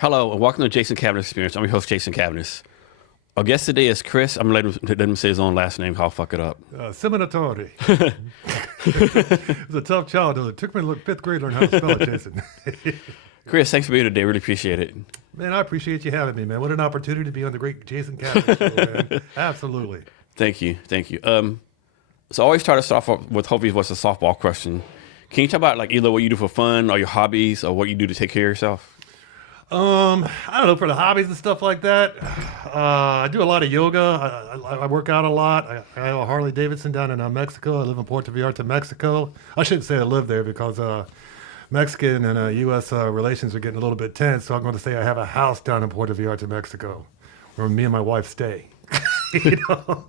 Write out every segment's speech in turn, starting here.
Hello, and welcome to Jason Cavness Experience. I'm your host, Jason Cavness. Our guest today is Chris. I'm going to let him say his own last name. I'll fuck it up. Seminatore. It was a tough childhood. It took me to fifth grade to learn how to spell it, Jason. Chris, thanks for being here today. Really appreciate it. Man, I appreciate you having me, man. What an opportunity to be on the great Jason Cavness show, man. Absolutely. Thank you. Thank you. So I always try to start off with hopefully what's a softball question. Can you talk about like either what you do for fun or your hobbies or what you do to take care of yourself? I don't know, for the hobbies and stuff like that. I do a lot of yoga. I work out a lot. I have a Harley Davidson down in Mexico. I live in Puerto Vallarta, Mexico. I shouldn't say I live there because Mexican and U.S. Relations are getting a little bit tense. So I'm going to say I have a house down in Puerto Vallarta, Mexico, where me and my wife stay. You know?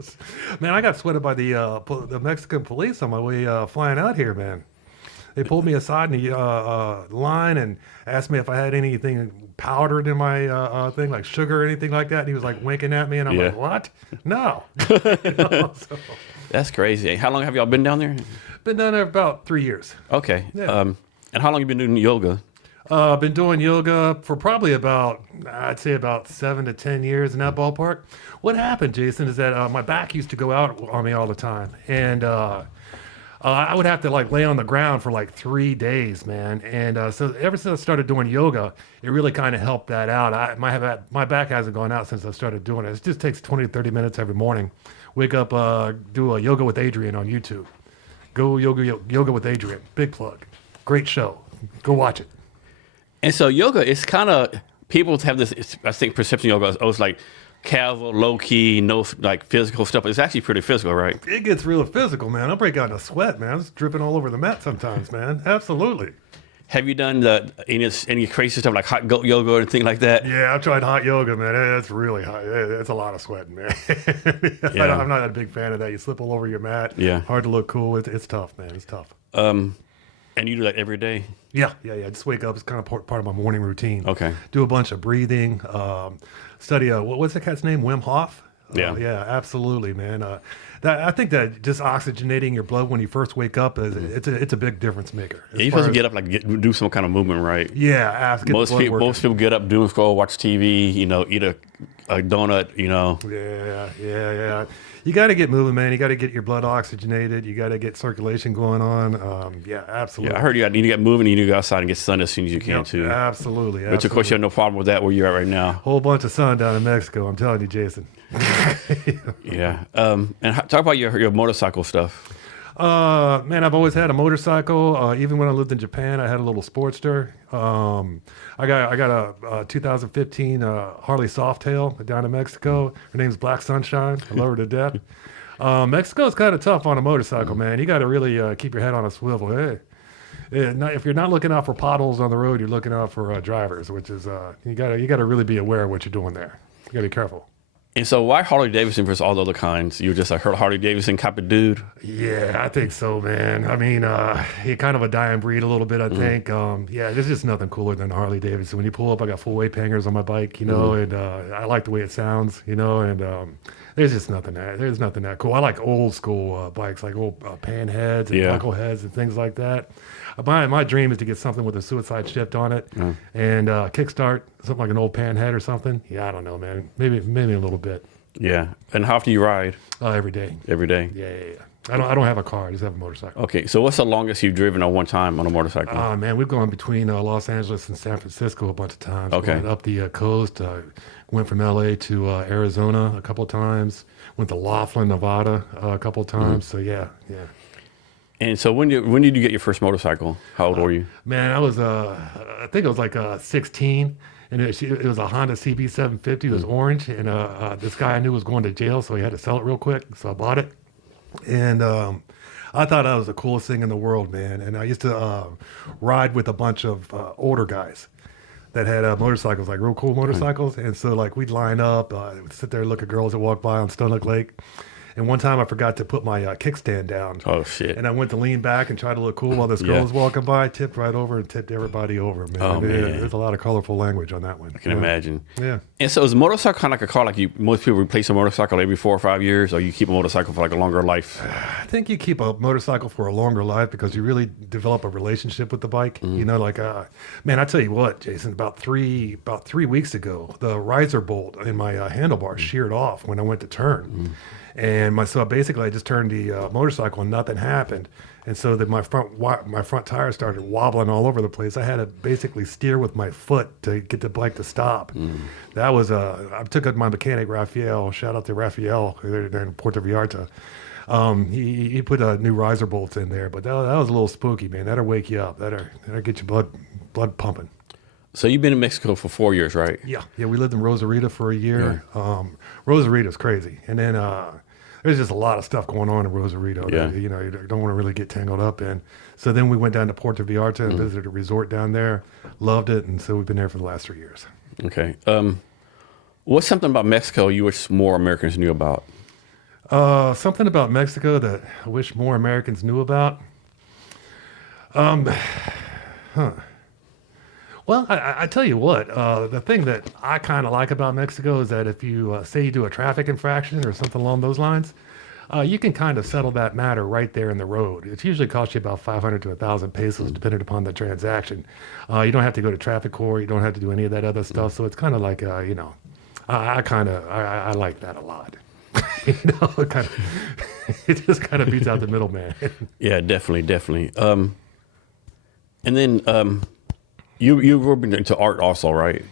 Man, I got sweated by the Mexican police on my way flying out here, man. They pulled me aside in the line and asked me if I had anything powdered in my thing, like sugar or anything like that. And he was like winking at me, and I'm like, "What? No." You know, so. That's crazy. How long have y'all been down there? Been down there about 3 years. Okay. Yeah. And how long you been doing yoga? Been doing yoga for probably I'd say about 7 to 10 years in that ballpark. What happened, Jason, is that my back used to go out on me all the time, and I would have to like lay on the ground for like 3 days, man. And so ever since I started doing yoga, it really kind of helped that out. My back hasn't gone out since I started doing it. It just takes 20 to 30 minutes every morning. Wake up, do a yoga with Adrian on YouTube. Go yoga with Adrian. Big plug. Great show. Go watch it. And so yoga, it's kind of, people have this, I think perception of yoga is like casual, low key, no like physical stuff. It's actually pretty physical, right? It gets real physical, man. I break out in a sweat, man. It's dripping all over the mat sometimes, man. Absolutely. Have you done any crazy stuff like hot goat yoga or anything like that? Yeah, I've tried hot yoga, man. It's really hot. It's a lot of sweating, man. Yeah. I'm not a big fan of that. You slip all over your mat. Yeah. Hard to look cool. It's tough, man. It's tough. And you do that every day? Yeah. Just wake up. It's kind of part of my morning routine. Okay. Do a bunch of breathing. Study, what's the cat's name? Wim Hof? Yeah. Yeah, absolutely, man. I think that just oxygenating your blood when you first wake up it's a big difference maker. Yeah, you're supposed to get up, like do some kind of movement, right? Yeah, Most people get up, doom scroll, watch TV, eat a donut, Yeah. You got to get moving, man. You got to get your blood oxygenated. You got to get circulation going on. Yeah, absolutely. Yeah, I heard you need to get moving. You need to go outside and get sun as soon as you can, too. Absolutely. Which, of course, you have no problem with that where you're at right now. Whole bunch of sun down in Mexico. I'm telling you, Jason. Yeah. And talk about your motorcycle stuff. Man, I've always had a motorcycle. Even when I lived in Japan, I had a little Sportster. I got a 2015 Harley Softail down in Mexico. Her name's Black Sunshine. I love her to death. Mexico's kind of tough on a motorcycle, man. You got to really keep your head on a swivel. Hey, if you're not looking out for potholes on the road, you're looking out for drivers, which is you got to really be aware of what you're doing there. You got to be careful. And so why Harley Davidson versus all the other kinds? You're just a Harley Davidson type of dude? Yeah, I think so, man. I mean, you're kind of a dying breed a little bit, I think. Yeah, there's just nothing cooler than Harley Davidson. When you pull up, I got full weight hangers on my bike, and I like the way it sounds, and there's just nothing that cool. I like old school bikes, like old panheads and knuckleheads and things like that. My dream is to get something with a suicide shift on it and kickstart something like an old panhead or something. Yeah, I don't know, man. Maybe a little bit. Yeah. And how often do you ride? Every day. Every day? Yeah. I don't have a car. I just have a motorcycle. Okay. So what's the longest you've driven at one time on a motorcycle? Man, we've gone between Los Angeles and San Francisco a bunch of times. Okay. Went up the coast. Went from LA to Arizona a couple of times. Went to Laughlin, Nevada a couple of times. So yeah. And so when did you get your first motorcycle? How old were you? Man, I was I think it was like 16, and it was a Honda CB750. It was orange, and this guy I knew was going to jail, so he had to sell it real quick. So I bought it, and I thought that was the coolest thing in the world, man. And I used to ride with a bunch of older guys that had motorcycles, like real cool motorcycles. And so like we'd line up, we'd sit there and look at girls that walk by on Stone Lake Lake. And one time I forgot to put my kickstand down. Oh shit. And I went to lean back and try to look cool while this girl was walking by, tipped right over and tipped everybody over, man. Oh, man. There's a lot of colorful language on that one. I can imagine. Yeah. And so is a motorcycle kind of like a car? Like most people replace a motorcycle every 4 or 5 years, or you keep a motorcycle for like a longer life? I think you keep a motorcycle for a longer life because you really develop a relationship with the bike. You know, like, man, I tell you what, Jason, about 3 weeks ago, the riser bolt in my handlebar sheared off when I went to turn. And so basically I just turned the motorcycle and nothing happened. And so that my front tire started wobbling all over the place. I had to basically steer with my foot to get the bike to stop. That was I took it to my mechanic, Raphael. Shout out to Raphael there in Puerto Vallarta. He put new riser bolts in there, but that was a little spooky, man. That'll wake you up. That'll get your blood pumping. So you've been in Mexico for 4 years, right? Yeah. We lived in Rosarito for a year. Rosarito's crazy, and then there's just a lot of stuff going on in Rosarito that you don't want to really get tangled up in. So then we went down to Puerto Vallarta and visited a resort down there. Loved it, and so we've been there for the last 3 years. Okay. What's something about Mexico you wish more Americans knew about? Something about Mexico that I wish more Americans knew about. Well, I tell you what, the thing that I kind of like about Mexico is that if you say you do a traffic infraction or something along those lines, you can kind of settle that matter right there in the road. It usually costs you about 500 to 1,000 pesos, depending upon the transaction. You don't have to go to traffic court. You don't have to do any of that other stuff. So it's kind of like, I like that a lot. It just kind of beats out the middleman. Yeah, definitely. And then you were big into art also, right?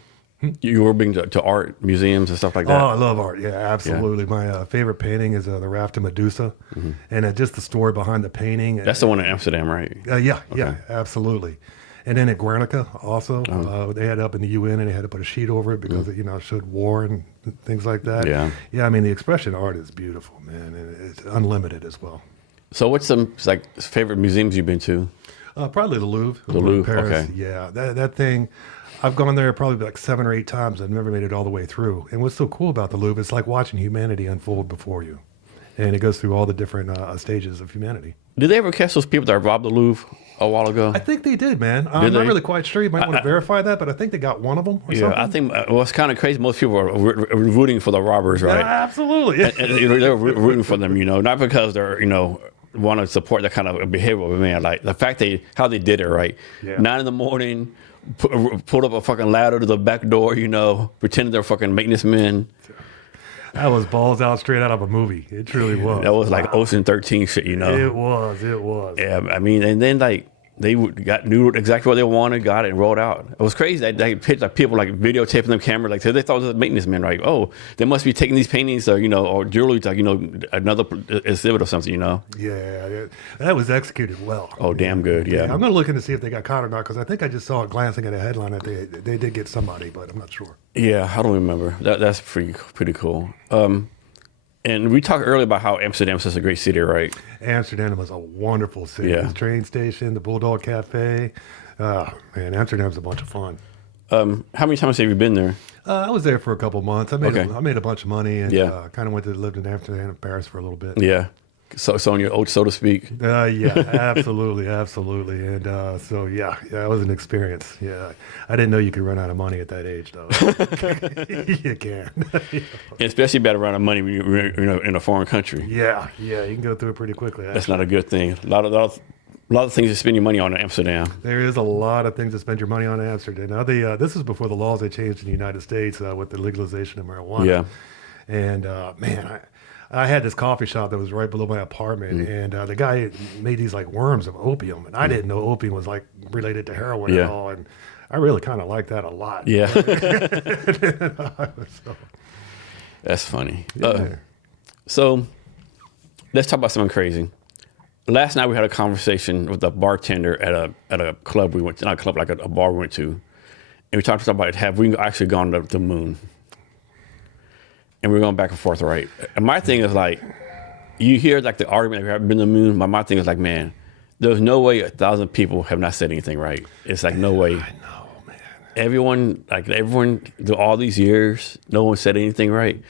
You were big to art museums and stuff like that. Oh, I love art. Yeah, absolutely. My favorite painting is the Raft of Medusa, and just the story behind the painting. That's the one in Amsterdam, right? Yeah, absolutely. And then at Guernica also, they had it up in the UN and they had to put a sheet over it because it showed war and things like that. Yeah. I mean, the expression art is beautiful, man, and it's unlimited as well. So, what's some favorite museums you've been to? Probably the Louvre. The Louvre, Paris. okay. Yeah, that thing. I've gone there probably like 7 or 8 times. I've never made it all the way through. And what's so cool about the Louvre, it's like watching humanity unfold before you. And it goes through all the different stages of humanity. Did they ever catch those people that robbed the Louvre a while ago? I think they did, man. I'm not really quite sure. You might want to verify that, but I think they got one of them or something. I think it's kind of crazy. Most people are rooting for the robbers, right? Yeah, absolutely. And they're rooting for them, not because they're, want to support that kind of behavior, but man, like the fact how they did it, right? Yeah. 9 a.m, pulled up a fucking ladder to the back door, pretending they're fucking maintenance men. That was balls out straight out of a movie. It truly was. That was like Ocean 13 shit, It was. Yeah, I mean, and then they knew exactly what they wanted, got it, and rolled out. It was crazy that they picked people videotaping them camera, they thought it was maintenance men, right? Oh, they must be taking these paintings or jewelry to another exhibit or something, Yeah, that was executed well. Oh, damn good, yeah. I'm going to look in to see if they got caught or not because I think I just saw it glancing at a headline that they did get somebody, but I'm not sure. Yeah, I don't remember. That's pretty cool. And we talked earlier about how Amsterdam is such a great city, right? Amsterdam is a wonderful city. Yeah. The train station, the Bulldog Cafe. Man, Amsterdam's a bunch of fun. How many times have you been there? I was there for a couple months. I made a bunch of money and kind of lived in Amsterdam and Paris for a little bit. Yeah. So on your oats, so to speak. Yeah, absolutely. And that was an experience. Yeah, I didn't know you could run out of money at that age, though. You can. Especially better run out of money when you're in a foreign country. Yeah, you can go through it pretty quickly. Actually. That's not a good thing. A lot of things to spend your money on in Amsterdam. There is a lot of things to spend your money on in Amsterdam. Now, this is before the laws they changed in the United States with the legalization of marijuana. Yeah. And man, I had this coffee shop that was right below my apartment, and the guy made these worms of opium, and I didn't know opium was related to heroin at all, and I really kind of like that a lot. Yeah. That's funny. Yeah. So let's talk about something crazy. Last night we had a conversation with a bartender at a club we went to, not a club, like a bar we went to, and we talked about have we actually gone to the moon? And we're going back and forth, right? And my thing is you hear the argument that we haven't been to the moon. My thing is man, there's no way 1,000 people have not said anything right. It's no way. I know, man. everyone through all these years, no one said anything right.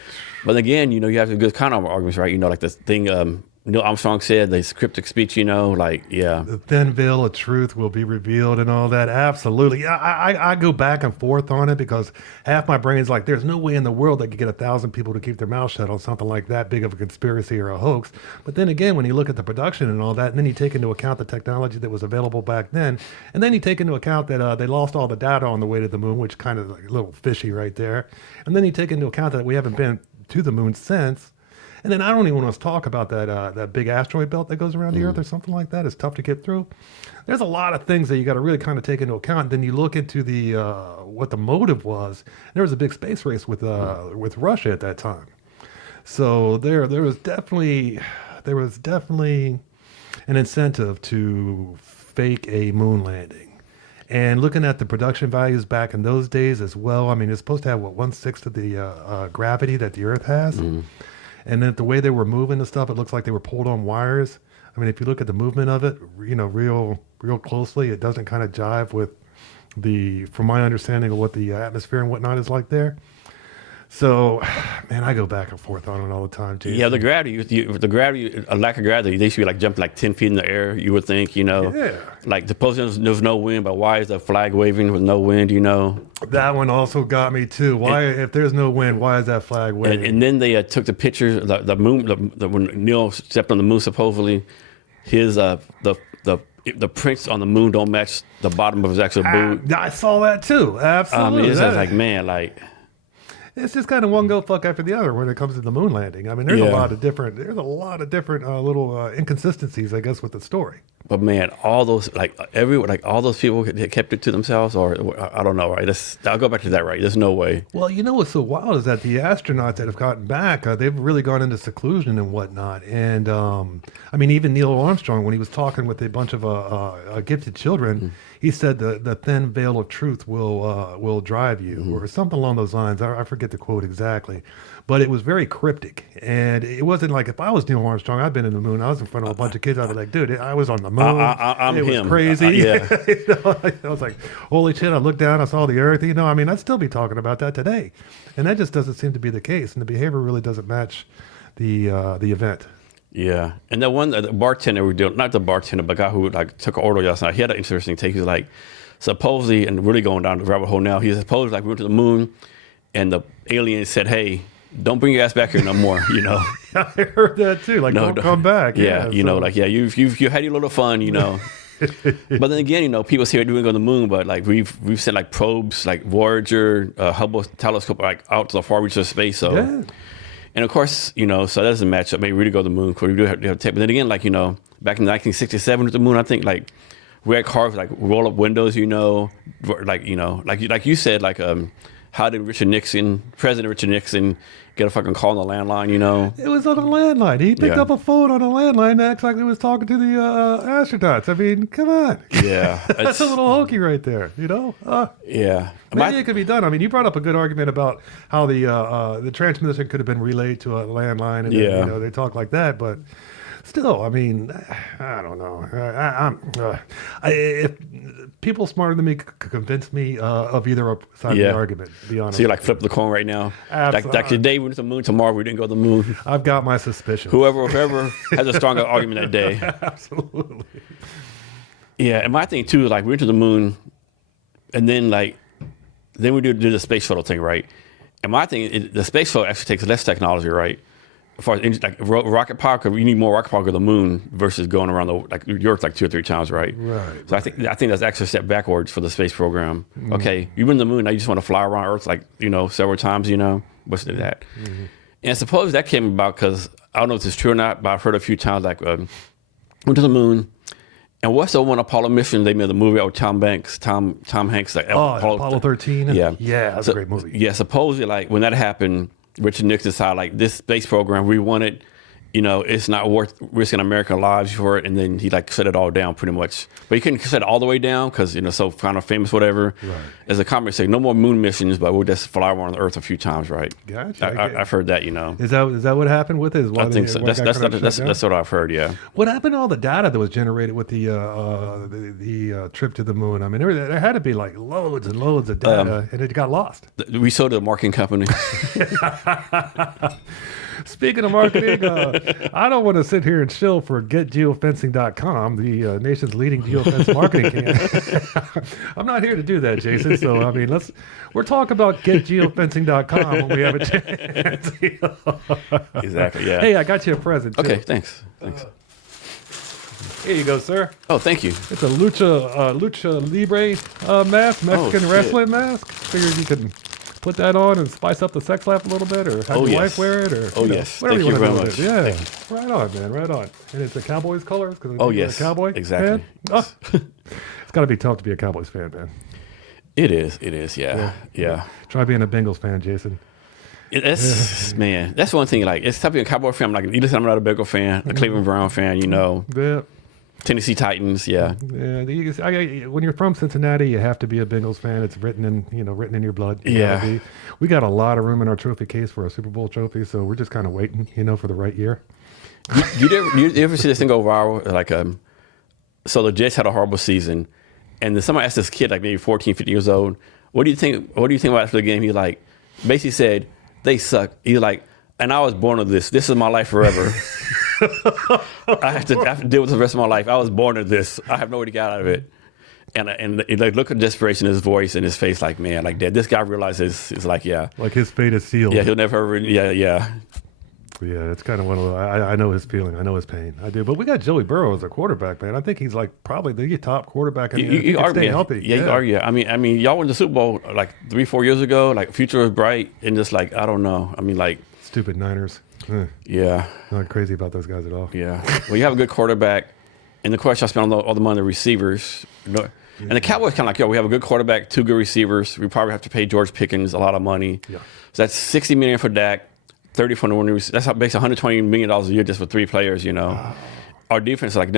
But again, you have a good kind of arguments, right? Like the thing Neil Armstrong said, the cryptic speech, The thin veil of truth will be revealed and all that. Absolutely. I go back and forth on it because half my brain's like, there's no way in the world they could get 1,000 people to keep their mouth shut on something like that big of a conspiracy or a hoax. But then again, when you look at the production and all that, and then you take into account the technology that was available back then, and then you take into account that they lost all the data on the way to the moon, which kind of like a little fishy right there. And then you take into account that we haven't been to the moon since. And then I don't even want to talk about that big asteroid belt that goes around the Earth or something like that. It's tough to get through. There's a lot of things that you got to really kind of take into account. Then you look into the what the motive was. There was a big space race with Russia at that time. So there was definitely an incentive to fake a moon landing. And looking at the production values back in those days as well, I mean, it's supposed to have 1/6 of the gravity that the Earth has. And then the way they were moving the stuff, it looks like they were pulled on wires. I mean, if you look at the movement of it, real closely, it doesn't kind of jive with from my understanding of what the atmosphere and whatnot is like there. So, man, I go back and forth on it all the time, Jason. Yeah, the gravity, a lack of gravity, they should be like jumping like 10 feet in the air, you would think, Yeah. Like supposedly there's no wind, but why is the flag waving with no wind, That one also got me too. Why, if there's no wind, why is that flag waving? And then they took the pictures, the moon, when Neil stepped on the moon, supposedly, his, the prints on the moon don't match the bottom of his actual boot. I saw that too. Absolutely. It's just like, man, it's just kind of one go fuck after the other when it comes to the moon landing. I mean, there's a lot of different little inconsistencies, I guess, with the story. But man, all those all those people kept it to themselves, or I don't know, right? I'll go back to that, right? There's no way. Well, what's so wild is that the astronauts that have gotten back, they've really gone into seclusion and whatnot. And I mean, even Neil Armstrong, when he was talking with a bunch of gifted children, he said the thin veil of truth will drive you, or something along those lines. I forget the quote exactly, but it was very cryptic. And it wasn't like, if I was Neil Armstrong, I'd been in the moon, I was in front of a bunch of kids, I'd be like, dude, I was on the moon. I'm it was him. Crazy. Yeah. I was like, holy shit, I looked down, I saw the Earth. I mean, I'd still be talking about that today. And that just doesn't seem to be the case. And the behavior really doesn't match the event. Yeah. And the bartender we dealt, not the bartender, but the guy who took an order last night, he had an interesting take. He was like, supposedly, and really going down the rabbit hole now, he supposedly we went to the moon and the alien said, hey, don't bring your ass back here no more, I heard that too. Like, don't come back. Yeah, you've had your little fun, But then again, people say we're doing on the moon, but we've sent probes like Voyager, Hubble telescope out to the far reaches of space. So, and of course, so that doesn't match up. Maybe we really go to the moon because we do have to take. But then again, back in 1967 with the moon, I think we had cars with roll up windows, like you said, how did President Richard Nixon, get a fucking call on the landline, It was on a landline. He picked up a phone on a landline and acts like he was talking to the astronauts. I mean, come on. Yeah. That's a little hokey right there, Yeah. Maybe it could be done. I mean, you brought up a good argument about how the transmission could have been relayed to a landline and then, they talk like that, but still, I mean, I don't know. If people smarter than me could convince me of either side of the argument, to be honest. So you're flip the coin right now? Absolutely. Like today we went to the moon, tomorrow we didn't go to the moon. I've got my suspicions. Whoever has a stronger argument that day. Absolutely. Yeah, and my thing too, we went to the moon, and then we did the space shuttle thing, right? And my thing, the space shuttle actually takes less technology, right? As far as rocket power, you need more rocket power to go to the moon versus going around the Earth 2 or 3 times, right? Right. So I think that's actually a step backwards for the space program. Okay, you've been to the moon, now you just want to fly around Earth several times, what's that? And I suppose that came about because I don't know if it's true or not, but I've heard a few times went to the moon. And what's the one Apollo mission they made the movie out with Tom Hanks? Apollo 13. Yeah, that's a great movie. Yeah, supposedly when that happened, Richard Nixon decided this space program we wanted, it's not worth risking American lives for it. And then he like shut it all down pretty much. But he couldn't shut it all the way down because, so kind of famous, whatever. Right. As a comment say, no more moon missions, but we'll just fly around the Earth a few times, right? Gotcha. I've heard that, Is that what happened with it? I think so. That's what I've heard, yeah. What happened to all the data that was generated with the trip to the moon? I mean, there had to be like loads and loads of data, and it got lost. We sold to a marketing company. Speaking of marketing, I don't want to sit here and shill for getgeofencing.com, the nation's leading geofence marketing camp. I'm not here to do that, Jason. So, I mean, we're talking about getgeofencing.com when we have a chance. Exactly, yeah. Hey, I got you a present, too. Okay, thanks. Here you go, sir. Oh, thank you. It's a lucha libre mask, Mexican wrestling mask. Figured you could put that on and spice up the sex life a little bit, or have your wife wear it, or yes, whatever thank you very want to much. do with it. Yeah, right on, man, right on. And it's the Cowboys colors because yes, a Cowboy exactly. fan. Oh. It's got to be tough to be a Cowboys fan, man. It is, yeah. Try being a Bengals fan, Jason. Man, that's one thing. Like, it's tough being a Cowboy fan. I'm not a Bengals fan, a Cleveland Brown fan. Yeah. Tennessee Titans, yeah. When you're from Cincinnati, you have to be a Bengals fan. It's written in your blood. Yeah. We got a lot of room in our trophy case for a Super Bowl trophy, so we're just kind of waiting, for the right year. You ever see this thing go viral? Like, so the Jets had a horrible season, and then somebody asked this kid, like maybe 14, 15 years old, what do you think about after the game? He like basically said, they suck. He's like, and I was born with this. This is my life forever. I have to deal with the rest of my life. I was born with this. I have no way to get out of it. And like, look at desperation in his voice and his face, like, man, like that. This guy realizes it's like, yeah, like his fate is sealed. Yeah, he'll never. Yeah. Yeah, it's kind of one of the. I know his feeling. I know his pain. I do. But we got Joey Burrow as a quarterback, man. I think he's like probably the top quarterback. You are staying healthy. Yeah, you are. Yeah. I mean, y'all won the Super Bowl like 3-4 years ago. Like, future was bright, and just like, I don't know. I mean, like, stupid Niners. Yeah. Not crazy about those guys at all. Yeah. Well, you have a good quarterback, and the question I spent all the money on the receivers. And the Cowboys kind of like, we have a good quarterback, 2 good receivers. We probably have to pay George Pickens a lot of money. Yeah. So that's $60 million for Dak, 30 for the one receiver. That's basically $120 million a year just for 3 players. Our defense is like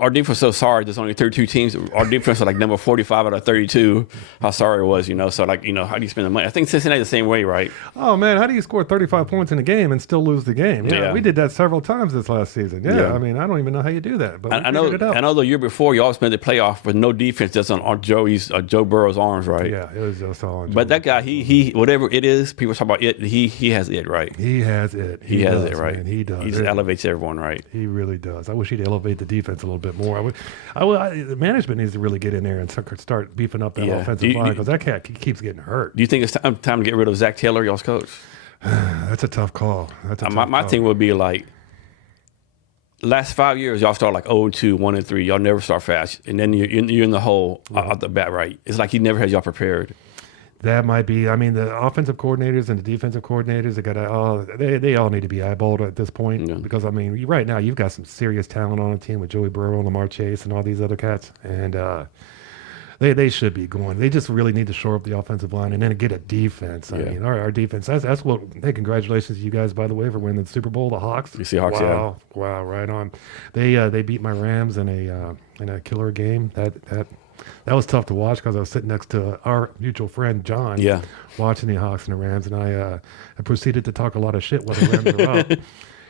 our defense is so sorry. There's only 32 teams. Our defense is like number 45 out of 32. How sorry it was, So like, how do you spend the money? I think Cincinnati the same way, right? Oh man, how do you score 35 points in a game and still lose the game? Yeah, we did that several times this last season. Yeah. I mean, I don't even know how you do that, but I know it out. I know the year before you always made the playoff with no defense just on Joe Burrow's arms, right? Yeah, it was just all on Joe. But that guy, he whatever it is, people talk about it. He has it, right? He has it. He has it, right? Man, he does. He just elevates everyone, right? He really does. I wish he'd elevate the defense a little bit more. The management needs to really get in there and start beefing up that offensive line because that cat keeps getting hurt. Do you think it's time to get rid of Zach Taylor, y'all's coach? That's a tough call. My thing would be like, last 5 years, y'all start like 0-2, 1-3. Y'all never start fast. And then you're in the hole out the bat, right? It's like he never has y'all prepared. That might be. I mean, the offensive coordinators and the defensive coordinators, they all need to be eyeballed at this point because I mean, right now you've got some serious talent on the team with Joey Burrow, Lamar Chase, and all these other cats, and they should be going. They just really need to shore up the offensive line and then get a defense. I mean, our defense. That's what. Hey, congratulations to you guys, by the way, for winning the Super Bowl. The Hawks. You see Hawks, wow, right on. They beat my Rams in a killer game. That was tough to watch because I was sitting next to our mutual friend John, watching the Hawks and the Rams, and I proceeded to talk a lot of shit while the Rams were up,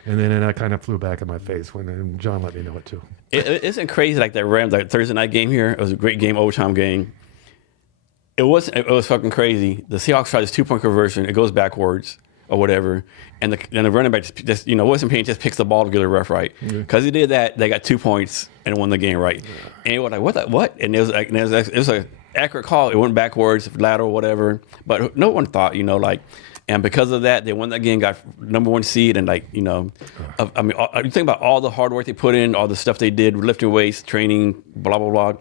and then I kind of flew back in my face when John let me know it too. Isn't crazy like that Rams Thursday night game here? It was a great game, overtime game. It was fucking crazy. The Seahawks tried this 2-point conversion. It goes backwards or whatever, and the running back just wasn't paying, just picks the ball to get the ref right. Because he did that, they got 2 points and won the game right. And it was like, what? And it was an accurate call. It went backwards, lateral, whatever. But no one thought, and because of that, they won that game, got number 1 seed, and I mean, you think about all the hard work they put in, all the stuff they did, lifting weights, training, blah blah blah.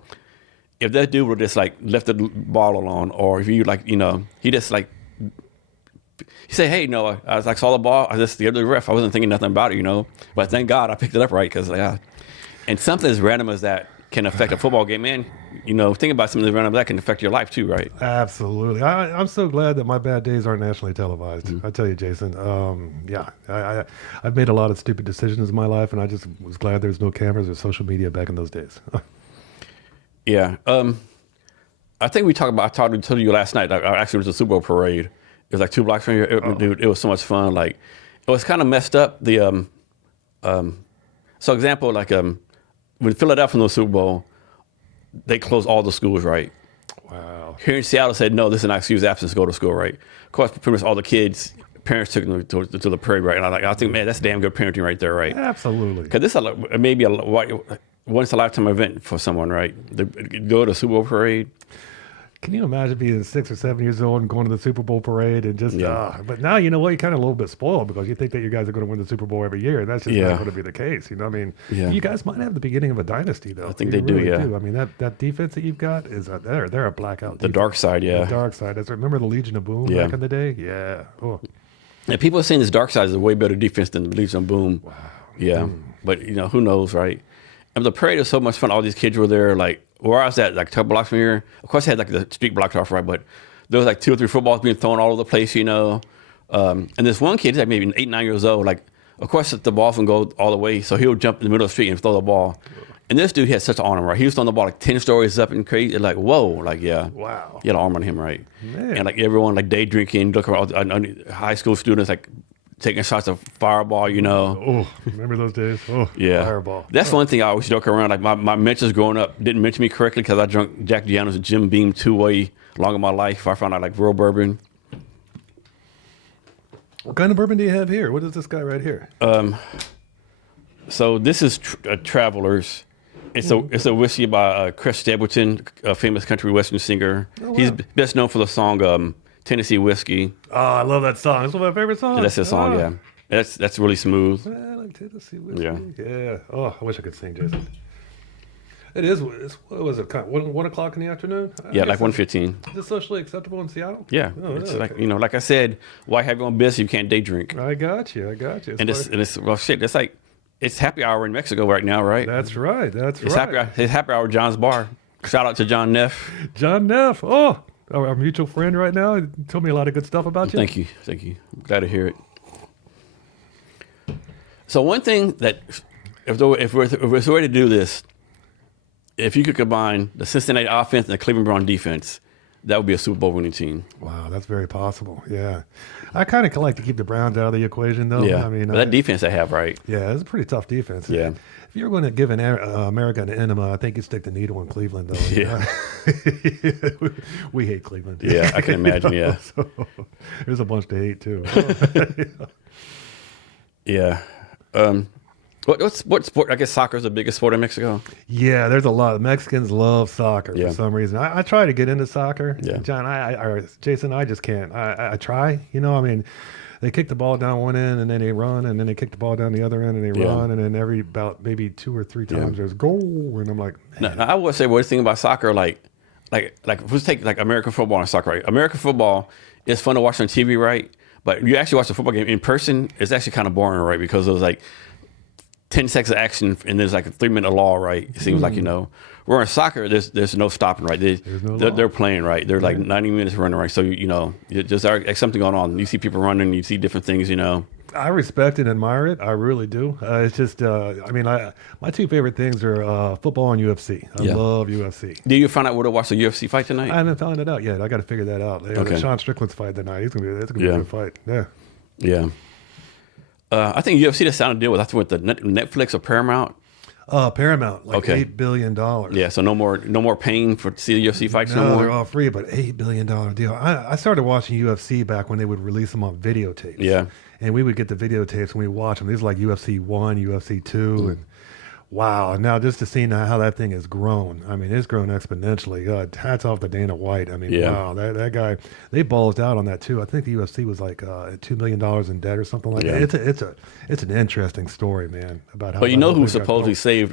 If that dude would just like left the ball alone, or if you he just like. He said, hey, Noah, I saw the ball. I just gave the ref. I wasn't thinking nothing about it, But thank God I picked it up right because, and something as random as that, can affect a football game, and think about something around that can affect your life too, right? Absolutely. I'm so glad that my bad days aren't nationally televised. I tell you, Jason. I've made a lot of stupid decisions in my life, and I just was glad there's no cameras or social media back in those days. Yeah. I think I talked to you last night. I actually was at the Super Bowl parade. It was like 2 blocks from here. Dude, it was so much fun. Like, it was kind of messed up. So example, like when Philadelphia won the Super Bowl, they closed all the schools, right? Wow. Here in Seattle said, no, this is an excuse absence to go to school, right? Of course, pretty much all the kids, parents took them to the parade, right? And I think, man, that's damn good parenting right there, right? Absolutely. Because this is maybe a once a lifetime event for someone, right? They go to a Super Bowl parade. Can you imagine being 6 or 7 years old and going to the Super Bowl parade and just, but now, you know what, you're kind of a little bit spoiled because you think that you guys are going to win the Super Bowl every year. That's just not going to be the case. You know what I mean? Yeah. You guys might have the beginning of a dynasty, though. I think you they do, really yeah. I mean, that defense that you've got is, they're a blackout The defense. dark side, yeah. The dark side. Remember the Legion of Boom back in the day? Yeah. Oh. And people are saying this dark side is a way better defense than the Legion of Boom. Wow. Yeah. But, who knows, right? And the parade was so much fun. All these kids were there, like, where I was at, like, a couple blocks from here. Of course, they had, like, the street blocked off, right? But there was, like, 2 or 3 footballs being thrown all over the place, And this one kid, he's, like, maybe 8, 9 years old. Like, of course, the ball can go all the way. So he'll jump in the middle of the street and throw the ball. And this dude had such an arm, right? He was throwing the ball, like, 10 stories up and crazy. Like, whoa. Like, yeah. Wow. He had an arm on him, right? Man. And, like, everyone, like, day drinking, look around, high school students, like, taking shots of Fireball, Oh, remember those days? Oh, yeah. Fireball. That's one thing I always joke around. Like, my mentors growing up didn't mention me correctly because I drank Jack Daniels and Jim Beam 2-way long in my life. I found out, like, real bourbon. What kind of bourbon do you have here? What is this guy right here? So this is Travelers. It's a whiskey by Chris Stapleton, a famous country western singer. Oh, wow. He's best known for the song Tennessee Whiskey. Oh, I love that song. It's one of my favorite songs. That's his song, yeah. That's really smooth. I like Tennessee Whiskey. Yeah. Yeah. Oh, I wish I could sing, Jason. It is. What was it? 1 o'clock in the afternoon? Yeah, like 1:15. Is it socially acceptable in Seattle? Yeah. Oh, It's okay. like, like I said, why have your own business if you can't day drink? I got you. It's well, shit. It's like it's happy hour in Mexico right now, right? That's right. That's It's right. it's happy hour at John's Bar. Shout out to John Neff. John Neff. Oh, our mutual friend right now. He told me a lot of good stuff about you. Thank you. I'm glad to hear it. So one thing that, if we're ready to do this, if you could combine the Cincinnati offense and the Cleveland Brown defense, that would be a Super Bowl winning team. Wow, that's very possible. Yeah, I kind of like to keep the Browns out of the equation, though. Yeah, I mean, but that defense they have, right? Yeah, it's a pretty tough defense. Yeah. If you're going to give America an enema, I think you stick the needle in Cleveland, though. Yeah. We hate Cleveland. Yeah, I can imagine. Yeah. So, there's a bunch to hate too. Yeah. What sport? I guess soccer is the biggest sport in Mexico. Yeah, there's a lot. Mexicans love soccer Yeah. for some reason. I try to get into soccer. Yeah. John, or Jason, I just can't. I try. I mean, they kick the ball down one end and then they run, and then they kick the ball down the other end and they Yeah. run, and then every about maybe 2 or 3 times there's goal, and I'm like, man. Now, I would say one thing about soccer, like let's take like American football and soccer, right? American football is fun to watch on TV, right? But you actually watch the football game in person, it's actually kind of boring, right? Because it was like 10 seconds of action and there's like a 3-minute lull, right? It seems like, where in soccer, there's no stopping, right? They're playing, right? They're like 90 minutes running, right? So, there's like something going on. You see people running, you see different things, I respect and admire it. I really do. It's just, my 2 favorite things are football and UFC. I love UFC. Do you find out where to watch the UFC fight tonight? I haven't found it out yet. I got to figure that out. Okay. Sean Strickland's fight tonight. That's gonna be a good fight. Yeah. Yeah. I think UFC just sounded deal with, I think with the Netflix or Paramount. Paramount, like Okay. $8 billion. Yeah, so no more paying to see the UFC fights no No, more. they're all free, but $8 billion deal. I started watching UFC back when they would release them on videotapes. Yeah. And we would get the videotapes and we watch them. These are like UFC 1, UFC 2, and wow. And now just to see how that thing has grown. I mean, it's grown exponentially. Hats off to Dana White. I mean, Yeah. wow, that guy, they bulged out on that too. I think the UFC was like $2 million in debt or something like Yeah. that. It's an interesting story, man, about how. But you know who things got supposedly built. saved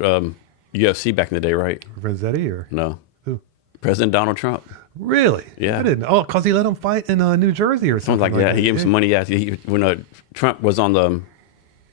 UFC back in the day, right? Renzetti or No. who? President Donald Trump. Really? Yeah. I didn't. Oh, because he let him fight in New Jersey or something Something like that. that. He gave him some money. Yeah, when Trump was on the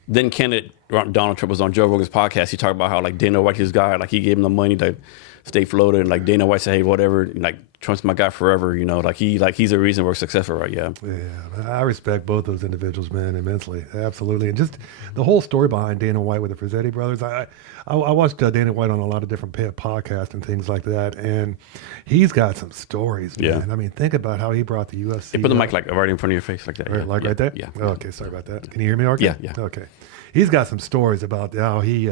then candidate Donald Trump was on Joe Rogan's podcast, he talked about how like Dana White, his guy, like he gave him the money to stay floated, and like Dana White said, hey, whatever, like Trump's my guy forever, you know, like he's the reason we're succccessful, right? Yeah. Yeah, I respect both those individuals, man, immensely, absolutely, and just the whole story behind Dana White with the Frizzetti brothers. I watched Dana White on a lot of different podcasts and things like that, and he's got some stories, man. Yeah. I mean, think about how he brought the UFC. They put the mic like right in front of your face like that. Right, like right there? Yeah. Oh, okay, sorry about that. Can you hear me okay? Yeah. Okay. He's got some stories about how he,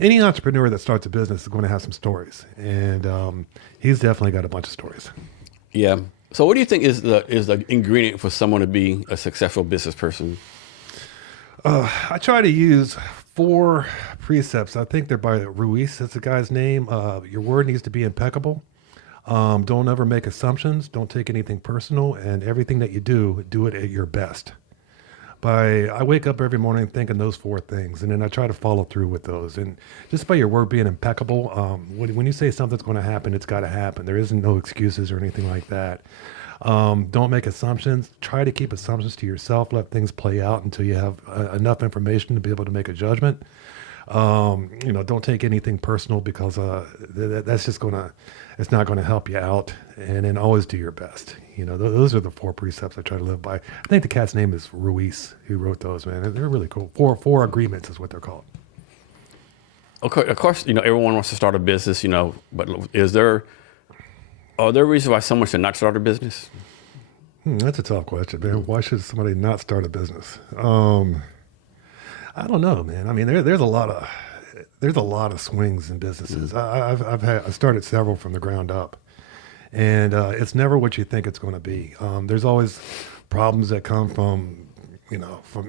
any entrepreneur that starts a business is going to have some stories. And he's definitely got a bunch of stories. Yeah. So what do you think is the ingredient for someone to be a successful business person? I try to use 4 precepts. I think they're by Ruiz. That's the guy's name. Your word needs to be impeccable. Don't ever make assumptions. Don't take anything personal. And everything that you do it at your best. I wake up every morning thinking those 4 things, and then I try to follow through with those. And just by your word being impeccable, when you say something's going to happen, it's got to happen. There isn't no excuses or anything like that. Don't make assumptions. Try to keep assumptions to yourself. Let things play out until you have enough information to be able to make a judgment. Don't take anything personal, because that's just it's not gonna help you out. And then always do your best. Those are the 4 precepts I try to live by. I think the cat's name is Ruiz, who wrote those, man. They're really cool. Four agreements is what they're called. Okay, of course, everyone wants to start a business, but are there reasons why someone should not start a business? That's a tough question, man. Why should somebody not start a business? I don't know, man. I mean, there's a lot of swings in businesses. I started several from the ground up, and it's never what you think it's going to be. There's always problems that come from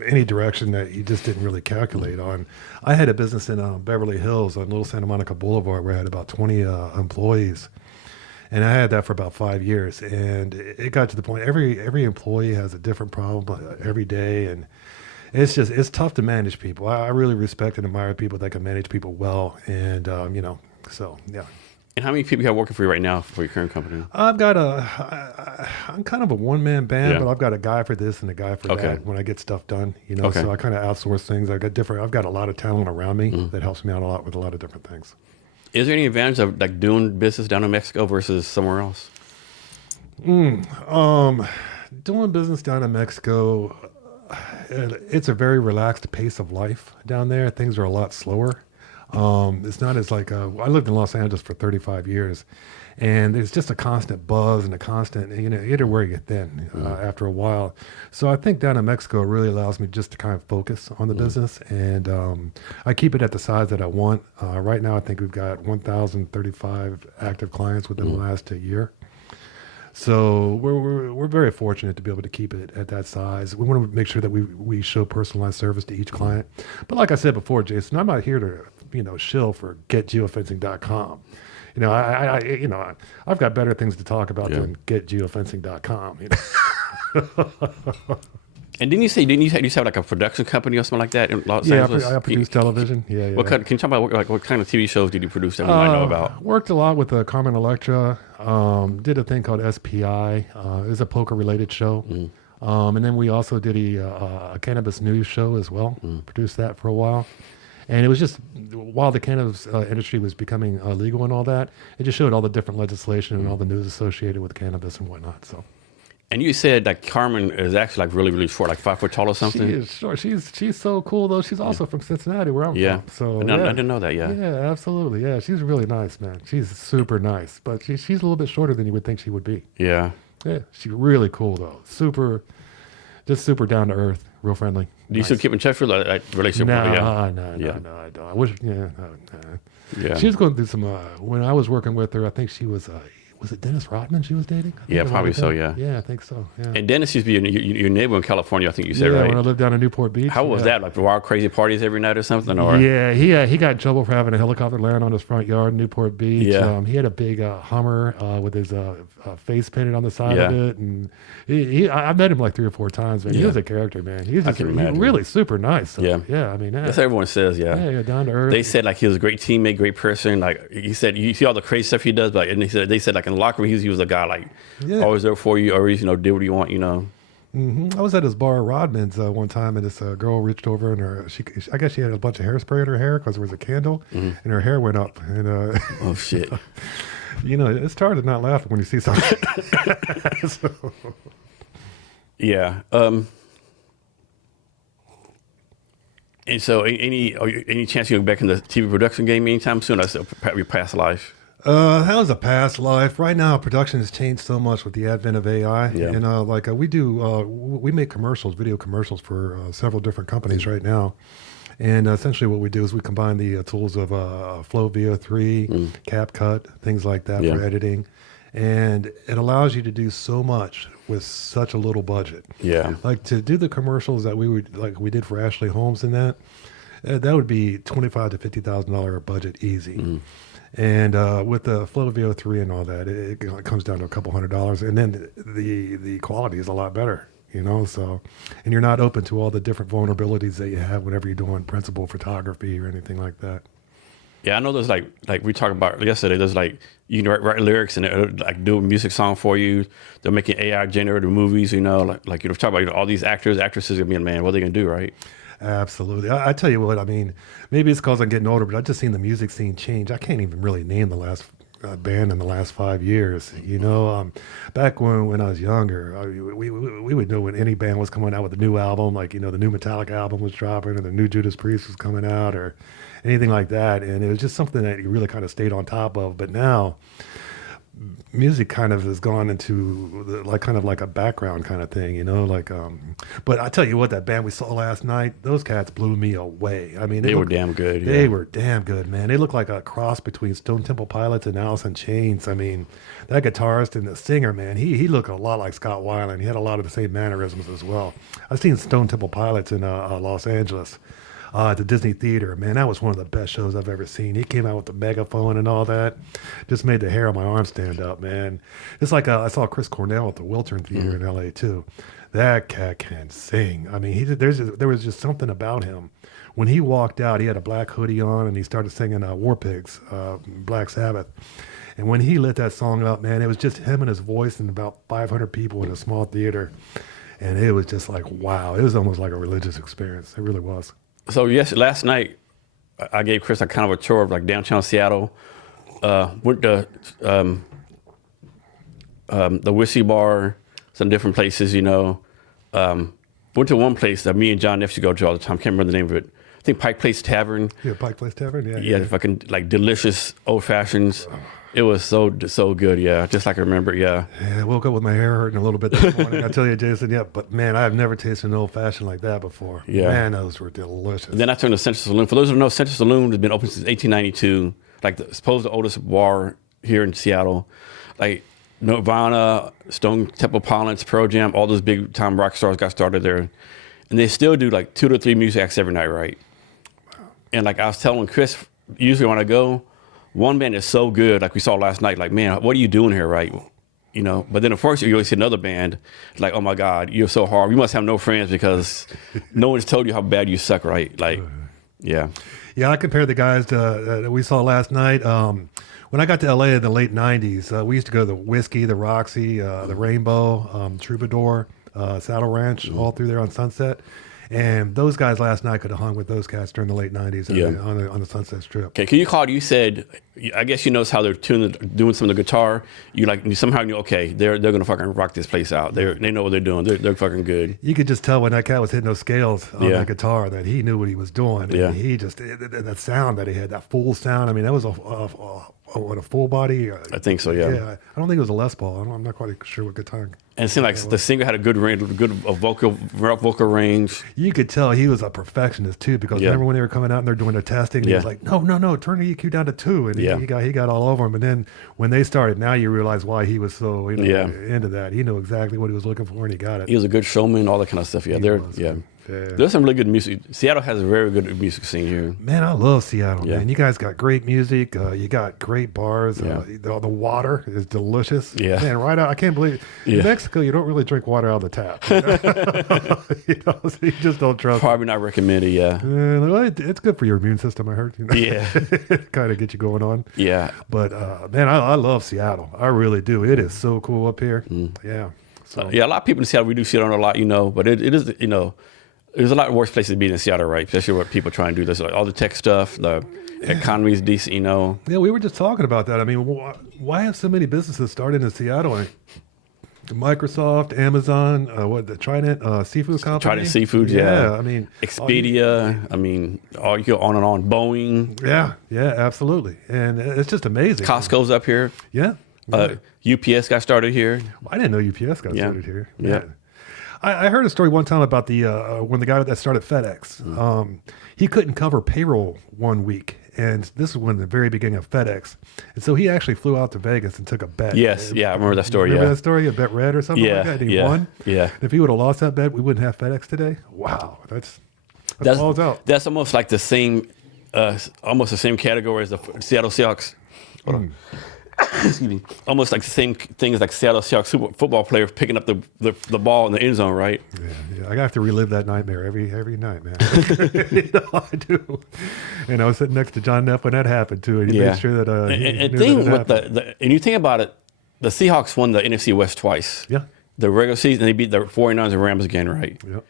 any direction that you just didn't really calculate on. I had a business in Beverly Hills on Little Santa Monica Boulevard where I had about 20 employees. And I had that for about 5 years, and it got to the point every employee has a different problem every day, and it's tough to manage people. I really respect and admire people that can manage people well, and so yeah. And how many people you have working for you right now for your current company? I'm kind of a one-man band, but I've got a guy for this and a guy for that when I get stuff done. So I kind of outsource things. I've got a lot of talent around me that helps me out a lot with a lot of different things. Is there any advantage of like doing business down in Mexico versus somewhere else? Doing business down in Mexico, it's a very relaxed pace of life down there. Things are a lot slower. It's not as like I lived in Los Angeles for 35 years, and there's just a constant buzz and a constant, it'll wear you thin after a while. So I think down in Mexico really allows me just to kind of focus on the business, and I keep it at the size that I want. Right now, I think we've got 1,035 active clients within the last year. So we're very fortunate to be able to keep it at that size. We want to make sure that we show personalized service to each client. But like I said before, Jason, I'm not here to shill for getgeofencing.com. I've got better things to talk about than getgeofencing.com. And didn't you have like a production company or something like that in Los Angeles? I produce television. Yeah. Can you talk about what kind of TV shows did you produce that we might know about? Worked a lot with Carmen Electra. Did a thing called SPI. It was a poker related show. And then we also did a cannabis news show as well. Produced that for a while. And it was just, while the cannabis industry was becoming legal and all that, it just showed all the different legislation and all the news associated with cannabis and whatnot. So. And you said that Carmen is actually like really, really short, like 5 foot tall or something? She is short. She's so cool, though. She's also from Cincinnati, where I'm from. So, I didn't know that, Yeah, absolutely. Yeah, she's really nice, man. She's super nice. But she's a little bit shorter than you would think she would be. Yeah. Yeah, she's really cool, though. Super down to earth, real friendly. Do you still keep in touch with that relationship? No, I don't. I wish, no. Yeah. She was going through some, when I was working with her, I think she was it Dennis Rodman she was dating? Yeah, probably so, yeah. Yeah, I think so, yeah. And Dennis used to be your neighbor in California, I think you said, right? Yeah, when I lived down in Newport Beach. How was that? Like wild, crazy parties every night or something? Or? Yeah, he got in trouble for having a helicopter land on his front yard in Newport Beach. Yeah. He had a big Hummer with his face painted on the side of it. And I met him like 3 or 4 times, man. He was a character, man. He's just really super nice. So, I mean, that's what everyone says, Yeah, down to earth. They said like he was a great teammate, great person. Like he said, you see all the crazy stuff he does, but and they said like in the locker room, he was a guy like always there for you, always did what you want. I was at this bar, Rodman's, one time, and this girl reached over and I guess she had a bunch of hairspray in her hair because there was a candle, and her hair went up. And Oh shit. It's hard to not laugh when you see something. So, Yeah. And so, any chance you go back in the TV production game anytime soon? That's your past life. that was a past life. Right now, production has changed so much with the advent of AI. Yeah. And we make commercials, video commercials for several different companies right now. And essentially what we do is we combine the tools of Flow VO3, CapCut, things like that for editing. And it allows you to do so much with such a little budget. Yeah. Like to do the commercials that we did for Ashley Holmes and that would be $25,000 to $50,000 a budget easy. And with the Flow VO3 and all that, it comes down to a couple $100s. And then the quality is a lot better. So, and you're not open to all the different vulnerabilities that you have whenever you're doing principal photography or anything like that. Yeah, I know there's like we talked about yesterday, there's like, you can write lyrics and it'll like do a music song for you. They're making AI generated movies, like talk about all these actresses, man, what are they going to do, right? Absolutely. I tell you what, I mean, maybe it's because I'm getting older, but I've just seen the music scene change. I can't even really name the last band in the last 5 years. Back when I was younger, we would know when any band was coming out with a new album, like, the new Metallica album was dropping or the new Judas Priest was coming out or anything like that. And it was just something that you really kind of stayed on top of. But now music kind of has gone into kind of like a background kind of thing, but I tell you what, that band we saw last night, those cats blew me away. I mean, they were damn good. They were damn good, man. They looked like a cross between Stone Temple Pilots and Alice in Chains. I mean, that guitarist and the singer, man, he looked a lot like Scott Weiland. He had a lot of the same mannerisms as well. I've seen Stone Temple Pilots in Los Angeles. At the Disney Theater, man, that was one of the best shows I've ever seen. He came out with the megaphone and all that, just made the hair on my arm stand up, man. It's like I saw Chris Cornell at the Wiltern Theater in LA too. That cat can sing. I mean, there was just something about him. When he walked out, he had a black hoodie on and he started singing War Pigs, Black Sabbath. And when he lit that song up, man, it was just him and his voice and about 500 people in a small theater. And it was just like, wow, it was almost like a religious experience. It really was. So last night I gave Chris a kind of a tour of like downtown Seattle. Went to the Whiskey Bar, some different places. Went to one place that me and John Neffs go to all the time. Can't remember the name of it. I think Pike Place Tavern. Yeah, Pike Place Tavern. Yeah. Yeah, fucking like delicious old fashions. It was so good, yeah. Just like I remember, yeah. Yeah, I woke up with my hair hurting a little bit this morning. I tell you, Jason, yeah. But man, I have never tasted an old fashioned like that before. Yeah. Man, those were delicious. And then I turned to Central Saloon. For those who don't know, Central Saloon has been open since 1892. Like supposed the oldest bar here in Seattle. Like Nirvana, Stone Temple Pilots, Pearl Jam, all those big time rock stars got started there. And they still do like 2 to 3 music acts every night, right? Wow. And like I was telling Chris, usually when I go, one band is so good, like we saw last night, like, man, what are you doing here, right? But then of course you always see another band, like, oh my God, you're so hard. You must have no friends because no one's told you how bad you suck, right? Like, yeah. Yeah, I compare the guys that we saw last night. When I got to LA in the late 90s, we used to go to the Whiskey, the Roxy, the Rainbow, Troubadour, Saddle Ranch, all through there on Sunset. And those guys last night could have hung with those cats during the late 90s on the Sunset Strip. Okay, can you call? You said, I guess you notice how they're doing some of the guitar. You somehow knew, okay, they're gonna fucking rock this place out. They know what they're doing. They're fucking good. You could just tell when that cat was hitting those scales on that guitar that he knew what he was doing. And he just that sound that he had, that full sound. I mean, that was a full body. I think so. Yeah. Yeah, I don't think it was a Les Paul. I'm not quite sure what guitar. And it seemed like the singer had a good range, vocal range. You could tell he was a perfectionist too, because remember when they were coming out and they're doing their testing, he was like, no, turn the EQ down to 2, and he got all over him. And then when they started, now you realize why he was so into that. He knew exactly what he was looking for, and he got it. He was a good showman, all that kind of stuff. Yeah, there's some really good music. Seattle has a very good music scene here. Man, I love Seattle, man. You guys got great music. You got great bars. The water is delicious. Yeah. Man, right out. I can't believe in Mexico, you don't really drink water out of the tap. So you just don't trust Probably not recommended, it's good for your immune system, I heard. Yeah. Kind of get you going on. Yeah. But, man, I love Seattle. I really do. It is so cool up here. Yeah. So Yeah, a lot of people in Seattle, we do shit on a lot, but it is, there's a lot worse places to be than Seattle, right? Especially where people try and do this, like all the tech stuff, the economy is decent, Yeah, we were just talking about that. I mean, why have so many businesses started in Seattle? Microsoft, Amazon, the Trident Seafood Company. Trident Seafood, yeah. I mean, Expedia, all you go on and on. Boeing. Yeah, absolutely. And it's just amazing. Costco's up here. Yeah. UPS got started here. I didn't know UPS got started here. Yeah. I heard a story one time about when the guy that started FedEx, he couldn't cover payroll 1 week. And this was the very beginning of FedEx. And so he actually flew out to Vegas and took a bet. Yes, I remember that story. Remember that story? A bet red or something like that? And he won? Yeah. If he would have lost that bet, we wouldn't have FedEx today? Wow. That's balls out. That's almost like the same, almost the same category as the Seattle Seahawks. Hold on. Excuse me. Almost like the same thing as like Seattle Seahawks football players picking up the ball in the end zone, right? Yeah. I have to relive that nightmare every night, man. I do. And I was sitting next to John Neff when that happened too, and he made sure that. And you think about it, the Seahawks won the NFC West twice. Yeah. The regular season, they beat the 49ers and Rams again, right? Yep.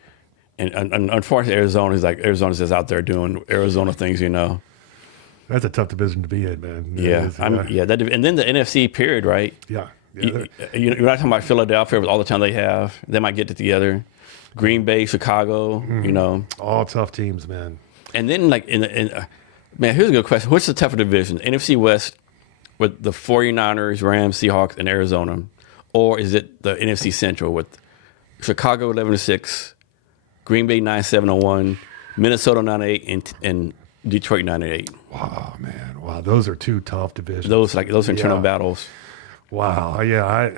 And unfortunately, Arizona's just out there doing Arizona things, That's a tough division to be in, man. And then the NFC period, right? Yeah. You're not talking about Philadelphia with all the time they have. They might get it together. Green Bay, Chicago, all tough teams, man. And then man, here's a good question. What's the tougher division? NFC West with the 49ers, Rams, Seahawks, and Arizona? Or is it the NFC Central with Chicago 11-6, Green Bay 9-7-1, Minnesota 9-8, and Detroit 9-8. Wow, man! Wow, those are two tough divisions. Those internal battles. Wow, yeah.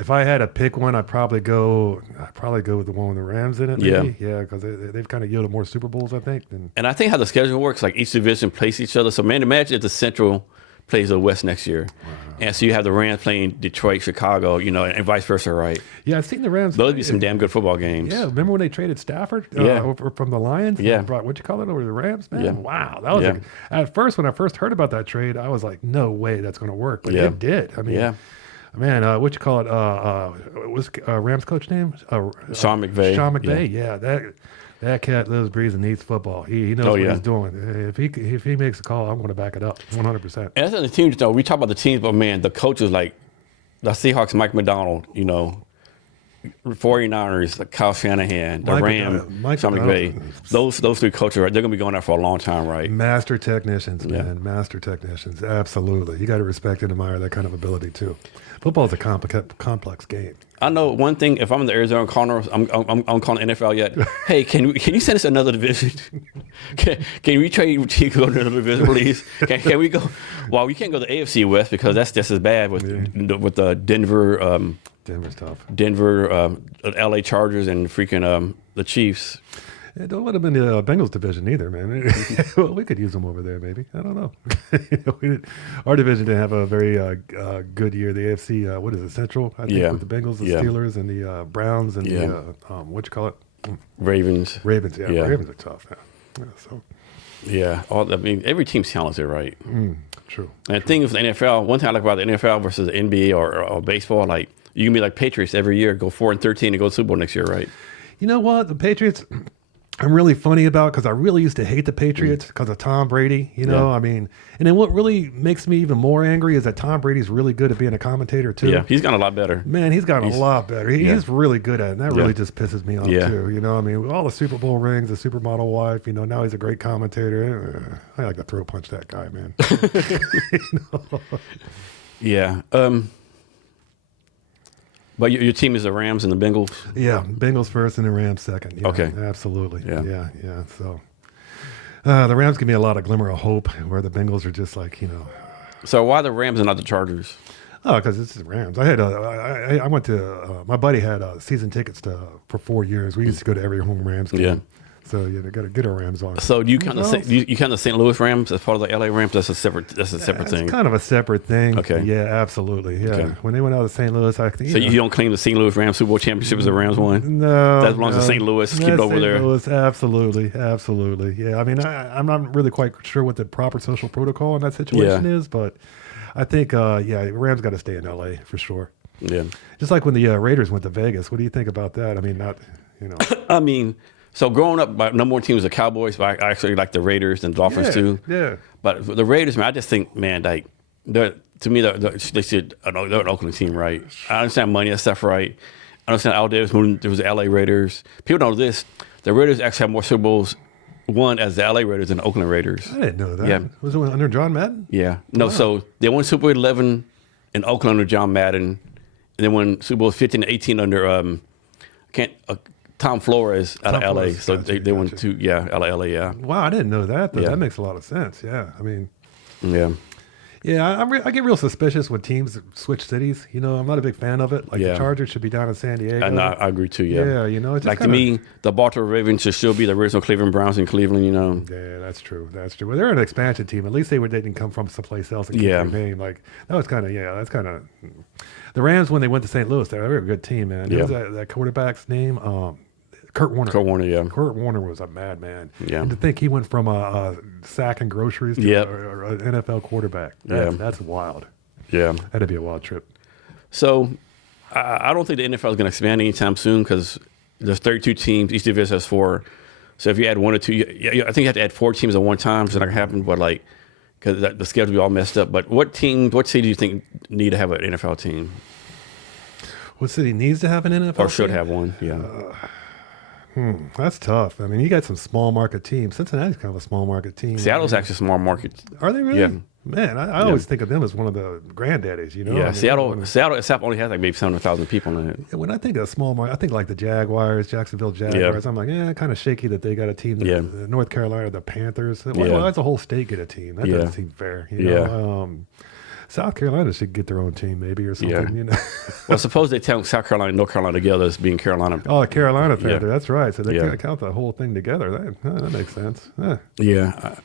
If I had to pick one, I'd probably go with the one with the Rams in it. Maybe. Yeah, because they've kind of yielded more Super Bowls, I think. And I think how the schedule works, like each division plays each other. So man, imagine if the Central plays the West next year. Wow. And so you have the Rams playing Detroit, Chicago, and vice versa, right? Yeah, I've seen the Rams. Those would be some damn good football games. Yeah, remember when they traded Stafford from the Lions? Yeah. Brought, what'd you call it, over the Rams, man? Yeah. Wow. That was at first, when I first heard about that trade, I was like, no way that's going to work. But it did. I mean, man, what you call it? What's Rams coach name? Sean McVay. Sean McVay, that cat lives, breathes, and needs football. He knows what he's doing. If he makes a call, I'm going to back it up 100%. And that's the teams, though. We talk about the teams, but man, the coaches like the Seahawks, Mike McDonald, 49ers, like Kyle Shanahan, the Rams, Sean McVay. Those three coaches, right? They're going to be going there for a long time, right? Master technicians, man. Master technicians. Absolutely. You got to respect and admire that kind of ability too. Football is a complex game. I know one thing. If I'm in the Arizona Cardinals, I'm calling NFL yet. Hey, can you send us another division? Can we trade to go to another division, please? Can we go? Well, we can't go to the AFC West because that's just as bad with the Denver. Denver's tough. Denver, LA Chargers, and freaking the Chiefs. It don't let them in the Bengals division either, man. Well, we could use them over there, maybe. I don't know. Our division didn't have a very good year. The AFC, what is it, Central? I think with the Bengals, the Steelers, and the Browns, and the what you call it? Ravens. Ravens are tough. Every team's talented, right? True. And the thing with the NFL, one thing I like about the NFL versus the NBA or baseball, like you can be like Patriots every year, go 4-13 and go to Super Bowl next year, right? You know what? The Patriots, I'm really funny about, because I really used to hate the Patriots because of Tom Brady, I mean, and then what really makes me even more angry is that Tom Brady's really good at being a commentator too. Yeah, he's gotten a lot better. Man, he's gotten a lot better. He's really good at it, and that really just pisses me off too. I mean, with all the Super Bowl rings, the supermodel wife, now he's a great commentator. I like to throw punch that guy, man. Yeah. But your team is the Rams and the Bengals? Yeah, Bengals first and the Rams second. Yeah, okay. Absolutely. Yeah. So the Rams give me a lot of glimmer of hope, where the Bengals are just like, So why the Rams and not the Chargers? Oh, because it's the Rams. I went to, my buddy had season tickets for 4 years. We used to go to every home Rams game. Yeah. So they got to get our Rams on. So do you count the St. Louis Rams as part of the LA Rams? That's a separate thing. It's kind of a separate thing. Okay. Yeah, absolutely. Yeah. Okay. When they went out of St. Louis, I think. So you don't claim the St. Louis Rams Super Bowl championship as the Rams won? No. That belongs to St. Louis. Keep it over St. there. Louis, absolutely. Yeah. I mean, I'm not really quite sure what the proper social protocol in that situation is, but I think Rams got to stay in LA for sure. Yeah. Just like when the Raiders went to Vegas. What do you think about that? I mean, not, you know. I mean, so growing up, my number one team was the Cowboys, but I actually like the Raiders and Dolphins too. Yeah. But the Raiders, man, I just think, man, like, to me, they should, they're an Oakland team, right? I understand money and stuff, right? I understand Al Davis moving, there was the LA Raiders. People know this. The Raiders actually have more Super Bowls won as the LA Raiders than the Oakland Raiders. I didn't know that. Yeah. Was it under John Madden? Yeah. No, Wow. So they won Super Bowl 11 in Oakland under John Madden. And then won Super Bowl 15 and 18 under Tom Flores out of LA. Flores, So gotcha, they won gotcha. two, LA, yeah. Wow, I didn't know that, though. Yeah. That makes a lot of sense. Yeah. I mean, Yeah. yeah, I get real suspicious when teams switch cities. You know, I'm not a big fan of it. Like the Yeah. Chargers should be down in San Diego. And I agree too, yeah. Yeah, you know, it's just Like kinda, to me, the Baltimore Ravens should still be the original Cleveland Browns in Cleveland, you know. Yeah, that's true. That's true. Well, they're an expansion team. At least they didn't come from someplace else and keep Yeah. their name. Like that was kind of that's kind of the Rams when they went to St. Louis. They were a good team, man. Yeah. What was that quarterback's name? Kurt Warner. Kurt Warner, yeah. Kurt Warner was a madman. Yeah. And to think he went from a sack and groceries to Yep. an NFL quarterback. That's wild. Yeah. That'd be a wild trip. So I don't think the NFL is going to expand anytime soon because there's 32 teams. Each division has 4. So if you add 1 or 2, I think you have to add 4 teams at one time. It's not going to happen, but like, because the schedule will be all messed up. But what city do you think need to have an NFL team? What city needs to have an NFL Or should team? have one, yeah. That's tough. I mean, you got some small market teams. Cincinnati's kind of a small market team. Seattle's actually a small market. Are they really? Yeah. Man, I always think of them as one of the granddaddies, you know? Yeah, I mean, Seattle itself only has like maybe 700,000 people in it. when I think of small market, I think like the Jaguars, Jacksonville Jaguars. I'm like, kind of shaky that they got a team. Yeah. North Carolina, the Panthers. Why Yeah. does the whole state get a team? That doesn't seem fair. You know? South Carolina should get their own team, maybe, or something. Yeah. You know? Well, suppose they count South Carolina and North Carolina together as being Carolina. Oh, Carolina Yeah. Panther. That's right. So they Yeah. count the whole thing together. That makes sense. Yeah.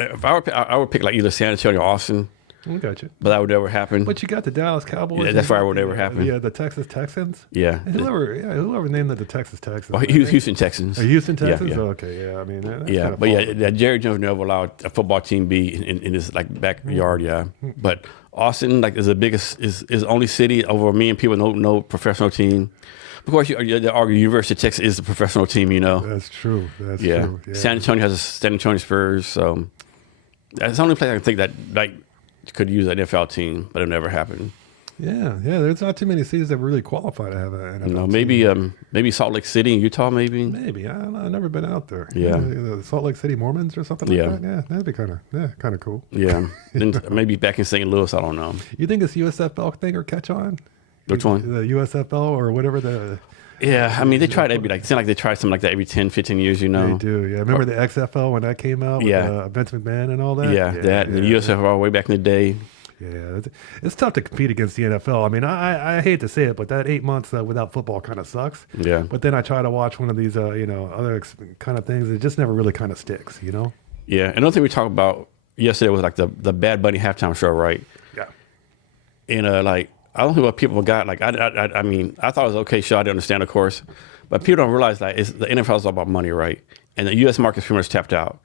If I would pick like either San Antonio or Austin, I got you. but that would never happen. But you got the Dallas Cowboys. Yeah, that's why it would the, never happen. Yeah, the Texas Texans. Yeah. And whoever named it the Texas Texans. Oh, Houston Texans. Houston Texans? Yeah, yeah. Okay, yeah. I mean, that's Yeah, kinda but false. yeah, Jerry Jones never allowed a football team be in his like backyard. Yeah, but Austin like is the biggest is the only city over a million people no professional team. Of course, the University of Texas is the professional team. You know. That's true. That's Yeah. true. Yeah. San Antonio has a San Antonio Spurs. So that's the only place I can think that like could use an NFL team, but it never happened. Yeah. There's not too many cities that really qualify to have an NFL You know, team. maybe Salt Lake City in Utah, maybe. Maybe. I've never been out there. Yeah. The Salt Lake City Mormons or something like Yeah. that. Yeah, that'd be kind of cool. Yeah, then maybe back in St. Louis. I don't know. You think this USFL thing or catch on? Which one? The USFL or whatever the. Yeah, I mean, they try to be like, it seems like they try something like that every 10, 15 years, you know? They do, yeah. Remember the XFL when that came out with Yeah. Vince McMahon and all that? Yeah, that, and the USFL way back in the day. Yeah, it's tough to compete against the NFL. I mean, I hate to say it, but that 8 months without football kind of sucks. Yeah. But then I try to watch one of these, other kind of things. It just never really kind of sticks, you know? Yeah, another thing we talked about yesterday was like the Bad Bunny halftime show, right? Yeah. And like, I don't think what people got, like, I mean, I thought it was an okay show. I didn't understand, of course. But people don't realize that the NFL is all about money, right? And the U.S. market is pretty much tapped out.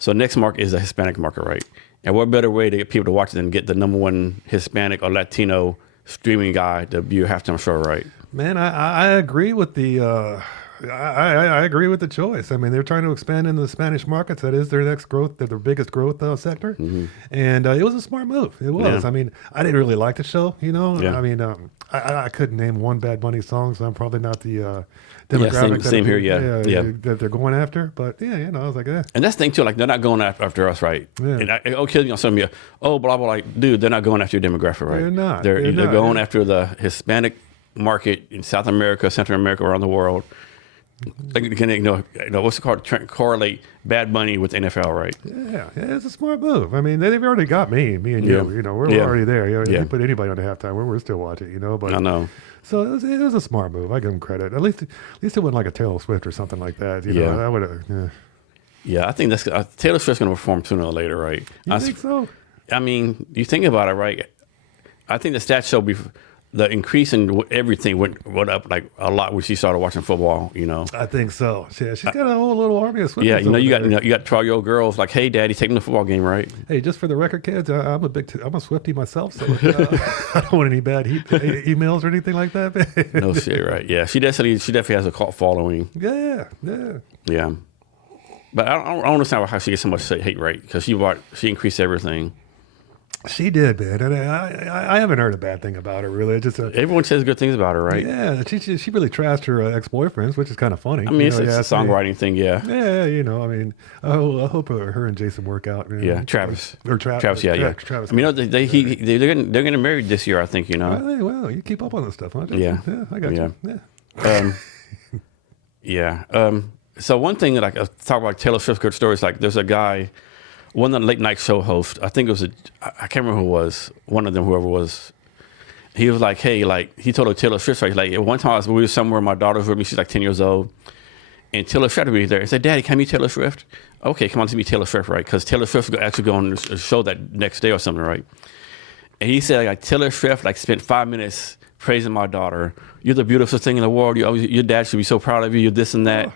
So next market is the Hispanic market, right? And what better way to get people to watch it than get the number one Hispanic or Latino streaming guy to be your halftime show, right? Man, I agree with the I agree with the choice. I mean, they're trying to expand into the Spanish markets. That is their next growth, their biggest growth sector. And it was a smart move. It was. Yeah. I mean, I didn't really like the show, you know? Yeah. I mean, I couldn't name one Bad Bunny song, so I'm probably not the demographic same here, yeah. that they're going after. But yeah, you know, I was like, And that's the thing too, like they're not going after us, right? Yeah. And okay, you know, some of you, blah blah, like, dude, they're not going after your demographic, right? They're not. They're They're not, going yeah. after the Hispanic market in South America, Central America, around the world. Like, can you know what's it called? Correlate Bad Bunny with NFL, right? yeah, it's a smart move. I mean, they've already got me and Yeah. you. You know, we're Yeah. already there. You know, Yeah. you put anybody on the halftime, we're still watching. You know, but I know. So it was a smart move. I give them credit. At least it wasn't like a Taylor Swift or something like that. You Yeah. know, I would have. Yeah. Yeah, I think that's Taylor Swift's going to perform sooner or later, right? You think so? I mean, you think about it, right? I think the stats show the increase in everything went up like a lot when she started watching football. You know. I think so. She's got a whole little army of Swifties. Yeah, you know, over there. you got 12-year-old girls like, hey, daddy, take them to the football game, right? Hey, just for the record, kids, I'm a Swiftie myself, so I don't want any bad emails or anything like that. No shit, right? Yeah, she definitely has a cult following. Yeah. Yeah, but I don't understand how she gets so much hate, right? Because she increased everything. She did, man, and I haven't heard a bad thing about her really. Just Everyone says good things about her, right? Yeah, she really trashed her ex-boyfriends, which is kind of funny. I mean, it's a songwriting thing, yeah. Yeah, you know, I mean, I hope her and Jason work out. Man. Yeah, Travis. Travis, yeah. Travis. I mean, they're getting married this year, I think. You know. Well, you keep up on this stuff, huh? Yeah, I got you. Yeah. Yeah. So one thing that I talk about Taylor Swift good stories, like there's a guy, one of the late night show hosts, I think it was I can't remember who it was, one of them, whoever it was. He was like, hey, like he told a Taylor Swift story. Like one time we were somewhere, my daughter was with me, she's like 10 years old, and Taylor Swift was there. I said, Daddy, can I meet Taylor Swift? Okay, come on to meet Taylor Swift, right? Because Taylor Swift was actually going on a show that next day or something, right? And he said, like Taylor Swift like spent 5 minutes praising my daughter. You're the beautiful thing in the world. Your dad should be so proud of you. You're this and that. Oh.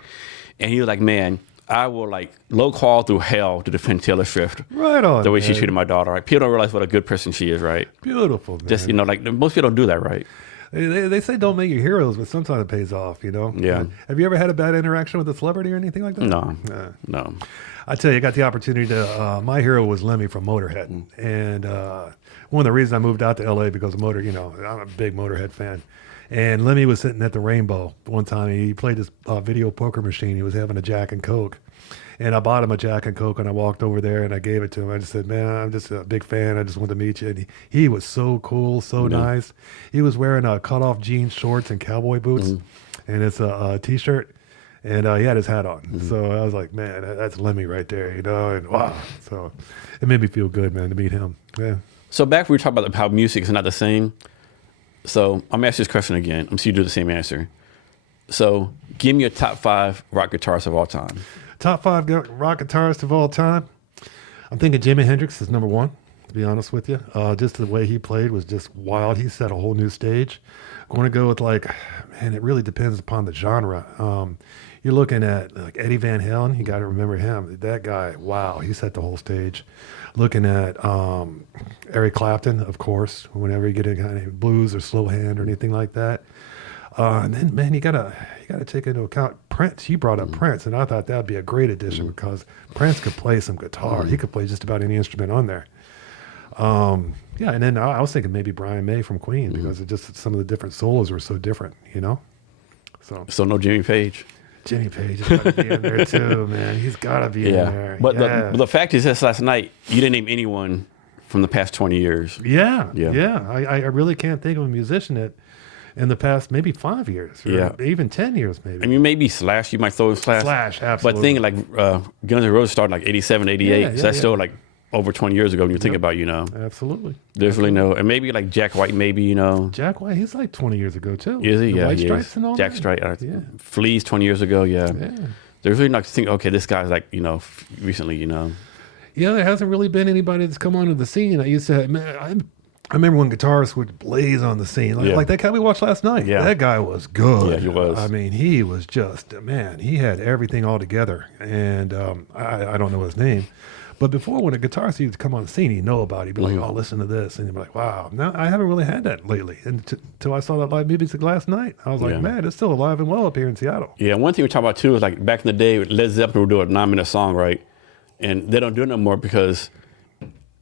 And he was like, man, I will like low call through hell to defend Taylor Swift. Right on. The way man. she treated my daughter. Right? People don't realize what a good person she is, right? Beautiful, man. Just, you know, like most people don't do that, right? They say don't make your heroes, but sometimes it pays off, you know? Yeah. Have you ever had a bad interaction with a celebrity or anything like that? No. I tell you, I got the opportunity to, my hero was Lemmy from Motorhead. And one of the reasons I moved out to LA because of I'm a big Motorhead fan. And Lemmy was sitting at the Rainbow one time. He played this video poker machine. He was having a Jack and Coke. And I bought him a Jack and Coke, and I walked over there, and I gave it to him. I just said, man, I'm just a big fan. I just wanted to meet you. And he was so cool, so nice. He was wearing cut-off jeans, shorts, and cowboy boots. And it's a T-shirt. And he had his hat on. So I was like, man, that's Lemmy right there, you know? And wow. So it made me feel good, man, to meet him. Yeah. So back when we were talking about how music is not the same. So I'm going to ask this question again. I'm going to see you do the same answer. So give me your top 5 rock guitarists of all time. Top 5 rock guitarists of all time? I'm thinking Jimi Hendrix is number 1, to be honest with you. Just the way he played was just wild. He set a whole new stage. I'm going to go with man, it really depends upon the genre. You're looking at like Eddie Van Halen. You got to remember him. That guy, wow, he set the whole stage. Looking at Eric Clapton, of course, whenever you get any kind of blues or slow hand or anything like that. And then, man, you gotta take into account Prince. You brought up Prince, and I thought that'd be a great addition because Prince could play some guitar. He could play just about any instrument on there. Yeah, and then I was thinking maybe Brian May from Queen because it just some of the different solos were so different, you know. So no Jimmy Page. Jimmy Page has got to be in there too, man. He's got to be in there. But the fact is, this last night you didn't name anyone from the past 20 years. Yeah. I really can't think of a musician that in the past maybe 5 years, or even 10 years, maybe. I mean, maybe Slash. You might throw in Slash. Slash, absolutely. But think like Guns N' Roses started like 87, 88. So that's still like over 20 years ago when you think about, you know. Absolutely. There's really no, and maybe like Jack White, maybe, you know. Jack White, he's like 20 years ago too. Is he? The Yeah, White he Stripes is. and all Jack that. Stripes. Fleas 20 years ago, yeah. There's really not to think, okay, this guy's like, you know, recently, you know. Yeah, there hasn't really been anybody that's come onto the scene. I used to have, man, I remember when guitarists would blaze on the scene. Like that guy we watched last night. Yeah. That guy was good. Yeah, he was. I mean, he was just, man, he had everything all together. And I don't know his name. But before, when a guitarist used to come on the scene, he'd know about it. He'd be like, oh, listen to this. And he'd be like, wow. Now, I haven't really had that lately. And until I saw that live music last night, I was like, man, it's still alive and well up here in Seattle. Yeah, one thing we talk about, too, is like back in the day, Led Zeppelin would do a 9-minute song, right? And they don't do it no more because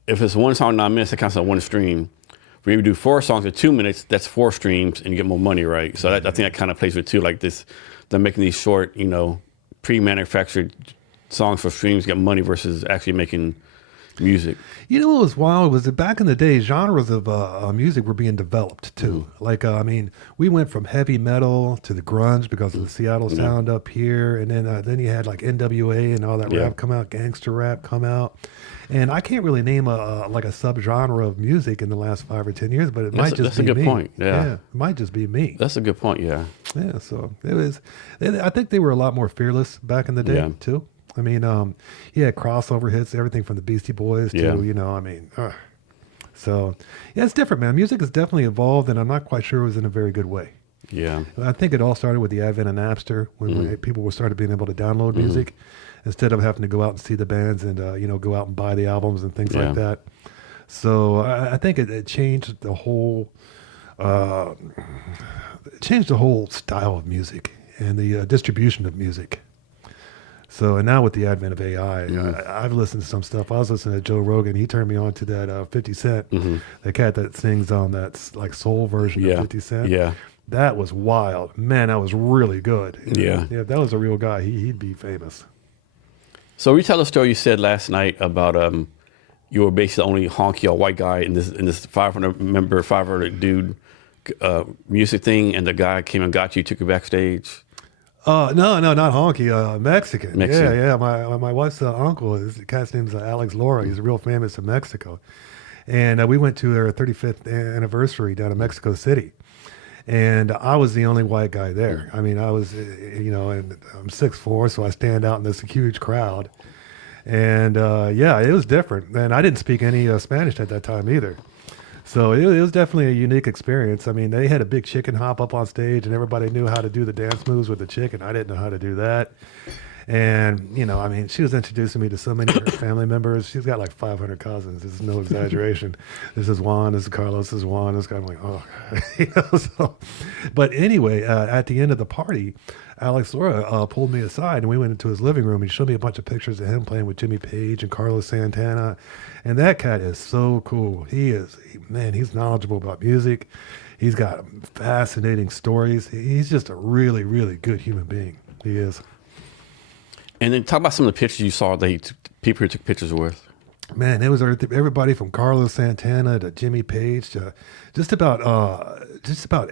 if it's one song 9 minutes, it counts as one stream. If we do 4 songs at 2 minutes, that's 4 streams, and you get more money, right? So I think that kind of plays with, too, like this, they're making these short, you know, pre-manufactured songs for streams get money versus actually making music. You know what was wild was that back in the day, genres of music were being developed too. Like, I mean, we went from heavy metal to the grunge because of the Seattle sound up here, and then you had like NWA and all that rap come out, gangster rap come out, and I can't really name a subgenre of music in the last 5 or 10 years, but that's a good point. Yeah, it might just be me. That's a good point. Yeah. So it was. I think they were a lot more fearless back in the day too. I mean, he had crossover hits, everything from the Beastie Boys to, you know, I mean, So, yeah, it's different, man. Music has definitely evolved, and I'm not quite sure it was in a very good way. Yeah. I think it all started with the advent of Napster when people were started being able to download music instead of having to go out and see the bands and go out and buy the albums and things like that. So I think it changed the whole style of music and the distribution of music. So, and now with the advent of AI, I've listened to some stuff. I was listening to Joe Rogan. He turned me on to that 50 Cent, the cat that sings on that like soul version of 50 Cent. Yeah. That was wild. Man, that was really good. Yeah. Yeah, if that was a real guy, he'd be famous. So you tell a story you said last night about you were basically the only honky or white guy in this 500 dude music thing, and the guy came and got you, took you backstage. No, not honky. Mexican. Mexican. Yeah. My wife's uncle, the cat's name's Alex Laura. He's real famous in Mexico. And we went to their 35th anniversary down in Mexico City. And I was the only white guy there. I mean, I was, and I'm 6'4", so I stand out in this huge crowd. And yeah, it was different. And I didn't speak any Spanish at that time either. So it was definitely a unique experience. I mean, they had a big chicken hop up on stage, and everybody knew how to do the dance moves with the chicken. I didn't know how to do that. And, I mean, she was introducing me to so many of her family members. She's got like 500 cousins. This is no exaggeration. This is Juan, this is Carlos, this is Juan. This guy, I'm like, oh. But anyway, at the end of the party, Alex Laura pulled me aside, and we went into his living room. He showed me a bunch of pictures of him playing with Jimmy Page and Carlos Santana. And that cat is so cool. He's knowledgeable about music. He's got fascinating stories. He's just a really, really good human being. He is. And then talk about some of the pictures you saw that people who took pictures with. Man, it was everybody from Carlos Santana to Jimmy Page to just about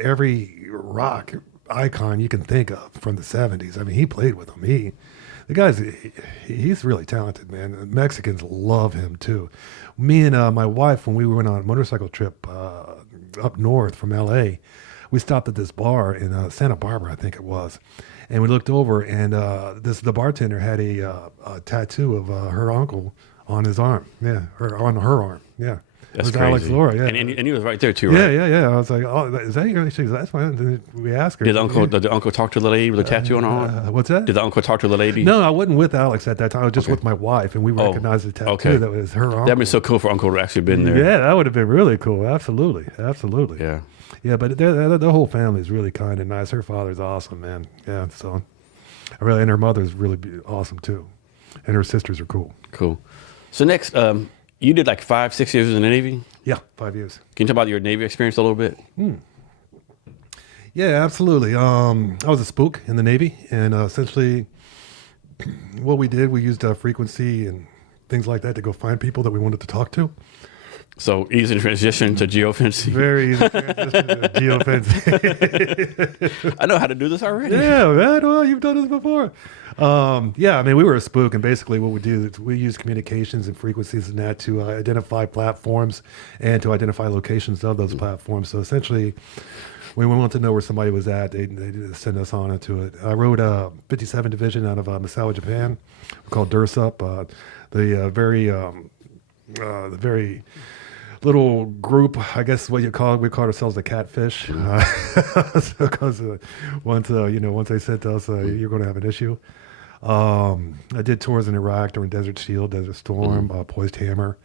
every rock icon you can think of from the 70s. I mean, he played with them. He's really talented, man. Mexicans love him too. Me and my wife, when we went on a motorcycle trip up north from LA, we stopped at this bar in Santa Barbara, I think it was. And we looked over, and the bartender had a tattoo of her uncle on his arm. Yeah, on her arm. Yeah. That's it was crazy. Alex Laura, yeah. And he was right there too, right? Yeah. I was like, oh, is that your? She goes, that's fine. And then we asked her. Did the uncle talk to the lady with the tattoo on her arm? What's that? Did the uncle talk to the lady? No, I wasn't with Alex at that time. I was just with my wife, and we recognized the tattoo that was her uncle. That'd be so cool for uncle to actually been there. Yeah, that would have been really cool. Absolutely. Yeah. Yeah, but the whole family is really kind and nice. Her father's awesome, man. Yeah, so and her mother's really awesome too, and her sisters are cool. Cool. So next, you did like 5-6 years in the Navy. Yeah, 5 years. Can you talk about your Navy experience a little bit? Yeah, absolutely. I was a spook in the Navy, and essentially what we did, we used frequency and things like that to go find people that we wanted to talk to. So easy transition to geofencing. Very easy transition to geofencing. I know how to do this already. Yeah, man. Well, you've done this before. Yeah, I mean, we were a spook, and basically what we do is we use communications and frequencies and that to identify platforms and to identify locations of those platforms. So essentially, when we want to know where somebody was at, they send us on into it. I rode a 57 division out of Misawa, Japan, called DURSUP. The very little group, I guess what you call it. We called ourselves the Catfish, because once they said to us, "You're going to have an issue." I did tours in Iraq during Desert Shield, Desert Storm, Poised Hammer,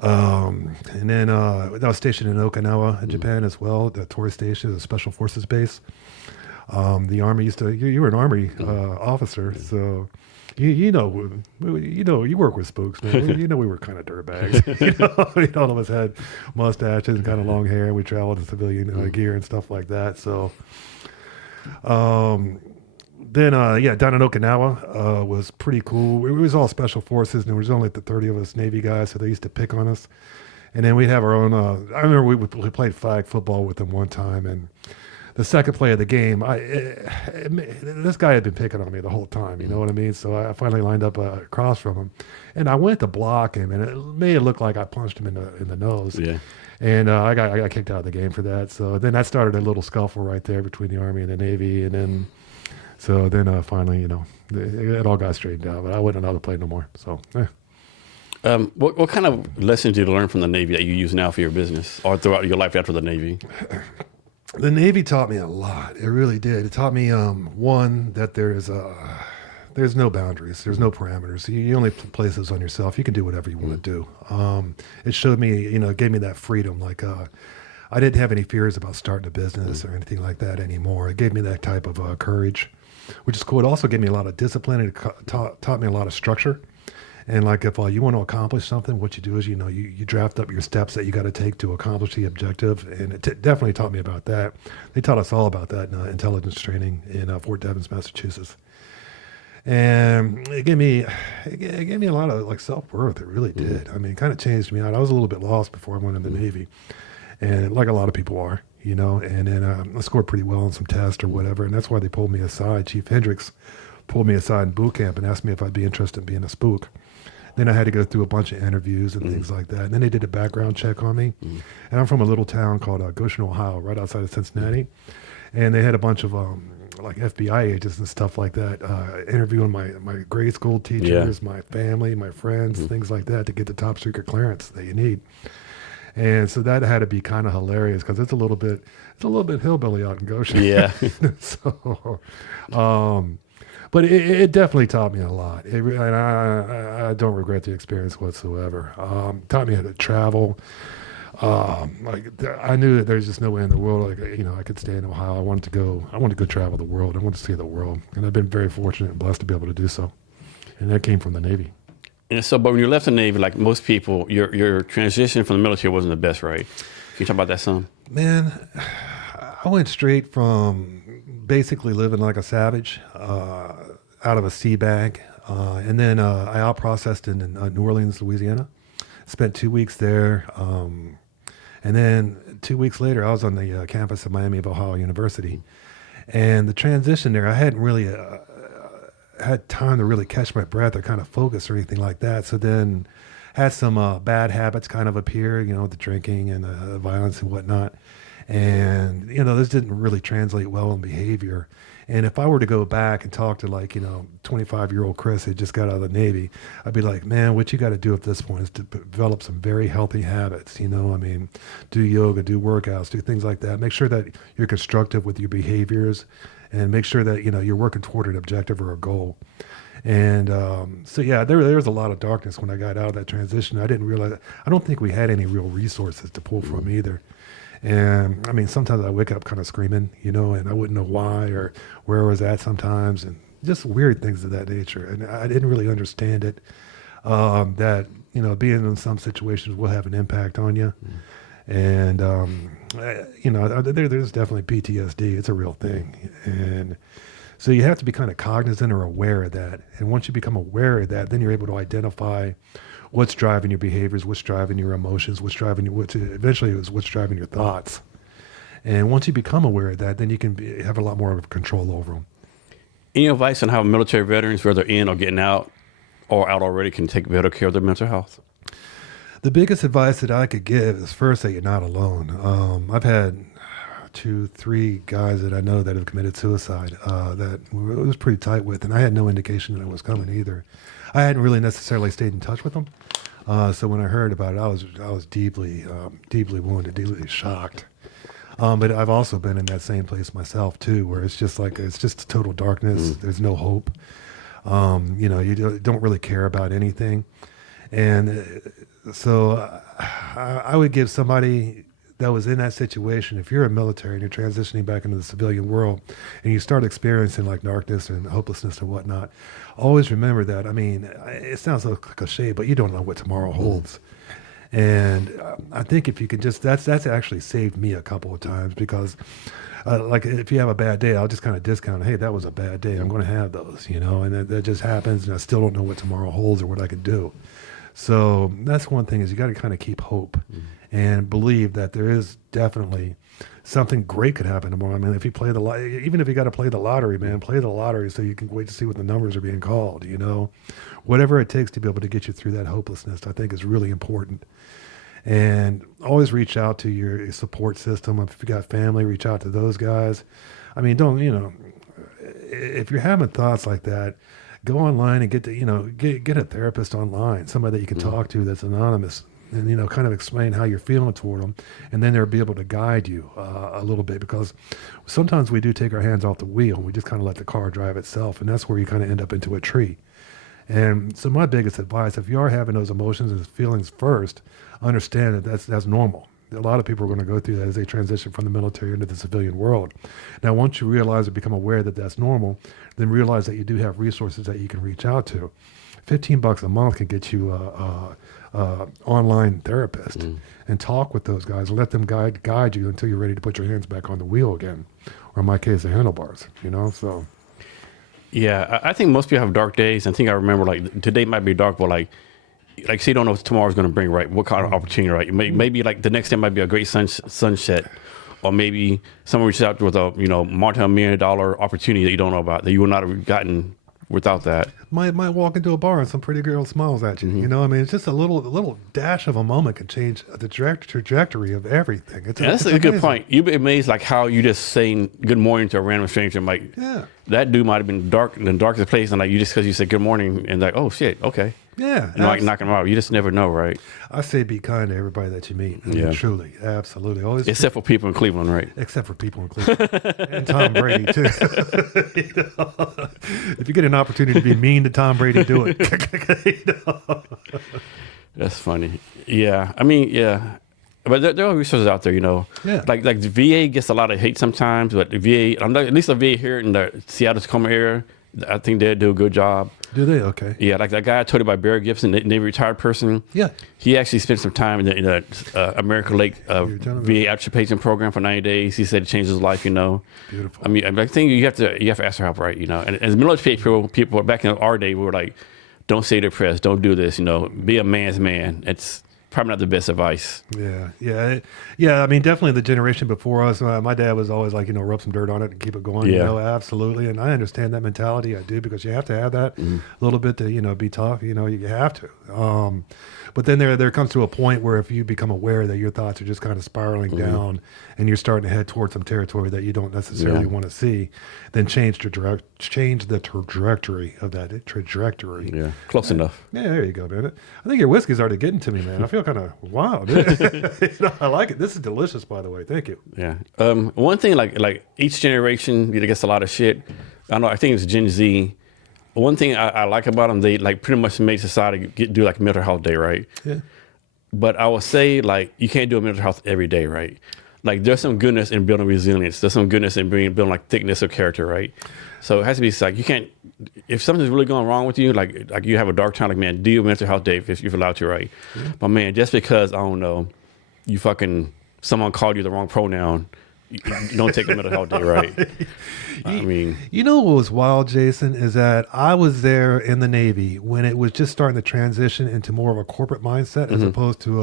and then I was stationed in Okinawa, in Japan as well. The Torii Station is a special forces base. The Army used to. You were an Army officer, so. You work with spooks, man. We were kind of dirtbags. All of us had mustaches and kind of long hair. We traveled in civilian gear and stuff like that. So, then down in Okinawa was pretty cool. It was all special forces, and there was only the 30 of us Navy guys, so they used to pick on us. And then we'd have our own. I remember we played flag football with them one time, and the second play of the game, this guy had been picking on me the whole time, you know what I mean? So I finally lined up across from him, and I went to block him, and it made it look like I punched him in the nose. Yeah. And I got kicked out of the game for that. So then that started a little scuffle right there between the Army and the Navy, and then finally, it all got straightened out. But I wouldn't know how to play no more. So. What kind of lessons did you learn from the Navy that you use now for your business or throughout your life after the Navy? The Navy taught me a lot. It really did. It taught me, one, that there's no boundaries. There's no parameters. You only place those on yourself. You can do whatever you want to do. It showed me, it gave me that freedom. Like, I didn't have any fears about starting a business or anything like that anymore. It gave me that type of courage, which is cool. It also gave me a lot of discipline. It taught me a lot of structure. And like if you want to accomplish something, what you do is, you draft up your steps that you got to take to accomplish the objective. And it definitely taught me about that. They taught us all about that in intelligence training in Fort Devens, Massachusetts. And it gave me a lot of like self-worth. It really did. I mean, it kind of changed me out. I was a little bit lost before I went in the Navy, and like a lot of people are, and then I scored pretty well on some tests or whatever. And that's why they pulled me aside. Chief Hendricks pulled me aside in boot camp and asked me if I'd be interested in being a spook. Then I had to go through a bunch of interviews and things like that. And then they did a background check on me. And I'm from a little town called Goshen, Ohio, right outside of Cincinnati. And they had a bunch of like FBI agents and stuff like that interviewing my grade school teachers, my family, my friends, things like that to get the top secret clearance that you need. And so that had to be kind of hilarious because it's a little bit hillbilly out in Goshen. Yeah. So, but it definitely taught me a lot. And I don't regret the experience whatsoever. Taught me how to travel. I knew that there's just no way in the world, I could stay in Ohio. I wanted to go travel the world. I wanted to see the world. And I've been very fortunate and blessed to be able to do so. And that came from the Navy. And so, but when you left the Navy, like most people, your transition from the military wasn't the best, right? Can you talk about that some? Man, I went straight from basically living like a savage out of a sea bag. And then I out-processed in New Orleans, Louisiana. Spent 2 weeks there. And then 2 weeks later, I was on the campus of Miami of Ohio University. And the transition there, I hadn't really had time to really catch my breath or kind of focus or anything like that. So then had some bad habits kind of appear, the drinking and the violence and whatnot. And, this didn't really translate well in behavior. And if I were to go back and talk to 25-year-old Chris who just got out of the Navy, I'd be like, man, what you got to do at this point is to develop some very healthy habits. Do yoga, do workouts, do things like that. Make sure that you're constructive with your behaviors and make sure that, you're working toward an objective or a goal. And there was a lot of darkness when I got out of that transition. I didn't realize, I don't think we had any real resources to pull from either. And I mean, sometimes I wake up kind of screaming, and I wouldn't know why or where I was at sometimes, and just weird things of that nature. And I didn't really understand it, that, being in some situations will have an impact on you. And, there's definitely PTSD. It's a real thing. And so you have to be kind of cognizant or aware of that. And once you become aware of that, then you're able to identify what's driving your behaviors, what's driving your emotions, what's driving what's driving your thoughts. And once you become aware of that, then you can have a lot more control over them. Any advice on how military veterans, whether in or getting out or out already, can take better care of their mental health? The biggest advice that I could give is first that you're not alone. I've had 2-3 guys that I know that have committed suicide that it was pretty tight with, and I had no indication that it was coming either. I hadn't really necessarily stayed in touch with them, so when I heard about it, I was deeply wounded, deeply shocked. But I've also been in that same place myself too, where it's just total darkness. There's no hope. You don't really care about anything, and so I would give somebody that was in that situation, if you're a military and you're transitioning back into the civilian world and you start experiencing like darkness and hopelessness and whatnot, always remember that. I mean, it sounds so cliche, but you don't know what tomorrow holds. And I think if you could that's actually saved me a couple of times because like if you have a bad day, I'll just kind of discount, hey, that was a bad day. I'm going to have those, and that just happens. And I still don't know what tomorrow holds or what I can do. So that's one thing is you got to kind of keep hope and believe that there is definitely something great could happen tomorrow. I mean, if you play even if you got to play the lottery, man, play the lottery so you can wait to see what the numbers are being called, whatever it takes to be able to get you through that hopelessness, I think is really important. And always reach out to your support system. If you got family, reach out to those guys. I mean, don't, if you're having thoughts like that, go online and get a therapist online, somebody that you can talk to that's anonymous, and kind of explain how you're feeling toward them, and then they'll be able to guide you a little bit, because sometimes we do take our hands off the wheel and we just kind of let the car drive itself, and that's where you kind of end up into a tree. And so my biggest advice, if you are having those emotions and feelings first, understand that that's normal. A lot of people are going to go through that as they transition from the military into the civilian world. Now, once you realize and become aware that that's normal, then realize that you do have resources that you can reach out to. $15 a month can get you a online therapist and talk with those guys. Let them guide you until you're ready to put your hands back on the wheel again, or in my case, the handlebars. So. Yeah, I think most people have dark days. I think I remember like today might be dark, but like say you don't know what tomorrow's going to bring, right? What kind of opportunity, right? Maybe like the next day might be a great sunset, or maybe someone reaches out with a multi-million-dollar opportunity that you don't know about, that you would not have gotten without that. Might walk into a bar and some pretty girl smiles at you. It's just a little dash of a moment can change the trajectory of everything. That's a good point. You'd be amazed like how you just saying good morning to a random stranger might. Yeah. That dude might have been dark in the darkest place, and like you just because you said good morning and like, oh shit, okay. Yeah. And like knocking them out. You just never know, right? I say be kind to everybody that you meet. I mean, truly, absolutely. Always. Except for people in Cleveland, right? Except for people in Cleveland. And Tom Brady, too. If you get an opportunity to be mean to Tom Brady, do it. That's funny. Yeah. I mean, yeah. But there are resources out there, Yeah. Like the VA gets a lot of hate sometimes, but the VA, at least the VA here in the Seattle-Tacoma area, I think they do a good job. Do they? Okay. Yeah, like that guy I told you about, Barry Gibson, the Navy retired person. Yeah. He actually spent some time in the American Lake VA occupation program for 90 days. He said it changed his life, Beautiful. I mean, I think you have to ask for help, right? And as military people back in our day, we were like, don't stay depressed, don't do this, be a man's man. It's probably not the best advice. Yeah. I mean, definitely the generation before us. My dad was always like, rub some dirt on it and keep it going. Yeah. Absolutely. And I understand that mentality. I do, because you have to have that a little bit to be tough. You have to. But then there comes to a point where if you become aware that your thoughts are just kind of spiraling down and you're starting to head towards some territory that you don't necessarily want to see, then change the trajectory of that trajectory. Yeah, close enough. Yeah, there you go, man. I think your whiskey's already getting to me, man. I feel kind of wild. I like it. This is delicious, by the way. Thank you. Yeah. One thing, like each generation gets a lot of shit. I think it's Gen Z. One thing I like about them, they like pretty much made society do like mental health day, right? Yeah. But I would say like you can't do a mental health every day, right? Like there's some goodness in building resilience. There's some goodness in building like thickness of character, right? So it has to be like you can't. If something's really going wrong with you, like you have a dark time, like man, do a mental health day if you're allowed to, right? Yeah. But man, just because I don't know, someone called you the wrong pronoun. You don't take a mental health day, right? I mean, what was wild, Jason, is that I was there in the Navy when it was just starting to transition into more of a corporate mindset as opposed to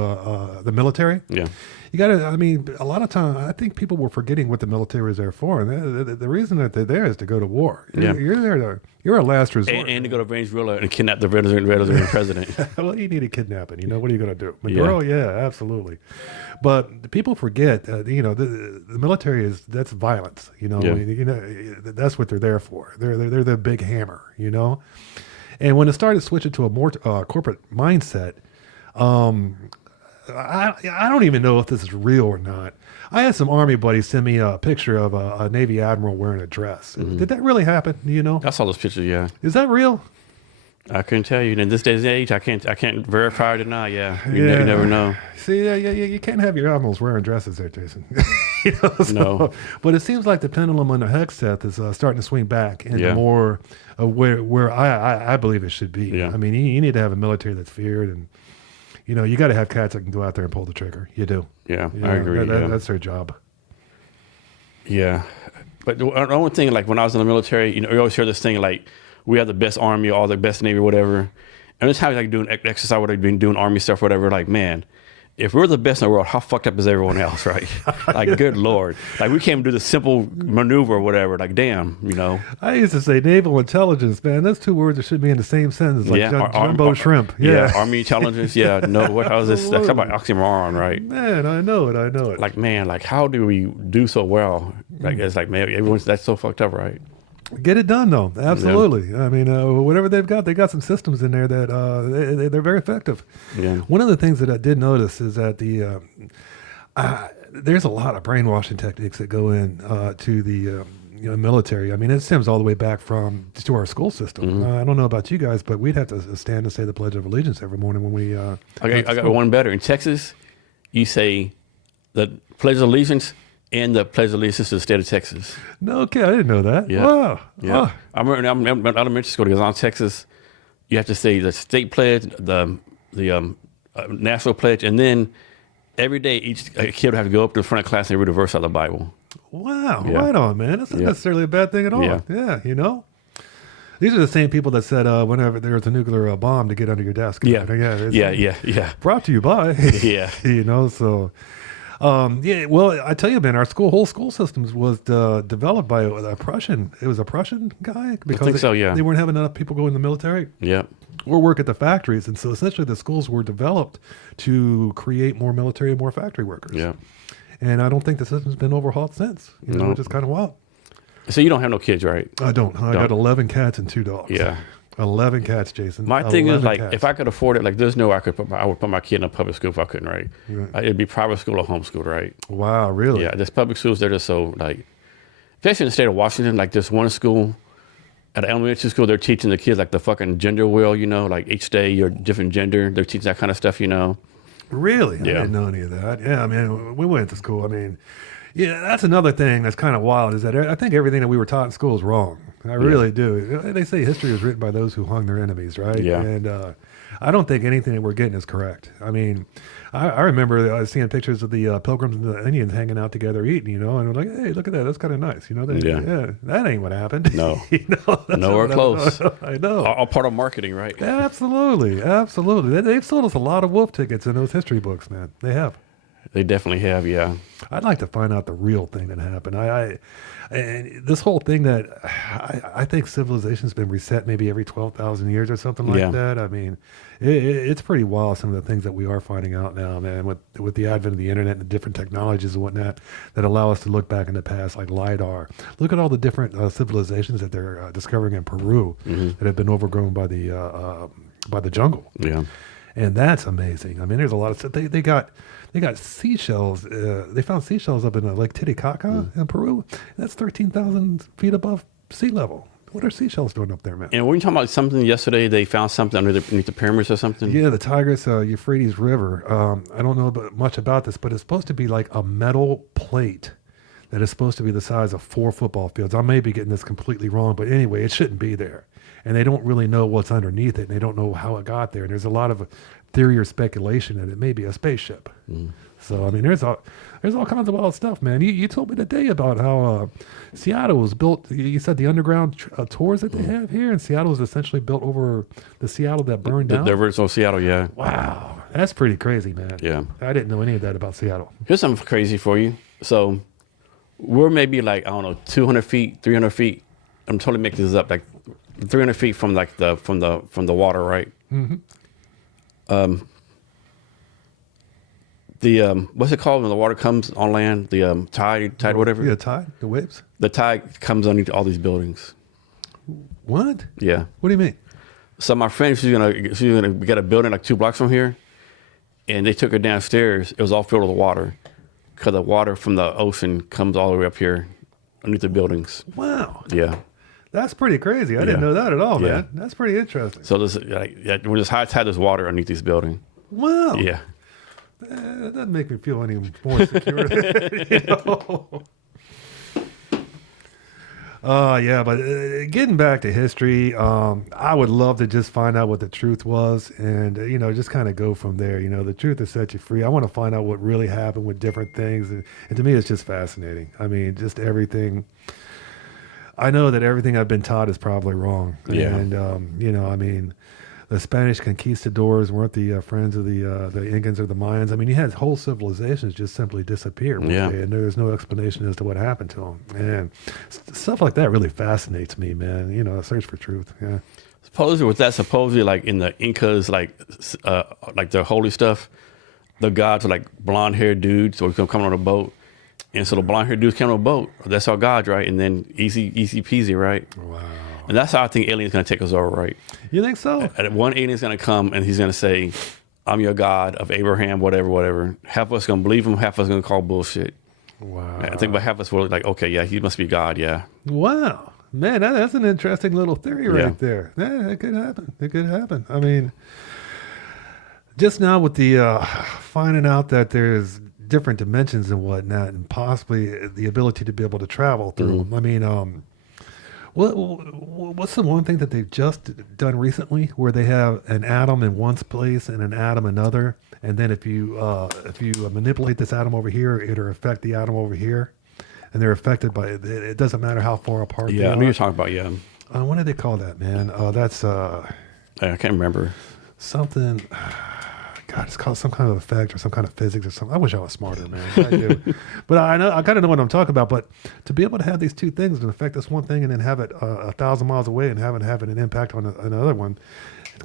the military. Yeah. You got to, I mean, a lot of time, I think people were forgetting what the military is there for. And the reason that they're there is to go to war. You're there you're a last resort. And to go to Venezuela and kidnap the Venezuelan president. Well, you need to kidnap it. What are you going to do? Maduro, yeah, absolutely. But people forget, the military that's violence. That's what they're there for. They're the big hammer. And when it started switching to a more corporate mindset, I don't even know if this is real or not. I had some Army buddies send me a picture of a Navy admiral wearing a dress. Did that really happen? I saw those pictures. Yeah. Is that real? I couldn't tell you. In this day's age, I can't verify or deny. Yeah, you never know. See, you can't have your admirals wearing dresses there, Jason. No. But it seems like the pendulum on the Hexeth is starting to swing back into more where I believe it should be. Yeah. I mean, you need to have a military that's feared, and you got to have cats that can go out there and pull the trigger. You do. Yeah, I agree. That's their job. Yeah, but the only thing, like when I was in the military, you always hear this thing like we have the best Army or the best Navy or whatever. And it's how like doing exercise, what I've been doing Army stuff, whatever. Like, man, if we're the best in the world, how fucked up is everyone else, right? Like, good Lord. Like, we can't even do the simple maneuver or whatever. Like, damn, I used to say naval intelligence, man. Those two words that should be in the same sentence, like jumbo shrimp. Yeah, Army intelligence. Yeah, no, how's this? That's about oxymoron, right? Man, I know it. Like, man, like, how do we do so well? Like, it's like, man, that's so fucked up, right? Get it done, though. Absolutely. Yeah. I mean, whatever they've got, they got some systems in there that they're very effective. Yeah. One of the things that I did notice is that there's a lot of brainwashing techniques that go in to the military. I mean, it stems all the way back to our school system. I don't know about you guys, but we'd have to stand and say the Pledge of Allegiance every morning when we. I got one better. In Texas, you say the Pledge of Allegiance and the Pledge of Allegiance to the state of Texas. No, okay, I didn't know that. Yeah. Wow. Yeah. Oh. I remember in elementary school, because on Texas, you have to say the state pledge, the national pledge, and then every day each kid would have to go up to the front of class and read a verse out of the Bible. Wow, Yeah. right on, man. That's not necessarily a bad thing at all. Yeah. Yeah. These are the same people that said whenever there's a nuclear bomb to get under your desk. Yeah. Yeah. Brought to you by. Yeah. So... well, I tell you, man, our whole school systems was developed by a Prussian. It was a Prussian guy because I think so, yeah. They weren't having enough people go in the military Yeah. or work at the factories, and so essentially the schools were developed to create more military and more factory workers. Yeah. And I don't think the system's been overhauled since. No. Which is kind of wild. So you don't have no kids, right? I don't. I got 11 cats and 2 dogs. Yeah. 11 cats, Jason. My thing is, like, cats. if I could afford it, like, there's no way I would put my kid in a public school if I couldn't, right? Right. It'd be private school or homeschool, right? Wow, really? Yeah, there's public schools, they're just so, like, especially in the state of Washington, like, this one school, at an elementary school, they're teaching the kids, like, the fucking gender wheel, like, each day you're a different gender. They're teaching that kind of stuff, Really? Yeah. I didn't know any of that. Yeah, I mean, we went to school. I mean, yeah, that's another thing that's kind of wild is that I think everything that we were taught in school is wrong. I really do. They say history was written by those who hung their enemies, right? Yeah. And I don't think anything that we're getting is correct. I mean, I remember seeing pictures of the Pilgrims and the Indians hanging out together eating, and I'm like, hey, look at that. That's kind of nice. That ain't what happened. No. That's Nowhere close. I know. All part of marketing, right? Absolutely. They've sold us a lot of wolf tickets in those history books, man. They have. They definitely have, yeah. I'd like to find out the real thing that happened. And this whole thing that I think civilization's been reset maybe every 12,000 years or something like that. I mean, it's pretty wild, some of the things that we are finding out now, man, with the advent of the internet and the different technologies and whatnot that allow us to look back in the past, like LiDAR. Look at all the different civilizations that they're discovering in Peru that have been overgrown by the jungle. Yeah. And that's amazing. I mean, there's a lot of stuff. They got seashells. They found seashells up in Lake Titicaca in Peru. That's 13,000 feet above sea level. What are seashells doing up there, man? And were you talking about something yesterday? They found something underneath the pyramids or something? Yeah, the Tigris Euphrates River. I don't know much about this, but it's supposed to be like a metal plate that is supposed to be the size of 4 football fields. I may be getting this completely wrong, but anyway, it shouldn't be there. And they don't really know what's underneath it, and they don't know how it got there. And there's a lot of theory or speculation that it may be a spaceship. So, I mean, there's all kinds of wild stuff, man. You told me today about how Seattle was built. You said the underground tours that they have here, and Seattle was essentially built over the Seattle that burned down. The original Seattle, yeah. Wow, that's pretty crazy, man. Yeah. I didn't know any of that about Seattle. Here's something crazy for you. So we're maybe like, I don't know, 200 feet, 300 feet. I'm totally making this up, like 300 feet from like from the water, right? What's it called when the water comes on land? The tide, whatever. Yeah, tide, the waves. The tide comes underneath all these buildings. What? Yeah. What do you mean? So my friend, she's gonna get a building like 2 blocks from here, and they took her downstairs. It was all filled with water, because the water from the ocean comes all the way up here underneath the buildings. Wow. Yeah. That's pretty crazy. I didn't know that at all, Yeah. man. That's pretty interesting. So this, when there's high tide, there's water underneath this building. Wow. Yeah. That doesn't make me feel any more secure. Yeah, but getting back to history, I would love to just find out what the truth was and, just kind of go from there. The truth will set you free. I want to find out what really happened with different things. And to me, it's just fascinating. I mean, just everything. I know that everything I've been taught is probably wrong. Yeah. And, I mean, the Spanish conquistadors weren't the friends of the Incans or the Mayans. I mean, you had whole civilizations just simply disappear one day, and there's no explanation as to what happened to them. And stuff like that really fascinates me, man. A search for truth. Yeah. Supposedly like in the Incas, like their holy stuff, the gods are like blonde haired dudes, so he's gonna come on a boat, And so the blonde haired dudes came on a boat. That's our gods, right? And then easy peasy, right? Wow. And that's how I think aliens going to take us over, right? You think so? And one alien's going to come and he's going to say, I'm your God of Abraham, whatever. Half of us going to believe him, half of us going to call bullshit. Wow. I think about half of us were like, okay, yeah, he must be God, yeah. Wow. Man, that's an interesting little theory right there. Yeah, it could happen. It could happen. I mean, just now with the finding out that there's different dimensions and whatnot, and possibly the ability to be able to travel through. I mean, what's the one thing that they've just done recently where they have an atom in one place and an atom another, and then if you manipulate this atom over here, it'll affect the atom over here, and they're affected by it. It doesn't matter how far apart they are. Yeah, I know you're talking about, yeah. What do they call that, man? That's I can't remember. something. God, it's called some kind of effect or some kind of physics or something. I wish I was smarter, man. I do. But I kind of know what I'm talking about. But to be able to have these two things and affect this one thing and then have it 1,000 miles away and have an impact on another one,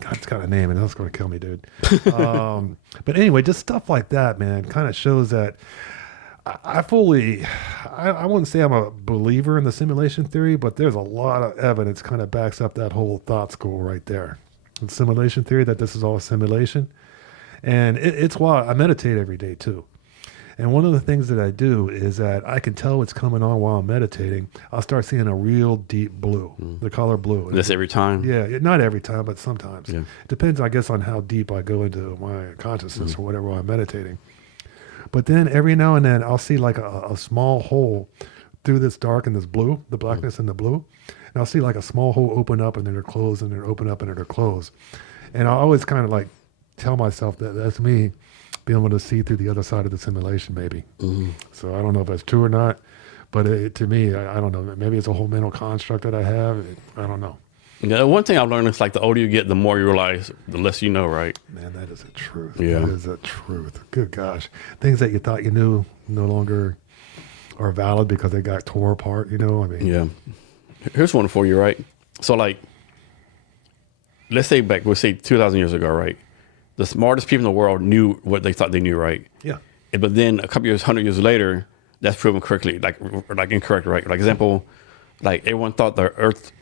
God, it's got a name and that's going to kill me, dude. But anyway, just stuff like that, man, kind of shows that I wouldn't say I'm a believer in the simulation theory, but there's a lot of evidence kind of backs up that whole thought school right there. The simulation theory, that this is all a simulation. And it's why I meditate every day too. And one of the things that I do is that I can tell what's coming on while I'm meditating. I'll start seeing a real deep blue, the color blue. That's every time? Yeah, not every time, but sometimes. Yeah. It depends, I guess, on how deep I go into my consciousness or whatever while I'm meditating. But then every now and then I'll see like a small hole through this dark and this blue, the blackness and the blue. And I'll see like a small hole open up and then it'll close and then it'll open up and it'll close. And I always kind of like tell myself that that's me being able to see through the other side of the simulation, maybe. So I don't know if that's true or not, but to me, I don't know. Maybe it's a whole mental construct that I have. I don't know. Yeah, one thing I've learned is like the older you get, the more you realize, the less you know, right? Man, that is a truth. Yeah. That is a truth. Good gosh. Things that you thought you knew no longer are valid because they got tore apart, you know? I mean, Yeah. Here's one for you, right? So like, let's say we'll say 2,000 years ago, right? The smartest people in the world knew what they thought they knew, right? Yeah. But then a couple years, 100 years later, that's proven correctly, like incorrect, right? Like example, like everyone thought the Earth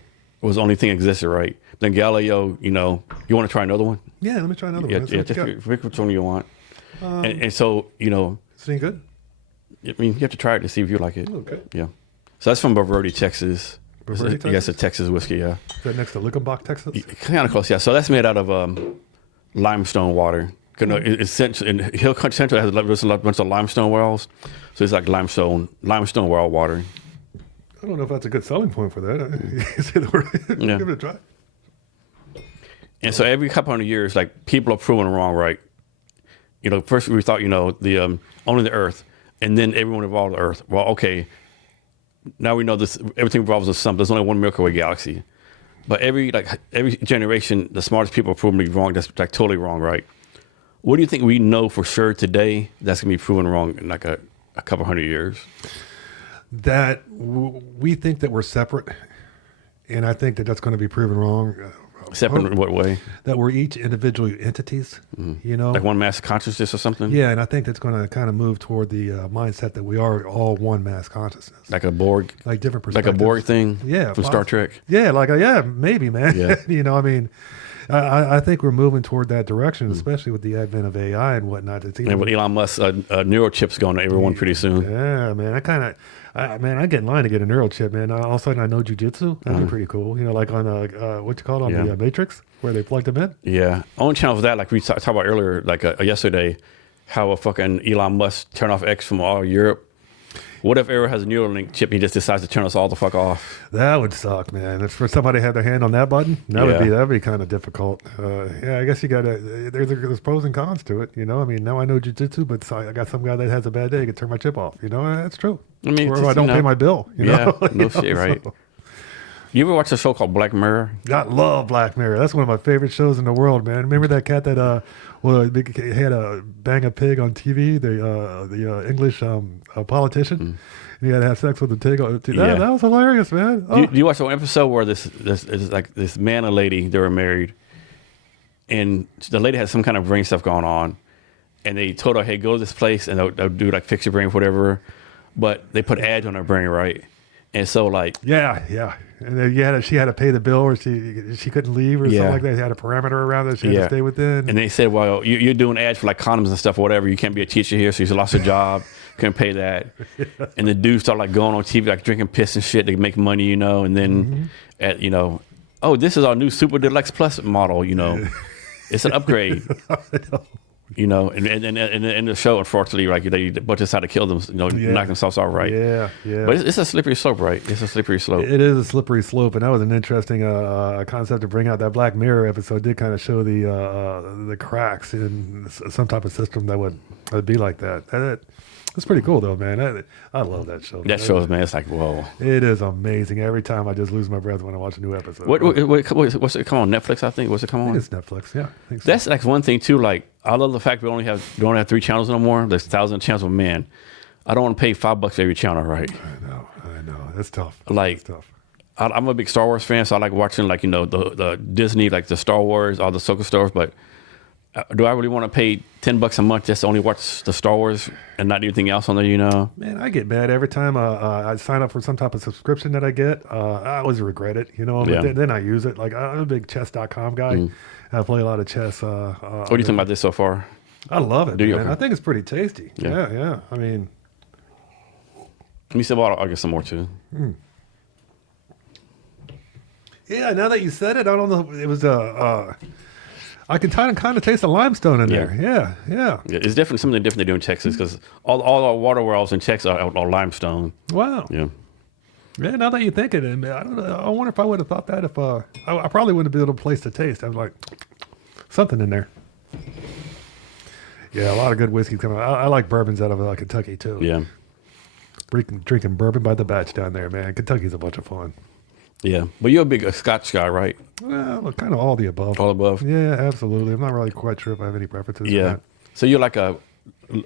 was the only thing that existed, right? Then Galileo, you want to try another one? Yeah, let me try another Yeah, one. just pick which one you want. And so, Is it any good? I mean, you have to try it to see if you like it. Okay. Yeah. So that's from Bavardi, Texas. Bavardi, Yes, Texas? a Texas whiskey, yeah. Is that next to Lickenbach, Texas? Kind of close, yeah. So that's made out of limestone water. It's central, in Hill Country Central has a bunch of limestone wells. So it's like limestone well water. I don't know if that's a good selling point for that. Say the word. Yeah. Give it a try. And so every couple hundred years, like people are proven wrong, right? First we thought, the only the Earth, and then everyone evolved the Earth. Well, okay, now we know this. Everything revolves with something. There's only one Milky Way galaxy, but every generation, the smartest people are proven to be wrong. That's like totally wrong, right? What do you think we know for sure today that's gonna be proven wrong in like a couple hundred years? That we think that we're separate, and I think that that's going to be proven wrong. Separate in what way? That we're each individual entities, Like one mass consciousness or something? Yeah, and I think that's going to kind of move toward the mindset that we are all one mass consciousness. Like a Borg? Like different Like perspectives. a Borg thing? Yeah. From Star Trek? Yeah, maybe, man. Yeah. I mean, I think we're moving toward that direction, especially with the advent of AI and whatnot. And with Elon Musk, neurochips going to everyone pretty soon. Yeah, man. I get in line to get a neural chip, man. All of a sudden I know jujitsu. That'd be pretty cool. Like on what you call it on the Matrix, where they plugged them in. Yeah. On channel for that, like we talked about earlier, like yesterday, how a fucking Elon Musk turned off X from all Europe. What if Arrow has a Neuralink chip and he just decides to turn us all the fuck off? That would suck, man. If for somebody to have their hand on that button, that'd be kind of difficult. I guess you gotta. There's pros and cons to it. I mean, now I know jujitsu, but I got some guy that has a bad day, he could turn my chip off. That's true. I mean, or if I don't pay my bill. Shit, right? So. You ever watch a show called Black Mirror? I love Black Mirror. That's one of my favorite shows in the world, man. Remember that cat that had a bang a pig on TV, the English politician, and he had to have sex with the pig. That was hilarious, man. Do you watch one episode where this man and lady, they were married, and the lady had some kind of brain stuff going on, and they told her, hey, go to this place and they'll do like fix your brain, whatever. but they put ads on her brain, right? And so like, Yeah. And then she had to pay the bill, or she couldn't leave, or something like that. She had a parameter around that she had to stay within. And they said, well, you're doing ads for like condoms and stuff or whatever. You can't be a teacher here, so she lost her job, couldn't pay that. And the dude started like going on TV, like drinking piss and shit to make money, you know. And then oh, this is our new Super Deluxe Plus model, you know. It's an upgrade. You know, and in the show, unfortunately, like they both decided to kill them, knock themselves out, right? Yeah. But it's a slippery slope, right? It's a slippery slope. It is a slippery slope, and that was an interesting concept to bring out. That Black Mirror episode did kind of show the cracks in some type of system that would be like that. It's pretty cool, though, man. I love that show. That shows, man. It's like, whoa. It is amazing. Every time I just lose my breath when I watch a new episode. What's it come on Netflix? I think. What's it come on? It's Netflix. Yeah, I think so. That's like one thing too. Like, I love the fact we don't have 3 channels no more. There's 1,000 channels. But man, I don't want to pay $5 for every channel, right? I know. That's tough. Like, That's tough. I'm a big Star Wars fan, so I like watching like the Disney, like the Star Wars, all the Ahsoka stores. But do I really want to pay $10 a month just to only watch the Star Wars and not anything else on there? You know, man, I get mad every time I sign up for some type of subscription that I get. I always regret it, but then I use it. Like, I'm a big chess.com guy. I play a lot of chess. What do you think about this so far? I love it, Do you? man. I think it's pretty tasty. Yeah. I mean, let me see. Well, I'll get some more too. Yeah, now that you said it, I don't know. It was I can kind of taste the limestone in there. Yeah. It's different. Something different they do in Texas because all our water wells in Texas are limestone. Wow. Yeah. Yeah. Now that you think of it, I don't know. I wonder if I would have thought that if I probably wouldn't have been able to place to taste. I was like, something in there. Yeah, a lot of good whiskey coming out. I like bourbons out of Kentucky too. Yeah. Drinking bourbon by the batch down there, man. Kentucky's a bunch of fun. Yeah, but you're a big Scotch guy, right? Well, kind of all the above. All above. Yeah, absolutely. I'm not really quite sure if I have any preferences. Yeah. So you're like a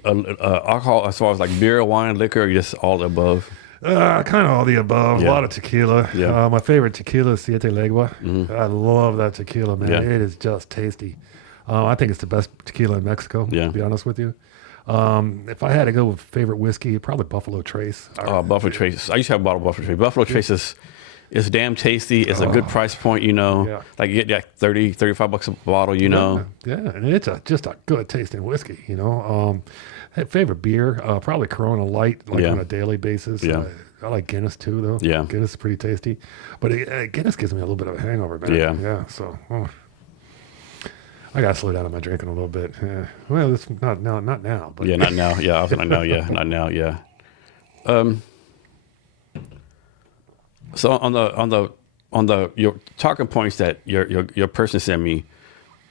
alcohol as far as like beer, wine, liquor, or you just all the above? Kind of all the above. Yeah. A lot of tequila. Yeah. My favorite tequila is Siete Legua. I love that tequila, man. Yeah. It is just tasty. I think it's the best tequila in Mexico, to be honest with you. If I had to go with favorite whiskey, probably Buffalo Trace. Buffalo Trace. I used to have a bottle of Buffalo Trace. Buffalo Trace is damn tasty. It's a good price point, Yeah. Like you get like $30, $35 a bottle, Yeah, and it's just a good tasting whiskey, Favorite beer, probably Corona Light, on a daily basis. Yeah. I like Guinness too, though. Yeah. Guinness is pretty tasty. But Guinness gives me a little bit of a hangover, man. Yeah. So I got to slow down on my drinking a little bit. Yeah. Well, it's not now, but Yeah, not now. Yeah, I was not now. Yeah, not now. Yeah. So on your talking points that your person sent me,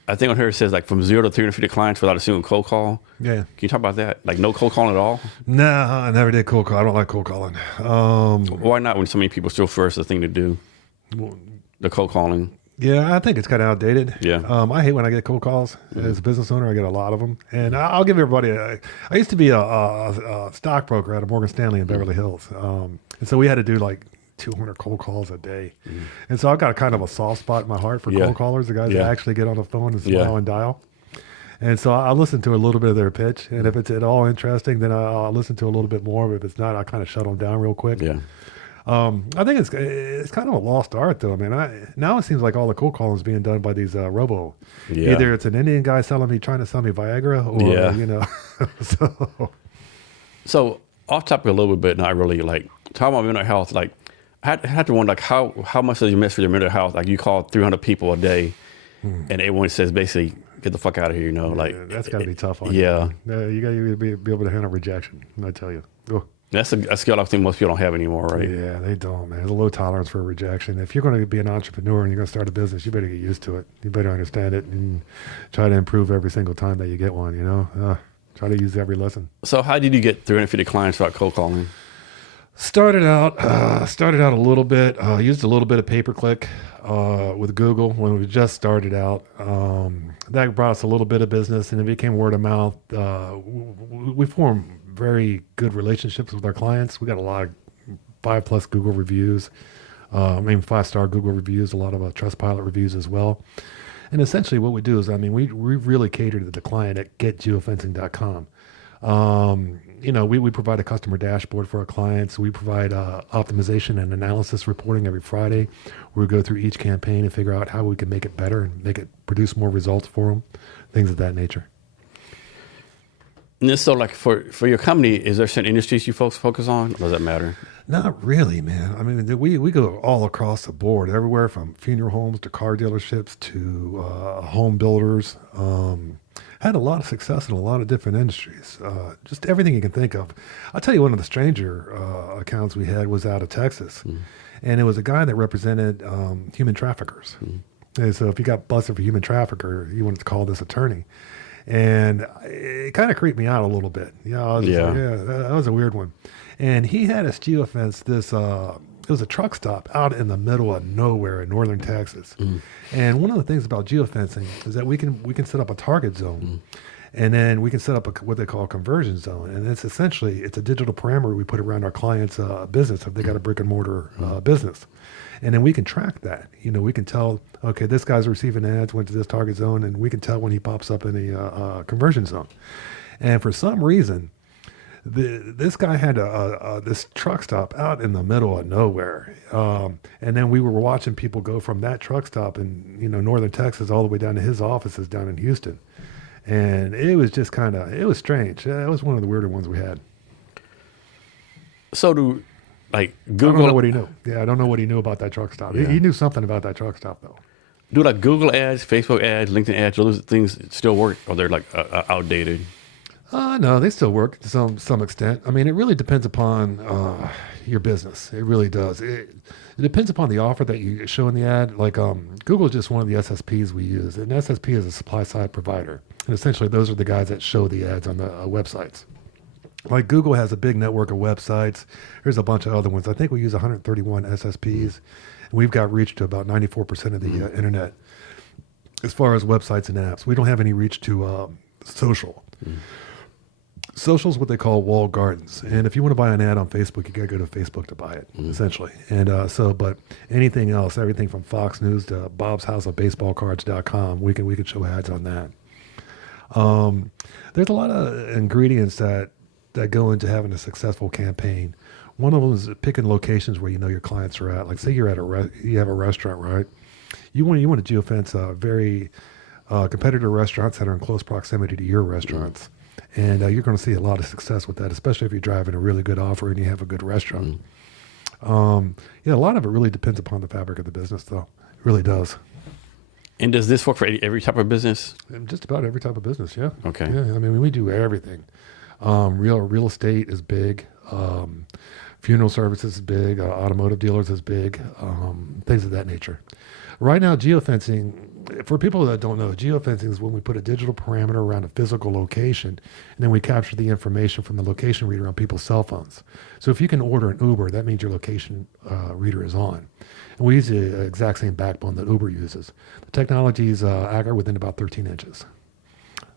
I think on here it says like from 0 to 350 clients without a single cold call. Yeah. Can you talk about that? Like no cold calling at all? No, I never did cold call. I don't like cold calling. Why not when so many people still first the thing to do? The cold calling. Yeah, I think it's kind of outdated. Yeah. I hate when I get cold calls. As a business owner, I get a lot of them. And I'll give everybody I used to be a stockbroker at a Morgan Stanley in Beverly Hills. And so we had to do like 200 cold calls a day. And so I've got kind of a soft spot in my heart for cold callers, the guys that actually get on the phone and smile and dial. And so I listen to a little bit of their pitch. And if it's at all interesting, then I'll listen to a little bit more. But if it's not, I'll kind of shut them down real quick. Yeah. I think it's kind of a lost art, though. I mean, now it seems like all the cold calling is being done by these robo. Yeah. Either it's an Indian guy trying to sell me Viagra, or So off topic a little bit, not really. Like talking about mental health. Like I had to wonder, like how much does you miss for your mental health? Like you call 300 people a day, and everyone says basically, "Get the fuck out of here," Like that's got to be tough on you. You got to be able to handle rejection. I tell you. Oh. That's a skill I think most people don't have anymore, right? Yeah, they don't, man. There's a low tolerance for rejection. If you're going to be an entrepreneur and you're going to start a business, you better get used to it. You better understand it and try to improve every single time that you get one, Try to use every lesson. So how did you get 350 clients without cold calling? Started out a little bit, used a little bit of pay-per-click with Google when we just started out. That brought us a little bit of business, and it became word of mouth. We formed very good relationships with our clients. We got a lot of 5+ Google reviews, 5-star Google reviews, a lot of Trustpilot reviews as well. And essentially what we do is, we really cater to the client at getgeofencing.com. We provide a customer dashboard for our clients. We provide optimization and analysis reporting every Friday. We go through each campaign and figure out how we can make it better and make it produce more results for them, things of that nature. And so, like for your company, is there certain industries you folks focus on? Or does that matter? Not really, man. I mean, we go all across the board, everywhere from funeral homes to car dealerships to home builders. Had a lot of success in a lot of different industries, just everything you can think of. I'll tell you, one of the stranger accounts we had was out of Texas, and it was a guy that represented human traffickers. And so if you got busted for human trafficker, you wanted to call this attorney. And it kind of creeped me out a little bit. I was just like, that was a weird one. And he had us geofence this, it was a truck stop out in the middle of nowhere in northern Texas. And one of the things about geofencing is that we can set up a target zone. And then we can set up what they call a conversion zone. And it's a digital parameter we put around our client's business if they got a brick and mortar business. And then we can track that. We can tell, okay, this guy's receiving ads, went to this target zone, and we can tell when he pops up in the conversion zone. And for some reason, this guy had this truck stop out in the middle of nowhere. And then we were watching people go from that truck stop in northern Texas all the way down to his offices down in Houston. And it was just it was strange. It was one of the weirder ones we had. So Google? I don't know what he knew. Yeah, I don't know what he knew about that truck stop. Yeah. He knew something about that truck stop, though. Do Google ads, Facebook ads, LinkedIn ads, those things still work, or they're outdated? No, they still work to some extent. I mean, it really depends upon your business. It really does. It depends upon the offer that you show in the ad. Like Google is just one of the SSPs we use. An SSP is a supply side provider. And essentially, those are the guys that show the ads on the websites. Like Google has a big network of websites. There's a bunch of other ones. I think we use 131 SSPs. And we've got reach to about 94% of the internet as far as websites and apps. We don't have any reach to social. Social is what they call walled gardens. And if you want to buy an ad on Facebook, you got to go to Facebook to buy it, essentially. And but anything else, everything from Fox News to Bob's House of BaseballCards.com, we can show ads on that. There's a lot of ingredients that go into having a successful campaign. One of them is picking locations where your clients are at. Like say you're at you have a restaurant, right? You want to geofence very competitor restaurants that are in close proximity to your restaurants. And you're going to see a lot of success with that, especially if you're driving a really good offer and you have a good restaurant. A lot of it really depends upon the fabric of the business, though. It really does. And does this work for every type of business? Just about every type of business, yeah. Okay. Yeah, I mean, we do everything. Real estate is big. Funeral services is big. Automotive dealers is big. Things of that nature. Right now, geofencing, for people that don't know, geofencing is when we put a digital parameter around a physical location, and then we capture the information from the location reader on people's cell phones. So if you can order an Uber, that means your location reader is on. And we use the exact same backbone that Uber uses. The technology is accurate within about 13 inches.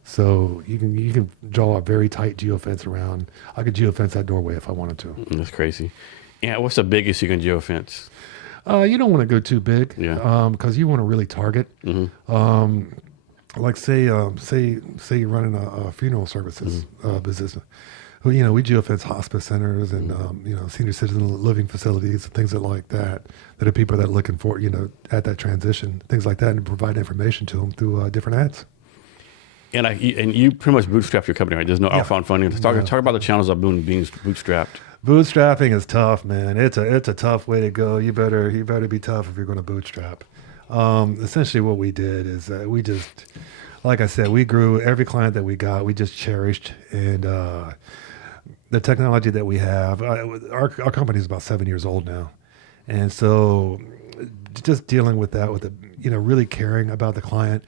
So you can draw a very tight geofence around. I could geofence that doorway if I wanted to. That's crazy. Yeah, what's the biggest you can geofence? You don't want to go too big, because you want to really target. Like say you're running a funeral services business. Well, we geofence hospice centers and senior citizen living facilities and things like that are people that are looking for at that transition, things like that, and provide information to them through different ads. And you pretty much bootstrap your company, right? There's no outbound funding. Talk about the challenges of being bootstrapped. Bootstrapping is tough, man. It's a tough way to go. You better be tough if you're going to bootstrap. Essentially, what we did is we just, like I said, we grew every client that we got. We just cherished, and the technology that we have. Our company is about 7 years old now, and so just dealing with that, really caring about the client,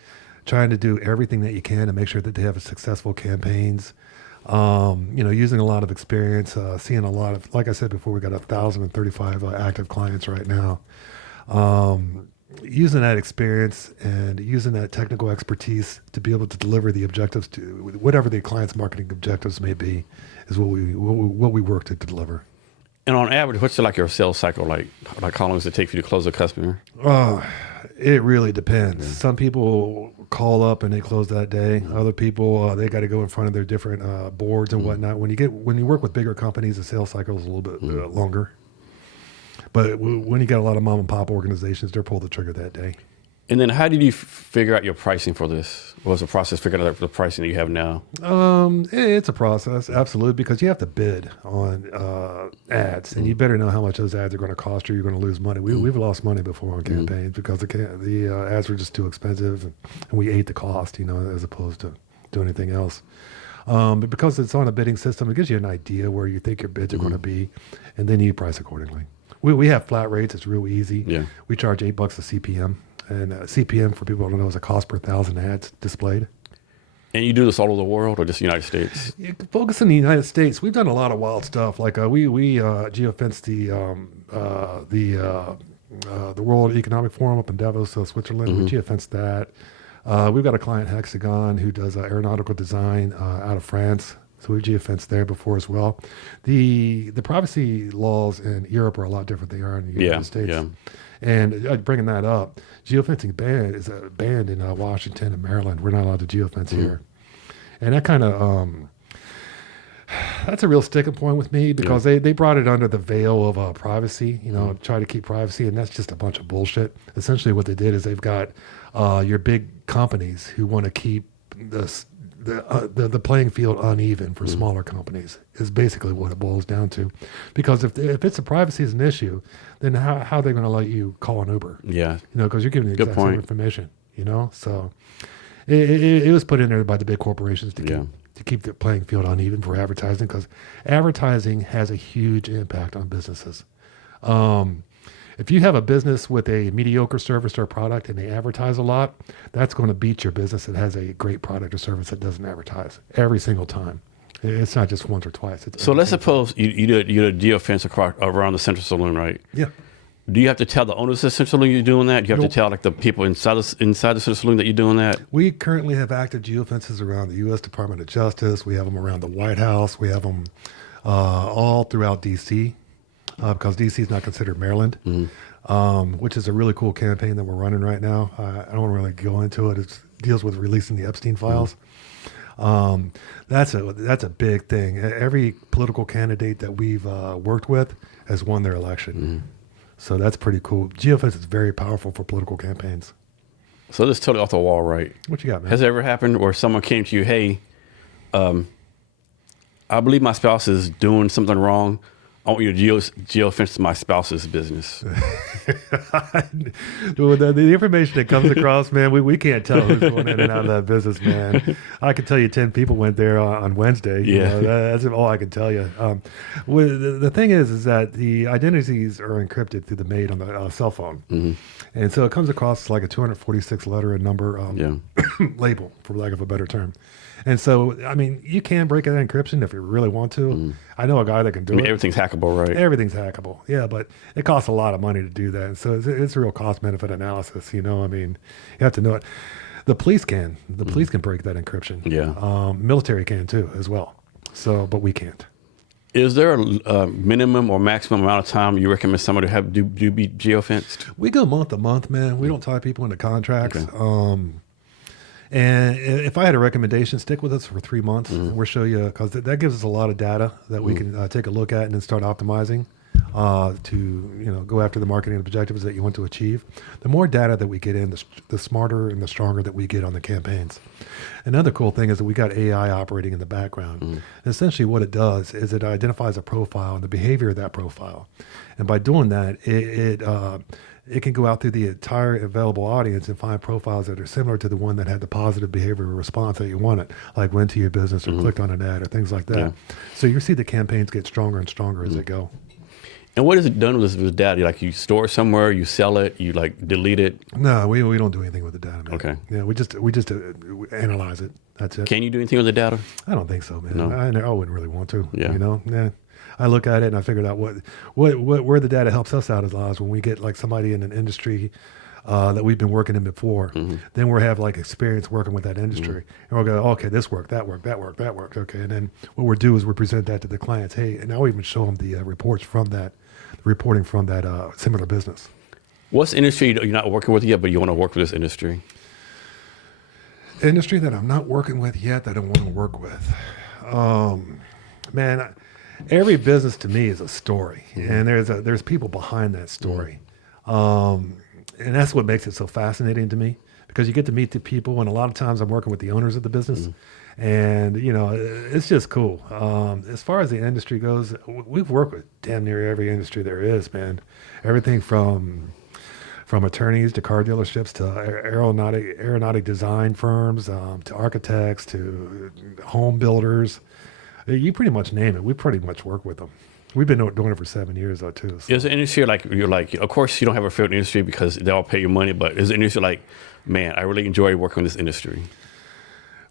trying to do everything that you can to make sure that they have successful campaigns. Using a lot of experience, seeing a lot of, like I said before, we got 1,035 active clients right now. Using that experience and using that technical expertise to be able to deliver the objectives to whatever the client's marketing objectives may be, is what we work to deliver. And on average, what's your sales cycle like? Like how long does it take for you to close a customer? It really depends. Some people call up and they close that day. Other people, they got to go in front of their different boards and whatnot. When you work with bigger companies, the sales cycle is a little bit longer. But when you got a lot of mom and pop organizations, they're pull the trigger that day. And then how did you figure out your pricing for this? What was the process figuring out the pricing that you have now? It's a process, absolutely, because you have to bid on ads, and you better know how much those ads are going to cost you. You're going to lose money. We've lost money before on campaigns because the ads were just too expensive, and we ate the cost, as opposed to doing anything else. But because it's on a bidding system, it gives you an idea where you think your bids are going to be, and then you price accordingly. We have flat rates. It's real easy. Yeah. We charge $8 a CPM. And CPM, for people who don't know, is a cost per 1,000 ads displayed. And you do this all over the world or just the United States? Focus in the United States. We've done a lot of wild stuff. Like we geofenced the World Economic Forum up in Davos, Switzerland. We geofenced that. We've got a client, Hexagon, who does aeronautical design out of France. So we've geofenced there before as well. The privacy laws in Europe are a lot different than they are in the United States. Yeah. And bringing that up, geofencing is banned in Washington and Maryland. We're not allowed to geofence here. And that kind of, that's a real sticking point with me because they brought it under the veil of privacy, try to keep privacy. And that's just a bunch of bullshit. Essentially what they did is they've got your big companies who want to keep the playing field uneven for smaller companies is basically what it boils down to. Because if it's a privacy is an issue, then how are they going to let you call an Uber? Yeah. Because you're giving the exact same information, So it was put in there by the big corporations to keep the playing field uneven for advertising, because advertising has a huge impact on businesses. If you have a business with a mediocre service or product and they advertise a lot, that's going to beat your business that has a great product or service that doesn't advertise every single time. It's not just once or twice. So let's suppose you do a geofence around the Central Saloon, right? Yeah. Do you have to tell the owners of the Central Saloon you're doing that? Do you have to tell the people inside the Central Saloon that you're doing that? We currently have active geofences around the U.S. Department of Justice. We have them around the White House. We have them all throughout D.C. Because D.C. is not considered Maryland, which is a really cool campaign that we're running right now. I don't really go into it. It deals with releasing the Epstein files. That's a big thing. Every political candidate that we've worked with has won their election. So that's pretty cool. Geofence is very powerful for political campaigns. So this is totally off the wall, right? What you got, man? Has it ever happened where someone came to you, hey, I believe my spouse is doing something wrong. I want you to geofence my spouse's business. The information that comes across, man, we can't tell who's going in and out of that business, man. I can tell you 10 people went there on Wednesday. That's all I can tell you. The thing is that the identities are encrypted through the maid on the cell phone. And so it comes across like a 246 letter and number label, for lack of a better term. And so, I mean, you can break that encryption if you really want to. I know a guy that can do it. Everything's hackable, right? Everything's hackable, yeah, but it costs a lot of money to do that. And so it's a real cost-benefit analysis, I mean, you have to know it. The police can. The police can break that encryption. Yeah. Military can too, as well. So, but we can't. Is there a minimum or maximum amount of time you recommend somebody to be geofenced? We go month to month, man. We don't tie people into contracts. Okay. And if I had a recommendation, stick with us for 3 months. And we'll show you, because that gives us a lot of data that we can take a look at and then start optimizing to go after the marketing objectives that you want to achieve. The more data that we get in, the smarter and the stronger that we get on the campaigns. Another cool thing is that we got AI operating in the background. And essentially what it does is it identifies a profile and the behavior of that profile. And by doing that, it can go out through the entire available audience and find profiles that are similar to the one that had the positive behavioral response that you wanted, like went to your business or clicked on an ad or things like that. Yeah. So you see the campaigns get stronger and stronger as they go. And what is it done with this data? Like you store it somewhere, you sell it, you like delete it? No, we don't do anything with the data, man. Okay. Yeah, we just analyze it. That's it. Can you do anything with the data? I don't think so, man. No. I wouldn't really want to. Yeah. Yeah. I look at it and I figured out where the data helps us out is when we get like somebody in an industry that we've been working in before. Then we'll have like experience working with that industry, and we'll go, okay, this worked, that worked. Okay, and then what we'll do is we'll present that to the clients. Hey, and I'll even show them the reporting from that similar business. What's the industry you're not working with yet, but you want to work with this industry? Industry that I'm not working with yet that I want to work with. Man, every business to me is a story, and there's people behind that story, and that's what makes it so fascinating to me, because you get to meet the people, and a lot of times I'm working with the owners of the business, and it's just cool. As far as the industry goes, we've worked with damn near every industry there is, man. Everything from attorneys to car dealerships to aeronautic design firms, to architects to home builders. You pretty much name it. We pretty much work with them. We've been doing it for 7 years though too. So. Is the industry like you're like? Of course, you don't have a failed industry because they all pay you money. But is the industry like, man, I really enjoy working with this industry?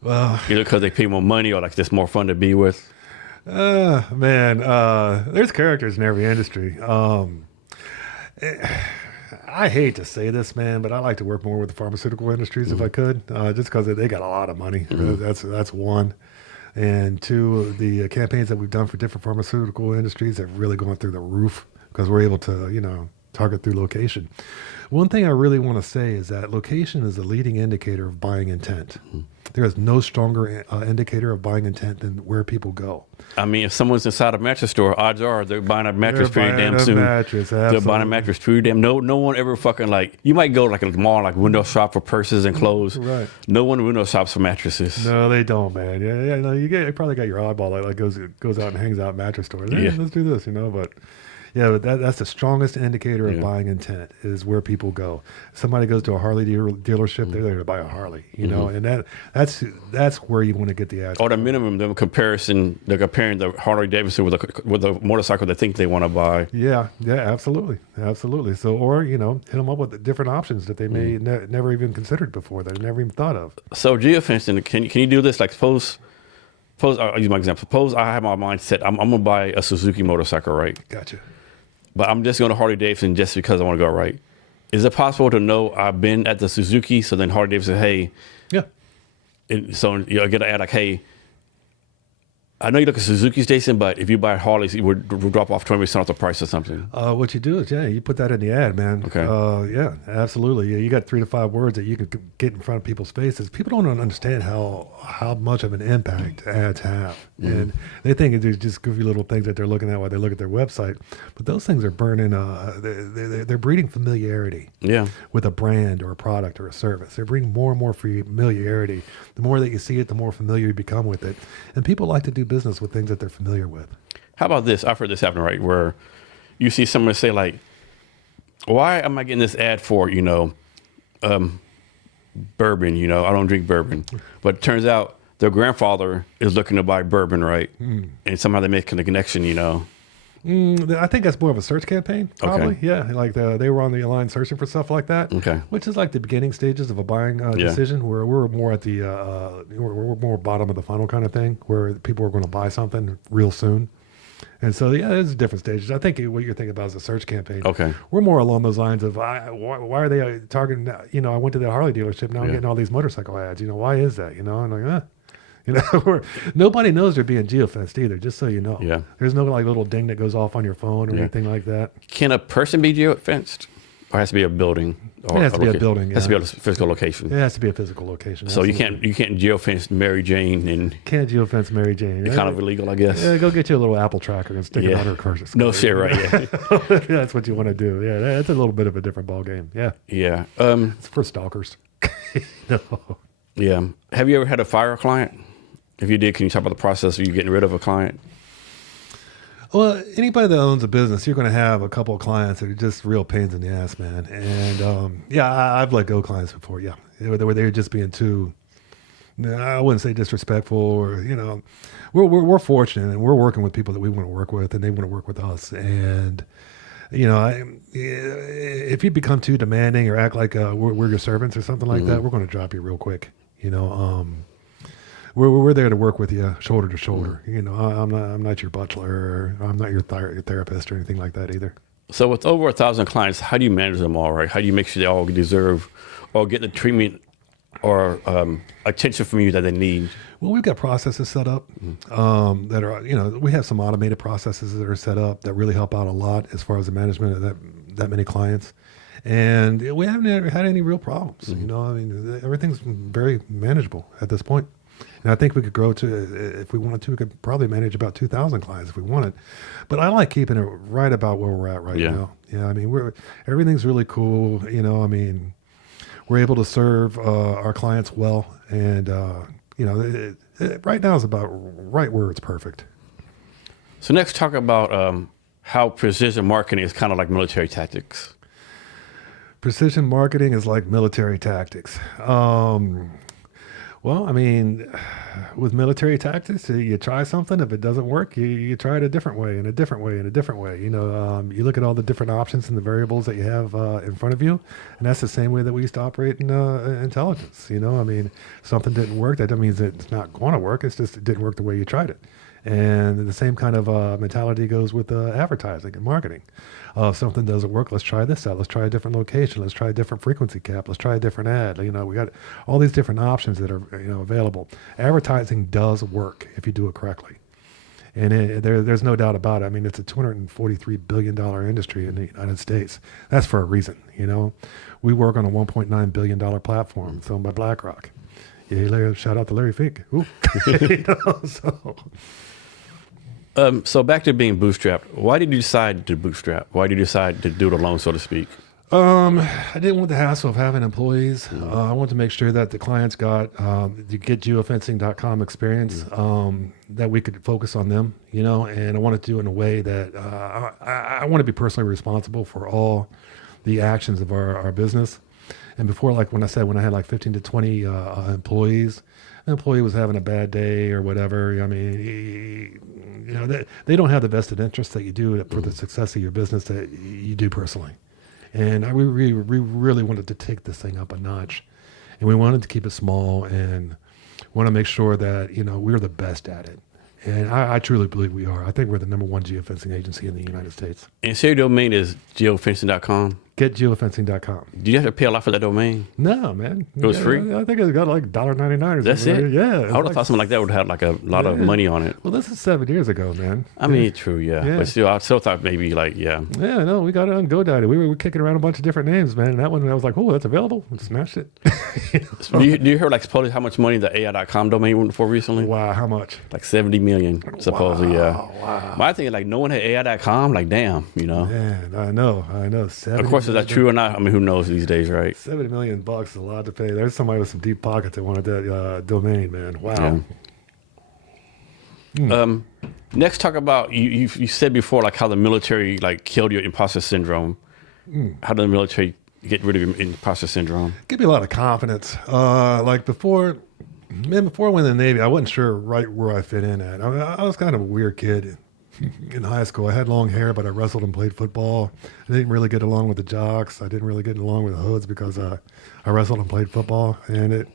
Well, Either because they pay more money or like it's more fun to be with. man, there's characters in every industry. I hate to say this, man, but I like to work more with the pharmaceutical industries if I could, just because they got a lot of money. That's one. And two, the campaigns that we've done for different pharmaceutical industries have really gone through the roof because we're able to, target through location. One thing I really want to say is that location is a leading indicator of buying intent. There is no stronger indicator of buying intent than where people go. I mean, if someone's inside a mattress store, odds are they're buying a mattress pretty damn soon. They're buying a mattress pretty damn. No one ever fucking like. You might go like a mall, like window shop for purses and clothes. Right. No one window shops for mattresses. No, they don't, man. Yeah. No, you probably got your oddball that goes out and hangs out at mattress stores. Hey, let's do this, but. Yeah, but that's the strongest indicator of buying intent is where people go. Somebody goes to a Harley dealership, they're there to buy a Harley, and that's where you want to get the ad. Or the minimum, they're comparing the Harley Davidson with a motorcycle they think they want to buy. Yeah, absolutely. So, or hit them up with different options that they may never even considered before, that they never even thought of. So, geofencing, can you do this? Like, suppose I'll use my example. Suppose I have my mindset, I'm gonna buy a Suzuki motorcycle, right? Gotcha. But I'm just going to Harley Davidson just because I want to go right. Is it possible to know I've been at the Suzuki, so then Harley Davidson, hey, yeah. So I get an ad like, hey, I know you look at Suzuki's, Jason, but if you buy Harleys, it would drop off 20% off the price or something. What you do is, you put that in the ad, man. Okay. Yeah, absolutely. Yeah, you got 3 to 5 words that you can get in front of people's faces. People don't understand how much of an impact ads have. And they think it's just goofy little things that they're looking at while they look at their website. But those things are burning, they're breeding familiarity with a brand or a product or a service. They're breeding more and more familiarity. The more that you see it, the more familiar you become with it. And people like to do business with things that they're familiar with. How about this? I've heard this happen, right? Where you see someone say like, why am I getting this ad for, bourbon, I don't drink bourbon. But it turns out their grandfather is looking to buy bourbon, right? And somehow they make the connection, I think that's more of a search campaign, probably. Okay. Yeah, like they were on the line searching for stuff like that. Okay. Which is like the beginning stages of a buying decision, where we're more at the we're more bottom of the funnel kind of thing, where people are going to buy something real soon. And so, there's different stages. I think what you're thinking about is a search campaign. Okay. We're more along those lines of why are they targeting? I went to that Harley dealership. Now I'm getting all these motorcycle ads. Why is that? I'm like, nobody knows they're being geofenced either, just so you know. Yeah. There's no like little ding that goes off on your phone or anything like that. Can a person be geofenced? Or has to be a building? Or it has to be a building. It has to be a physical location. It has to be a physical location. So absolutely. you can't geofence Mary Jane and can't geofence Mary Jane. It's kind of illegal, I guess. Yeah, go get you a little Apple tracker and stick it on her car. No shit, right? Yeah. That's what you want to do. Yeah, that's a little bit of a different ball game. Yeah. Yeah. It's for stalkers. No. Yeah. Have you ever had to fire a client? If you did, can you talk about the process of you getting rid of a client? Well, anybody that owns a business, you're going to have a couple of clients that are just real pains in the ass, man. And I've let go clients before. Yeah, they're just being too. I wouldn't say disrespectful, or we're fortunate and we're working with people that we want to work with, and they want to work with us. And if you become too demanding or act like we're your servants or something like that, we're going to drop you real quick. We're there to work with you shoulder to shoulder. I'm not your butler, or I'm not your therapist or anything like that either. So with over 1,000 clients, how do you manage them all, right? How do you make sure they all deserve or get the treatment or attention from you that they need? Well, we've got processes set up that are, we have some automated processes that are set up that really help out a lot as far as the management of that many clients. And we haven't had any real problems. You know, I mean, everything's very manageable at this point. And I think we could grow to, if we wanted to, we could probably manage about 2,000 clients if we wanted. But I like keeping it right about where we're at right now. Yeah, I mean, everything's really cool. You know, I mean, we're able to serve our clients well. And, you know, right now is about right where it's perfect. So next, talk about how precision marketing is kind of like military tactics. Precision marketing is like military tactics. Well, I mean, with military tactics, you try something. If it doesn't work, you try it a different way, and a different way, and a different way. You know, you look at all the different options and the variables that you have in front of you, and that's the same way that we used to operate in intelligence. You know, I mean, something didn't work. That doesn't mean that it's not going to work. It's just it didn't work the way you tried it. And the same kind of mentality goes with advertising and marketing. If something doesn't work, let's try this out. Let's try a different location. Let's try a different frequency cap. Let's try a different ad. You know, we got all these different options that are available. Advertising does work if you do it correctly. And there's no doubt about it. I mean, it's a $243 billion industry in the United States. That's for a reason, you know. We work on a $1.9 billion platform owned by BlackRock. Yeah, shout out to Larry Fink. Ooh. You know, so back to being bootstrapped. Why did you decide to bootstrap? Why did you decide to do it alone, so to speak? I didn't want the hassle of having employees. I wanted to make sure that the clients got the get geofencing.com experience, that we could focus on them, you know, and I wanted to do it in a way that I want to be personally responsible for all the actions of our business. And before, like when I had like 15 to 20 employees, an employee was having a bad day or whatever, I mean, you know, they don't have the vested interest that you do for the success of your business that you do personally. And we really wanted to take this thing up a notch, and we wanted to keep it small and want to make sure that, you know, we're the best at it. And I truly believe we are. I think we're the #1 geofencing agency in the United States. And so your domain is geofencing.com? Get geofencing.com. Do you have to pay a lot for that domain? No, man. It was free? I think it got like $1.99 or something. That's it? Yeah. I would have thought something like that would have like a lot of money on it. Well, this is 7 years ago, man. I mean, true, yeah. But still, I still thought maybe like, Yeah, no, we got it on GoDaddy. We were kicking around a bunch of different names, man. And that one, I was like, oh, that's available. We smashed it. So do you hear like supposedly how much money the AI.com domain went for recently? Wow, how much? Like 70 million, supposedly, Wow. But I think like no one had AI.com, like damn, you know. Man, I know. Of course, is that true or not? I mean, who knows these days, right? $70 million is a lot to pay. There's somebody with some deep pockets that wanted that domain, man. Wow. Yeah. Next, talk about you said before like how the military like killed your imposter syndrome. How did the military get rid of your imposter syndrome? Give me a lot of confidence. Like before I went in the Navy, I wasn't sure right where I fit in at. I was kind of a weird kid in high school. I had long hair, but I wrestled and played football. I didn't really get along with the jocks. I didn't really get along with the hoods because I wrestled and played football, and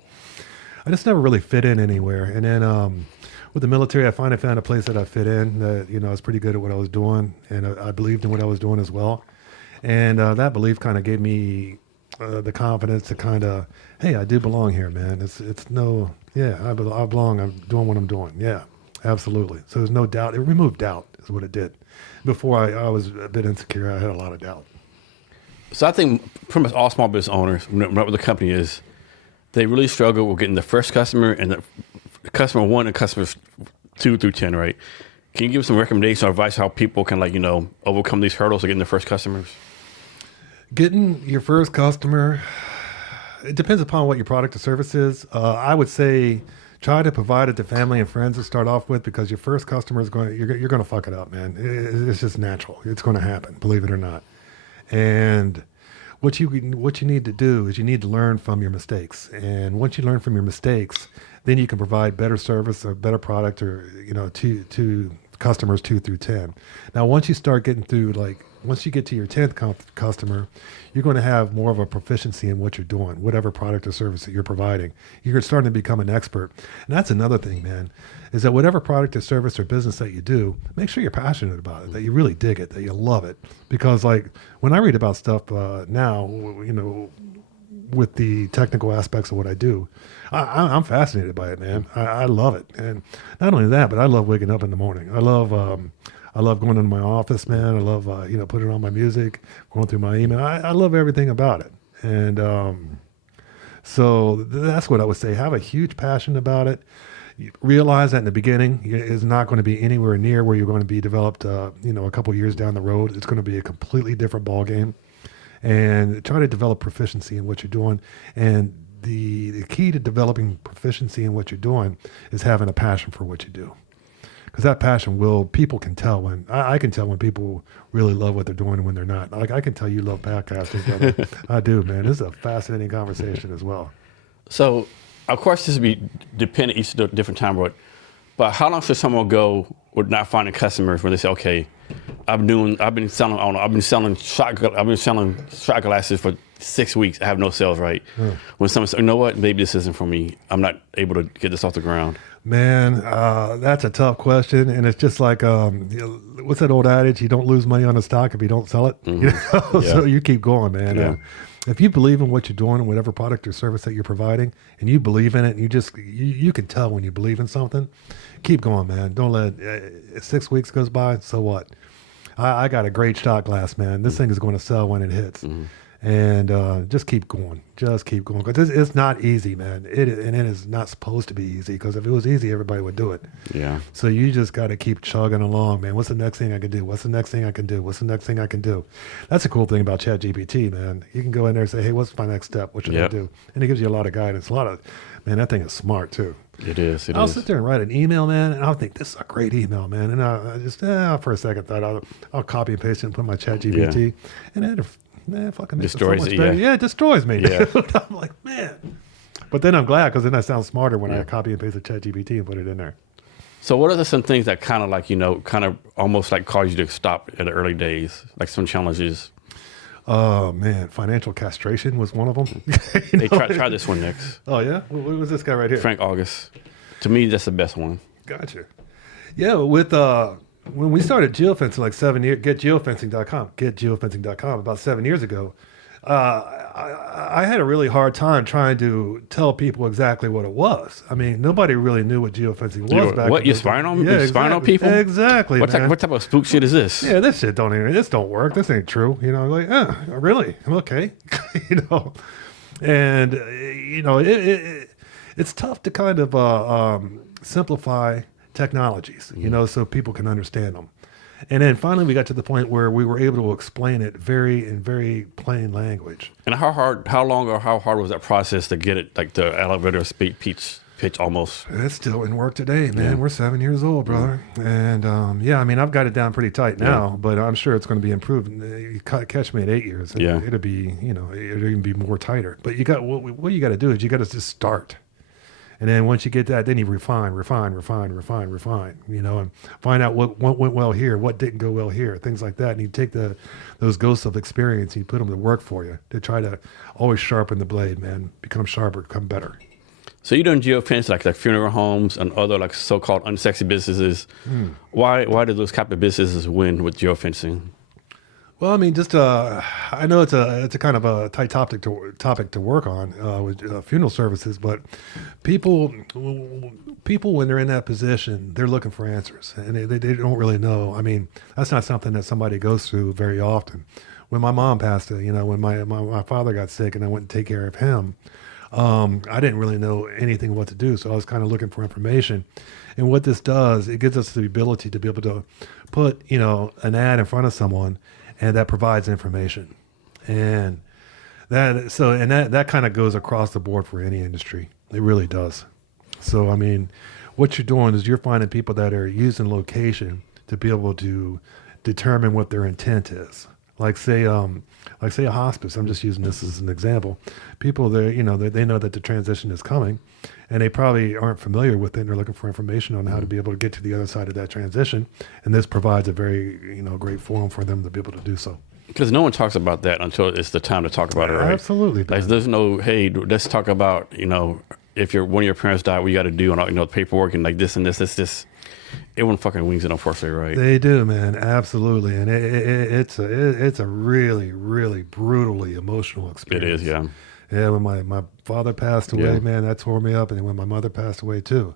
I just never really fit in anywhere. And then with the military, I finally found a place that I fit in. That, you know, I was pretty good at what I was doing, and I believed in what I was doing as well. And that belief kind of gave me the confidence to kind of, hey, I do belong here, man. I belong. I'm doing what I'm doing. Yeah, absolutely. So there's no doubt. It removed doubt is what it did. Before I was a bit insecure. I had a lot of doubt. So I think pretty much all small business owners, whatever the company is, they really struggle with getting the first customer and the customer 1 and customers 2 through 10, right? Can you give some recommendations or advice how people can, like, you know, overcome these hurdles of getting the first customers? Getting your first customer, it depends upon what your product or service is. I would say try to provide it to family and friends to start off with, because your first customer you're going to fuck it up, man. It's just natural. It's going to happen, believe it or not. And what you need to do is you need to learn from your mistakes. And once you learn from your mistakes, then you can provide better service or better product, or, you know, to customers 2 through 10. Now, once you start getting through, once you get to your 10th customer, you're going to have more of a proficiency in what you're doing, whatever product or service that you're providing. You're starting to become an expert. And that's another thing, man, is that whatever product or service or business that you do, make sure you're passionate about it, that you really dig it, that you love it. Because, like, when I read about stuff now, you know, with the technical aspects of what I do, I'm fascinated by it, man. I love it. And not only that, but I love waking up in the morning. I I love going into my office, man. I love, putting on my music, going through my email. I love everything about it. And so that's what I would say. Have a huge passion about it. You realize that in the beginning, it's not going to be anywhere near where you're going to be developed, a couple years down the road. It's going to be a completely different ball game. And try to develop proficiency in what you're doing. And the key to developing proficiency in what you're doing is having a passion for what you do. Because that passion people can tell when, I can tell when people really love what they're doing and when they're not. Like, I can tell you love podcasting, brother. I do, man. This is a fascinating conversation as well. So, of course, this would be dependent each different time, but how long should someone go with not finding customers when they say, okay, I've been selling shot glasses for 6 weeks. I have no sales, right? When someone says, you know what, maybe this isn't for me. I'm not able to get this off the ground. Man, that's a tough question, and it's just like what's that old adage? You don't lose money on a stock if you don't sell it. Mm-hmm. So you keep going, man. Yeah. If you believe in what you're doing, whatever product or service that you're providing, and you believe in it, and you can tell when you believe in something, keep going, man. Don't let 6 weeks goes by. So what? I got a great shot glass, man. This thing is going to sell when it hits. Mm-hmm. And just keep going. Just keep going. Because it's not easy, man. It is not supposed to be easy, because if it was easy, everybody would do it. Yeah. So you just got to keep chugging along, man. What's the next thing I can do? What's the next thing I can do? What's the next thing I can do? That's a cool thing about ChatGPT, man. You can go in there and say, hey, what's my next step? What should I do? And it gives you a lot of guidance. Man, that thing is smart, too. It is. I'll sit there and write an email, man, and I'll think, this is a great email, man. And I just, for a second thought, I'll copy and paste it and put my ChatGPT. And it fucking makes destroys it so much better. Yeah, it destroys me. Yeah. I'm like, man. But then I'm glad, because then I sound smarter when I copy and paste the ChatGPT and put it in there. So what are some things that kind of almost like cause you to stop in the early days, like some challenges? Oh, man. Financial castration was one of them. They try this one next. Oh, yeah? What was this guy right here? Frank August. To me, that's the best one. Gotcha. Yeah, with when we started geofencing like 7 years, getgeofencing.com about 7 years ago, I had a really hard time trying to tell people exactly what it was. I mean, nobody really knew what geofencing was back then. What, you spying on people? Exactly, what type of spook shit is this? Yeah, this shit this don't work. This ain't true. Like, really? Okay. And, it's tough to kind of simplify technologies, so people can understand them. And then finally we got to the point where we were able to explain it in very plain language. And how hard was that process to get it, like the elevator speed pitch almost? It's still in work today, man. Yeah. We're 7 years old, brother. And I've got it down pretty tight now, but I'm sure it's going to be improved. You catch me at 8 years, it'll be, it'll even be more tighter. But what you got to do is you got to just start. And then once you get that, then you refine, and find out what went well here, what didn't go well here, things like that. And you take those ghosts of experience and you put them to work for you to try to always sharpen the blade, man. Become sharper, become better. So you're doing geofence like funeral homes and other like so-called unsexy businesses. Why do those type of businesses win with geofencing? Well, I mean, just I know it's a kind of a tight topic to work on with funeral services, but people when they're in that position, they're looking for answers, and they don't really know. I mean, that's not something that somebody goes through very often. When my mom passed, when my father got sick, and I went to take care of him, I didn't really know anything what to do, so I was kind of looking for information. And what this does, it gives us the ability to be able to put an ad in front of someone, and that provides information. And that kind of goes across the board for any industry. It really does. So, I mean, what you're doing is you're finding people that are using location to be able to determine what their intent is. Like say a hospice. I'm just using this as an example. People there, they know that the transition is coming, and they probably aren't familiar with it. And they're looking for information on how to be able to get to the other side of that transition. And this provides a very, great forum for them to be able to do so. Because no one talks about that until it's the time to talk about it, right? Absolutely. Like there's no, hey, let's talk about, if one of your parents died, what you got to do, and paperwork and like this and this. Everyone fucking wings it, unfortunately, right? They do, man. Absolutely. And it's a really, really brutally emotional experience. It is, yeah. Yeah, when my father passed away, man, that tore me up. And then when my mother passed away too,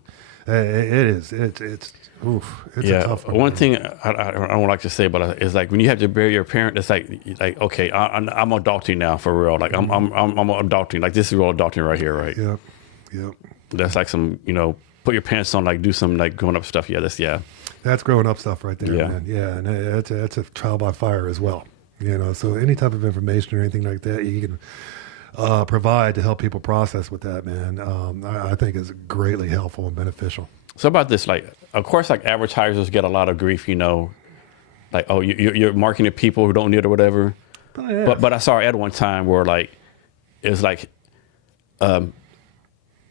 It is. It's oof. It's a tough one. One thing I don't like to say, but it's like when you have to bury your parent, it's like okay, I'm adulting now for real. Like I'm adulting. Like this is real adulting right here, right? Yep. Yep. That's like some put your pants on, like do some like growing up stuff. That's growing up stuff right there, Yeah. man. Yeah, and that's a trial by fire as well. So any type of information or anything like that you can provide to help people process with that, man, I think is greatly helpful and beneficial. So about this, like, of course, like advertisers get a lot of grief, like, oh, you're marketing to people who don't need it or whatever. But I saw an ad one time where like it's like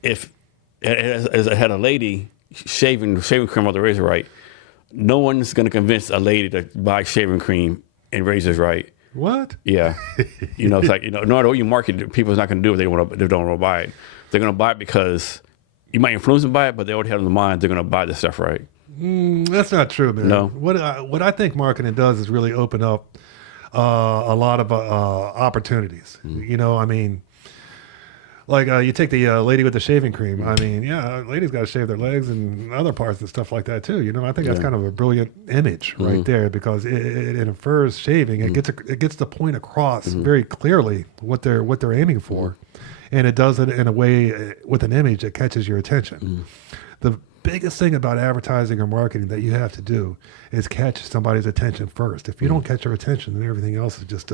if it had a lady shaving cream on the razor, right? No one's gonna convince a lady to buy shaving cream and razors, right? What? Yeah, it's like no matter what you market, people's not gonna do it. They don't want to buy it. They're gonna buy it because you might influence them by it, but they already have in the mind they're gonna buy the stuff, right? That's not true, man. No. What I think marketing does is really open up a lot of opportunities. I mean, like you take the lady with the shaving cream. I mean, ladies got to shave their legs and other parts and stuff like that too. I think that's kind of a brilliant image right there because it infers shaving. It gets the point across very clearly what they're aiming for, and it does it in a way with an image that catches your attention. The biggest thing about advertising or marketing that you have to do is catch somebody's attention first. If you don't catch their attention, then everything else is just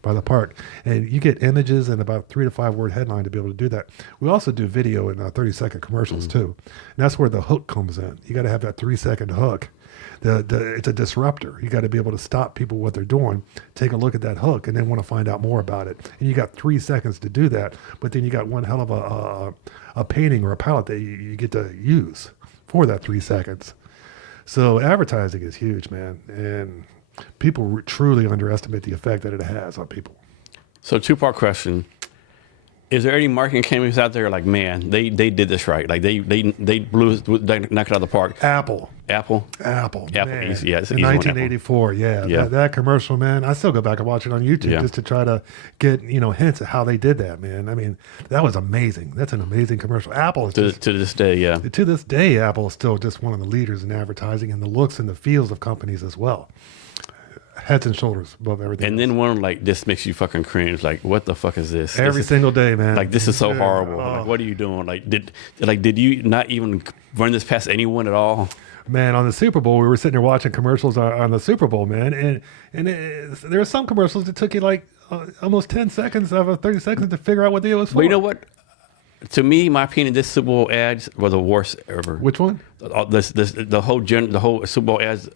by the park. And you get images and about 3 to 5 word headline to be able to do that. We also do video and 30-second commercials too. And that's where the hook comes in. You got to have that 3-second hook. It's a disruptor. You got to be able to stop people what they're doing, take a look at that hook, and then want to find out more about it. And you got 3 seconds to do that, but then you got one hell of a painting or a palette that you get to use for that 3 seconds. So advertising is huge, man, and people truly underestimate the effect that it has on people. So 2-part question. Is there any marketing companies out there like, man, they did this right? Like they knocked it out of the park. Apple. Man. Easy. Yeah, it's in easy 1984. That commercial, man. I still go back and watch it on YouTube just to try to get hints at how they did that, man. I mean, that was amazing. That's an amazing commercial. Apple is to this day, yeah. To this day, Apple is still just one of the leaders in advertising and the looks and the feels of companies as well. Heads and shoulders above everything. And then one like this makes you fucking cringe. Like, what the fuck is this? Every single day, man. Like, this is so horrible. Like, what are you doing? Like, did you not even run this past anyone at all? Man, on the Super Bowl, we were sitting there watching commercials on the Super Bowl, man, and there were some commercials that took you like almost 10 seconds out of 30 seconds to figure out what the deal was for. But you know what? To me, my opinion, this Super Bowl ads were the worst ever. Which one? The whole Super Bowl ads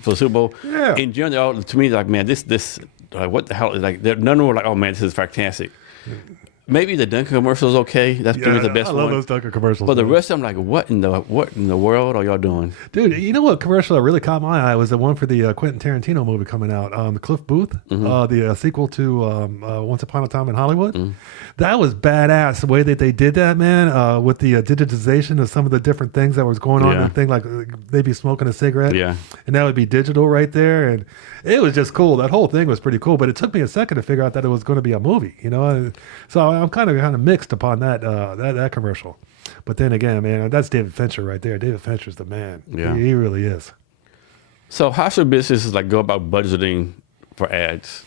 for the Super Bowl. Yeah. In general, to me, like, man, this what the hell? Like, none of them were like, oh man, this is fantastic. Maybe the Dunkin' commercial is okay. That's pretty much the best one. I love those Dunkin' commercials. But the rest of them, like, what in the world are y'all doing? Dude, you know what commercial that really caught my eye was the one for the Quentin Tarantino movie coming out, the Cliff Booth, the sequel to Once Upon a Time in Hollywood. That was badass, the way that they did that, man, with the digitization of some of the different things that was going on. Yeah. And thing like they'd be smoking a cigarette. Yeah. And that would be digital right there. And it was just cool. That whole thing was pretty cool. But it took me a second to figure out that it was going to be a movie, So I'm kind of mixed upon that commercial. But then again, man, that's David Fincher right there. David Fincher's the man. Yeah. He really is. So how should businesses like go about budgeting for ads?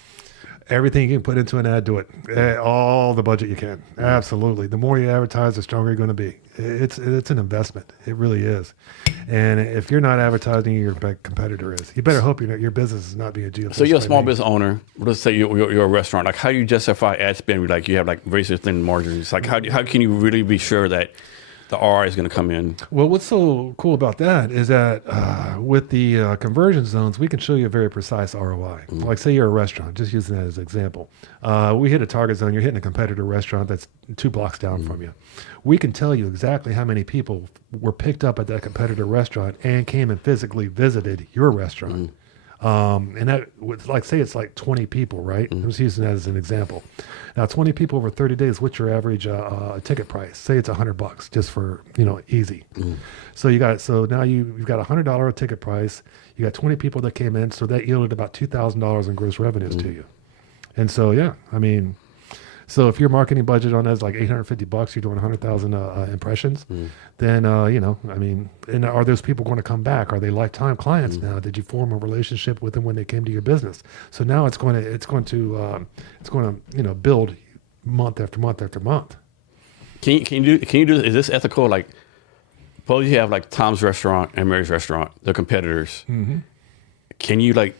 Everything you can put into an ad, do it. All the budget you can. Absolutely. The more you advertise, the stronger you're going to be. It's an investment. It really is. And if you're not advertising, your competitor is. You better hope your business is not being geofenced. So you're a small business owner. Let's say you're a restaurant. Like, how do you justify ad spend? Like, you have like razor thin margins. Like, how can you really be sure that the ROI is going to come in? Well, what's so cool about that is that with the conversion zones, we can show you a very precise ROI. Like, say you're a restaurant, just using that as an example. We hit a target zone. You're hitting a competitor restaurant that's 2 blocks down from you. We can tell you exactly how many people were picked up at that competitor restaurant and came and physically visited your restaurant. And that would, like, say it's like 20 people, right? I'm just using that as an example. Now, 20 people over 30 days, what's your average ticket price? Say it's $100, just for, easy. So now you've got $100 ticket price. You got 20 people that came in, so that yielded about $2,000 in gross revenues to you. And so, So if your marketing budget on that is like $850, you're doing 100,000 impressions, then, I mean, and are those people going to come back? Are they lifetime clients now? Did you form a relationship with them when they came to your business? So now it's going to build month after month after month. Can you do, is this ethical? Like, suppose you have like Tom's Restaurant and Mary's Restaurant, they're competitors. Mm-hmm. Can you like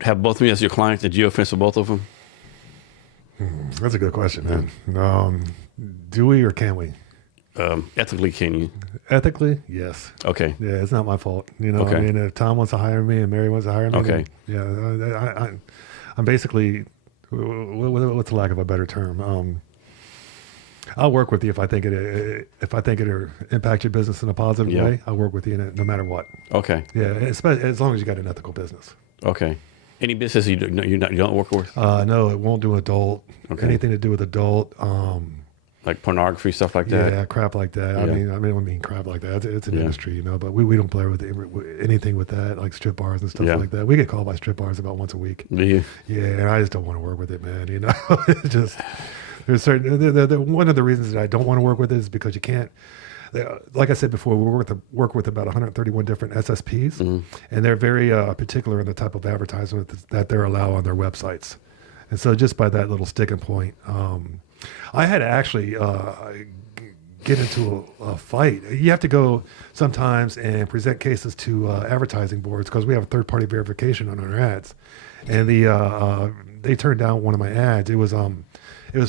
have both of me as your clients and geofence for both of them? That's a good question, man. Do we or can we? Ethically, can you? Ethically, yes. Okay. Yeah, it's not my fault. Okay. I mean, if Tom wants to hire me and Mary wants to hire me, okay. Then, yeah, I'm basically, what's the lack of a better term? I'll work with you if I think it'll impact your business in a positive way. I'll work with you in it no matter what. Okay. Yeah, especially as long as you got an ethical business. Okay. Any business you don't work with? No, it won't do adult. Okay. Anything to do with adult. Like pornography, stuff like that? Yeah, crap like that. Yeah. I mean crap like that. It's an industry, but we don't play with anything with that, like strip bars and stuff like that. We get called by strip bars about once a week. Do you? Yeah, and I just don't want to work with it, man. It's just, there's certain, one of the reasons that I don't want to work with it is because you can't, like I said before, we work with about 131 different SSPs, and they're very particular in the type of advertisement that they're allowed on their websites. And so just by that little sticking point, I had to actually get into a fight. You have to go sometimes and present cases to advertising boards because we have a third-party verification on our ads, and they turned down one of my ads. It was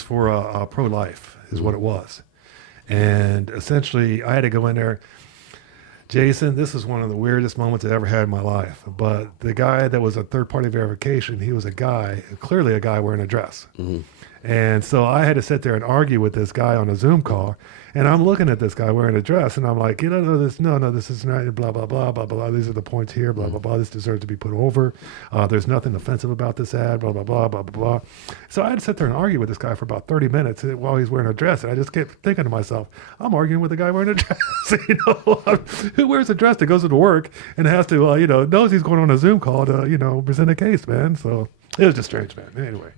for pro-life, is what it was, and essentially I had to go in there. Jason, this is one of the weirdest moments I ever had in my life. But the guy that was a third-party verification, he was clearly a guy wearing a dress. Mm-hmm. And so I had to sit there and argue with this guy on a Zoom call. And I'm looking at this guy wearing a dress, and I'm like, this is not, blah, blah, blah, blah, blah. These are the points here, blah, blah, blah. This deserves to be put over. There's nothing offensive about this ad, blah, blah, blah, blah, blah, blah. So I had to sit there and argue with this guy for about 30 minutes while he's wearing a dress. And I just kept thinking to myself, I'm arguing with a guy wearing a dress. Who wears a dress that goes to work and has to, knows he's going on a Zoom call to, present a case, man. So it was just strange, man. Anyway.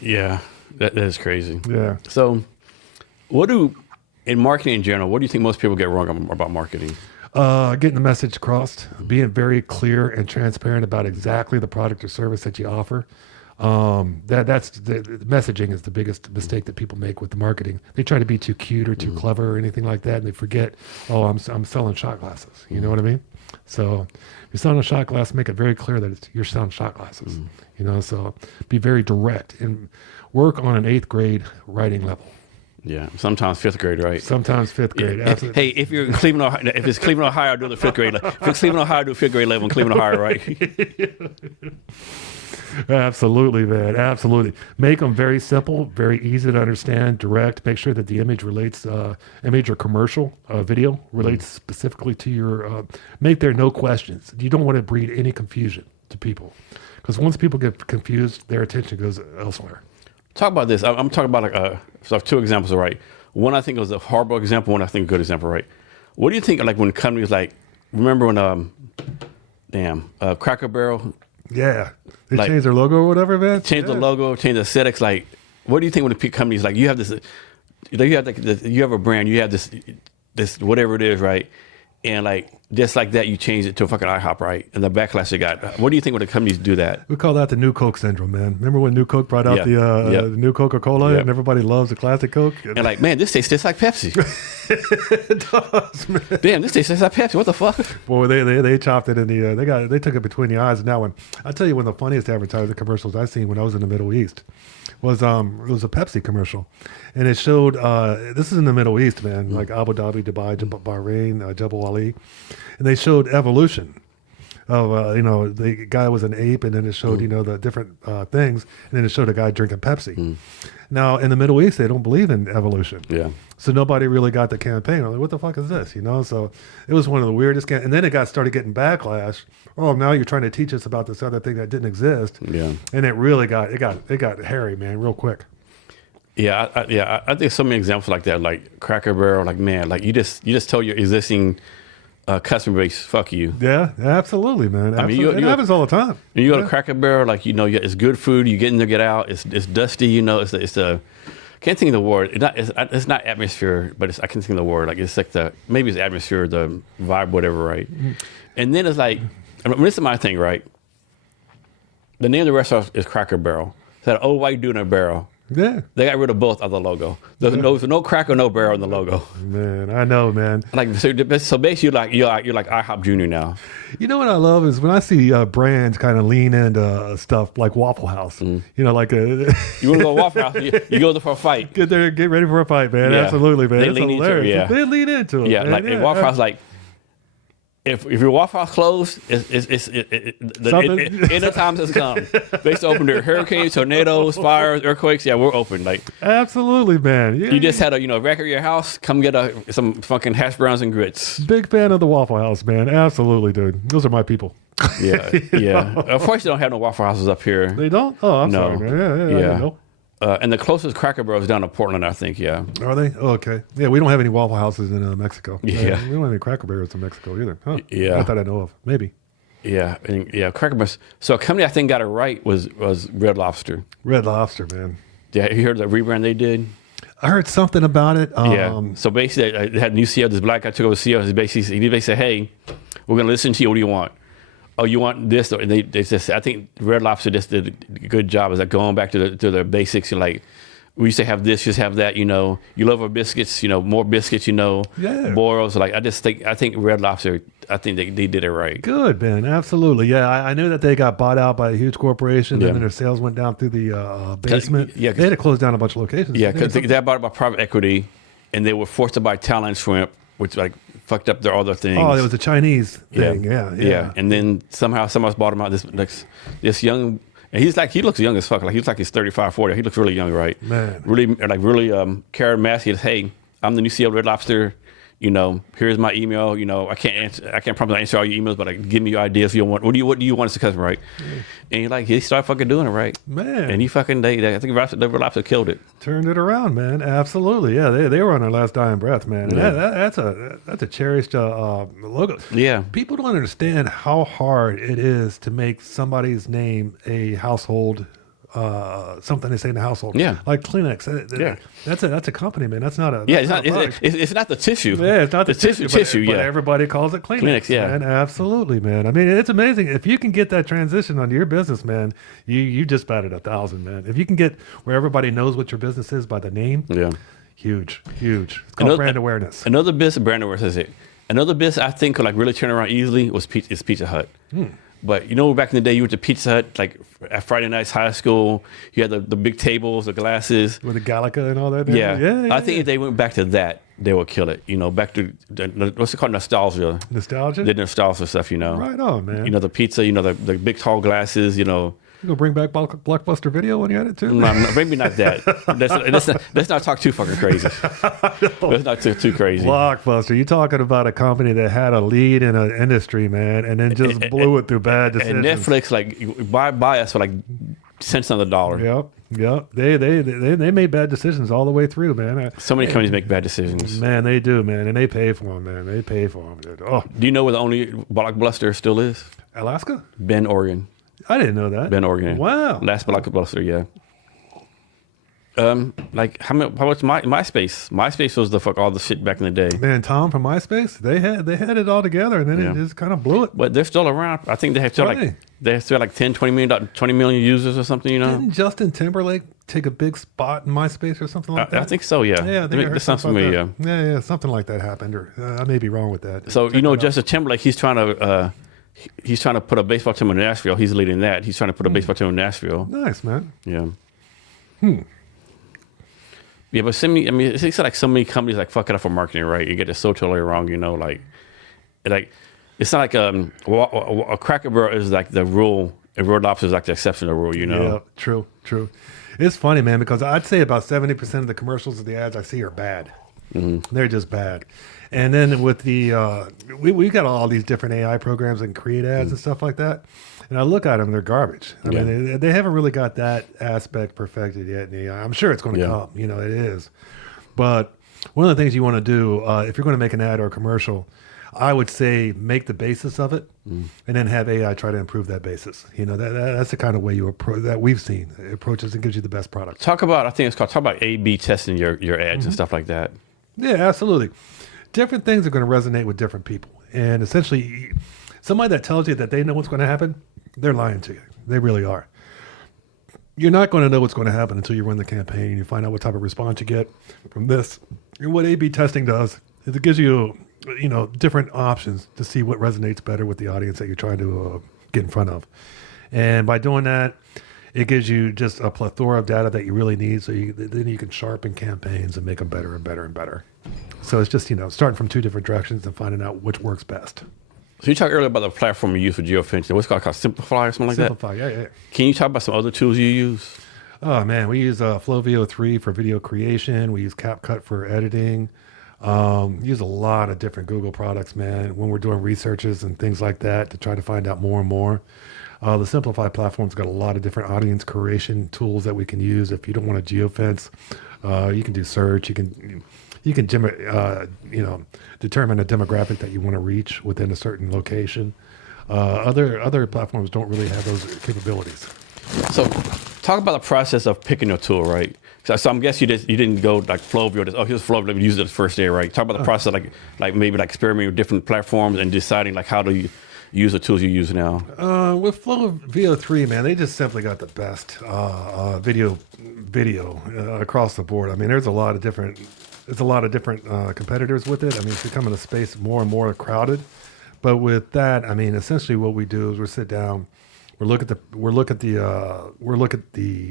Yeah, that is crazy. Yeah. So in marketing in general, what do you think most people get wrong about marketing? Getting the message across, being very clear and transparent about exactly the product or service that you offer. That's the messaging is the biggest mistake that people make with the marketing. They try to be too cute or too clever or anything like that, and they forget, I'm selling shot glasses. You know what I mean? So if you're selling a shot glass, make it very clear that you're selling shot glasses. So be very direct and work on an 8th grade writing level. Yeah, sometimes 5th grade, right? Sometimes 5th grade. Yeah. Hey, if you're in Cleveland, Ohio, if it's Cleveland, Ohio, do the 5th grade. If it's Cleveland, Ohio, do 5th grade level in Cleveland, Ohio, right? Absolutely, man. Absolutely. Make them very simple, very easy to understand, direct. Make sure that the image relates, image or commercial video relates specifically to your. Make there no questions. You don't want to breed any confusion to people, because once people get confused, their attention goes elsewhere. Talk about this. I'm talking about so I have 2 examples, right? One I think was a horrible example. One I think a good example, right? What do you think? Like when companies remember when Cracker Barrel. Yeah, they changed their logo or whatever, man. Change the logo, change the aesthetics. Like, what do you think when the companies you have this, you have a brand, you have this whatever it is, right? And just like that, you change it to a fucking IHOP, right? And the backlash you got. What do you think when the companies do that? We call that the new Coke syndrome, man. Remember when New Coke brought out the new Coca-Cola and everybody loves the classic Coke? And man, this tastes just like Pepsi. It does, man. Damn, this tastes just like Pepsi. What the fuck? Boy, they chopped it in the they took it between the eyes. And that one, I tell you, one of the funniest advertising commercials I seen when I was in the Middle East was it was a Pepsi commercial, and it showed this is in the Middle East, man, like Abu Dhabi, Dubai, Bahrain, Jebel Ali, and they showed evolution of the guy was an ape, and then it showed the different things, and then it showed a guy drinking Pepsi. Now in the Middle East, they don't believe in evolution. Yeah. So nobody really got the campaign. I'm like, what the fuck is this? So it was one of the weirdest. And then it started getting backlash. Oh, now you're trying to teach us about this other thing that didn't exist. Yeah. And it really got hairy, man, real quick. Yeah, I think so many examples like that, like Cracker Barrel, you just tell your existing customer base, fuck you. Yeah, absolutely, man. Absolutely. It happens all the time. You go to Cracker Barrel, it's good food. You get in there, get out. It's dusty, It's can't think of the word. It's not atmosphere, but I can't think of the word. Like it's like maybe it's atmosphere, the vibe, whatever, right? And then it's like, this is my thing, right? The name of the restaurant is Cracker Barrel. Said, oh, why you doing a barrel? Yeah. They got rid of both of the logo. There's no cracker, no barrel in the logo. Man, I know, man. Like so basically, you're like IHOP Junior now. You know what I love is when I see brands kind of lean into stuff like Waffle House. You know, like You want to go to Waffle House? You go there for a fight. get there, get ready for a fight, man. Yeah. Absolutely, man. They It's lean into it, hilarious. yeah. They lean into it. Yeah, man. like if Waffle House, like if your Waffle House closed, the end of times has come. Based open to hurricanes, tornadoes, fires, earthquakes. Yeah, we're open. Like Absolutely, man. Yeah, you just had a wreck at your house. Come get some fucking hash browns and grits. big fan of the Waffle House, man. Absolutely, dude. Those are my people. Yeah, yeah. Unfortunately, they don't have no Waffle Houses up here. They don't? Oh, I'm No. sorry, man. Yeah. I didn't know. And the closest Cracker Barrel is down to Portland, I think. Yeah. Are they? Oh, okay. Yeah, we don't have any Waffle Houses in Mexico. Yeah. We don't have any Cracker Barrels in Mexico either. Huh? Yeah. Not that I know of. Maybe. Yeah, Cracker Barrel. So a company I think got it right was Red Lobster. Red Lobster, man. Yeah, you heard the rebrand they did? I heard something about it. Yeah. So basically, they had a new CEO. This black guy took over CEO. He basically said, "Hey, we're going to listen to you. What do you want? Oh, you want this?" And they just, I think Red Lobster just did a good job. Is like going back to the basics. You're like, we used to have this, just have that. You love our biscuits. More biscuits. Yeah. Boros. Like I think Red Lobster. I think they did it right. Good, man. Absolutely. Yeah, I knew that they got bought out by a huge corporation, Yeah. and then their sales went down through the basement. Yeah, They had to close down a bunch of locations. Yeah, because they got bought by private equity, and they were forced to buy Talent Shrimp, which like fucked up their other things. Oh, it was a Chinese thing. Yeah. And then somehow someone else bought him out. This young, and he looks young as fuck. Like he's 35, 40. He looks really young, right? Man. Really charismatic. He says, "Hey, I'm the new CEO of Red Lobster. Here's my email. I can't promise I answer all your emails, but like, give me your ideas. What do you want as a customer, right?" And he started fucking doing it, right? Man. And he fucking I think Red Lobster killed it. Turned it around, man. Absolutely. Yeah, they were on their last dying breath, man. And Yeah. that's a cherished logo. Yeah. People don't understand how hard it is to make somebody's name a household something they say in the household. Yeah. Like Kleenex. Yeah. That's a company, man. That's not a Yeah, that's not a product. it's not the tissue. Yeah, it's not the tissue. but Yeah, everybody calls it Kleenex. Kleenex, yeah. Man. Absolutely, man. I mean, it's amazing. If you can get that transition onto your business, man, you just batted 1,000, man. If you can get where everybody knows what your business is by the name, yeah. huge. It's called brand awareness. Another business, brand awareness is it. Another business I think could like really turn around easily is Pizza Hut. But back in the day, you went to Pizza Hut like at Friday nights, high school. You had the big tables, the glasses. With the Gallica and all that. Yeah. I think if they went back to that, they would kill it. Back to what's it called, nostalgia. Nostalgia? The nostalgia stuff. Right on, man. The pizza. The big tall glasses. You gonna bring back Blockbuster Video when you had it too? No, maybe not that. Let's not talk too fucking crazy. Let's not too crazy. Blockbuster. You talking about a company that had a lead in an industry, man, and then just blew it through bad decisions. And Netflix, like, buy us for like cents on the dollar. Yep. They made bad decisions all the way through, man. So many companies make bad decisions. Man, they do, man, and they pay for them, man. They pay for them. Dude. Oh, Do you know where the only Blockbuster still is? Alaska? Bend, Oregon. I didn't know that. Bend, Oregon. Wow. Last Blockbuster, yeah. Like how much MySpace? MySpace was all the shit back in the day. Man, Tom from MySpace, they had it all together, and then it just kind of blew it. But they're still around. I think they have still like 10, 20 million users or something. Didn't Justin Timberlake take a big spot in MySpace or something like that? I think so. Yeah. Yeah, I think I heard that sounds something familiar. about that. Yeah, something like that happened, or I may be wrong with that. So Justin Timberlake, he's trying to put a baseball team in Nashville. He's leading that. He's trying to put a baseball team in Nashville. Nice, man. Yeah. Yeah, but it seems like so many companies like fuck it up for marketing, right? You get it so totally wrong, like it's not like a Cracker Barrel is like the rule, and Red Lobster is like the exception to the rule, Yeah, true. It's funny, man, because I'd say about 70% of the commercials of the ads I see are bad. Mm-hmm. They're just bad. And then with the we got all these different AI programs and create ads and stuff like that. And I look at them, they're garbage. I mean, they haven't really got that aspect perfected yet. And I'm sure it's going to come. It is. But one of the things you want to do if you're going to make an ad or a commercial, I would say make the basis of it, and then have AI try to improve that basis. That's the kind of way you approach that we've seen approaches and gives you the best product. Talk about A/B testing your ads and stuff like that. Yeah, absolutely. Different things are going to resonate with different people, and essentially, somebody that tells you that they know what's going to happen, they're lying to you. They really are. You're not going to know what's going to happen until you run the campaign and you find out what type of response you get from this. And what A/B testing does is it gives you, different options to see what resonates better with the audience that you're trying to get in front of. And by doing that, it gives you just a plethora of data that you really need. So then you can sharpen campaigns and make them better and better and better. So it's just, starting from two different directions and finding out which works best. So you talked earlier about the platform you use for geofencing. What's it called Simplify or something like Simplify, that? yeah. Can you talk about some other tools you use? Oh man, we use Flow VO3 for video creation. We use CapCut for editing. Use a lot of different Google products, man, when we're doing researches and things like that to try to find out more and more. The Simplify platform's got a lot of different audience creation tools that we can use. If you don't want to geofence, you can do search. You can determine a demographic that you want to reach within a certain location. Other platforms don't really have those capabilities. So talk about the process of picking a tool, right? So I'm guessing you didn't go like Flowview. Here's Flowview. Let me use it the first day, right? Talk about the process, like maybe experimenting with different platforms and deciding how to use the tools you use now. With Flow VO3, man, they just simply got the best video across the board. I mean, there's a lot of different competitors with it. I mean, it's becoming a space more and more crowded. But with that, I mean, essentially what we do is we sit down, we look at the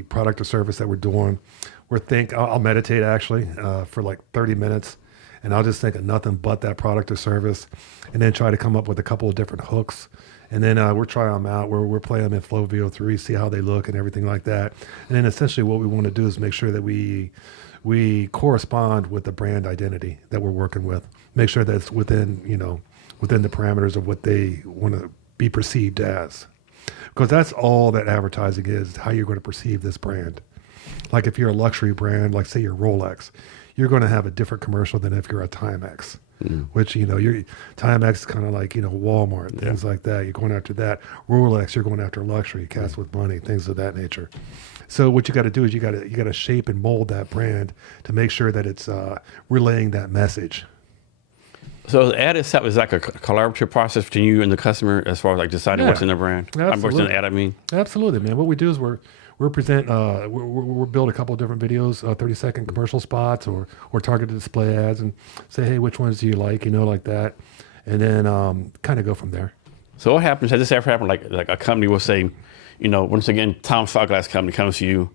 product or service that we're doing. I'll meditate actually for like 30 minutes, and I'll just think of nothing but that product or service, and then try to come up with a couple of different hooks. And then we're trying them out. We're playing them in Flow VO3, see how they look and everything like that. And then essentially what we want to do is make sure that we correspond with the brand identity that we're working with. Make sure that's within the parameters of what they want to be perceived as. Because that's all that advertising is, how you're going to perceive this brand. Like if you're a luxury brand, like say you're Rolex, you're going to have a different commercial than if you're a Timex, which, your Timex is kind of like, Walmart, things like that. You're going after that. Rolex, you're going after luxury, cats with money, things of that nature. So what you got to do is you got to shape and mold that brand to make sure that it's relaying that message. So the ad itself is like a collaborative process between you and the customer as far as deciding what's in the brand. What's in the ad, I mean. Absolutely, man. What we do is we're build a couple of different videos, 30-second commercial spots or targeted display ads, and say, hey, which ones do you like, like that, and then kind of go from there. So what happens? Has this ever happened? Like a company will say, once again, Tom Sawglass company comes to you,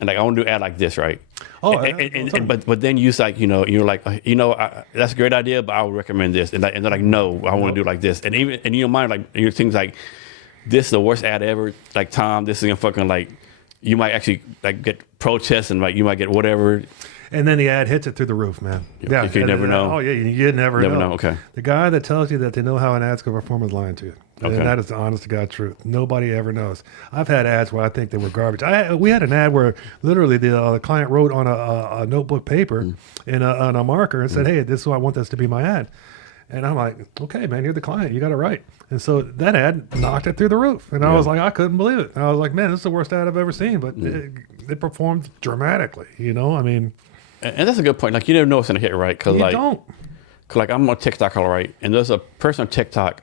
and I want to do an ad like this, right? Oh, but then you're like, you're like, that's a great idea, but I would recommend this, and they're like, no, I want to do it like this, and even in your mind, your things like, this is the worst ad ever. Like Tom, this is gonna fucking you might actually get protests and you might get whatever. And then the ad hits it through the roof, man. Yeah, you never know. Oh yeah, you never know. Okay. The guy that tells you that they know how an ad's gonna perform is lying to you. Okay. And that is the honest to God truth. Nobody ever knows. I've had ads where I think they were garbage. We had an ad where literally the client wrote on a notebook paper and on a marker and said, hey, this is what I want this to be my ad. And I'm like, okay, man, you're the client. You got it right. And so that ad knocked it through the roof. And I was like, I couldn't believe it. And I was like, man, this is the worst ad I've ever seen. But it performed dramatically, I mean. And that's a good point. You never know it's going to hit, right? Cause you don't. Because I'm on TikTok, all right? And there's a person on TikTok.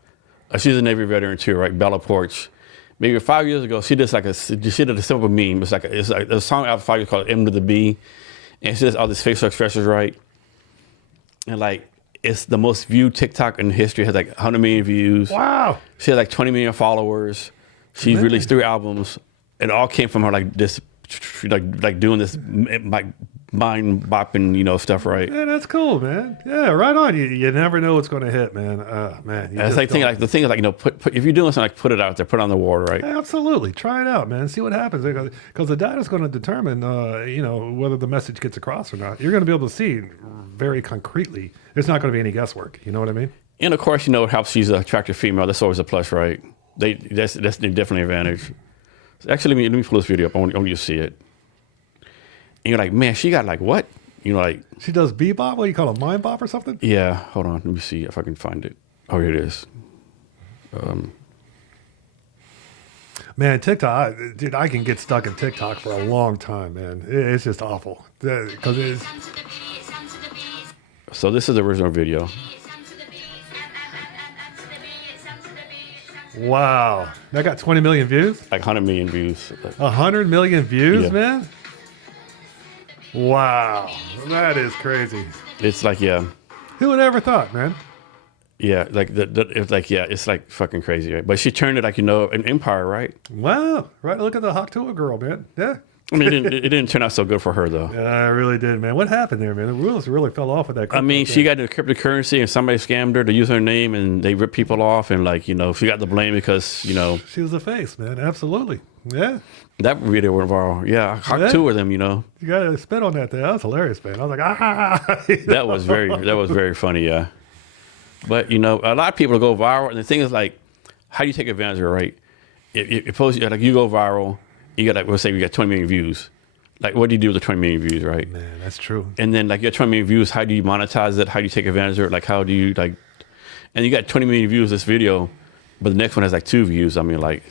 She's a Navy veteran too, right? Bella Porch. Maybe 5 years ago, she did a simple meme. It's like a song out 5 years called M to the B. And she does all these facial expressions, right? And it's the most viewed TikTok in history. It has 100 million views. Wow. She has 20 million followers. She's released 3 albums. It all came from her this, doing this mind bopping, stuff, right? Yeah, that's cool, man. Yeah, right on. You never know what's going to hit, man. Man. It's the thing is if you're doing something, put it out there, put it on the water, right? Absolutely. Try it out, man. See what happens. Because the data is going to determine, whether the message gets across or not. You're going to be able to see very concretely. There's not going to be any guesswork. You know what I mean? And of course, it helps she's an attractive female. That's always a plus, right? That's definitely an advantage. So actually, let me pull this video up. I want you to see it. And you're like, man, she got what? She does bebop? What do you call it, mind bop or something? Yeah, hold on. Let me see if I can find it. Oh, here it is. Man, TikTok, dude, I can get stuck in TikTok for a long time, man. It's just awful because it's. So this is the original video. Wow, that got 20 million views. Like 100 million views. 100 million views, Yeah. man. Wow, that is crazy. It's like, yeah. Who would ever thought, man? Yeah, like it's like, yeah, it's like fucking crazy, right? But she turned it like, an empire, right? Wow, right. Look at the Haktua girl, man. Yeah. I mean, it didn't turn out so good for her though. Yeah, I really did, man. What happened there, man? The rules really fell off with that. I mean, she got into cryptocurrency and somebody scammed her to use her name and they ripped people off and like, she got the blame because, she was the face, man. Absolutely. Yeah. that video went viral. Yeah, Yeah. two of them, You got to spit on that thing. That was hilarious, man. I was like, ah. That was very funny, yeah. But a lot of people go viral, and the thing is like, how do you take advantage of it, right? If suppose like you go viral, you got like, let's say you got 20 million views. Like, what do you do with the 20 million views, right? Man, that's true. And then like you got 20 million views, how do you monetize it? How do you take advantage of it? Like, how do you like? And you got 20 million views this video, but the next one has like 2 views. I mean, like,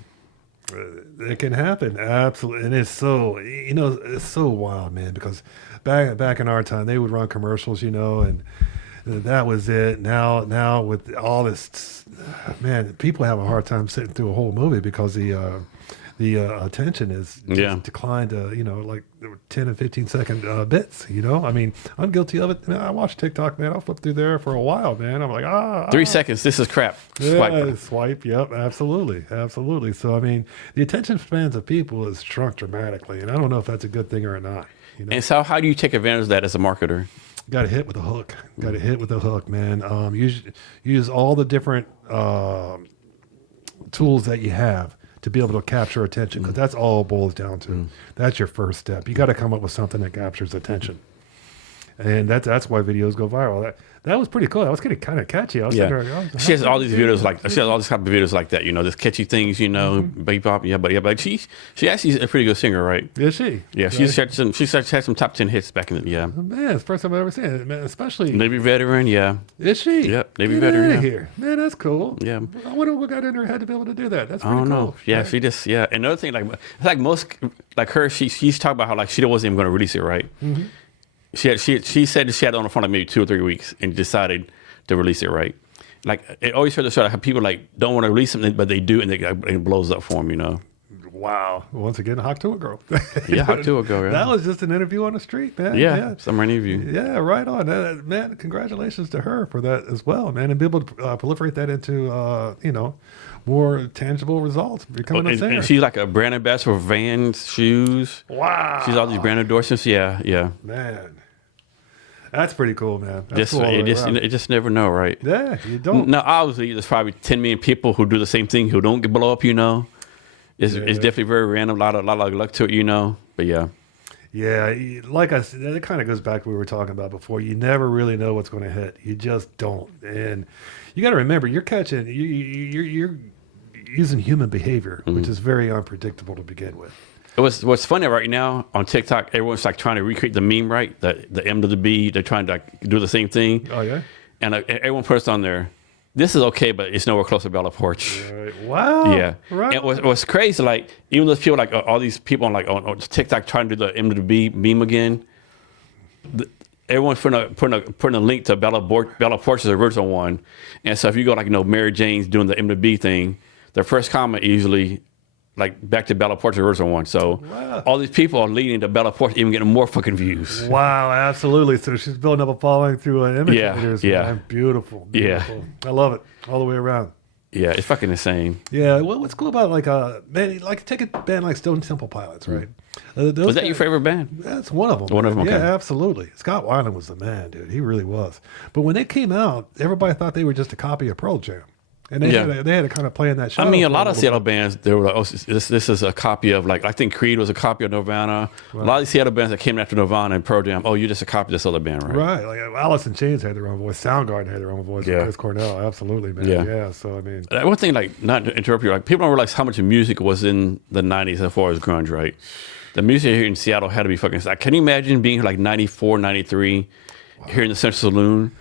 It can happen, absolutely, and it's so it's so wild, man. Because back in our time, they would run commercials, and that was it. Now with all this, man, people have a hard time sitting through a whole movie because the attention is just declined to like 10 and 15-second bits. I mean, I'm guilty of it. Man, I watch TikTok, man. I'll flip through there for a while, man. I'm like 3 seconds. This is crap. Yeah, swipe. Yep, absolutely. So I mean, the attention spans of people has shrunk dramatically, and I don't know if that's a good thing or not. And so, how do you take advantage of that as a marketer? Got to hit with a hook. Got to hit with a hook, man. Use all the different tools that you have to be able to capture attention, because that's all it boils down to. That's your first step. You got to come up with something that captures attention, and that's why videos go viral. That was pretty cool. That was getting kind of catchy. I was Yeah, sitting there, she has all these videos like she has all these type of videos like that. This catchy things, bebop. But she actually is a pretty good singer, right? Is she? Yeah, Right. she had some top 10 hits back in the Man, it's the first time I've ever seen it, man. Especially Navy veteran. Yeah, is she? Yep, Navy Get veteran, outta yeah. here, man. That's cool. Yeah. I wonder what got in her head to be able to do that. That's I pretty don't cool. know. Yeah, Right. she just And another thing, like most like her, she's talking about how like she wasn't even going to release it, right? Mm-hmm. She said she had it on the phone like maybe 2 or 3 weeks and decided to release it, right? Like it always heard the story how people like don't want to release something, but they do, and it blows up for them, Wow. Once again, Hawk to a girl. Yeah, Hawk to a girl. Yeah. That was just an interview on the street, man. Yeah, some interview. Yeah, right on. Man, congratulations to her for that as well, man. And be able to proliferate that into, more tangible results, becoming a singer. And she's like a brand ambassador for Vans shoes. Wow. She's all these brand endorsements. Yeah. Man. That's pretty cool, man. That's cool You just never know, right? Yeah, you don't. Now, obviously, there's probably 10 million people who do the same thing who don't get blow up, It's definitely very random, a lot of luck to it, But yeah. Yeah, like I said, it kind of goes back to what we were talking about before. You never really know what's going to hit. You just don't. And you got to remember, you're you're using human behavior, which is very unpredictable to begin with. What's funny right now on TikTok, everyone's like trying to recreate the meme, right? The M to the B, they're trying to like do the same thing. Oh, yeah? And everyone puts on there, this is okay, but it's nowhere close to Bella Porch. Right. Wow. Yeah. Right. And what's crazy, like, even those people, like all these people on TikTok trying to do the M to the B meme again, everyone's putting a link to Bella Porch's original one. And so if you go like, Mary Jane's doing the M to B thing, their first comment usually like back to Bella Porch's original one. So all these people are leading to Bella Porch even getting more fucking views. Wow, absolutely. So she's building up a following through imitators. Yeah. Man. Beautiful. Yeah. I love it all the way around. Yeah, it's fucking insane. Yeah, what's cool about man, like take a band like Stone Temple Pilots, right? Was that your favorite band? That's one of them. One of them, Yeah, okay. absolutely. Scott Weiland was the man, dude. He really was. But when they came out, everybody thought they were just a copy of Pearl Jam. And they had to kind of play in that show. I mean, a lot of Seattle bands, they were like, oh, this is a copy of, like, I think Creed was a copy of Nirvana. Right. A lot of these Seattle bands that came after Nirvana and Pearl Jam, oh, you're just a copy of this other band, right? Right. Like Alice in Chains had their own voice. Soundgarden had their own voice. Yeah. Chris Cornell, absolutely, man. Yeah. So, I mean. One thing, like, not to interrupt you, like, people don't realize how much music was in the 90s as far as grunge, right? The music here in Seattle had to be fucking... Like, can you imagine being here, like, 94, 93, here in the Central Saloon?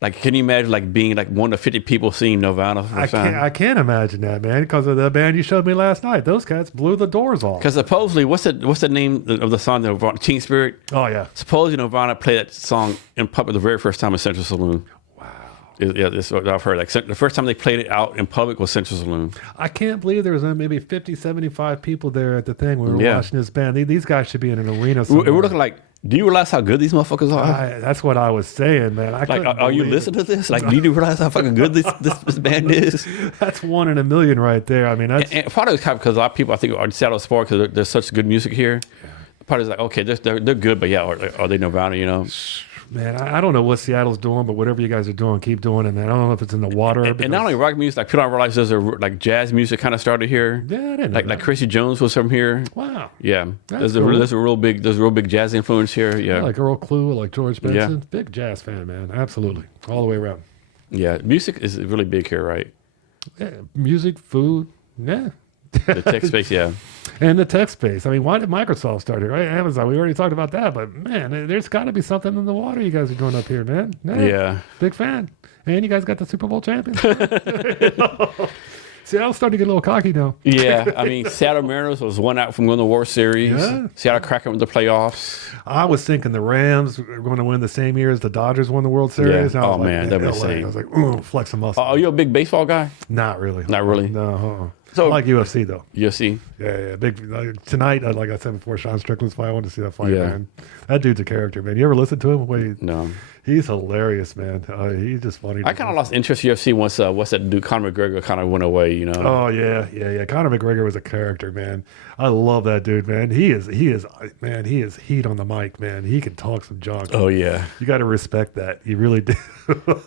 Like, can you imagine like being like one of 50 people seeing Nirvana for the first time? I can't imagine that, man, because of the band you showed me last night. Those cats blew the doors off. Because supposedly, what's the name of the song? Nirvana, Teen Spirit. Oh yeah. Supposedly Nirvana played that song in public the very first time in Central Saloon. Yeah, this is what I've heard. Like the first time they played it out in public was Central Saloon. I can't believe there was maybe 50, 75 people there at the thing when we were watching this band. These guys should be in an arena somewhere. We're looking like, do you realize how good these motherfuckers are? That's what I was saying, man. Are you listening to this? Like, do you realize how fucking good this band is? That's 1 in a million right there. I mean, that's... And part of it's because a lot of people, I think, are Seattle sport because there's such good music here. Part of it's like, okay, they're good, but yeah, are they Nirvana, you know? Man, I don't know what Seattle's doing, but whatever you guys are doing, keep doing it, man. I don't know if it's in the water. And not only rock music, like people don't realize there's like jazz music kind of started here. Yeah, I didn't know like Chrissy Jones was from here. Wow. Yeah, That's there's a real big jazz influence here. Yeah, like Earl Clue, like George Benson. Yeah. Big jazz fan, man. Absolutely, all the way around. Yeah, music is really big here, right? Yeah, music, food, yeah. The tech space, yeah. And the tech space. I mean, why did Microsoft start here, right? Amazon, we already talked about that, but man, there's got to be something in the water you guys are doing up here, man. Yeah. Big fan. And you guys got the Super Bowl champion. Seattle's starting to get a little cocky now. Yeah, I mean, Seattle Mariners was one out from winning the World Series. Yeah. Seattle Kraken with the playoffs. I was thinking the Rams were going to win the same year as the Dodgers won the World Series. Yeah. I was like, man, that'd be insane. I was like, ooh, flex a muscle. Are you a big baseball guy? Not really. Not really? No. So, I like UFC though. UFC? Yeah. Big tonight, like I said before, Sean Strickland's fight. I want to see that fight, Yeah. man. That dude's a character, man. You ever listen to him? No. He's hilarious, man. He's just funny. I kind of lost interest in UFC once what's that dude, Conor McGregor, kind of went away, you know? Oh yeah. Conor McGregor was a character, man. I love that dude, man. He is heat on the mic, man. He can talk some junk. Oh yeah. You got to respect that. You really do.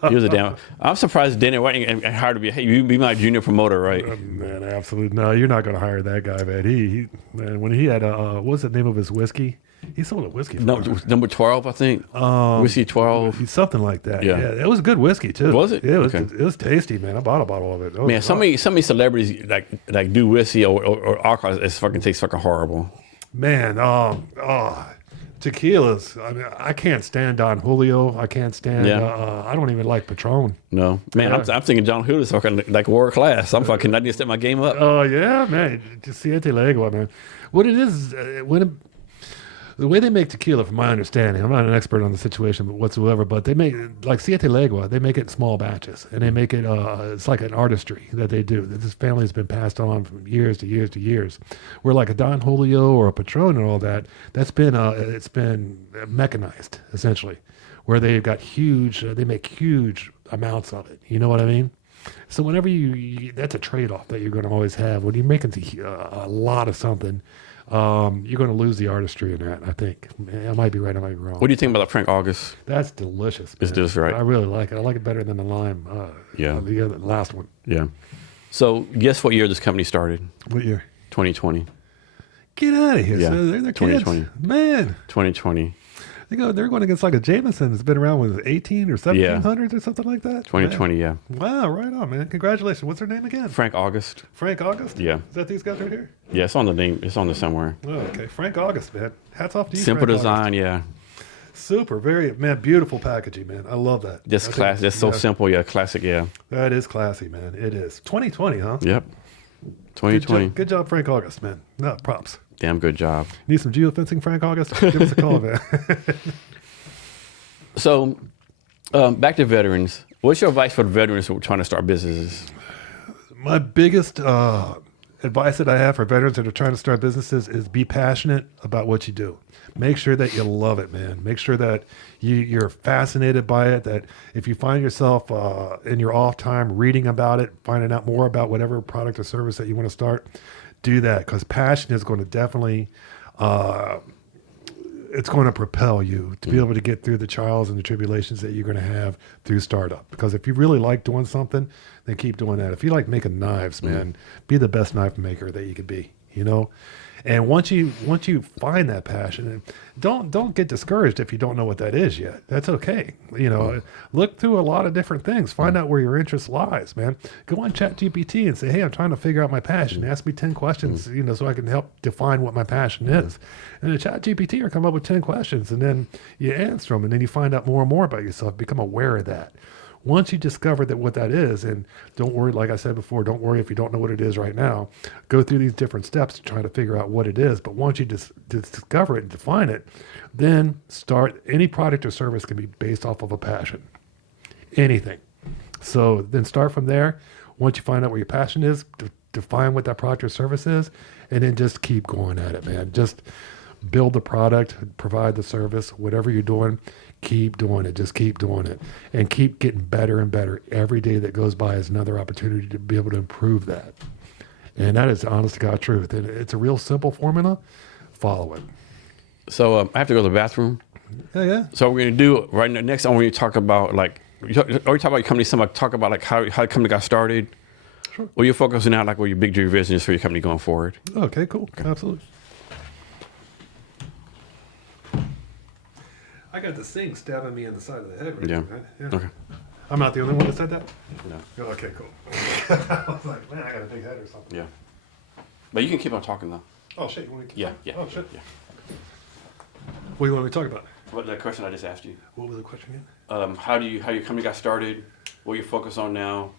He was a damn. I'm surprised Dana White and hired to be. Hey, you be my junior promoter, right? Man, absolutely. No, you're not going to hire that guy, man. He man, when he had what was the name of his whiskey? He sold a whiskey. No, number 12, I think. Whiskey 12. Something like that. Yeah. It was good whiskey too. Was it? Yeah, it Okay. was tasty, man. I bought a bottle of it. Man, so many celebrities like do whiskey or alcohol. It fucking tastes fucking horrible. Man, tequilas. I mean, I can't stand Don Julio. I can't stand. Yeah. I don't even like Patron. No, man, Yeah. I'm thinking John Hood is fucking like world class. I'm fucking. I need to step my game up. Oh yeah, man. Siete Legua, man. What it is the way they make tequila, from my understanding, I'm not an expert on the situation whatsoever, but they make, like Siete Legua, they make it in small batches, and they make it, it's like an artistry that they do. That this family has been passed on from years to years to years. Where like a Don Julio or a Patron and all that, that's been, it's been mechanized, essentially, where they've got they make huge amounts of it. You know what I mean? So whenever that's a trade-off that you're going to always have. When you're making a lot of something, you're going to lose the artistry in that, I think. I might be right, I might be wrong. What do you think about Frank August? That's delicious, man. It's delicious, right? I really like it. I like it better than the lime. Yeah. The other last one. Yeah. So guess what year this company started? What year? 2020. Get out of here. Yeah. So they're 2020. kids. Man. 2020. They're going against like a Jameson that's been around with 18 or 1700s or something like that. 2020, man. Wow, right on, man. Congratulations. What's her name again? Frank August. Frank August? Yeah. Is that these guys right here? Yeah, it's on the name. It's on there somewhere. Oh, okay. Frank August, man. Hats off to you. Simple Frank design, August. yeah. Super, man, beautiful packaging, man. I love that. Just class. That's so simple, yeah. Classic, yeah. That is classy, man. It is. 2020, huh? Yep. 2020. Good job, Frank August, man. No, props. Damn good job. Need some geofencing, Frank August? Give us a call, man. So, back to veterans. What's your advice for the veterans who are trying to start businesses? My biggest advice that I have for veterans that are trying to start businesses is be passionate about what you do. Make sure that you love it, man. Make sure that you're fascinated by it, that if you find yourself in your off time reading about it, finding out more about whatever product or service that you want to start, do that, because passion is going to definitely it's going to propel you to be able to get through the trials and the tribulations that you're going to have through startup. Because if you really like doing something, then keep doing that. If you like making knives, man, be the best knife maker that you could be, you know? And once you find that passion, don't get discouraged if you don't know what that is yet. That's okay. You know, look through a lot of different things. Find out where your interest lies, man. Go on ChatGPT and say, hey, I'm trying to figure out my passion. Ask me 10 questions, you know, so I can help define what my passion is. And the ChatGPT will come up with 10 questions, and then you answer them, and then you find out more and more about yourself. Become aware of that. Once you discover that what that is, and don't worry, like I said before, don't worry if you don't know what it is right now. Go through these different steps to try to figure out what it is. But once you discover it and define it, then start. Any product or service can be based off of a passion. Anything. So then start from there. Once you find out where your passion is, define what that product or service is, and then just keep going at it, man. Just build the product, provide the service, whatever you're doing, keep doing it. Just keep doing it and keep getting better and better. Every day that goes by is another opportunity to be able to improve that. And that is honest to God truth. And it's a real simple formula. Follow it. So I have to go to the bathroom. Yeah. So we're going to do right now, next on when you talk about like, or you talk about your company, somebody talk about like how the company got started. Sure. Or you're focusing out like what your big dream vision is for your company going forward. Okay, cool. Okay. Absolutely. I got this thing stabbing me in the side of the head right now, man. Yeah. Okay. I'm not the only one that said that? No. Okay, cool. I was like, man, I got a big head or something. Yeah. But you can keep on talking though. Oh, shit. You want me to keep Yeah. talking? Yeah. Oh, shit. Yeah. What do you want me to talk about? What the question I just asked you? What was the question again? How your company got started, what you focus on now,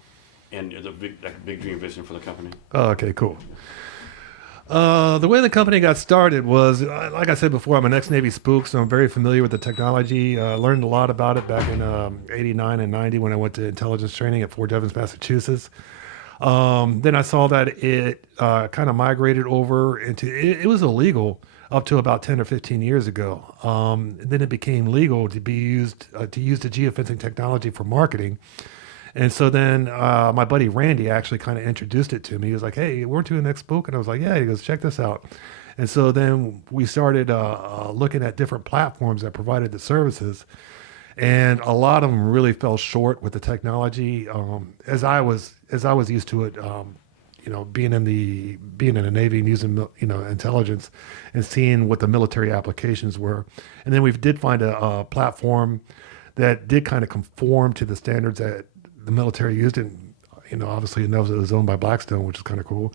and the big dream vision for the company. Oh, okay, cool. The way the company got started was, like I said before, I'm an ex-Navy spook, so I'm very familiar with the technology. Learned a lot about it back in 89 and 90 when I went to intelligence training at Fort Devens, Massachusetts. Then I saw that it kind of migrated over into, it was illegal up to about 10 or 15 years ago. Then it became legal to use the geofencing technology for marketing. And so then my buddy Randy actually kind of introduced it to me. He was like, hey, weren't you an ex-spook? And I was like, yeah. He goes, check this out. And so then we started looking at different platforms that provided the services. And a lot of them really fell short with the technology as I was used to it. Being in the Navy and using intelligence and seeing what the military applications were. And then we did find a platform that did kind of conform to the standards that the military used, and obviously it knows it was owned by Blackstone, which is kind of cool.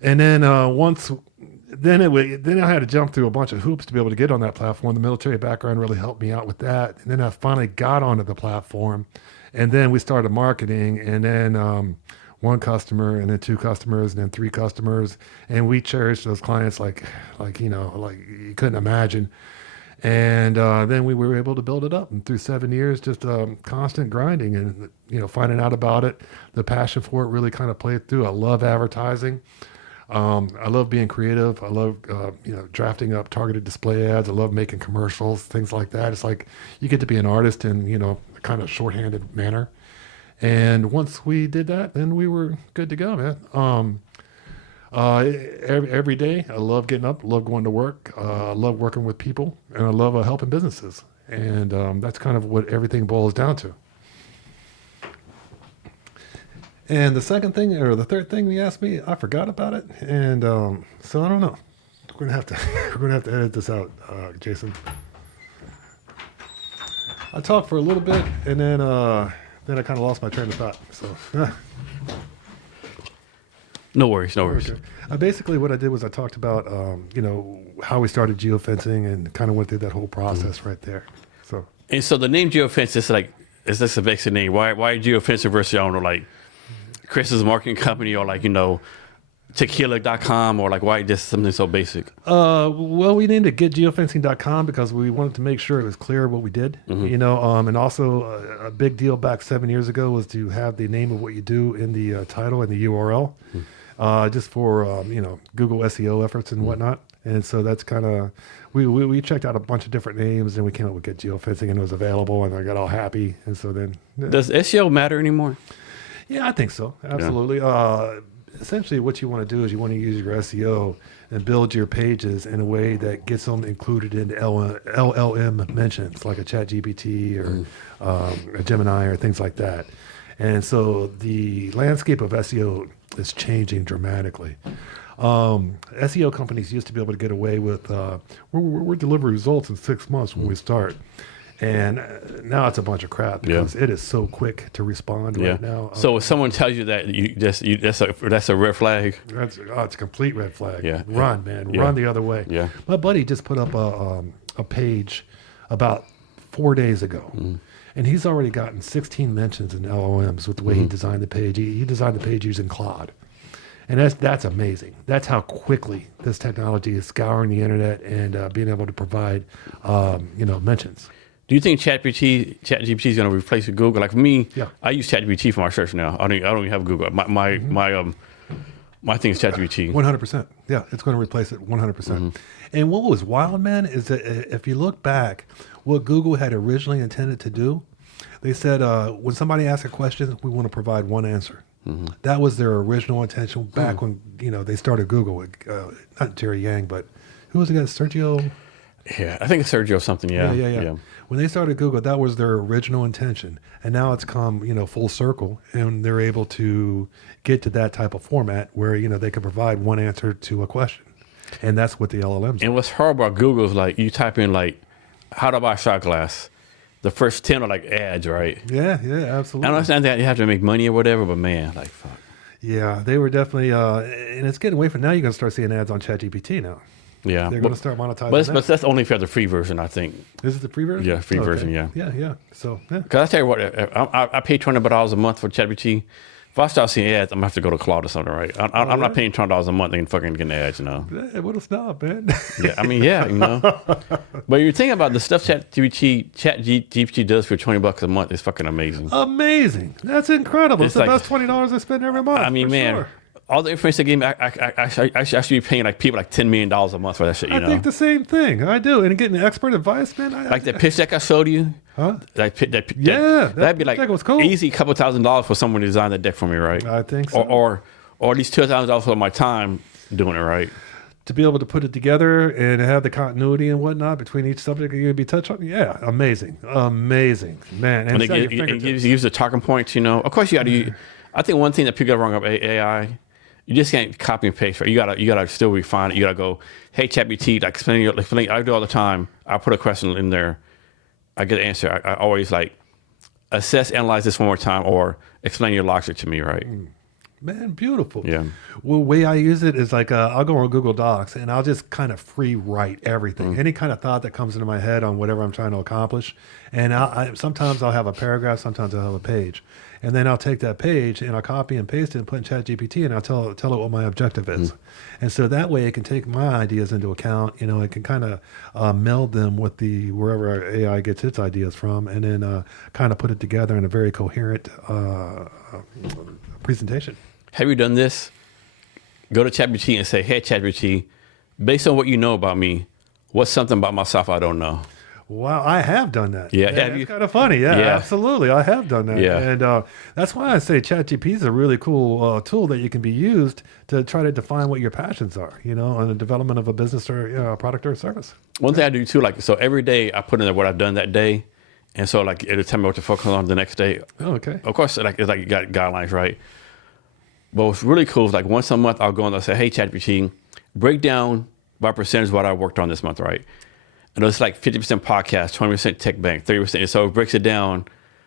And then then I had to jump through a bunch of hoops to be able to get on that platform. The military background really helped me out with that. And then I finally got onto the platform, and then we started marketing, and then one customer, and then two customers, and then three customers, and we cherished those clients like you couldn't imagine. And then we were able to build it up, and through 7 years, just constant grinding and finding out about it. The passion for it really kind of played through. I love advertising. I love being creative. I love drafting up targeted display ads. I love making commercials, things like that. It's like you get to be an artist in a kind of shorthanded manner. And once we did that, then we were good to go, man. Every day, I love getting up, love going to work, I love working with people, and I love helping businesses. And that's kind of what everything boils down to. And the second thing, or the third thing you asked me, I forgot about it, and so I don't know. We're gonna have to edit this out, Jason. I talked for a little bit, and then I kind of lost my train of thought. So. No worries. Okay. Basically, what I did was I talked about, how we started geofencing and kind of went through that whole process right there. So the name Geofence is this a basic name? Why Geofencing versus, I don't know, like Chris's marketing company or like, tequila.com or like why just something so basic? Well, we named it getgeofencing.com because we wanted to make sure it was clear what we did, and also a big deal back 7 years ago was to have the name of what you do in the title and the URL. Just for Google SEO efforts and whatnot. And so that's kind of we checked out a bunch of different names and we came up with Get Geofencing, and it was available, and I got all happy. And so then does SEO matter anymore? Yeah, I think so. Absolutely. Yeah. Essentially, what you want to do is you want to use your SEO and build your pages in a way that gets them included in LLM mentions, like a ChatGPT or a Gemini or things like that. And so the landscape of SEO is changing dramatically. SEO companies used to be able to get away with, we're delivering results in 6 months when we start. And now it's a bunch of crap because it is so quick to respond right now. So if someone tells you that, that's a red flag. It's a complete red flag. Yeah. Run, man. Run the other way. Yeah. My buddy just put up a page about 4 days ago. and he's already gotten 16 mentions in LLMs with the way he designed the page. He designed the page using Claude. And that's amazing. That's how quickly this technology is scouring the internet and being able to provide, mentions. Do you think ChatGPT is going to replace Google? Like for me, Yeah. I use ChatGPT for my search now. I don't even have Google. My thing is ChatGPT. 100%. Yeah, it's going to replace it 100%. And what was wild, man, is that if you look back, what Google had originally intended to do, they said when somebody asks a question, we want to provide one answer. That was their original intention back when they started Google. Not Jerry Yang, but who was the guy? Sergio. Yeah, I think it's Sergio something. Yeah. When they started Google, that was their original intention, and now it's come full circle, and they're able to get to that type of format where they can provide one answer to a question, and that's what the LLMs. And what's horrible about Google is like you type in like how to buy a shot glass. The first 10 are like ads, right? Yeah, absolutely. I don't understand that you have to make money or whatever, but man, like fuck. Yeah, they were definitely, and it's getting away from now. You're going to start seeing ads on ChatGPT now. Yeah, They're going to start monetizing but that's only if you have the free version, I think. Is it the free version? Yeah, free version, yeah. Yeah. So, yeah. Because I tell you what, I pay $20 a month for ChatGPT. If I start seeing ads, I'm going to have to go to Claude or something, right? I'm not paying $20 a month and fucking getting ads, Hey, what a snob, man. Yeah, I mean, But you're thinking about the stuff ChatGPT does for $20 a month is fucking amazing. Amazing. That's incredible. It's the best $20 I spend every month. I mean, man. Sure. All the information they gave me, I should be paying like people like $10 million a month for that shit. I think the same thing. I do, and getting expert advice, man. Like that pitch deck I showed you. Huh? That'd be like was cool. Easy couple $1,000s for someone to design that deck for me, right? I think so. Or at least $2,000 for my time doing it, right? To be able to put it together and have the continuity and whatnot between each subject you're going to be touched on, yeah, amazing, man. And it gives you the talking points. Of course, you got to. I think one thing that people get wrong about AI. You just can't copy and paste, right? You gotta still refine it. You gotta go, hey, ChatGPT, like explain. I do all the time. I put a question in there. I get an answer. I always like assess, analyze this one more time, or explain your logic to me, right? Man, beautiful. Yeah. Well, the way I use it is like I'll go on Google Docs and I'll just kind of free write everything, any kind of thought that comes into my head on whatever I'm trying to accomplish. And sometimes I'll have a paragraph, sometimes I'll have a page. And then I'll take that page and I'll copy and paste it and put in ChatGPT and I'll tell it what my objective is. And so that way it can take my ideas into account. It can kind of meld them with wherever AI gets its ideas from, and then kind of put it together in a very coherent presentation. Have you done this? Go to ChatGPT and say, hey, ChatGPT, based on what you know about me, what's something about myself I don't know? Wow, I have done that. Yeah, it's kind of funny. Yeah, absolutely. I have done that. Yeah. And that's why I say ChatGPT is a really cool tool that you can be used to try to define what your passions are, on the development of a business or a product or a service. One thing I do too, so every day I put in there what I've done that day. And so it'll tell me what to focus on the next day. Oh, okay. Of course, it's like you got guidelines, right? But what's really cool is like once a month I'll go and I'll say, hey, ChatGPT, break down by percentage what I worked on this month, right? And it's like 50% podcast, 20% tech bank, 30%. So it breaks it down.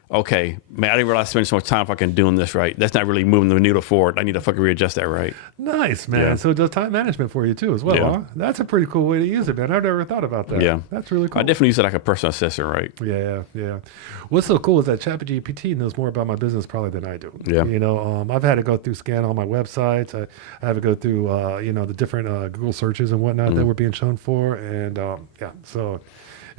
Okay, man, I didn't realize I spent so much time fucking doing this, right? That's not really moving the needle forward. I need to fucking readjust that, right? Nice, man. Yeah. So it does time management for you too as well, huh? That's a pretty cool way to use it, man. I've never thought about that. Yeah. That's really cool. I definitely use it like a personal assistant, right? Yeah. What's so cool is that ChatGPT knows more about my business probably than I do. Yeah. I've had to go through, scan all my websites. I have to go through, the different Google searches and whatnot that we're being shown for. And so...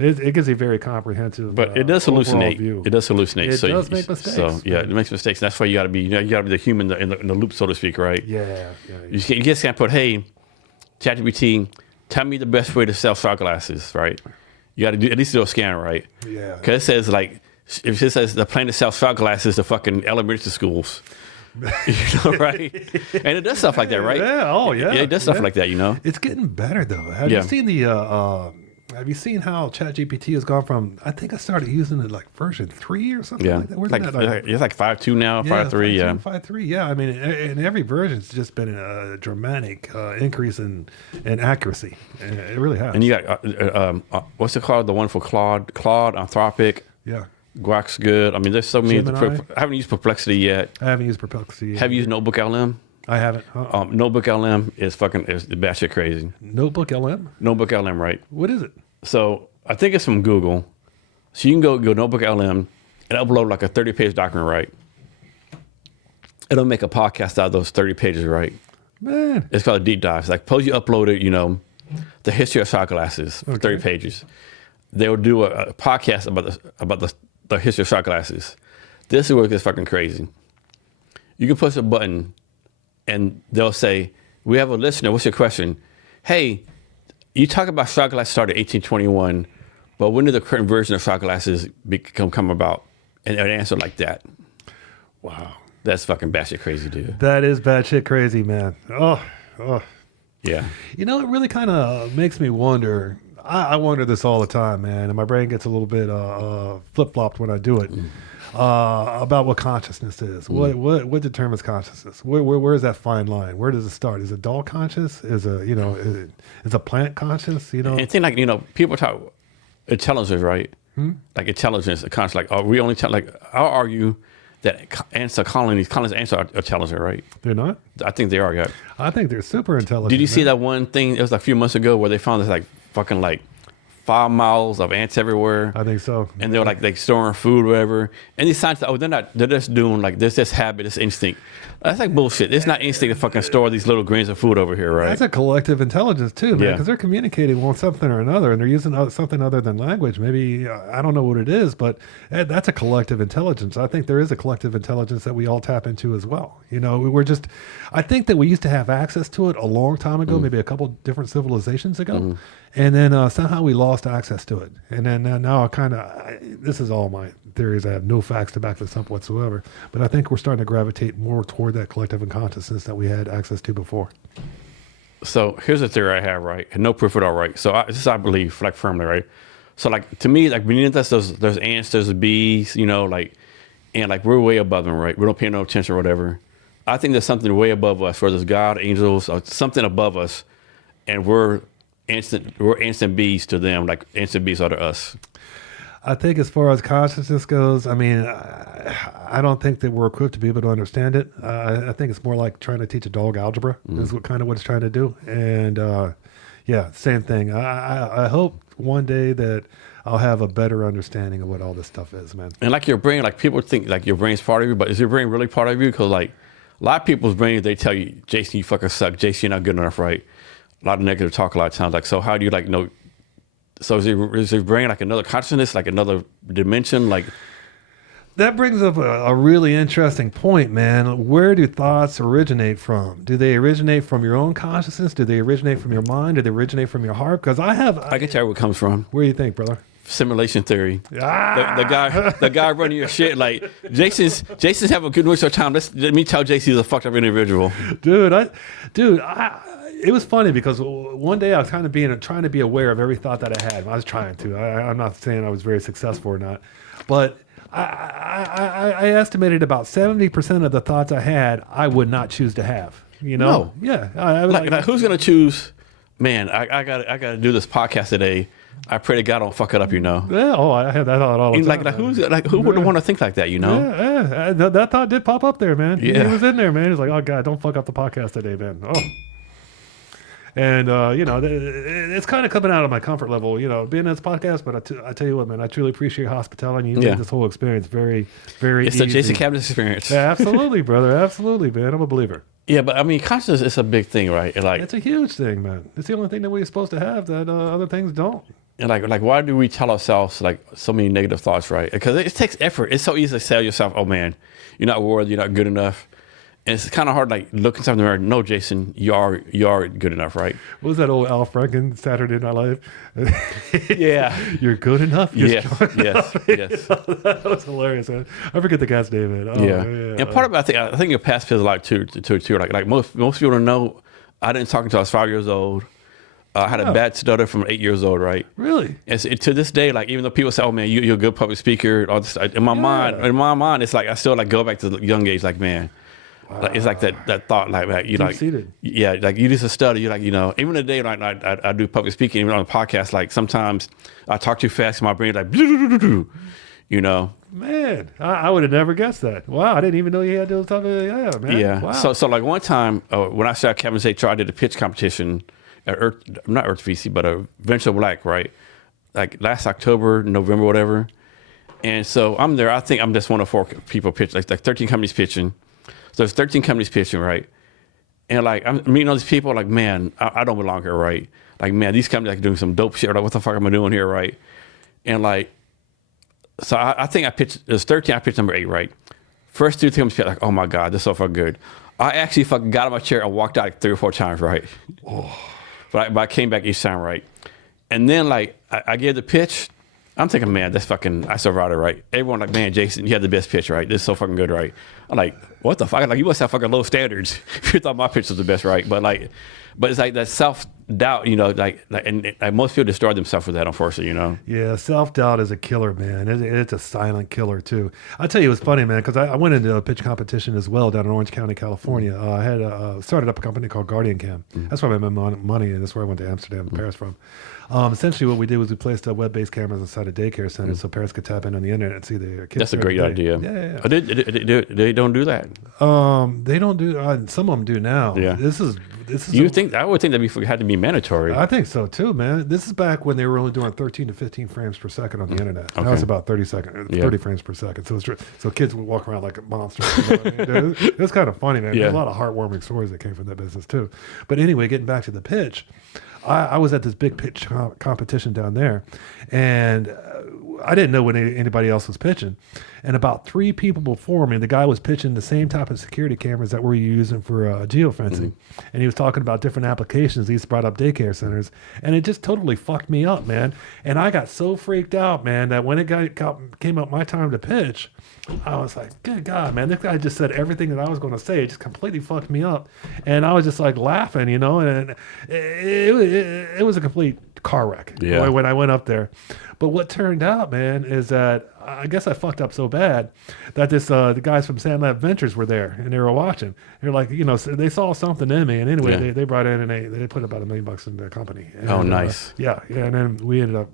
It gives a very comprehensive, but it does hallucinate. View. It does hallucinate. It does make mistakes. So it makes mistakes. That's why you got to be, you got to be the human in the loop, so to speak, right? Yeah. You just can't put, hey, ChatGPT, tell me the best way to sell shot glasses, right? You got to do at least do a scan, right? Yeah. Because it says if it says the plan to sell shot glasses to fucking elementary schools. Right? And it does stuff like that, right? Yeah. Oh, yeah. Yeah, it does stuff like that. It's getting better though. Have you seen have you seen how ChatGPT has gone from, I think I started using it like version 3 or something like that? Where's that? It's like 5.2 now, 5.3, yeah. 5.3, yeah. I mean, in every version, it's just been a dramatic increase in accuracy. It really has. And you got, what's it called? The one for Claude, Anthropic. Yeah. Guac's good. I mean, there's so many. I haven't used Perplexity yet. I haven't used Perplexity yet. Have you used Notebook LM? I haven't. Notebook LM is batshit crazy. Notebook LM? Notebook LM, right? What is it? So I think it's from Google. So you can go Notebook LM, and upload like a 30-page document, right? It'll make a podcast out of those 30 pages, right? Man. It's called a deep dive. It's like, suppose you uploaded, the history of shot glasses for 30 pages. They'll do a podcast about the history of shot glasses. This is where it gets fucking crazy. You can push a button and they'll say, we have a listener. What's your question? Hey, you talk about shot glasses started in 1821, but when did the current version of shot glasses come about? And an answer like that. Wow. That's fucking batshit crazy, dude. That is batshit crazy, man. Oh. Yeah. It really kind of makes me wonder. I wonder this all the time, man, and my brain gets a little bit flip-flopped when I do it. About what consciousness is. What determines consciousness? Where is that fine line? Where does it start? Is a dog conscious? Is a plant conscious? And it seems like, people talk intelligence, right? Like intelligence, conscious. Like, are we only I'll argue that colonies are intelligent, right? They're not? I think they are, yeah. I think they're super intelligent. Did you see that one thing? It was like a few months ago where they found this like fucking like 5 miles of ants everywhere. I think so. And they were like storing food, or whatever. And these scientists, they're just doing like this habit, this instinct. That's like bullshit. It's not instinct to fucking store these little grains of food over here, right? That's a collective intelligence too, man, because they're communicating on something or another, and they're using something other than language. Maybe, I don't know what it is, but that's a collective intelligence. I think there is a collective intelligence that we all tap into as well. I think that we used to have access to it a long time ago, maybe a couple different civilizations ago. And then somehow we lost access to it. And then now this is all my theories. I have no facts to back this up whatsoever. But I think we're starting to gravitate more toward that collective unconsciousness that we had access to before. So here's a theory I have, right? And no proof at all, right? So this I believe, like firmly, right? So like to me, like beneath us, there's ants, there's bees, and like we're way above them, right? We don't pay no attention or whatever. I think there's something way above us, whether it's God, angels, or something above us, and we're instant bees to them, like instant bees are to us. I think as far as consciousness goes, I don't think that we're equipped to be able to understand it. I think it's more like trying to teach a dog algebra is what it's trying to do. And same thing. I hope one day that I'll have a better understanding of what all this stuff is, man. And like your brain, like people think like your brain's part of you, but is your brain really part of you? Because like a lot of people's brains, they tell you, Jason, you fucking suck. Jason, you're not good enough, right? A lot of negative talk a lot of times. Like, so how do you know? So is your brain like another consciousness, like another dimension? Like that brings up a really interesting point, man. Where do thoughts originate from? Do they originate from your own consciousness? Do they originate from your mind? Do they originate from your heart? Because I can tell you where it comes from. Where do you think, brother? Simulation theory. The guy running your shit. Like Jason's having a good waste of time. Let me tell Jason he's a fucked up individual. Dude, it was funny because one day I was trying to be aware of every thought that I had. I was trying to. I'm not saying I was very successful or not, but I estimated about 70% of the thoughts I had I would not choose to have. No. Yeah. Like who's gonna choose? Man, I gotta do this podcast today. I pray to God don't fuck it up, Yeah. Oh, I had that thought all the time. Who wouldn't want to think like that, Yeah. That thought did pop up there, man. Yeah. He was in there, man. He's like, oh God, don't fuck up the podcast today, man. Oh. And, it's kind of coming out of my comfort level, being in this podcast. But I tell you what, man, I truly appreciate hospitality. You made this whole experience very, very easy. It's the Jason Cavness Experience. Yeah, absolutely, brother. Absolutely, man. I'm a believer. Yeah, but consciousness is a big thing, right? It's a huge thing, man. It's the only thing that we're supposed to have that other things don't. And like, why do we tell ourselves like so many negative thoughts, right? Because it takes effort. It's so easy to tell yourself, oh man, you're not worthy, you're not good enough. And it's kind of hard, like looking something in the mirror. No, Jason, you are good enough, right? What was that old Al Franken Saturday Night Live? Yeah, you're good enough. Yes. That was hilarious, man. I forget the guy's name, man. Oh, yeah. And part of it, I think your past feels like too. Like most people don't know. I didn't talk until I was 5 years old. I had a bad stutter from 8 years old, right? Really? And to this day, like even though people say, "Oh man, you're a good public speaker," all this, in my mind, it's like I still like go back to the young age, like man. Wow. Like, it's like that thought, like you like, like you just a stutter. You like, even the day like I do public speaking, even on the podcast, like sometimes I talk too fast, and my brain like, Man, I would have never guessed that. Wow, I didn't even know you had those type of man. Yeah. Wow. So like one time when I started Cavness HR, I did a pitch competition at not Earth VC, but a Venture Black, right? Like last October, November, whatever. And so I'm there. I think I'm just one of 4 people pitching, like 13 companies pitching. So there's 13 companies pitching, right? And like I'm meeting all these people, like, man, I don't belong here, right? Like, man, these companies like doing some dope shit. Like, what the fuck am I doing here, right? And like, so I think I pitched. There's 13. I pitched number 8, right? First 2 companies, like, oh my god, this is so fucking good. I actually fucking got out of my chair and walked out like 3 or 4 times, right? Oh. But I came back each time, right? And then like I gave the pitch. I'm thinking, man, that's fucking, I survived it, right? Everyone like, man, Jason, you had the best pitch, right? This is so fucking good, right? I'm like, what the fuck? Like, you must have fucking low standards if you thought my pitch was the best, right? But it's like that self-doubt, you know, and most people destroy themselves with that, unfortunately, you know? Yeah, self-doubt is a killer, man. It's a silent killer, too. I'll tell you, it was funny, man, because I went into a pitch competition as well down in Orange County, California. I had started up a company called Guardian Cam. That's where I made my money, and that's where I went to Amsterdam and Paris from. Essentially, what we did was we placed web-based cameras inside a daycare center so parents could tap in on the internet and see their kids. That's a great idea. Yeah. Oh, they don't do that. They don't do. Some of them do now. Yeah. This is. I would think that had to be mandatory. I think so too, man. This is back when they were only doing 13 to 15 frames per second on the internet. Okay. Now it's about 30 frames per second. So kids would walk around like a monster. You know what I mean? It was kind of funny, man. Yeah. There's a lot of heartwarming stories that came from that business too. But anyway, getting back to the pitch. I was at this big pitch competition down there, and I didn't know when anybody else was pitching. And about 3 people before me, the guy was pitching the same type of security cameras that we're using for geofencing. And he was talking about different applications. He's brought up daycare centers, and it just totally fucked me up, man. And I got so freaked out, man, that when it came up my time to pitch, I was like, good God, man, this guy just said everything that I was going to say. It just completely fucked me up. And I was just like laughing, you know, and it was a complete car wreck when I went up there. But what turned out, man, is that I guess I fucked up so bad that the guys from Sandlab Ventures were there and they were watching. They're like, you know, they saw something in me. And anyway, they brought in and they put about $1 million in their company. And, oh, nice. Yeah. And then we ended up,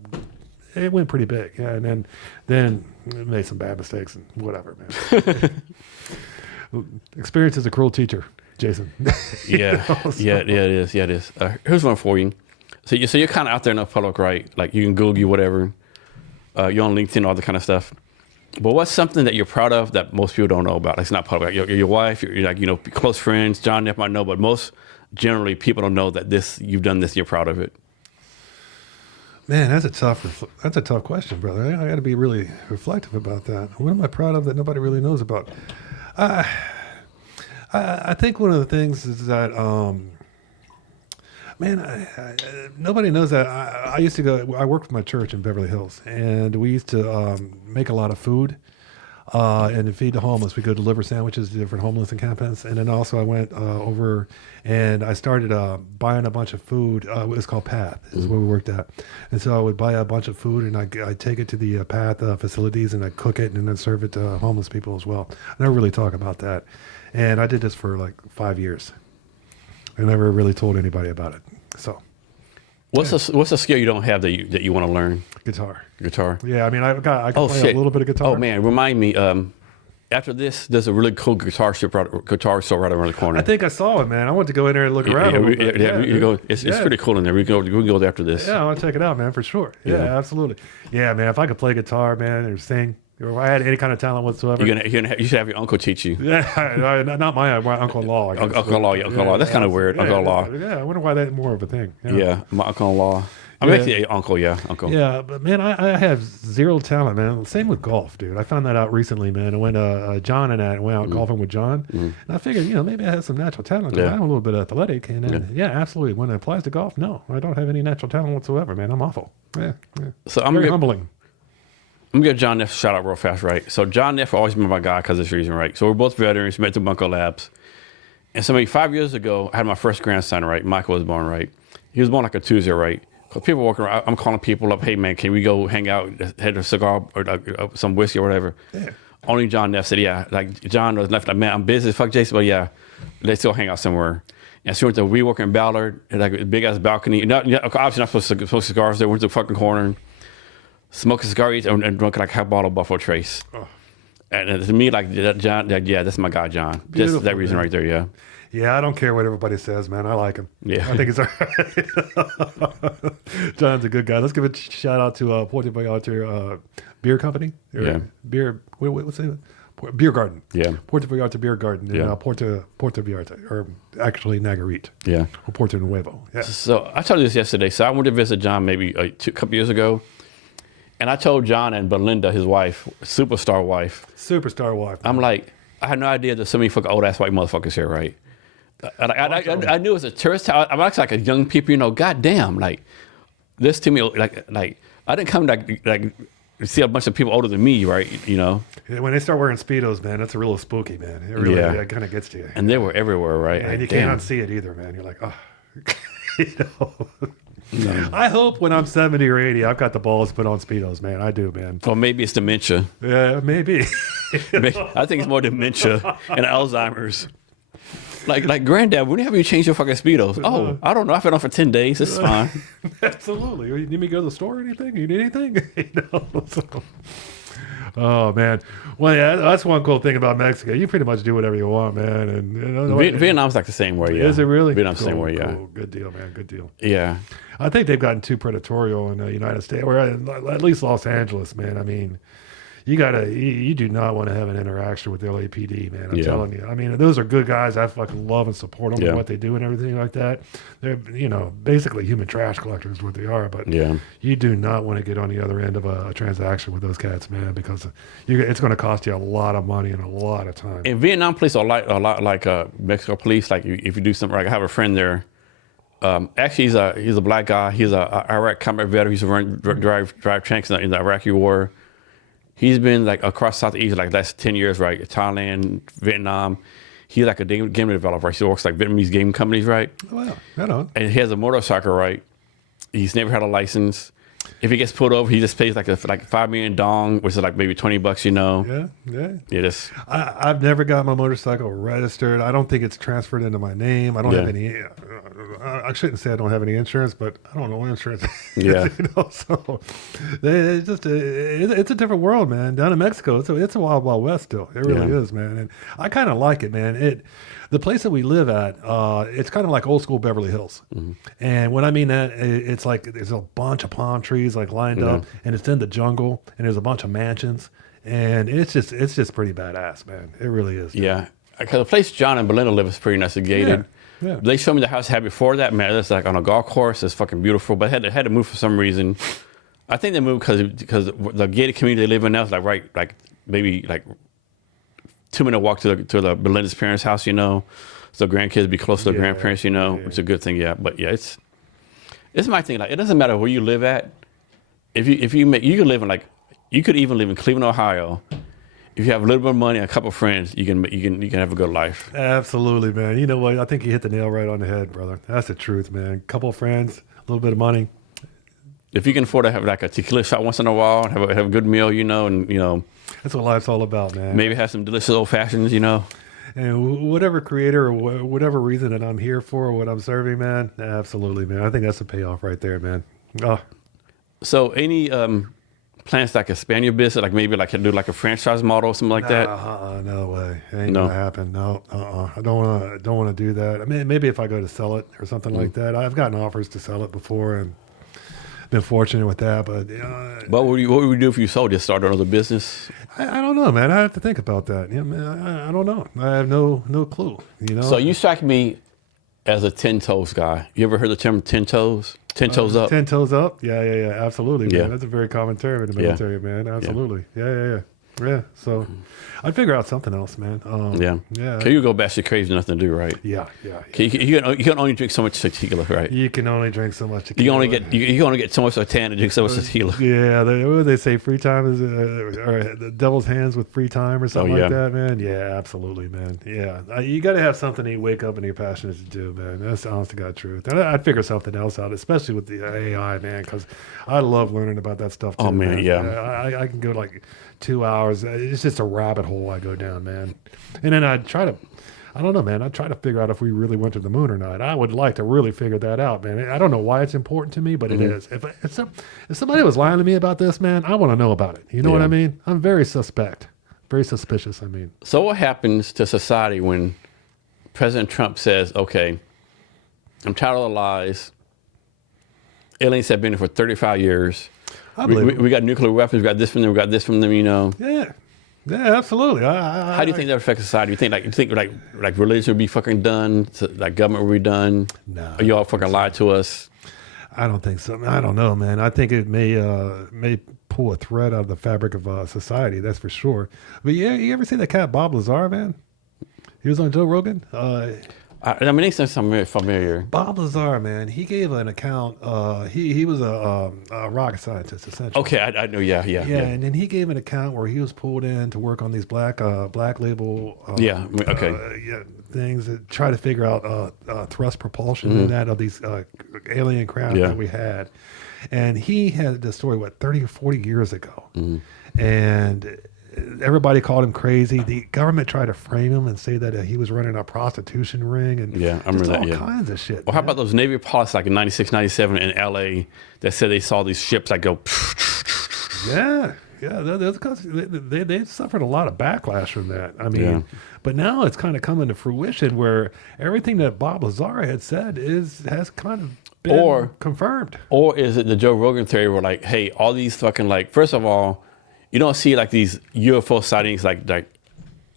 it went pretty big. Yeah. And then made some bad mistakes and whatever, man. Experience is a cruel teacher, Jason. Yeah. Yeah, it is. Yeah, it is. Here's one for you. So you're kind of out there in the public, right? Like you can Google whatever. You're on LinkedIn, all that kind of stuff. But what's something that you're proud of that most people don't know about? Like, it's not public. Like your wife, you're like, you know, close friends. John Neff might know, but most generally people don't know that you've done this. You're proud of it. Man, that's a tough question, brother. I got to be really reflective about that. What am I proud of that nobody really knows about? I think one of the things is that. Man, nobody knows that. I used to go. I worked with my church in Beverly Hills, and we used to make a lot of food and to feed the homeless. We go deliver sandwiches to different homeless encampments, and then also I went over and I started buying a bunch of food. It was called Path, is where we worked at, and so I would buy a bunch of food and I'd take it to the Path facilities and I'd cook it and then serve it to homeless people as well. I never really talk about that, and I did this for like 5 years. I never really told anybody about it. So, what's a skill you don't have that you want to learn? Guitar. Yeah, I mean, I can play a little bit of guitar. Oh man, remind me. After this, there's a really cool guitar store right around the corner. I think I saw it, man. I want to go in there and look around. It's pretty cool in there. We can go there after this. Yeah, I want to check it out, man, for sure. Yeah, absolutely. Yeah, man. If I could play guitar, man, or sing, or if I had any kind of talent whatsoever, you should have your uncle teach you. Yeah, not my uncle-in-law. Uncle-in-law. That's kind of weird. Uncle-in-law. Yeah, I wonder why that's more of a thing. Yeah, my uncle-in-law. I'm actually an uncle, uncle. Yeah, but man, I have zero talent, man. Same with golf, dude. I found that out recently, man. I went John and I went out golfing with John, and I figured, maybe I have some natural talent. I'm a little bit athletic, and then, absolutely. When it applies to golf, no, I don't have any natural talent whatsoever, man. I'm awful. Yeah. So very humbling. I'm going to give John Neff a shout out real fast, right? So John Neff will always be my guy because of this reason, right? So we're both veterans, met through Bunko Labs. And so maybe 5 years ago, I had my first grandson, right? Michael was born, right? He was born like a Tuesday, right? Because people walking around, I'm calling people up, hey man, can we go hang out, had a cigar or some whiskey or whatever? Yeah. Only John Neff said, yeah. Like John was left like, man, I'm busy, fuck Jason, but yeah, let's go hang out somewhere. And so we went to WeWork in Ballard, like a big ass balcony. Obviously not supposed to smoke cigars there. We went to the fucking corner. Smoke a cigar and drunk like half bottle of Buffalo Trace. Oh. And to me, like that John, that's my guy, John. Just that reason right there, yeah. Yeah, I don't care what everybody says, man. I like him. Yeah. I think he's all right. John's a good guy. Let's give a shout out to Puerto Vallarta Beer Company. Yeah. Beer, what's it? Beer Garden. Yeah. Puerto Vallarta Beer Garden in Yeah. Puerto Vallarta, or actually Nayarit. Yeah. Or Puerto Nuevo. Yeah. So I told you this yesterday. So I went to visit John maybe a couple years ago. And I told John and Belinda, his wife, superstar wife, Superstar wife. I'm like, I had no idea there's so many fucking old ass white motherfuckers here, right? I knew it was a tourist town. I'm actually like a young people, you know, goddamn, like this to me, like I didn't come like see a bunch of people older than me, right? You know? Yeah, when they start wearing Speedos, man, that's a little spooky, man. It really kind of gets to you. And they were everywhere, right? And you Damn. can't unsee it either, man. You're like, oh. You know? I hope when I'm 70 or 80, I've got the balls to put on Speedos, man. I do, man. Or maybe it's dementia. Yeah, maybe. I think it's more dementia and Alzheimer's. Like granddad, when have you changed your fucking Speedos? Oh, I don't know. I've been on for 10 days. This is fine. Absolutely. You need me to go to the store or anything? You need anything? You know, so. Oh, man. Well, yeah, that's one cool thing about Mexico. You pretty much do whatever you want, man. And you know, Vietnam's like the same way, yeah. Is it really? Vietnam's the cool, same way, yeah. Cool. Good deal, man. Good deal. Yeah. I think they've gotten too predatorial in the United States, or at least Los Angeles, man. I mean, you do not want to have an interaction with the LAPD, man. I'm telling you. I mean, those are good guys. I fucking love and support them and what they do and everything like that. They're, you know, basically human trash collectors is what they are. But you do not want to get on the other end of a transaction with those cats, man, because it's going to cost you a lot of money and a lot of time. And Vietnam police are a lot like Mexico police. Like if you do something, like I have a friend there. Actually, he's a black guy. He's a Iraq combat veteran. He used to drive tanks in the Iraqi war. He's been like across Southeast like last 10 years, right? Thailand, Vietnam. He's like a game developer. He works like Vietnamese game companies, right? Oh, wow, right on. And he has a motorcycle, right? He's never had a license. If he gets pulled over, he just pays like $5 million dong, which is like maybe $20, you know. Yeah. I've never got my motorcycle registered. I don't think it's transferred into my name. I don't have any. I shouldn't say I don't have any insurance, but I don't know what insurance is. Yeah. You know, so it's a different world, man. Down in Mexico, it's a wild, wild west still. It really is, man. And I kind of like it, man. The place that we live at, it's kind of like old school Beverly Hills. Mm-hmm. And when I mean that, it's like there's a bunch of palm trees like lined up, and it's in the jungle, and there's a bunch of mansions, and it's just pretty badass, man. It really is. Yeah, because the place John and Belinda live is pretty nicely gated. Yeah. They showed me the house I had before that, man. It's like on a golf course. It's fucking beautiful, but had to move for some reason. I think they moved because the gated community they live in now is like maybe 2-minute walk to the Belinda's parents' house, you know, so grandkids be close to the grandparents, you know, which is a good thing, But yeah, it's my thing. Like, it doesn't matter where you live at. If you can live in you could even live in Cleveland, Ohio. If you have a little bit of money and a couple of friends, you can have a good life. Absolutely, man. You know what? I think you hit the nail right on the head, brother. That's the truth, man. Couple of friends, a little bit of money. If you can afford to have like a tequila shot once in a while, have a good meal, you know, and you know. That's what life's all about, man. Maybe have some delicious old fashions, you know. And whatever creator or whatever reason that I'm here for, or what I'm serving, man, absolutely, man. I think that's the payoff right there, man. Oh. So any plans to expand your business, like maybe do like a franchise model or something like that? No way. It ain't gonna happen. No. I don't want to do that. I mean, maybe if I go to sell it or something like that. I've gotten offers to sell it before and been fortunate with that, but what would you do if you sold? Just start another business? I don't know, man. I have to think about that. Yeah, man, I don't know. I have no clue. You know. So you strike me as a 10 toes guy. You ever heard the term 10 toes? 10 toes up. 10 toes up. Yeah. Absolutely, man. That's a very common term in the military, man. Absolutely. Yeah. So I'd figure out something else, man. Yeah. Can you go back to crazy, nothing to do, right? Yeah. You can only drink so much tequila, right? You can only drink so much tequila. You can only get so much tan and drink so much tequila. Yeah. They say free time is or the devil's hands with free time or something like that, man. Yeah, absolutely, man. Yeah. You got to have something you wake up and you're passionate to do, man. That's the honest to God truth. And I'd figure something else out, especially with the AI, man, because I love learning about that stuff too. Oh, man. Yeah. I can go like 2 hours. It's just a rabbit hole I go down, man. And then I try to figure out if we really went to the moon or not. I would like to really figure that out, man. I don't know why it's important to me, but it is. If somebody was lying to me about this, man, I want to know about it. You know what I mean? I'm very suspicious, I mean. So what happens to society when President Trump says, okay, I'm tired of the lies. Aliens have been here for 35 years. We got nuclear weapons. We got this from them. We got this from them. Yeah, absolutely. How do you think that affects society? You think like religion would be fucking done? Like government would be done? No. Or you all fucking lied to us? I don't think so. I don't know, man. I think it may pull a thread out of the fabric of society. That's for sure. But yeah, you ever see that cat Bob Lazar, man? He was on Joe Rogan. I mean, it sounds familiar. Bob Lazar, man, he gave an account. He was a rocket scientist, essentially. Okay, I know. Yeah. And then he gave an account where he was pulled in to work on these black label. Things that try to figure out thrust propulsion and that of these alien craft that we had. And he had this story 30 or 40 years ago, and everybody called him crazy. The government tried to frame him and say that he was running a prostitution ring and I remember that. All kinds of shit. Well, how about those Navy pilots like in 96, 97 in LA that said they saw these ships that go? They suffered a lot of backlash from that. I mean, but now it's kind of coming to fruition where everything that Bob Lazar had said has kind of been confirmed. Or is it the Joe Rogan theory where like, hey, all these fucking like, first of all, you don't see like these UFO sightings like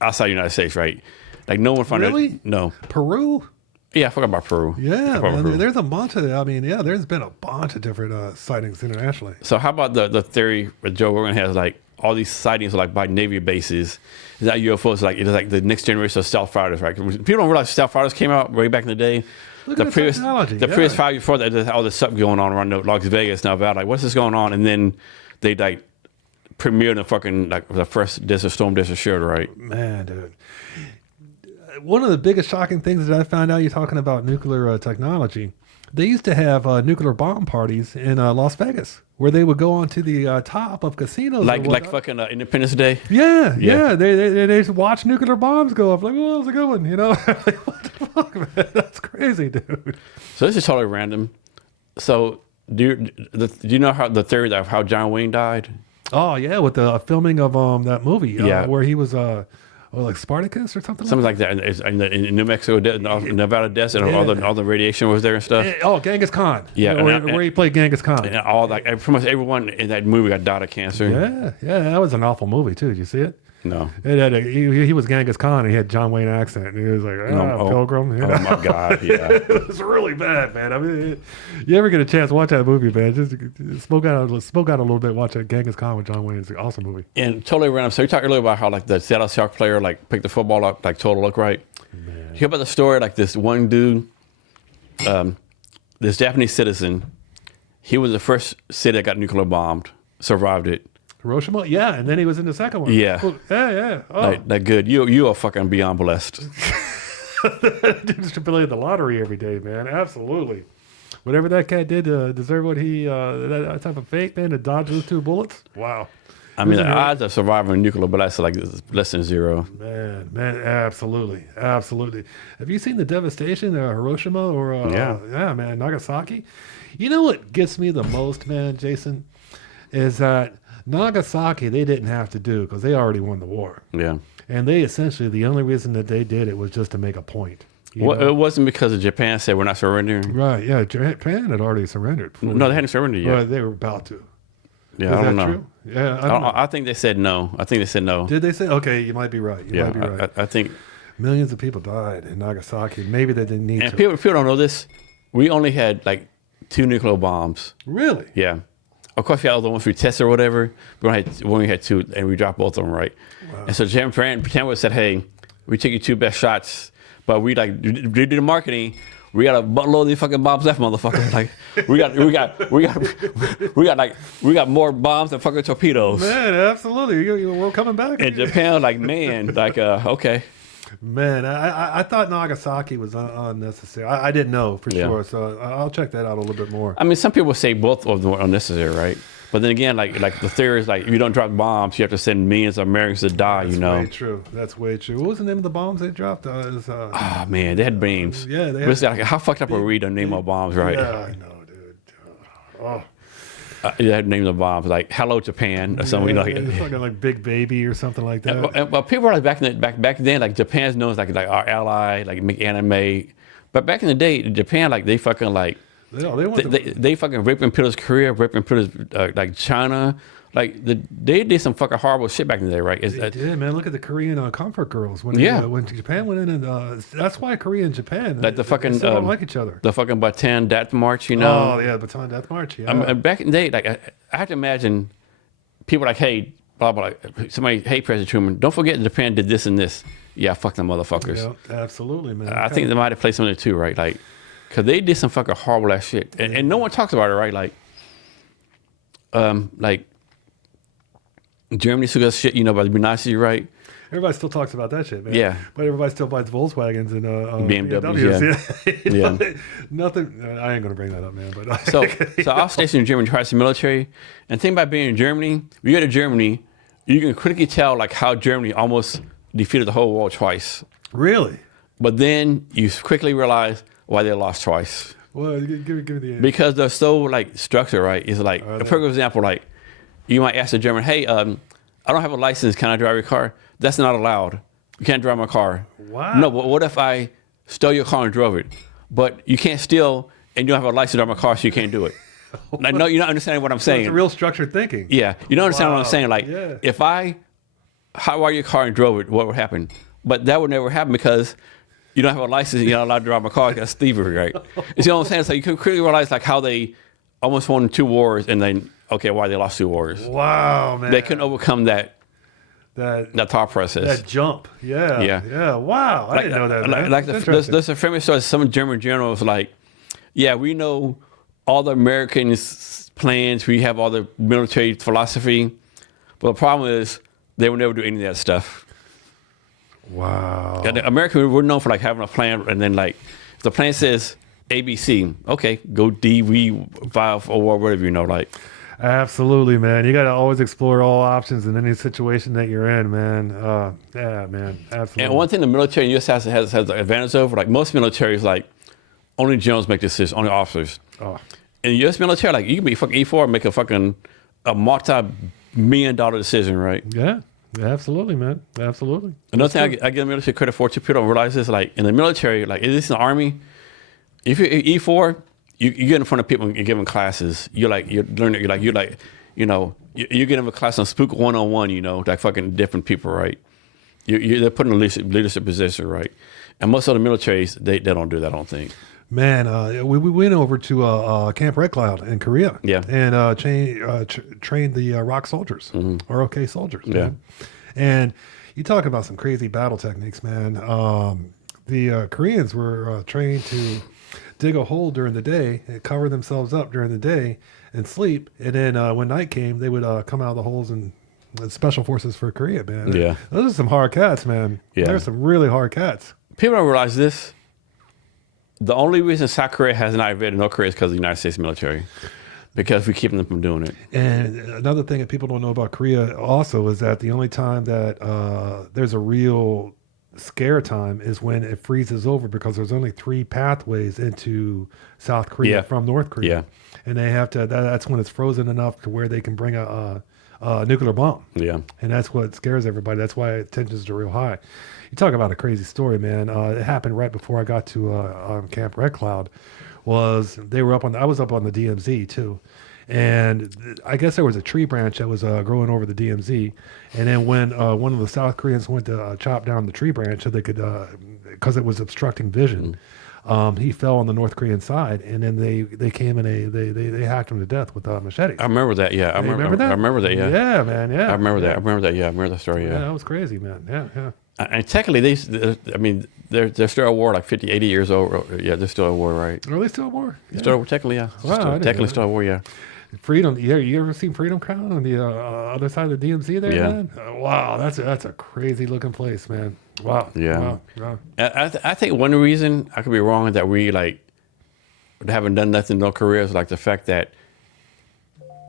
outside the United States, right? Like no one found it. No. Peru? Yeah, I forgot about Peru. Yeah, man, Peru. There's a bunch of, there's been a bunch of different sightings internationally. So how about the theory that Joe Rogan has, like all these sightings are like by Navy bases? Is that UFOs it's like the next generation of stealth fighters, right? People don't realize stealth fighters came out way back in the day. Look at the technology. The previous 5 years before that, there's all this stuff going on around Las Vegas, Nevada. Like, what's this going on? And then they like premiered the fucking the first Storm Desert Shield, right? Man, dude. One of the biggest shocking things that I found out, you're talking about nuclear technology. They used to have nuclear bomb parties in Las Vegas where they would go onto the top of casinos. Like fucking Independence Day? Yeah. They watch nuclear bombs go off. Like, oh, that was a good one, Like, what the fuck, man? That's crazy, dude. So this is totally random. So do you know how the theory of how John Wayne died? Oh, yeah, with the filming of that movie where he was... like Spartacus or something like that. In New Mexico, Nevada desert, and all the radiation was there and stuff. Genghis Khan. Yeah. Where he played Genghis Khan. And all like pretty much everyone in that movie died of cancer. Yeah, that was an awful movie too. Did you see it? No. He was Genghis Khan and he had John Wayne accent. And he was like, Pilgrim. Oh my God, yeah. It was really bad, man. I mean, you ever get a chance, watch that movie, man. Just smoke out a little bit, watch that Genghis Khan with John Wayne. It's an awesome movie. And totally random. So you talked earlier about how like the Seattle Seahawks player like picked the football up, like total look right. Man. You hear about the story, like this one dude, this Japanese citizen, he was the first city that got nuclear bombed, survived it. Hiroshima? Yeah, and then he was in the second one. Yeah. Oh, yeah. Oh. Like good. You are fucking beyond blessed. Dude should play the lottery every day, man. Absolutely. Whatever that cat did to deserve what that type of fate, man, to dodge those 2 bullets. Wow. I mean, the odds of surviving a nuclear blast are like less than 0. Man, absolutely. Have you seen the devastation of Hiroshima or man, Nagasaki? You know what gets me the most, man, Jason, is that Nagasaki, they didn't have to do because they already won the war. Yeah. And they essentially, the only reason that they did it was just to make a point. Well, it wasn't because of Japan said we're not surrendering. Right, yeah. Japan had already surrendered. No, they hadn't surrendered yet. Well, they were about to. Yeah, I don't know. True? Yeah, I think they said no. Did they say? Okay, you might be right. I think millions of people died in Nagasaki. Maybe they didn't need to. And people don't know this. We only had like 2 nuclear bombs. Really? Yeah. Of course, we had other ones we tested or whatever. We only had 2, and we dropped both of them, right? Wow. And so Japan said, "Hey, we took your 2 best shots, but we did the marketing. We got a buttload of these fucking bombs left, motherfucker. Like we got more bombs than fucking torpedoes." Man, absolutely. We're coming back. And Japan was like, man, okay. Man, I thought Nagasaki was unnecessary. I didn't know for sure, so I'll check that out a little bit more. I mean, some people say both of them were unnecessary, right? But then again, like the theory is like, if you don't drop bombs, you have to send millions of Americans to die. That's way true. What was the name of the bombs they dropped? Oh man, they had names. Yeah, they had. Like, how fucked up are we to name our bombs, right? Yeah, I know, dude. You had to name the bombs like "Hello Japan" or something like it's that. fucking like Big Baby or something like that. But people are like back then, like Japan's known as like our ally, like make anime. But back in the day, Japan like they fucking like they fucking raping people's Korea, raping people's like China. Like they did some fucking horrible shit back in the day, right? They did, man. Look at the Korean comfort girls when when Japan went in, and that's why Korea and Japan like the fucking they still don't like each other. The fucking Bataan Death March, you know? Oh yeah, Bataan Death March. Yeah. I mean, back in the day, like I have to imagine people like, hey, blah blah, like, somebody, hey, President Truman, don't forget Japan did this and this. Yeah, fuck them motherfuckers. Yeah, absolutely, man. I think they might have played something too, right? Like, cause they did some fucking horrible ass shit, and no one talks about it, right? Like Germany took us shit, you know, by the Nazi, right? Everybody still talks about that shit, man. Yeah. But everybody still buys Volkswagens and BMWs. Yeah. Nothing. I ain't gonna bring that up, man. But so I was stationed in Germany, twice in the military, and the thing about being in Germany, when you go to Germany, you can critically tell like how Germany almost defeated the whole world twice. Really? But then you quickly realize why they lost twice. Well, give me the answer. Because they're so like structured, right? It's like a perfect example. Like you might ask the German, "Hey, I don't have a license. Can I drive your car?" That's not allowed. You can't drive my car. Wow. No, but what if I stole your car and drove it? But you can't steal and you don't have a license to drive my car, so you can't do it. Like, no, you're not understanding what I'm saying. It's real structured thinking. Yeah, you don't understand what I'm saying. Like, if I hotwired your car and drove it, what would happen? But that would never happen because you don't have a license and you're not allowed to drive my car. That's thievery, right? You see what I'm saying? So you can quickly realize like how they almost won 2 wars and then, okay, why they lost 2 wars. Wow, man. They couldn't overcome that thought process. That jump. Yeah. Wow. I didn't know that, man. Like there's a famous story, some German generals like, yeah, we know all the Americans' plans, we have all the military philosophy, but the problem is they will never do any of that stuff. Wow. America, we're known for like having a plan, and then like if the plan says ABC, okay, go D, V, 5, or whatever, you know, like. Absolutely, man. You got to always explore all options in any situation that you're in, man. Yeah, man. Absolutely. And one thing the military in the U.S. has the advantage over, like most militaries, like only generals make decisions, only officers. Oh. In the U.S. military, like you can be fucking E4 and make a multi-million-dollar decision, right? Yeah. Absolutely, man. Absolutely. Another thing I give the military credit for, too, people don't realize this, like in the military, like at least in the Army, if you're E4, you get in front of people and you give them classes. You get in a class on Spook 101, you know, like fucking different people, right? They're put in a leadership position, right? And most of the militaries, they don't do that, I don't think. Man, we went over to Camp Red Cloud in Korea. Yeah. And trained the ROK soldiers, ROK soldiers. Yeah. Man. And you talk about some crazy battle techniques, man. The Koreans were trained to dig a hole during the day and cover themselves up during the day and sleep. And then when night came, they would come out of the holes and special forces for Korea, man. Yeah. Those are some hard cats, man. Yeah. There's some really hard cats. People don't realize this. The only reason South Korea has not invaded North Korea is because of the United States military. Because we keep them from doing it. And another thing that people don't know about Korea also is that the only time that there's a real scare time is when it freezes over, because there's only 3 pathways into South Korea from North Korea. Yeah. And they have to, that's when it's frozen enough to where they can bring a nuclear bomb. Yeah. And that's what scares everybody. That's why tensions are real high. You talk about a crazy story, man. It happened right before I got to Camp Red Cloud. I was up on the DMZ too. And I guess there was a tree branch that was growing over the DMZ. And then when one of the South Koreans went to chop down the tree branch so they could, because it was obstructing vision, he fell on the North Korean side. And then they came and they hacked him to death with machetes. I remember that, yeah. I remember that? I remember that, yeah. Yeah, man, yeah. I remember that, yeah. I remember that story, yeah. Yeah, that was crazy, man. Yeah. And technically, they're still at war, like 50, 80 years old. Yeah, they're still at war, right? Are they still at war? Yeah. Still, technically, yeah. Wow, Technically still at war, yeah. Freedom. Yeah, you ever seen Freedom Crown on the other side of the DMZ there, man? Wow, that's a crazy looking place, man. Wow. Yeah. Wow. I think one reason, I could be wrong, that we like haven't done nothing in North Korea is like the fact that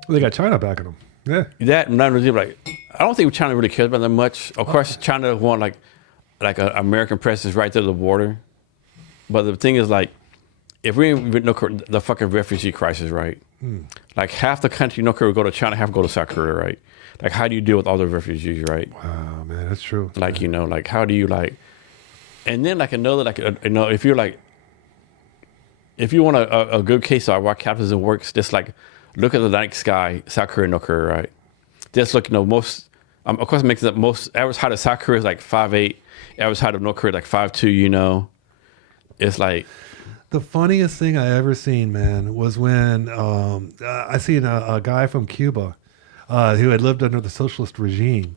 they got China backing them. Yeah. That not really like, I don't think China really cares about that much. Of course, China want like an American presence right to the border, but the thing is like, if we in North Korea, the fucking refugee crisis, right? Like half the country, North Korea, would go to China, half go to South Korea, right? Like, how do you deal with all the refugees, right? Wow, man, that's true. Like, you know, like, how do you like, and then like another, like, you know, if you're like, if you want a good case of why capitalism works, just like look at the night sky, South Korea, North Korea, right? Just look, you know, most, of course, it makes it most average height of South Korea is like 5'8", average height of North Korea like 5'2", you know. It's like, The funniest thing I ever seen, man, was when I seen a guy from Cuba who had lived under the socialist regime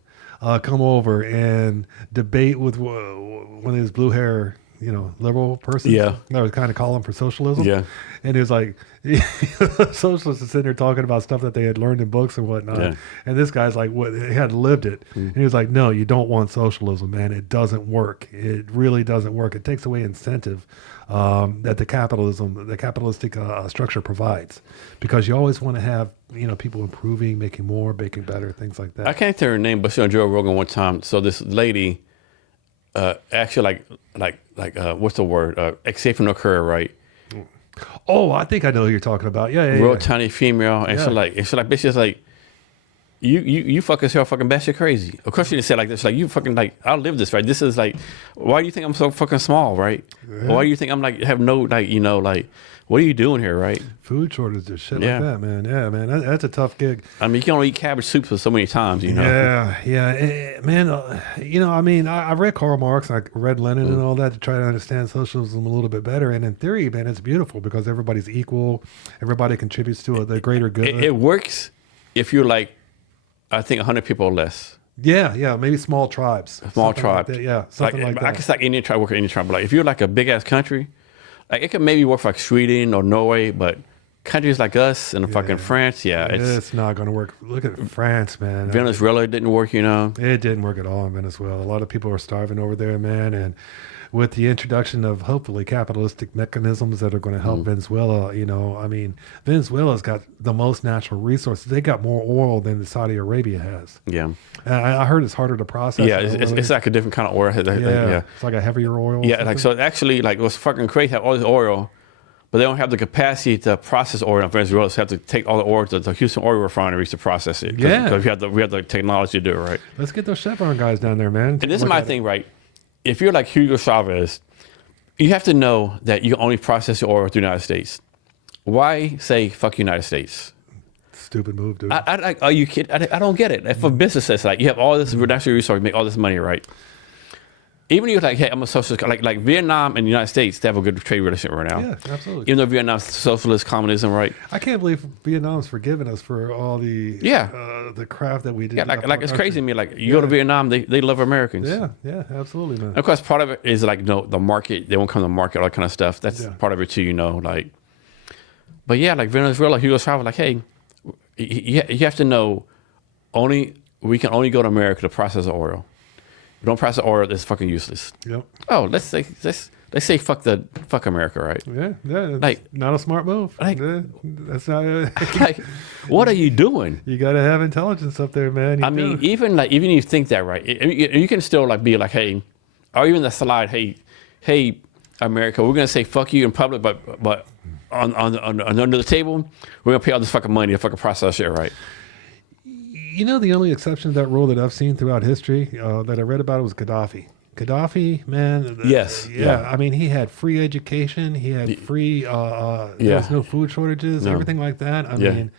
come over and debate with one of his blue hair, you know, liberal persons. Yeah. That was kind of calling for socialism. Yeah. And he was like, socialists are sitting there talking about stuff that they had learned in books and whatnot. Yeah. And this guy's like, what? He had lived it. And he was like, no, you don't want socialism, man. It doesn't work. It really doesn't work. It takes away incentive that the capitalistic structure provides, because you always want to have, you know, people improving, making more, making better, things like that. I can't tell her name, but she on Joe Rogan one time. So this lady, actually what's the word? Escaped from North Korea, right? Oh, I think I know who you're talking about. Yeah, Real tiny female, and Yeah. she's like, bitch, it's like, you fucking yourself fucking batshit crazy. Of course she didn't say it like this. Like, you fucking like, I'll live this, right? This is like, why do you think I'm so fucking small, right? Yeah. Why do you think I'm like have no like, you know, like, what are you doing here, right? Food shortages, shit Yeah. like that, man. Yeah, man, that's a tough gig. I mean, you can only eat cabbage soup for so many times, you know. Yeah, man. You know, I mean, I read Karl Marx, I read Lenin and all that to try to understand socialism a little bit better. And in theory, man, it's beautiful because everybody's equal. Everybody contributes to the greater good. It works if you're like, I think 100 people or less. Yeah, maybe small tribes. Small Something tribe. Like that. Yeah, something like I that. guess like any tribe work in any tribe. But like if you're like a big ass country, like it could maybe work for like Sweden or Norway, but countries like us and fucking France, It's not going to work. Look at France, man. Venezuela didn't work, you know. It didn't work at all in Venezuela. A lot of people are starving over there, man. And with the introduction of hopefully capitalistic mechanisms that are going to help Venezuela, you know, I mean, Venezuela's got the most natural resources. They got more oil than Saudi Arabia has. Yeah. And I heard it's harder to process. Yeah, it's like a different kind of oil. Yeah. It's like a heavier oil. Yeah, like so actually like what's fucking crazy, have all this oil, but they don't have the capacity to process oil in Venezuela. So they have to take all the oil to the Houston oil refineries to process it. Because we have the technology to do it, right? Let's get those Chevron guys down there, man. And this is my thing, right? If you're like Hugo Chavez, you have to know that you can only process your oil through the United States. Why say fuck United States? Stupid move, dude. Are you kidding? I don't get it. For businesses, like you have all this natural resource, you make all this money, right? Even if you're like, hey, I'm a socialist, like Vietnam and the United States, they have a good trade relationship right now. Yeah, absolutely. Even though Vietnam's socialist communism, right? I can't believe Vietnam's forgiven us for all the the crap that we did. Yeah, like it's crazy to me. Like you go to Vietnam, they love Americans. Yeah, absolutely, man. And of course, part of it is like, you know, the market. They won't come to the market, all that kind of stuff. That's part of it too, you know. Like, but yeah, like Venezuela, Hugo Chavez, like, hey, you have to know, we can only go to America to process the oil. If we don't process oil, it's fucking useless. Yep. Oh, let's say fuck America, right? Yeah. It's Like, not a smart move. like- That's not. Like, what are you doing? You got to have intelligence up there, man. You I mean, do. even if you think that, right? You can still like be like, hey, or even the slide, hey, America, we're gonna say fuck you in public, but under the table, we're gonna pay all this fucking money to fucking process shit, right? You know, the only exception to that rule that I've seen throughout history that I read about was Gaddafi. Gaddafi, man. Yes. Yeah. I mean, he had free education. He had free. There was no food shortages. No. Everything like that. I Yeah. mean,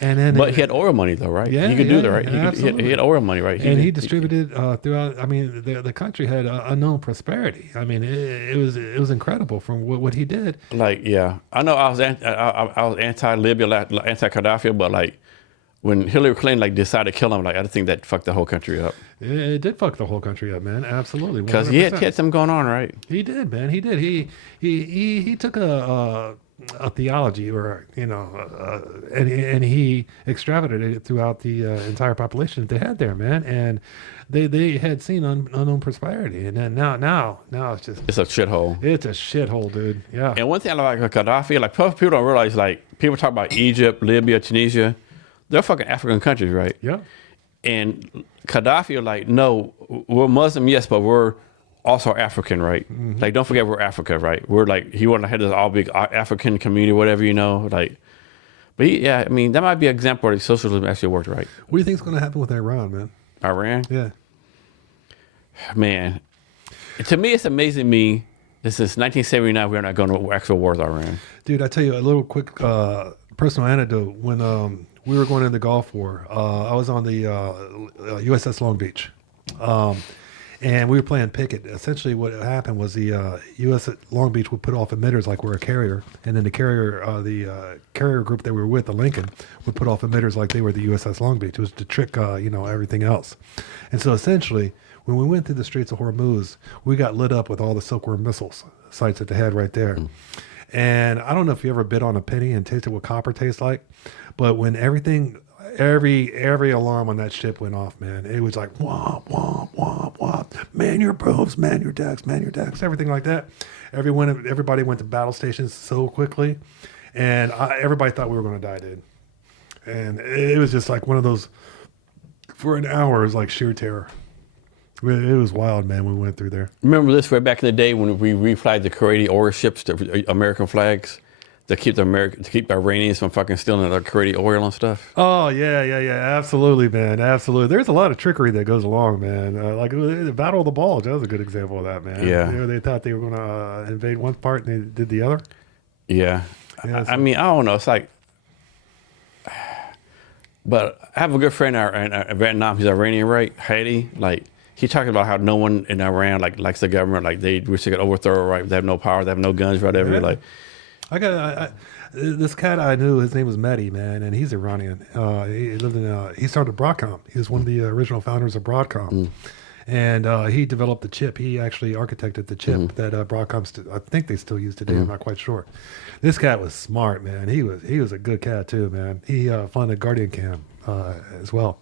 and then. But he had oil money though, right? Yeah, he could do that, yeah, right? absolutely. He had oil money, right? And he distributed throughout. I mean, the country had unknown prosperity. I mean, it was incredible from what he did. Like, yeah, I know I was anti-Libya, anti-Gaddafi, but like when Hillary Clinton like decided to kill him, like I think that fucked the whole country up. It did fuck the whole country up, man. Absolutely. Because he had something going on, right? He did, man. He did. He took a theology, or and he extravagated it throughout the entire population that they had there, man. And they had seen unknown prosperity, and then now it's just It's a shithole. it's a shithole, dude. Yeah. And one thing I like about Gaddafi, like people don't realize, like people talk about Egypt, Libya, Tunisia, they're fucking African countries, right? Yeah. And Gaddafi are like, no, we're Muslim, yes, but we're also African, right? Like, don't forget we're Africa, right? We're like, he wanted to have this all big African community, whatever, you know, like. But yeah, I mean, that might be an example where socialism actually worked, right? What do you think's going to happen with Iran, man? Iran, Yeah. man. To me, it's amazing. This is 1979. We're not going to actual war with Iran. Dude, I tell you a little quick personal anecdote. When we were going into the Gulf War, I was on the USS Long Beach, and we were playing picket. Essentially, what happened was the USS Long Beach would put off emitters like we're a carrier, and then the carrier group that we were with, the Lincoln, would put off emitters like they were the USS Long Beach. It was to trick, everything else. And so essentially, when we went through the Straits of Hormuz, we got lit up with all the Silkworm missiles sites at the head right there. And I don't know if you ever bit on a penny and tasted what copper tastes like, but when every alarm on that ship went off, man, it was like, womp, womp, womp, womp, man your probes, man your decks, everything like that. Everybody went to battle stations so quickly, and everybody thought we were going to die, dude. And it was just like one of those, for an hour, it was like sheer terror. It was wild, man, when we went through there. Remember this way back in the day when we reflagged the Kuwaiti oil ships to American flags to keep the Iranians from fucking stealing the Kuwaiti oil and stuff? Oh, yeah. Absolutely, man. Absolutely. There's a lot of trickery that goes along, man. Like the Battle of the Bulge, that was a good example of that, man. Yeah. They thought they were going to invade one part and they did the other. Yeah. I mean, I don't know. It's like, but I have a good friend in Vietnam. He's Iranian, right? Haiti. Like, he talking about how no one in Iran likes the government. Like, they wish they could overthrow, right? They have no power. They have no guns, whatever. Yeah. Like, this cat I knew, his name was Mehdi, man, and he's Iranian. He lived in, he started Broadcom. He was one of the original founders of Broadcom. And he developed the chip. He actually architected the chip that Broadcom, I think they still use today. I'm not quite sure. This cat was smart, man. He was a good cat too, man. He funded Guardian Cam as well.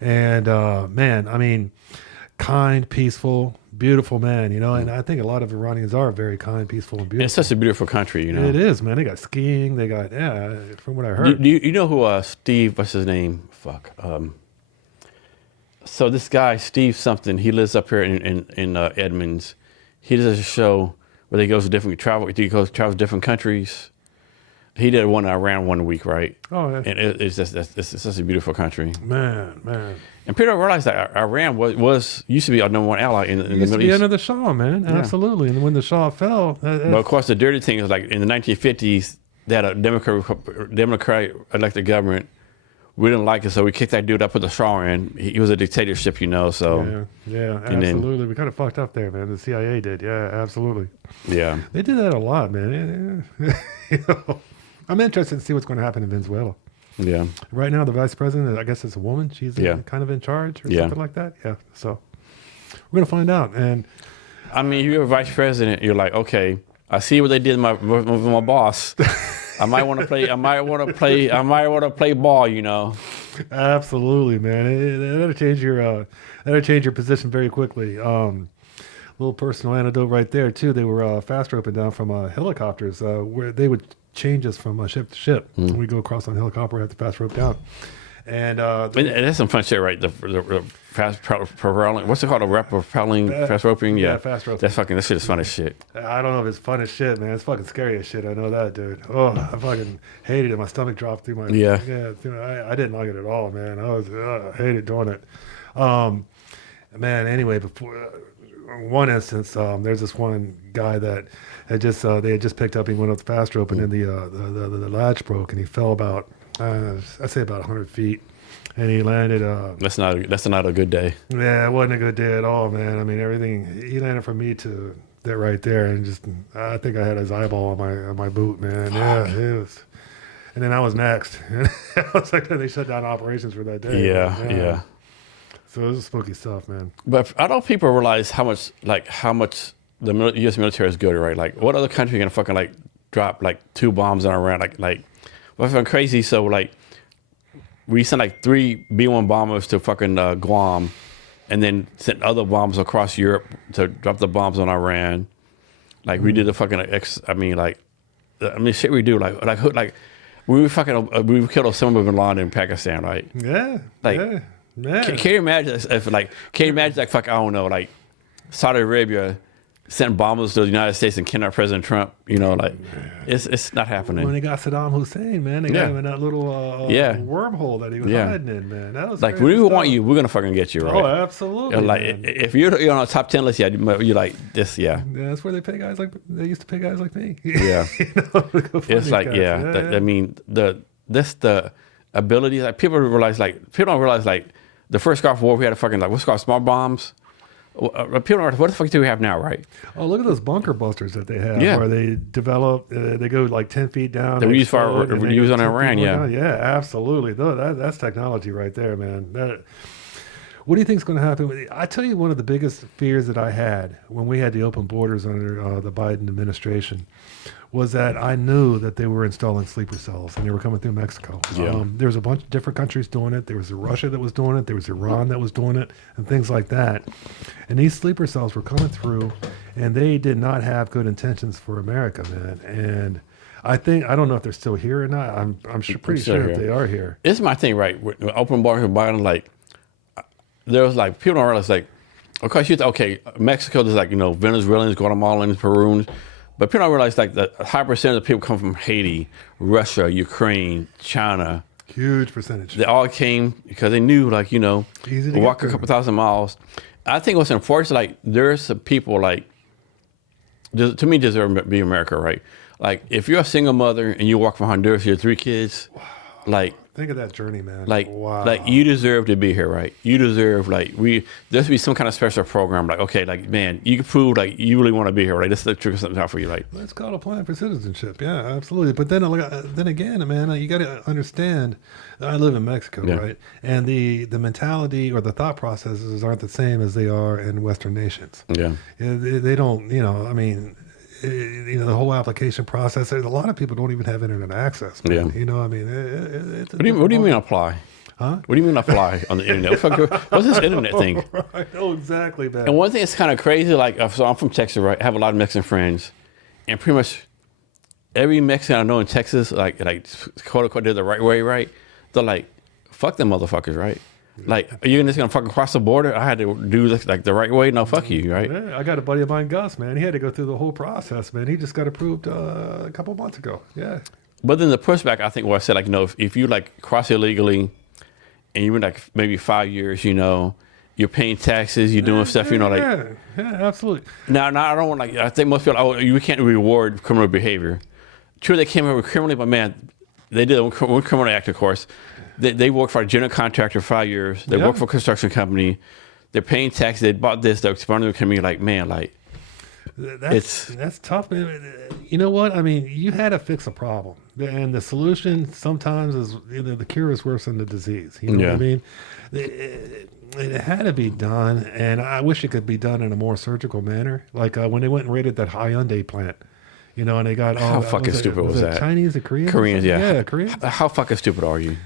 And man, I mean, kind, peaceful, beautiful man, and I think a lot of Iranians are very kind, peaceful, and beautiful. it's such a beautiful country, It is, man. They got skiing. They got, from what I heard. Do you know who Steve, what's his name? So this guy, Steve something, he lives up here in Edmonds. He does a show where he goes to travels to different countries. He did one in Iran 1 week, right? Oh, yeah. And it's such a beautiful country. Man. And people don't realize that Iran used to be our number one ally in the Middle East. Used to be under the Shah, man. Yeah. Absolutely. And when the Shah fell... But of course, the dirty thing is, like, in the 1950s, they had a Democrat elected government. We didn't like it, so we kicked that dude up with the Shah in. He was a dictatorship, so... Yeah, absolutely. We kind of fucked up there, man. The CIA did. Yeah, absolutely. Yeah. They did that a lot, man. I'm interested to see what's going to happen in Venezuela. Yeah. Right now, the vice president, I guess it's a woman. She's kind of in charge or something like that. Yeah. So we're going to find out. And I mean, you're a vice president. You're like, okay, I see what they did with my boss. I might want to play. I might want to play ball. Absolutely, man. That'll change your position very quickly. Little personal anecdote right there too. They were fast roping down from helicopters where they would change us from ship to ship. We go across on a helicopter, we have to fast rope down. And that's some fun shit, right? The fast propelling. What's it called? Propelling, fast roping. Yeah, fast roping. That shit is fun as shit. I don't know if it's fun as shit, man. It's fucking scary as shit. I know that, dude. Oh, I fucking hated it. My stomach dropped through my. Yeah. I didn't like it at all, man. I hated doing it. Man. Anyway, before one instance, there's this one guy that had they had just picked up. He went up the fast rope, and then the latch broke, and he fell about. I'd say about 100 feet, and he landed. That's not a good day. Yeah, it wasn't a good day at all, man. I mean, everything he landed from me to that right there, and just I think I had his eyeball on my boot, man. Fuck. Yeah, it was. And then I was next. I was like, they shut down operations for that day. Yeah. So it was spooky stuff, man. But I don't people realize how much the U.S. military is good, right? Like, what other country gonna fucking drop 2 bombs on Iran? Like. What's crazy? So we sent 3 B-1 bombers to fucking Guam, and then sent other bombs across Europe to drop the bombs on Iran. We did the fucking shit we do we killed Osama bin Laden in Pakistan, right? Yeah. Can you imagine if fuck I don't know Saudi Arabia sent bombers to the United States and kidnapped President Trump. You know, like it's not happening. When they got Saddam Hussein, man, they got him in that little wormhole that he was hiding in, man. That was like when we want you, we're gonna fucking get you, right? Oh, absolutely. And like if you're on a top 10 list, you're like this, Yeah, that's where they used to pay guys like me. Yeah, it's like I mean the ability, like people don't realize like the first Gulf War we had a fucking like what's called small bombs. People don't, what the fuck do we have now, right? Oh, look at those bunker busters that they have. Where they develop, they go like 10 feet down. They use on Iran, yeah. Yeah, absolutely. That's technology right there, man. What do you think is going to happen? I tell you, one of the biggest fears that I had when we had the open borders under the Biden administration was that I knew that they were installing sleeper cells and they were coming through Mexico. Yeah. There was a bunch of different countries doing it. There was Russia that was doing it. There was Iran that was doing it and things like that. And these sleeper cells were coming through and they did not have good intentions for America, man. And I don't know if they're still here or not. I'm pretty sure if they are here. This is my thing, right? With open borders with Biden, like, there was like, people don't realize, like, of course, Mexico, there's like, Venezuelans, Guatemalans, Peruvians. But people don't realize like the high percentage of people come from Haiti, Russia, Ukraine, China. Huge percentage. They all came because they knew, like, walk a couple thousand miles. I think what's important is like there's some people like, to me, deserve to be America, right? Like if you're a single mother and you walk from Honduras, you have 3 kids, like. Think of that journey, man. Like, wow. Like you deserve to be here, right? You deserve, like, there should be some kind of special program. Like, okay, like, man, you can prove, like, you really want to be here, right? This is the trick something out for you, like. Let's call it a plan for citizenship. Yeah, absolutely. But then again, man, you got to understand, I live in Mexico, right? And the mentality or the thought processes aren't the same as they are in Western nations. Yeah. They don't, I mean, the whole application process. A lot of people don't even have internet access. Man. Yeah. I mean, what do you mean apply? Huh? What do you mean apply on the internet? What's this internet thing? Right. Oh, exactly, man. And one thing that's kind of crazy, like, so I'm from Texas, right? I have a lot of Mexican friends, and pretty much every Mexican I know in Texas, like quote unquote, did the right way, right? They're like, fuck them motherfuckers, right? Like, are you just gonna fucking cross the border? I had to do this like the right way. No, fuck you, right? Yeah, I got a buddy of mine, Gus. Man, he had to go through the whole process. Man, he just got approved a couple months ago. Yeah. But then the pushback, I think, what I said, like, if you like cross illegally, and you're in like maybe 5 years, you're paying taxes, you're doing stuff, yeah, absolutely. Now, I don't want I think most people, you can't reward criminal behavior. True, they came over criminally, but man, they did one criminal act, of course. They worked for a general contractor for 5 years. They worked for a construction company. They're paying taxes. They bought this. They're expanding their community. Like, man, like, that's tough, man. You know what? I mean, you had to fix a problem, and the solution sometimes is the cure is worse than the disease. You know what I mean? It had to be done, and I wish it could be done in a more surgical manner. Like when they went and raided that Hyundai plant. And they got how fucking stupid was that? Chinese or Koreans? Koreans, yeah, Koreans. How fucking stupid are you?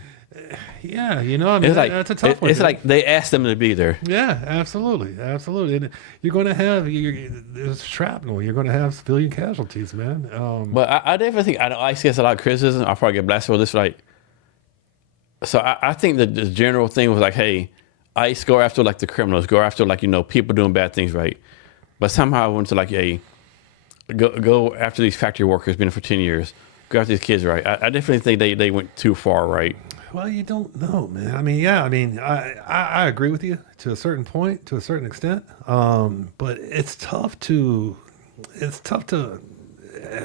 Yeah, I mean, that's a tough one. It's like they asked them to be there. Yeah, absolutely. And you're going to have there's shrapnel. You're going to have civilian casualties, man. But I definitely think ICE gets a lot of criticism. I'll probably get blasted for this, right? So I think that the general thing was like, hey, ICE go after like the criminals, go after like people doing bad things, right? But somehow I went to like go after these factory workers been there for 10 years. Go after these kids, right? I definitely think they went too far, right? Well, you don't know, man. I mean, I agree with you to a certain point, to a certain extent. But it's tough to,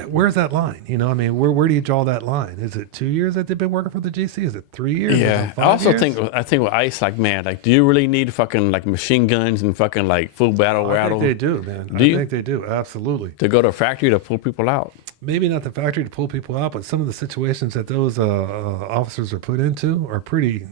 where's that line? I mean, where do you draw that line? Is it 2 years that they've been working for the GC? Is it 3 years? Yeah. I also think with ICE, like, man, like, do you really need fucking like machine guns and fucking like full battle rattle? I think they do, man. I think they do, absolutely. To go to a factory to pull people out? Maybe not the factory to pull people out, but some of the situations that those officers are put into are pretty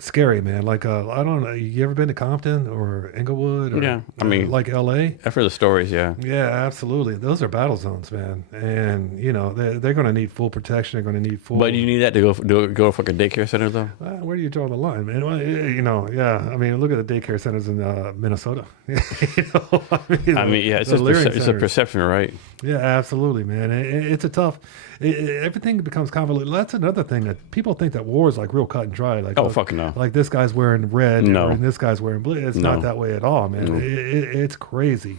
scary, man. Like, I don't know, you ever been to Compton or Inglewood? Or, yeah, I mean, like LA? I've heard the stories, yeah. Yeah, absolutely. Those are battle zones, man. And, they're going to need full protection. They're going to need full... But you need that to go for a daycare center, though? Where do you draw the line, man? Well, yeah. I mean, look at the daycare centers in Minnesota. I mean, yeah, it's a perception, right? Yeah, absolutely, man. It's a tough... everything becomes convoluted. That's another thing that people think that war is like real cut and dry. Like, oh, fucking no. No. Like this guy's wearing red No. and this guy's wearing blue. It's No. not that way at all, man. No. It's crazy.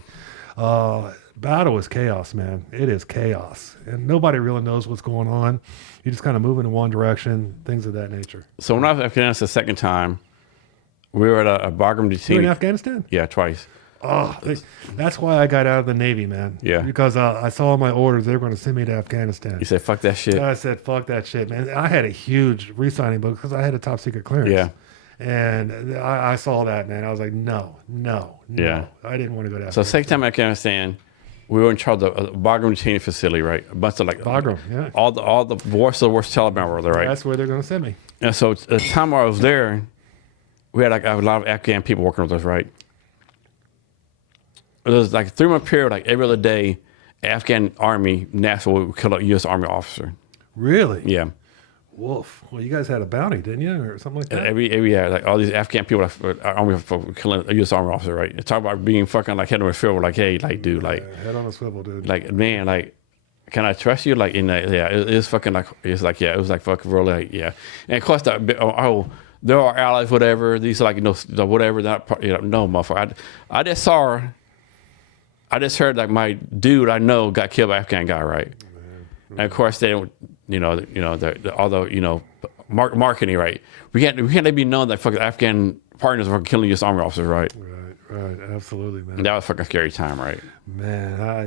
Battle is chaos, man. It is chaos. And nobody really knows what's going on. You just kind of moving in one direction, things of that nature. So when I was in Afghanistan the second time, we were at a Bagram You were in detainee. Afghanistan? Yeah, twice. Oh, that's why I got out of the Navy, man. Yeah. Because I saw my orders. They were going to send me to Afghanistan. You said, fuck that shit. I said, fuck that shit, man. I had a huge re-signing book because I had a top secret clearance. Yeah. And I saw that, man. I was like, no. Yeah. I didn't want to go to So Afghanistan. second time in Afghanistan, we were in charge of a Bagram detainee facility, right? A bunch of like Bagram, yeah. all the worst of the worst Taliban were there, right? That's where they're going to send me. And so at the time I was there, we had like a lot of Afghan people working with us, right? It was like a 3-month period, like every other day, Afghan Army, NASA would kill a U.S. Army officer. Really? Yeah. Woof. Well, you guys had a bounty, didn't you? Or something like And that? every year, like all these Afghan people, Army for killing a U.S. Army officer, right? Talk about being fucking like head on a swivel, like, hey, like, dude, like, Head on a swivel, dude. like, man, like, can I trust you? Like, in that, yeah, it's fucking like, it's like, yeah, it was like fucking really, like, yeah. And of course, there are allies, whatever. These are like, whatever. Not, no, motherfucker. I just saw her. I just heard like my dude I know got killed by an Afghan guy, right? And of course they don't, although marketing, right? We can't let be known that fucking Afghan partners were killing U.S. Army officers, right? Right. Absolutely, man. And that was a fucking scary time, right? I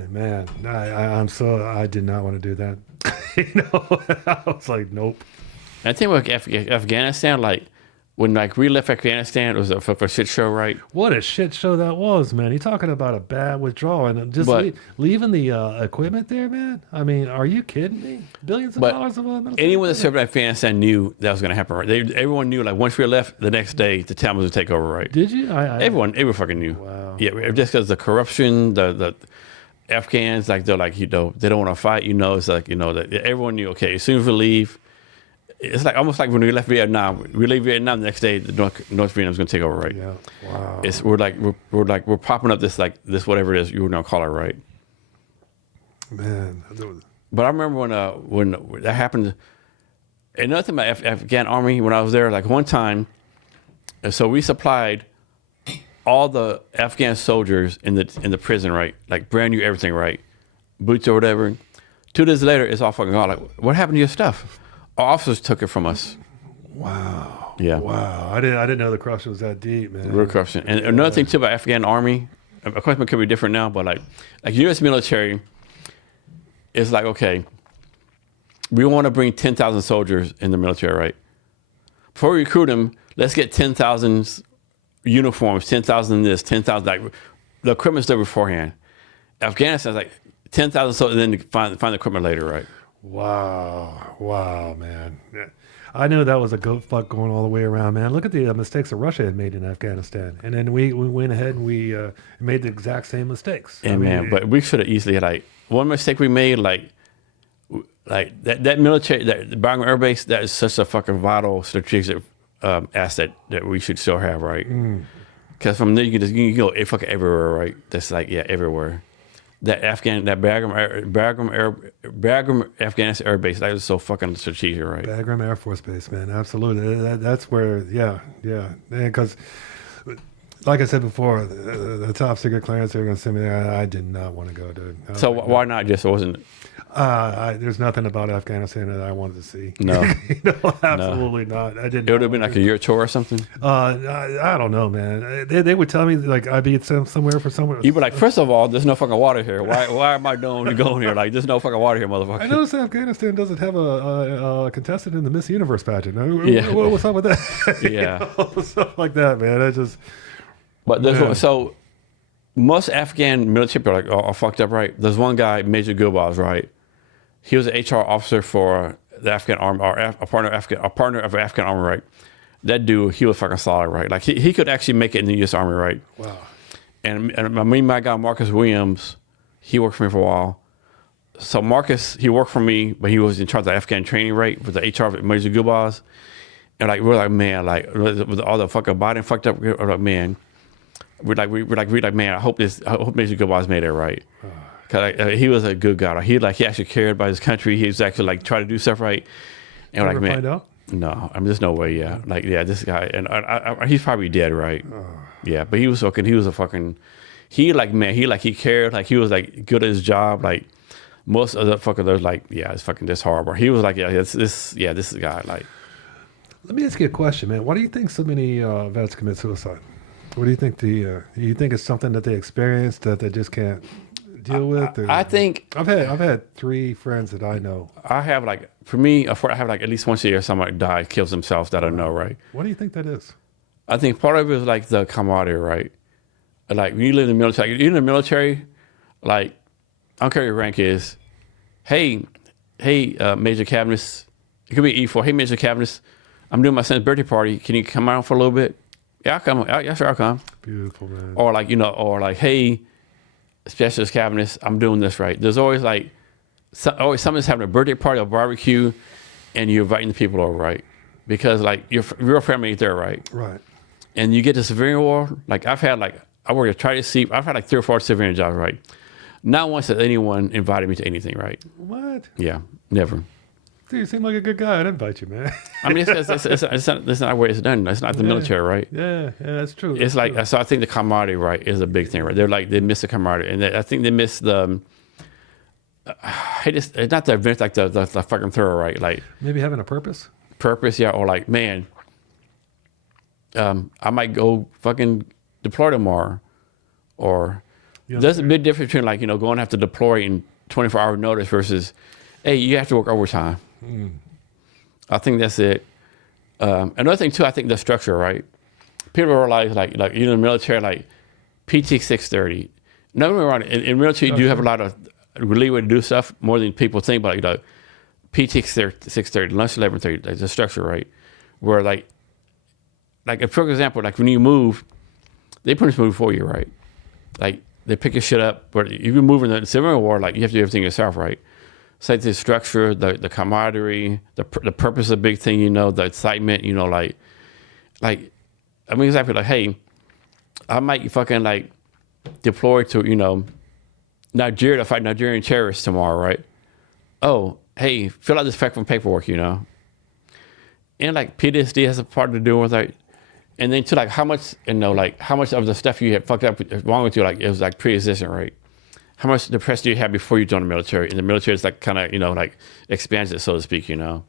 did not want to do that. I was like, nope. And I think with Afghanistan, like when like we left Afghanistan, it was a shit show, right? What a shit show that was, man. You're talking about a bad withdrawal and just But- leaving the equipment there, man. I mean, are you kidding me? Billions of But dollars of military anyone that equipment? served in Afghanistan knew that was going to happen, right? Everyone knew, like once we left, the next day the Taliban would take over, right? Did you? Everyone fucking knew. Wow. Yeah, just because the corruption, the Afghans, like they're like, they don't want to fight. It's like that everyone knew. Okay, as soon as we leave, it's like almost like when we left Vietnam. We leave Vietnam the next day, the North Vietnam's going to take over, right? Yeah. Wow. We're popping up this whatever it is you were going to call it, right? Man. But I remember when that happened. Another thing about Afghan army when I was there, like one time, so we supplied all the Afghan soldiers in the prison, right? Like brand new everything, right? Boots or whatever. 2 days later, it's all fucking gone. Like, what happened to your stuff? Our officers took it from us. Wow. Yeah. Wow. I didn't know the corruption was that deep, man. Real corruption. And another thing too about Afghan army, of course it could be different now, but like U.S. military, it's like, okay, we want to bring 10,000 soldiers in the military, right? Before we recruit them, let's get 10,000 uniforms, 10,000 this, 10,000, like the equipment's there beforehand. Afghanistan's like 10,000 soldiers, and then find the equipment later, right? Wow, man. Yeah. I knew that was a goat fuck going all the way around, man. Look at the mistakes that Russia had made in Afghanistan, and then we went ahead and we made the exact same mistakes. Yeah, man. But we should have easily had like one mistake we made, like that military, that the Bagram Air Base, that is such a fucking vital strategic asset that we should still have, right? Because from there you can go fucking everywhere, right? That's like everywhere. That Bagram Afghanistan Air Base, that was so fucking strategic, right? Bagram Air Force Base, man. Absolutely. That's where, yeah. Because, like I said before, the top secret clearance they were going to send me there, I did not want to go, dude. So why not? Just wasn't. There's nothing about Afghanistan that I wanted to see. No. Absolutely not. I didn't. It would have been like a year tour or something. I don't know, man. They would tell me like I'd be somewhere for somewhere. You were like, first of all, there's no fucking water here. Why am I doing going here? Like, there's no fucking water here, motherfucker. I noticed Afghanistan doesn't have a contestant in the Miss Universe pageant. Yeah. What's up with that? Yeah. Stuff like that, man. I just. But there's so most Afghan military people are fucked up, right? There's one guy, Major Gulbaz, right? He was an HR officer for the Afghan army, or a partner of Afghan army, right? That dude, he was fucking solid, right? Like he could actually make it in the U.S. Army, right? Wow. And my guy Marcus Williams, he worked for me for a while. So Marcus, he worked for me, but he was in charge of the Afghan training, right? With the HR of Major Gulbaz. And like we're like, man, like with all the fucking Biden fucked up, we're like, man. We're like, man. I hope Major Gulbaz made it right. Cause he was a good guy. He actually cared about his country. He was actually like trying to do stuff right. And we're like, man, Find out? No, I mean, there's no way. Yeah, like this guy, and he's probably dead, right? Yeah, but he was fucking. He was a fucking. He like man. He cared. Like he was like good at his job. Like most of the fuckers, they're like, yeah, it's fucking this horrible. He was like, yeah, this is a guy. Like, Let me ask you a question, man. Why do you think so many vets commit suicide? What do you think you think it's something that they experienced that they just can't deal with? Or, I think I've had 3 friends that I know. I have like for me, I have like at least once a year somebody dies, kills themselves that I know, right? What do you think that is? I think part of it is like the camaraderie, right? Like when you live in the military, you're in the military, like I don't care what your rank is. Hey, Major Cavness, it could be E4. Hey, Major Cavness, I'm doing my son's birthday party. Can you come out for a little bit? Yeah, I'll come. Yeah, sure, I'll come. Beautiful, man. Or like, or like, hey, Specialist Cavness, I'm doing this right. There's always like, always someone's having a birthday party or barbecue, and you're inviting the people over, right? Because like your real family ain't there, right? Right. And you get to civilian war. Like I work at Try to See. I've had like 3 or 4 civilian jobs, right? Not once has anyone invited me to anything, right? What? Yeah, never. Dude, you seem like a good guy. I'd invite you, man. I mean, it's not the way it's done. It's not the military, right? Yeah, that's true. It's like, so I think the camaraderie, right, is a big thing, right? They miss the camaraderie. And I think they miss the, it's not the events, like the fucking thrill, right? Like maybe having a purpose? Purpose, yeah. Or like, man, I might go fucking deploy tomorrow. Or there's a big difference between like, going to have to deploy in 24-hour notice versus, hey, you have to work overtime. I think that's it. Another thing too, I think the structure, right? People realize like in the military, like PT 630. No, get me wrong. In military, you do have a lot of leeway to do stuff more than people think. But like PT 630, lunch 11:30, like the structure, right? Where like for example, like when you move, they pretty much move for you, right? Like they pick your shit up. But if you move in the civil war, like you have to do everything yourself, right? It's like the structure, the camaraderie, the purpose is a big thing, the excitement, like, I mean, exactly like, hey, I might fucking like deploy to, Nigeria to fight Nigerian terrorists tomorrow, right? Oh, hey, fill out this fucking paperwork, And like PTSD has a part to do with like, and then to like how much, how much of the stuff you had fucked up wrong with you, like it was like pre-existing, right? How much depression do you have before you join the military? And the military is like kind of, like expands it, so to speak, Yeah.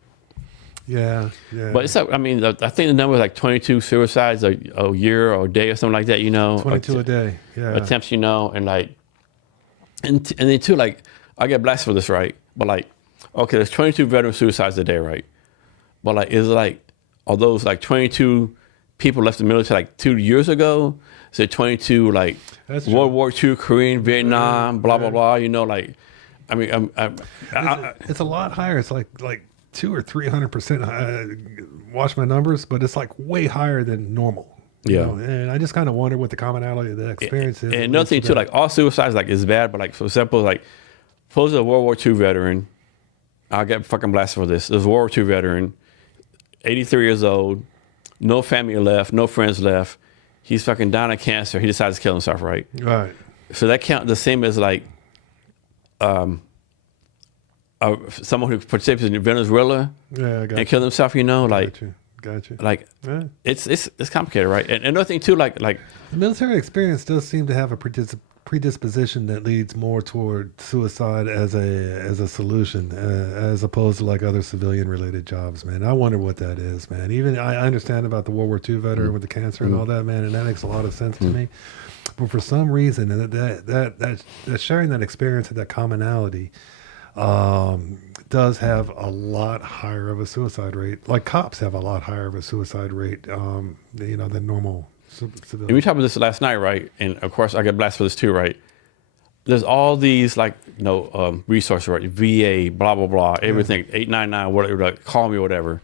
But it's, I mean, I think the number is like 22 suicides a year or a day or something like that, 22 a day, yeah. Attempts, and like, and then too, like, I get blasted for this, right? But like, okay, there's 22 veteran suicides a day, right? But like, is like, are those like 22 people left the military like 2 years ago? So 22 like World War II, Korean, Vietnam, blah blah blah. Like, I mean, it's a lot higher. It's like 200 or 300%. Watch my numbers, but it's like way higher than normal. Yeah, and I just kind of wonder what the commonality of the experience is. And another thing too, like all suicides like is bad, but like for example, like suppose a World War II veteran, I'll get fucking blasted for this. There's a World War II veteran, 83 years old, no family left, no friends left. He's fucking dying of cancer. He decides to kill himself, right? Right. So that count the same as like someone who participates in Venezuela and killed himself. Like Gotcha. Like it's complicated, right? And another thing too, like the military experience does seem to have a predisposition that leads more toward suicide as a solution, as opposed to like other civilian related jobs, man. I wonder what that is, man. Even I understand about the World War II veteran with the cancer and all that, man, and that makes a lot of sense to me. But for some reason, that sharing that experience and that commonality does have a lot higher of a suicide rate. Like cops have a lot higher of a suicide rate, than normal civilians. And we talked about this last night, right? And of course, I get blasted for this too, right? There's all these like resources, right? VA, blah blah blah, everything, 899, whatever, like, call me, or whatever.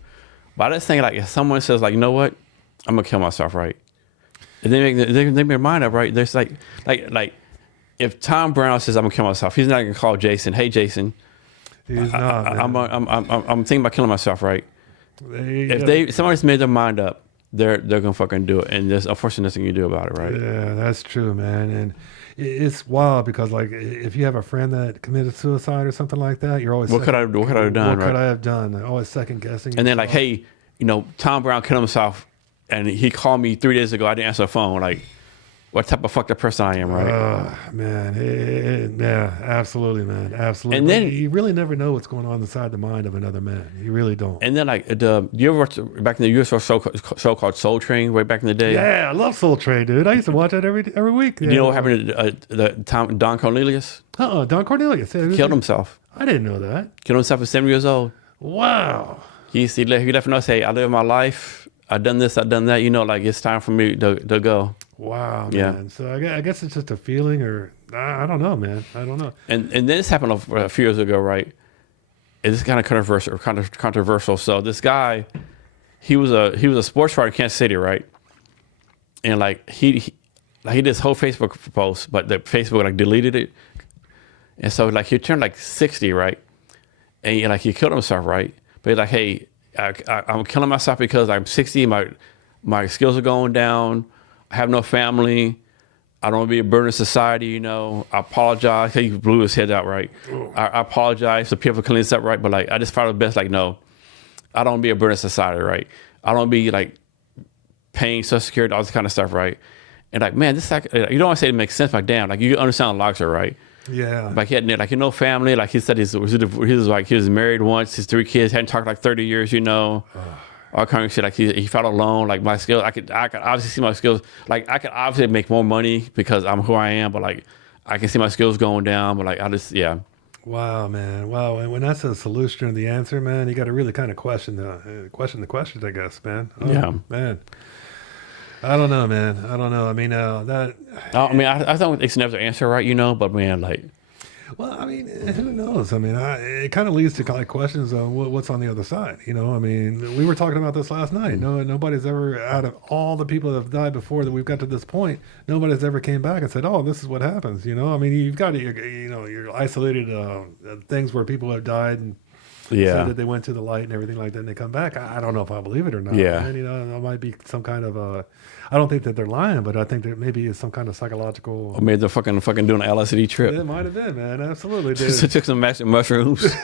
But I just think like if someone says like, you know what, I'm gonna kill myself, right? And they make their mind up, right? There's like if Tom Brown says I'm gonna kill myself, he's not gonna call Jason. Hey, Jason, he's not. I'm thinking about killing myself, right? If somebody's made their mind up, they're gonna fucking do it, and there's unfortunately nothing you do about it, right? Yeah, that's true, man. And it's wild because like if you have a friend that committed suicide or something like that, you're always what could I have done? What right? could I have done? Always second guessing. And then like, hey, Tom Brown killed himself, and he called me 3 days ago. I didn't answer the phone. Like, what type of fucked up person I am, right? Man, yeah, absolutely, man, absolutely. And then you really never know what's going on inside the mind of another man. You really don't. And then like you ever watch back in the US show called Soul Train way back in the day? Yeah, I love Soul Train, dude. I used to watch that every week. You know what happened to Don Cornelius? Don Cornelius Killed himself. I didn't know that. Killed himself at 7 years old. Wow. He left us, hey, I live my life. I've done this, I've done that. Like it's time for me to go. Wow, yeah. Man. So I guess it's just a feeling, or I don't know, man. I don't know. And then this happened a few years ago, right? It's kind of controversial. So this guy, he was a sports writer in Kansas City, right? And like he did this whole Facebook post, but the Facebook like deleted it. And so like he turned like 60, right? And he killed himself, right? But he's like, hey, I'm killing myself because I'm 60. My skills are going down. I have no family. I don't want to be a burden to society. I apologize. He blew his head out, right? I apologize to people cleaning this up, right? But like, I just found the best. Like, no, I don't want to be a burden to society, right? I don't want to be like paying Social Security, all this kind of stuff, right? And like, man, this like you don't want to say it makes sense. Like, damn, like you understand the logic, right? Yeah. Like he had like no family. Like he said, he was married once. His 3 kids hadn't talked like 30 years. All kind of shit. Like he felt alone. Like my skills, I could obviously see my skills. Like I could obviously make more money because I'm who I am. But like I can see my skills going down. But like Wow, man. Wow. And when that's a solution or the answer, man, you got to really kind of question the questions, I guess, man. Oh, yeah, man. I don't know, man. I don't know. I mean, I don't it's never the answer, right? But man, like. Well, I mean, who knows? I mean, it kind of leads to kind of questions on what's on the other side. I mean, we were talking about this last night. Nobody's ever, out of all the people that have died before that we've got to this point, nobody's ever came back and said, "Oh, this is what happens." I mean, you've got your isolated things where people have died and said that they went to the light and everything like that, and they come back. I don't know if I believe it or not. Yeah, man. There might be some kind of I don't think that they're lying, but I think there maybe is some kind of psychological. Or maybe they're fucking doing an LSD trip. It might have been, man. Absolutely, dude. Just took some magic mushrooms.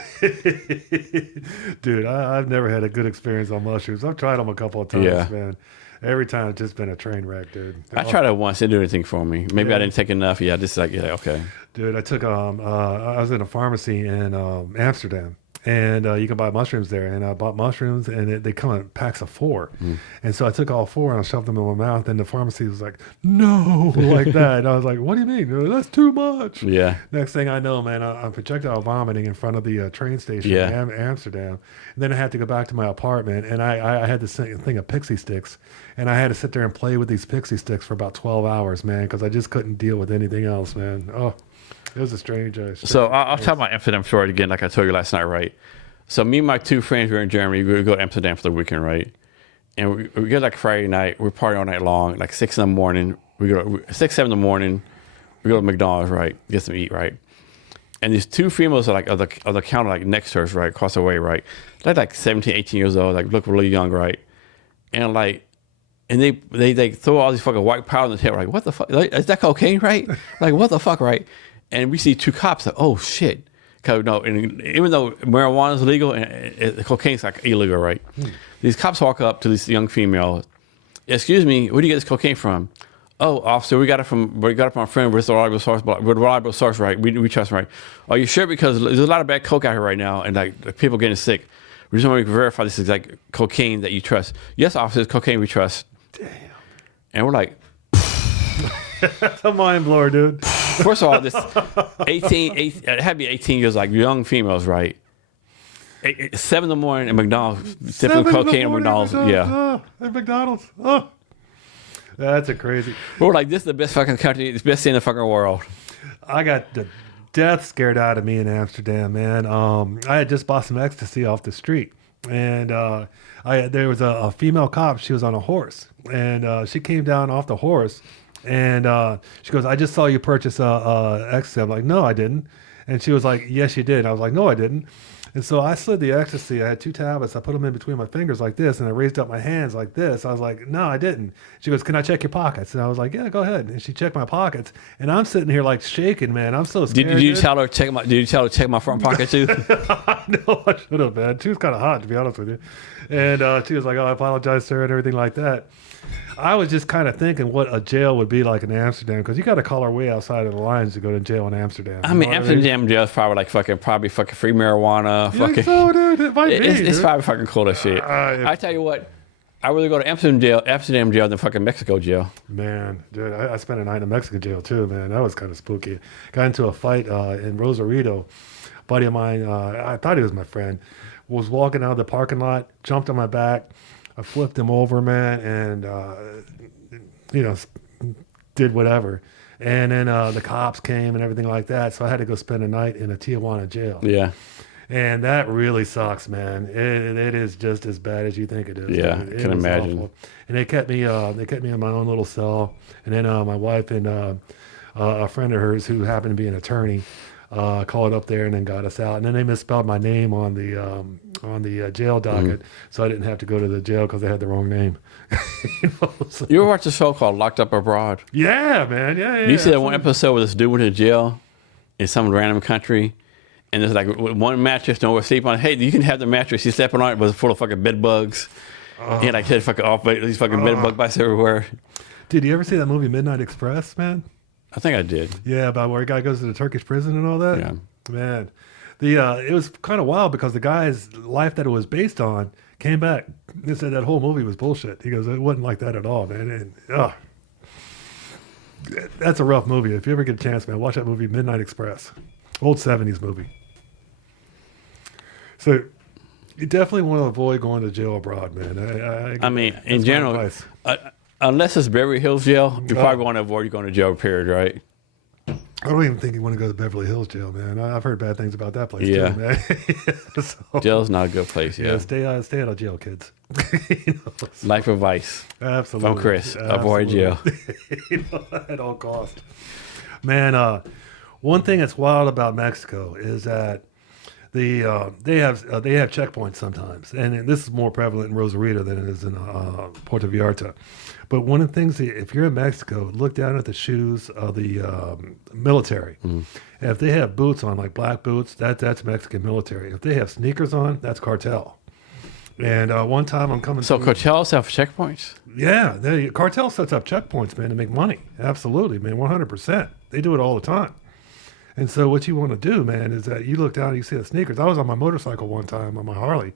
Dude, I've never had a good experience on mushrooms. I've tried them a couple of times, man. Every time it's just been a train wreck, dude. I tried it once. It didn't do anything for me. Maybe I didn't take enough. Yeah, just like, okay. Dude, I took, I was in a pharmacy in Amsterdam. And you can buy mushrooms there. And I bought mushrooms, and they come in packs of 4. And so I took all 4, and I shoved them in my mouth. And the pharmacy was like, no, like that. And I was like, what do you mean? That's too much. Yeah. Next thing I know, man, I'm projectile vomiting in front of the train station in Amsterdam. And then I had to go back to my apartment, and I had this thing of pixie sticks. And I had to sit there and play with these pixie sticks for about 12 hours, man, because I just couldn't deal with anything else, man. Oh. It was a strange So I'll tell my Amsterdam story again, like I told you last night, right? So me and my 2 friends were in Germany. We would go to Amsterdam for the weekend, right? And we get like Friday night. We party all night long, like 6 in the morning. We go 6, 7 in the morning. We go to McDonald's, right? Get some eat, right? And these 2 females are like of the counter, like next to us, right, across the way, right? They're like 17, 18 years old, like look really young, right? And like. And they throw all these fucking white powder on the table, like, what the fuck? Like, is that cocaine, right? Like, what the fuck, right? And we see 2 cops, like, oh shit. And even though marijuana is legal, and cocaine's like illegal, right? These cops walk up to this young female. Excuse me, where do you get this cocaine from? Oh, officer, we got it from our friend with a reliable source, right? We trust him, right? Are you sure? Because there's a lot of bad coke out here right now, and like people getting sick. We just want to verify this is like cocaine that you trust. Yes, officer, it's cocaine we trust. Damn. And we're like, that's a mind blower, dude. First of all, this 18, it had to be 18 years, like young females, right? 7 in the morning at McDonald's, sipping cocaine at McDonald's. Yeah. At McDonald's. Oh. That's a crazy. We're like, this is the best fucking country, it's the best thing in the fucking world. I got the death scared out of me in Amsterdam, man. I had just bought some ecstasy off the street. And there was a female cop. She was on a horse. And she came down off the horse. And she goes, I just saw you purchase ecstasy. I'm like, no, I didn't. And she was like, yes, you did. I was like, no, I didn't. And so I slid the ecstasy. I had 2 tablets. I put them in between my fingers like this, and I raised up my hands like this. I was like, no, I didn't. She goes, can I check your pockets? And I was like, yeah, go ahead. And she checked my pockets, and I'm sitting here like shaking, man. I'm so scared. Did you tell her to check my? Did you tell her to check my front pocket too? No, I should have, man. She was kind of hot, to be honest with you. And she was like, oh, I apologize, sir, and everything like that. I was just kind of thinking what a jail would be like in Amsterdam, because you got to call our way outside of the lines to go to jail in Amsterdam. I mean, Amsterdam jail is probably like fucking free marijuana. You Fucking, think so, dude? It might be. it's Dude. probably fucking cool as shit. I tell you what, I really go to Amsterdam jail than fucking Mexico jail. Man, dude, I spent a night in a Mexican jail too, man. That was kind of spooky. Got into a fight in Rosarito. A buddy of mine, I thought he was my friend, was walking out of the parking lot, jumped on my back. I flipped him over, man, and, did whatever. And then the cops came and everything like that. So I had to go spend a night in a Tijuana jail. Yeah. And that really sucks, man. It is just as bad as you think it is. Yeah, It can was imagine. awful. And they kept me in my own little cell. And then my wife and a friend of hers who happened to be an attorney called up there and then got us out. And then they misspelled my name on the jail docket, so I didn't have to go to the jail because they had the wrong name. So- You ever watch a show called Locked Up Abroad? yeah, man. Yeah. You see that one absolutely. episode where this dude went to jail in some random country, and there's like one mattress, nowhere to sleep on. Hey, you can have the mattress. He's sleeping on it, but it's full of fucking bed bugs. And like hit fucking off, these fucking bed bug bites everywhere. Did you ever see that movie Midnight Express, man? I think I did. Yeah, about where a guy goes to the Turkish prison and all that. Yeah. Man, it was kind of wild because the guy's life that it was based on came back. He said that whole movie was bullshit. He goes, it wasn't like that at all, man. And that's a rough movie. If you ever get a chance, man, watch that movie Midnight Express, old '70s movie. So you definitely want to avoid going to jail abroad, man. I mean, that's in my general, advice. unless it's Beverly Hills jail, you probably want to avoid going to jail, period, right? I don't even think you want to go to Beverly Hills jail, man. I've heard bad things about that place Yeah. too, man. So, Jail's not a good place, yeah. yeah, stay out of jail, kids. Life advice Absolutely. from Chris. Avoid jail. At all costs. Man, one thing that's wild about Mexico is that they have checkpoints sometimes, and this is more prevalent in Rosarito than it is in Puerto Vallarta. But one of the things, if you're in Mexico, look down at the shoes of the military. If they have boots on, like black boots, that's Mexican military. If they have sneakers on, that's cartel. And one time I'm coming. So through- cartels have checkpoints? yeah, cartel sets up checkpoints, man, to make money. Absolutely, man, 100%. They do it all the time. And so what you want to do, man, is that you look down and you see the sneakers. I was on my motorcycle one time on my Harley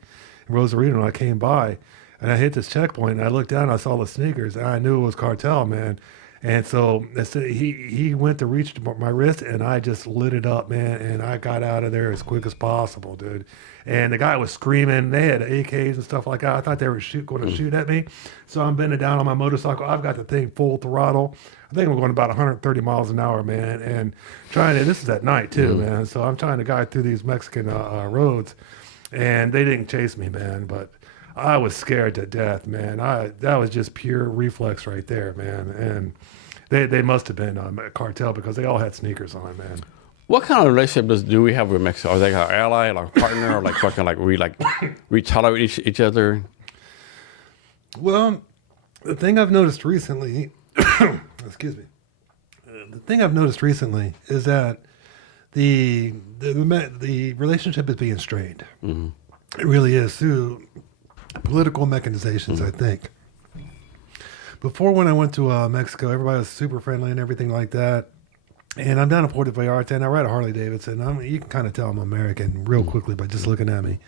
in Rosarito, and I came by, and I hit this checkpoint, and I looked down, and I saw the sneakers, and I knew it was cartel, man. And so he went to reach my wrist, and I just lit it up, man, and I got out of there as quick as possible, dude. And the guy was screaming. They had AKs and stuff like that. I thought they were going to shoot at me. So I'm bending down on my motorcycle. I've got the thing full throttle. I think I'm going about 130 miles an hour, man, and this is at night too, man. So I'm trying to guide through these Mexican roads, and they didn't chase me, man, but I was scared to death, man. That was just pure reflex right there, man. And they must have been a cartel because they all had sneakers on, man. What kind of relationship do we have with Mexico? Are they like our ally, like a partner, or like fucking like we tolerate each other? Well, the thing I've noticed recently, excuse me, the thing I've noticed recently is that the relationship is being strained. It really is through political mechanizations, I think. Before, when I went to Mexico, everybody was super friendly and everything like that. And I'm down in Puerto Vallarta, and I ride a Harley Davidson. You can kind of tell I'm American real quickly by just looking at me.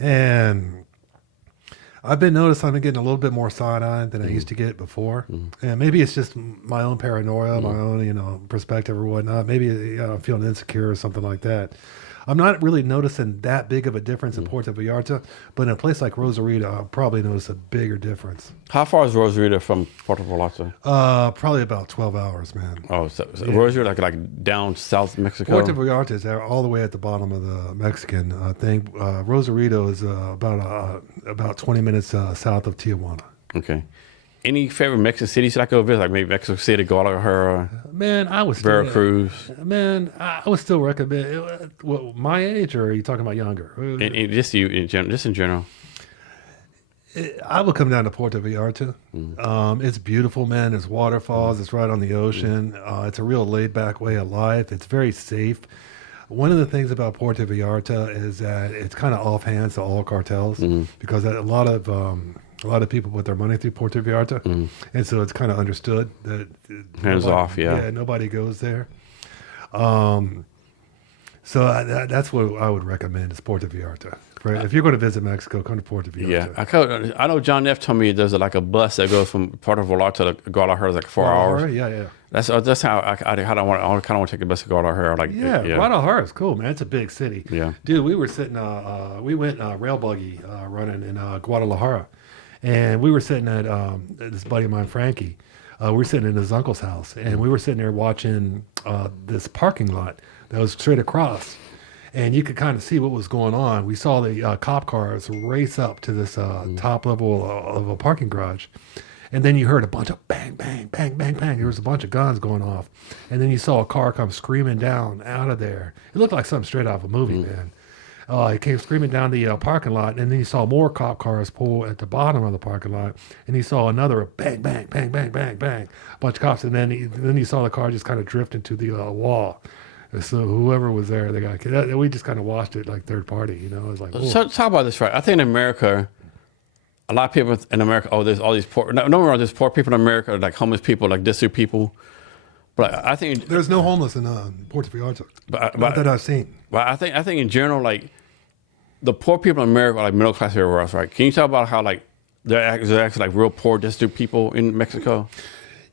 And I've been noticing I've been getting a little bit more side-eye than I used to get before. And maybe it's just my own paranoia, my own, perspective or whatnot. Maybe I'm feeling insecure or something like that. I'm not really noticing that big of a difference in Puerto Vallarta, but in a place like Rosarito, I'll probably notice a bigger difference. How far is Rosarito from Puerto Vallarta? Probably about 12 hours, man. Oh, so Rosarito like down south Mexico? Puerto Vallarta is all the way at the bottom of the Mexican thing. Rosarito is about 20 minutes south of Tijuana. Okay. Any favorite Mexican cities that I go visit? Like maybe Mexico City, Guadalajara, Man, I was still, Veracruz, man, I would still recommend. What, my age, or are you talking about younger? and just you in general. Just in general. I would come down to Puerto Vallarta. It's beautiful, man. There's waterfalls. It's right on the ocean. It's a real laid-back way of life. It's very safe. One of the things about Puerto Vallarta is that it's kind of offhands to all cartels because a lot of people put their money through Puerto Vallarta, and so it's kind of understood that Hands off, yeah. nobody goes there. So that's what I would recommend is Puerto Vallarta. Right? If you're going to visit Mexico, come to Puerto Vallarta. Yeah, I know John F. told me there's like a bus that goes from Puerto Vallarta to Guadalajara, like 4 hours. Yeah. That's how I kind of want to take the bus to Guadalajara. Like, Guadalajara is cool, man. It's a big city. Yeah, dude, we were sitting. We went rail buggy running in Guadalajara, and we were sitting at this buddy of mine, Frankie. We were sitting in his uncle's house, and we were sitting there watching this parking lot that was straight across. And you could kind of see what was going on. We saw the cop cars race up to this top level of a parking garage. And then you heard a bunch of bang, bang, bang, bang, bang. There was a bunch of guns going off. And then you saw a car come screaming down out of there. It looked like something straight out of a movie, man. It came screaming down the parking lot. And then you saw more cop cars pull at the bottom of the parking lot. And you saw another bang, bang, bang, bang, bang, bang. A bunch of cops. And then you saw the car just kind of drift into the wall. So whoever was there, they got killed. We just kind of watched it like third party, you know. It was like, so talk about this, right? I think in America, a lot of people in America, there's all these poor. No, there's poor people in America, like homeless people, like destitute people. But I think there's no homeless in Puerto Vallarta. Not that I've seen. But I think in general, like the poor people in America are like middle class everywhere else, right? Can you talk about how like there's actually like real poor destitute people in Mexico?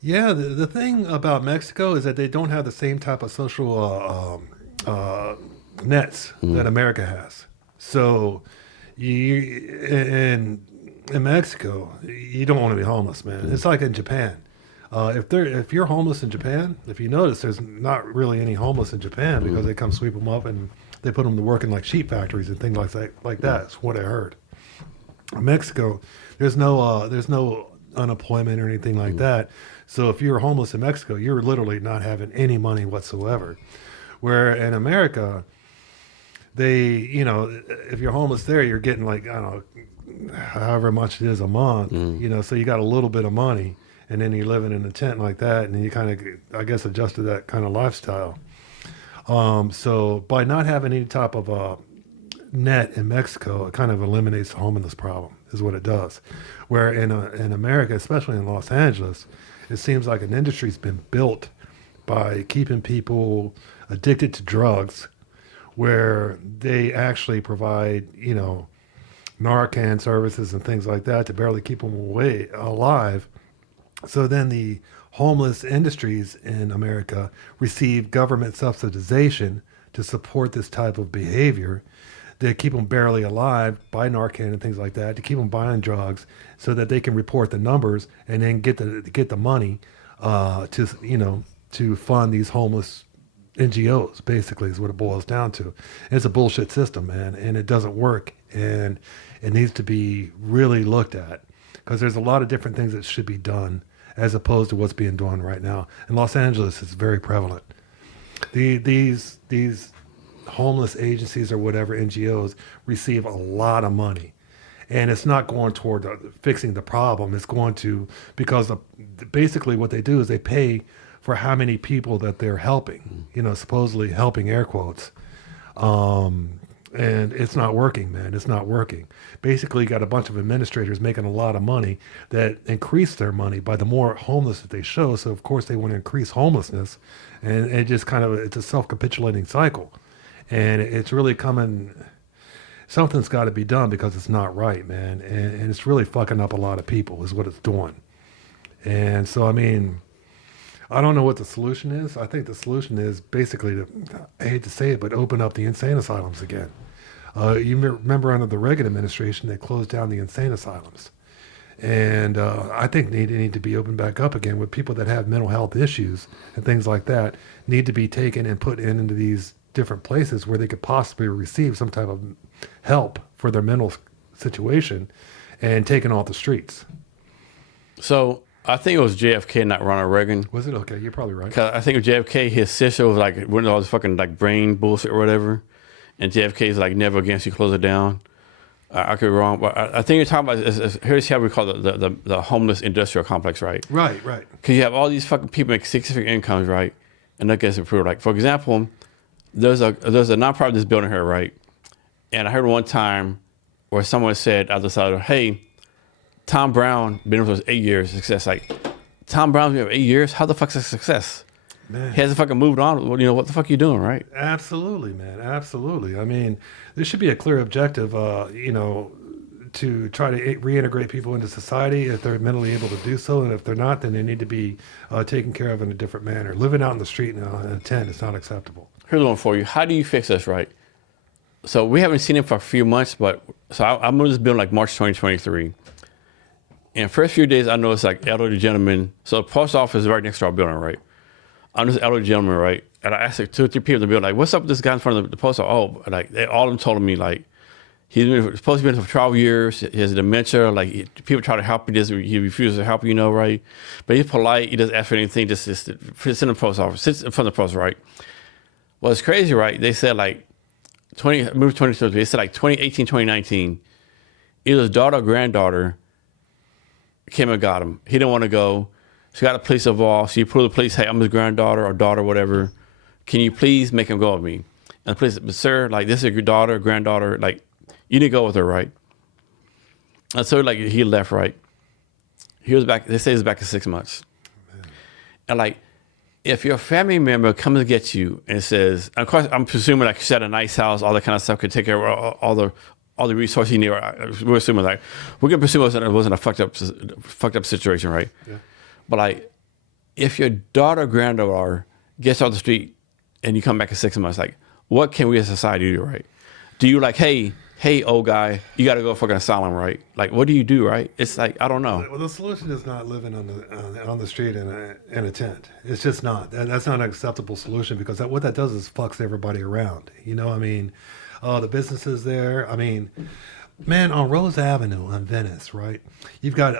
Yeah, the thing about Mexico is that they don't have the same type of social nets that America has. So in Mexico, you don't want to be homeless, man. It's like in Japan. If you're homeless in Japan, if you notice, there's not really any homeless in Japan because they come sweep them up and they put them to work in like sheep factories and things like that. That's what I heard. In Mexico, there's no unemployment or anything like that. So if you're homeless in Mexico, you're literally not having any money whatsoever. Where in America, if you're homeless there, you're getting like, I don't know, however much it is a month, so you got a little bit of money and then you're living in a tent like that. And then you kind of, I guess, adjust to that kind of lifestyle. So by not having any type of net in Mexico, it kind of eliminates the homeless problem is what it does. Where in America, especially in Los Angeles, it seems like an industry's been built by keeping people addicted to drugs, where they actually provide, Narcan services and things like that to barely keep them alive. So then the homeless industries in America receive government subsidization to support this type of behavior. They keep them barely alive, buy Narcan and things like that, to keep them buying drugs so that they can report the numbers and then get the money to fund these homeless NGOs, basically, is what it boils down to. And it's a bullshit system, man, and it doesn't work. And it needs to be really looked at because there's a lot of different things that should be done as opposed to what's being done right now. In Los Angeles, it's very prevalent. These homeless agencies or whatever NGOs receive a lot of money, and it's not going toward fixing the problem. It's going to, because basically what they do is they pay for how many people that they're helping, supposedly helping, air quotes. And it's not working, man. It's not working. Basically, you got a bunch of administrators making a lot of money that increase their money by the more homeless that they show. So of course they want to increase homelessness, and it just it's a self-capitulating cycle. And it's really something's got to be done because it's not right, man. And it's really fucking up a lot of people is what it's doing. And so, I mean, I don't know what the solution is. I think the solution is basically I hate to say it, but open up the insane asylums again. You remember under the Reagan administration, they closed down the insane asylums. And I think they need to be opened back up again with people that have mental health issues and things like that need to be taken and put into these different places where they could possibly receive some type of help for their mental situation and taken off the streets. So I think it was JFK, not Ronald Reagan. Was it? Okay, you're probably right. Cause I think of JFK, his sister was like, one of all this fucking like brain bullshit or whatever. And JFK is like, never again, she close it down. I could be wrong, but I think you're talking about, here's how we call it the homeless industrial complex, right? Right. Because you have all these fucking people make six-figure incomes, right? And that gets approved. Like, for example, there's a nonprofit that's building here, right? And I heard one time where someone said out the side, hey, Tom Brown been with us 8 years success. Like, Tom Brown's been with 8 years? How the fuck's a success? Man. He hasn't fucking moved on. Well, what the fuck you doing, right? Absolutely, man. Absolutely. I mean, there should be a clear objective, to try to reintegrate people into society if they're mentally able to do so. And if they're not, then they need to be taken care of in a different manner. Living out in the street in a tent is not acceptable. Here's one for you. How do you fix this, right? So we haven't seen him for a few months, but so I moved this building like March 2023. And first few days, I noticed like elderly gentlemen. So the post office is right next to our building, right? I'm this elderly gentleman, right? And I asked like 2 or 3 people in the building, like, what's up with this guy in front of the post office? Oh, like all of them told me like, he's been supposed to be in for 12 years. He has dementia. Like people try to help him, he refuses to help you, right? But he's polite. He doesn't ask for anything. Just sits in the post office, sits in front of the post, right? Well, it's crazy, right? They said like 2013. They said like 2018, 2019. Either his daughter or granddaughter came and got him. He didn't want to go. She got a police involved. She pulled the police. Hey, I'm his granddaughter or daughter, whatever. Can you please make him go with me? And the police said, but sir, like this is your daughter, granddaughter, like. You need to go with her, right? And so, like, he left, right? He was back. They say he's back in 6 months. Man. And like, if your family member comes to get you and says, of course, I'm presuming like she had a nice house, all that kind of stuff, could take care of all the resources you need. We're assuming like we're gonna presume it wasn't a fucked up situation, right? Yeah. But like, if your daughter or granddaughter gets off the street and you come back in 6 months, like, what can we as a society do, right? Do you like, hey, old guy, you got to go fucking asylum, right? Like, what do you do, right? It's like, I don't know. Well, the solution is not living on the street in a tent. It's just not. That's not an acceptable solution because what that does is fucks everybody around. I mean, the businesses there. I mean, man, on Rose Avenue in Venice, right? You've got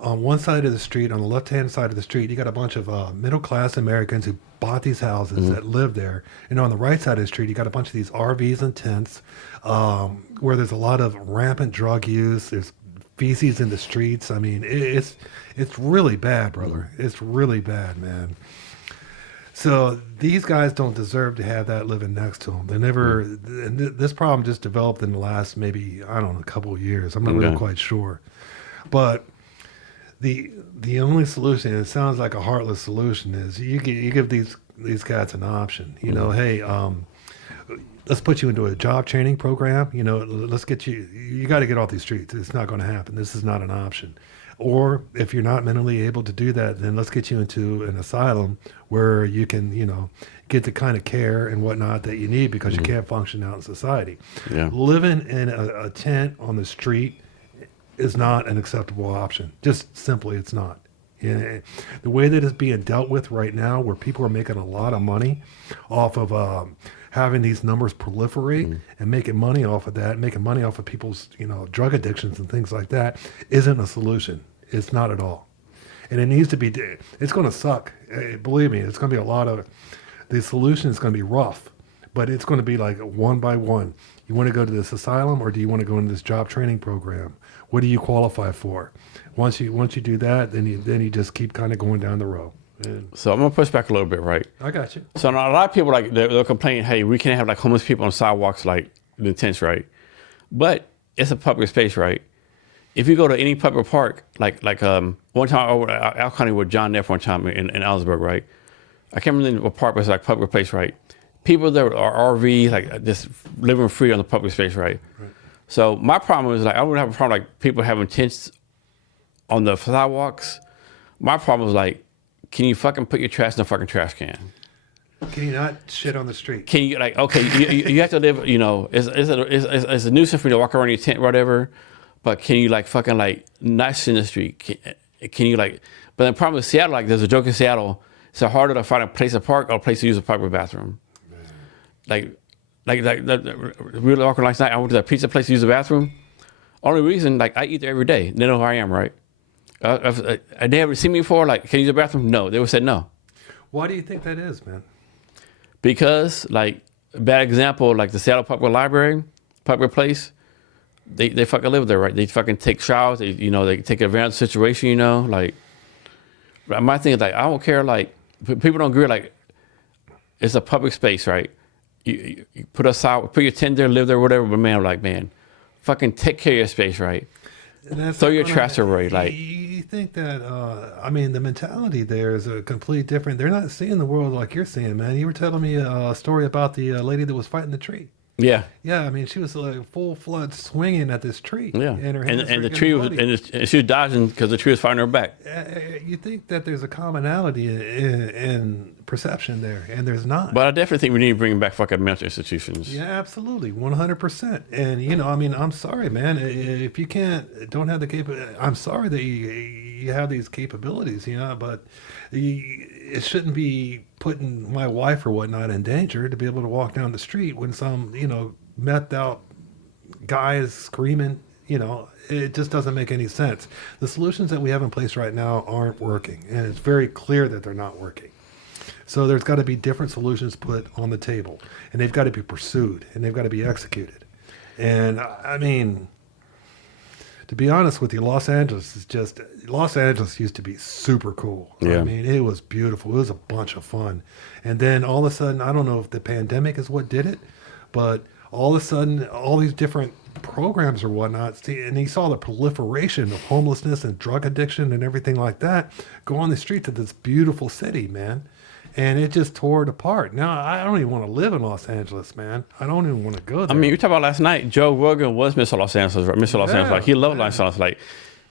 on one side of the street, on the left-hand side of the street, you got a bunch of middle-class Americans who bought these houses that live there. And on the right side of the street, you got a bunch of these RVs and tents where there's a lot of rampant drug use. There's feces in the streets. I mean, it's really bad, brother. It's really bad, man. So these guys don't deserve to have that living next to them. They never. And this problem just developed in the last maybe a couple of years. I'm not really quite sure, but the only solution, it sounds like a heartless solution, is you give these guys an option. Hey, let's put you into a job training program. Let's get you. You got to get off these streets. It's not going to happen. This is not an option. Or if you're not mentally able to do that, then let's get you into an asylum where you can, get the kind of care and whatnot that you need because you can't function out in society. Yeah. Living in a tent on the street is not an acceptable option. Just simply, it's not. The way that it's being dealt with right now, where people are making a lot of money off of having these numbers proliferate and making money off of that, making money off of people's, drug addictions and things like that, isn't a solution. It's not at all. And it needs to be, it's going to suck. Believe me, it's going to be the solution is going to be rough, but it's going to be like one by one. You want to go to this asylum or do you want to go into this job training program? What do you qualify for? Once you do that, then you just keep kind of going down the road. So I'm gonna push back a little bit, right? I got you. So a lot of people they'll complain, hey, we can't have like homeless people on sidewalks like the tents, right? But it's a public space, right? If you go to any public park, like one time over Al County with John Neff one time in Ellensburg, right? I can't remember what park, but it's like public place, right? People there are RV, like just living free on the public space, right? So my problem is like I wouldn't have a problem like people having tents on the sidewalks. My problem is like, can you fucking put your trash in the fucking trash can? Can you not shit on the street? Can you like okay? You have to live. It's a nuisance for you to walk around your tent, whatever. But can you like fucking like not shit in the street? Can you like? But the problem with Seattle, like there's a joke in Seattle. It's harder to find a place to park or a place to use a public bathroom. Man. Like we were walking last night. I went to that pizza place to use the bathroom. Only reason, like I eat there every day. They know who I am, right? They ever seen me before? Like, can you use the bathroom? No. They would say no. Why do you think that is, man? Because, like, bad example, like the Seattle Public Library, public place, they fucking live there, right? They fucking take showers. They take advantage of the situation, like. My thing is, like, I don't care, like, people don't agree, like, it's a public space, right? You put aside, put your tent there, live there, whatever, but man, like, man, fucking take care of your space, right? Throw your trash away, like. You think that, the mentality there is a complete different. They're not seeing the world like you're seeing, man. You were telling me a story about the lady that was fighting the tree. Yeah. Yeah, I mean, she was like full flood swinging at this tree. Yeah. And her hands and were the tree getting was, bloody. and she was dodging because the tree was fighting her back. You think that there's a commonality in perception there, and there's not. But I definitely think we need to bring back fucking mental institutions. Yeah, absolutely, 100%. And I'm sorry, man. If you don't have the capability, I'm sorry that you have these capabilities, but it shouldn't be putting my wife or whatnot in danger to be able to walk down the street when some, methed out guy is screaming. It just doesn't make any sense. The solutions that we have in place right now aren't working, and it's very clear that they're not working. So there's got to be different solutions put on the table, and they've got to be pursued, and they've got to be executed. And I mean, to be honest with you, Los Angeles used to be super cool. Yeah. I mean, it was beautiful. It was a bunch of fun. And then all of a sudden, I don't know if the pandemic is what did it, but all of a sudden, all these different programs or whatnot, and he saw the proliferation of homelessness and drug addiction and everything like that go on the streets of this beautiful city, man. And it just tore it apart. Now, I don't even want to live in Los Angeles, man. I don't even want to go there. I mean, we talked about last night, Joe Rogan was Mr. Los Angeles, right? Mr. Los Angeles. Like, he loved Los Angeles. Like,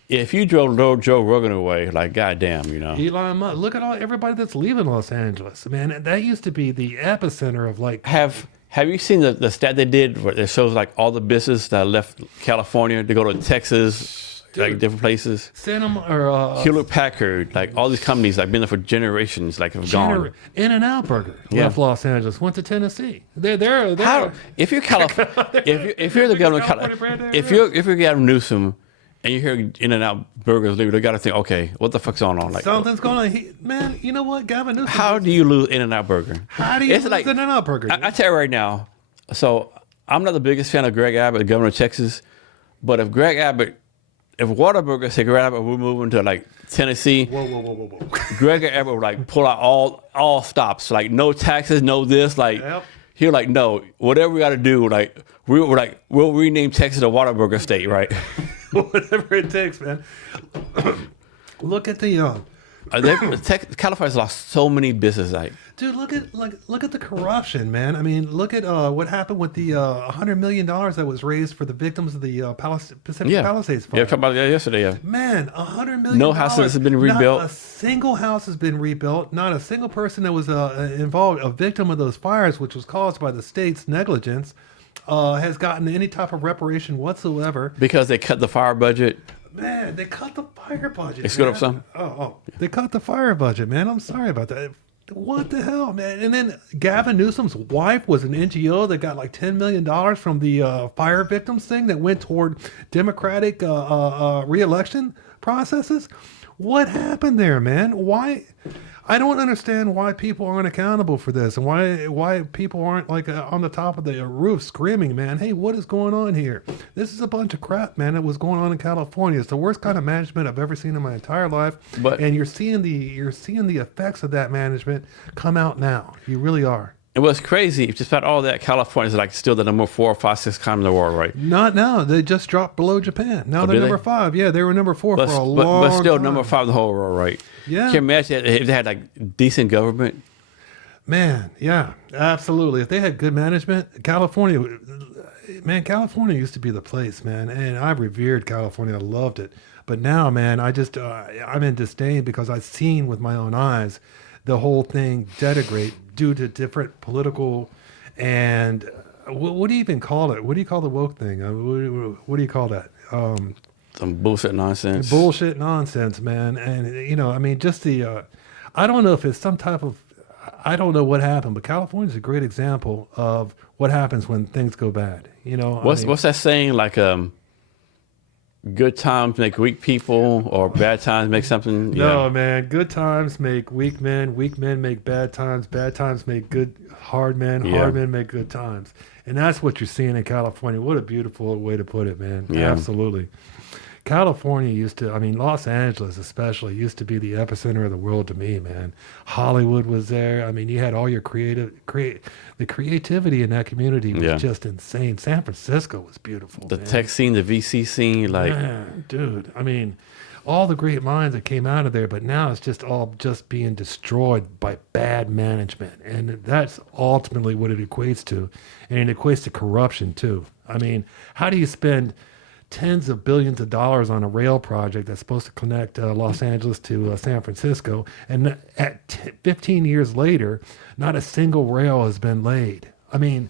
if you drove Joe Rogan away, like, goddamn, Elon Musk, look at everybody that's leaving Los Angeles. Man, that used to be the epicenter of, like... Have you seen the stat they did where it shows, like, all the business that left California to go to Texas, like, different places? Hewlett Packard, like, all these companies, like, been there for generations, like, have gone. In-N-Out Burger left Los Angeles, went to Tennessee. They're if you're if you're the governor, if you're Gavin Newsom, and you hear In-N-Out Burgers leave, they got to think, okay, what the fuck's going on? Like, something's going on. Man, you know what, Gavin Newsom? How do you lose In-N-Out Burger? How do you lose In-N-Out Burger? I tell you right now. So I'm not the biggest fan of Greg Abbott, the governor of Texas, but if Whataburger said, Greg Abbott, we're moving to like Tennessee. Whoa. Greg Abbott would like pull out all stops, like no taxes, no this, like. Yep. He was like, no, whatever we got to do, like we'll rename Texas a Whataburger state, right? Whatever it takes, man. Look at the California's lost so many businesses. Like, dude, look at the corruption, man. I mean, look at what happened with the $100 million that was raised for the victims of the Pacific Palisades fire. Yeah, talked about that yesterday. Yeah, man, $100 million. No houses have been rebuilt. Not a single house has been rebuilt. Not a single person that was involved, a victim of those fires, which was caused by the state's negligence, has gotten any type of reparation whatsoever. Because they cut the fire budget. Man, they cut the fire budget. It's good up some. They cut the fire budget, man. I'm sorry about that. What the hell, man? And then Gavin Newsom's wife was an NGO that got like $10 million from the fire victims thing that went toward Democratic re-election processes. What happened there, man? Why? I don't understand why people aren't accountable for this, and why people aren't like on the top of the roof screaming, man, hey, what is going on here? This is a bunch of crap, man, that was going on in California. It's the worst kind of management I've ever seen in my entire life. And you're seeing the effects of that management come out now. You really are. And what's crazy, despite all that, California is like still the number 4, 5, 6 economy in the world, right? Not now. They just dropped below Japan. Now they're number 5. Yeah, they were number 4 for a long time. But still number 5 in the whole world, right? Yeah. Can you imagine if they had like decent government? Man, yeah, absolutely. If they had good management, California used to be the place, man. And I revered California. I loved it. But now, man, I'm in disdain because I've seen with my own eyes the whole thing deteriorate due to different political and what do you even call it? What do you call the woke thing? What do you call that? Some bullshit nonsense. Bullshit nonsense, man. And I mean, just the I don't know if it's some type of, I don't know what happened, but California is a great example of what happens when things go bad. What's that saying? Like good times make weak people, or bad times make something. No, Yeah, man. Good times make weak men. Weak men make bad times. Bad times make good hard men. yeah, Hard men make good times. And that's what you're seeing in California. What a beautiful way to put it, man. yeah, Absolutely. California used to, I mean, Los Angeles especially used to be the epicenter of the world to me, man. Hollywood was there. I mean, you had all your the creativity in that community was yeah. just insane. San Francisco was beautiful, The man. tech scene, the VC scene, like Man, dude, I mean, all the great minds that came out of there, but now it's just all just being destroyed by bad management. And that's ultimately what it equates to. And it equates to corruption, too. I mean, how do you spend tens of billions of dollars on a rail project that's supposed to connect Los Angeles to San Francisco, and 15 years later, not a single rail has been laid? I mean,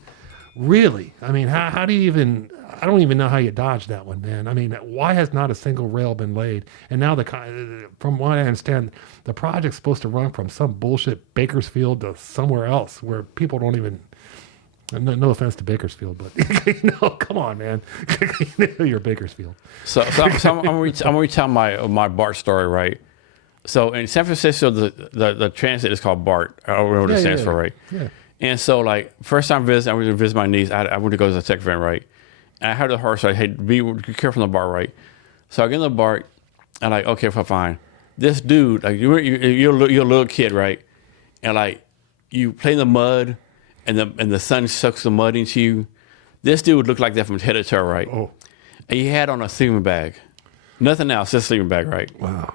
really? I mean, how do you even? I don't even know how you dodge that one, man. I mean, why has not a single rail been laid? And now, from what I understand, the project's supposed to run from some bullshit Bakersfield to somewhere else where people don't even. No offense to Bakersfield, but no, come on, man. You're Bakersfield. so. I'm gonna retell my BART story, right? So in San Francisco, the transit is called BART. I don't remember what it stands for, right? Yeah. And so, like, first time I went to visit my niece. I went to go to the tech event, right? And I heard the horse like, "Hey, be careful on the BART, right?" So I get in the BART, and like, okay, fine. This dude, like, you're a little kid, right? And like, you play in the mud, and the sun sucks the mud into you. This dude looked like that from head to toe, right? Oh, And he had on a sleeping bag, nothing else, just a sleeping bag, right? wow.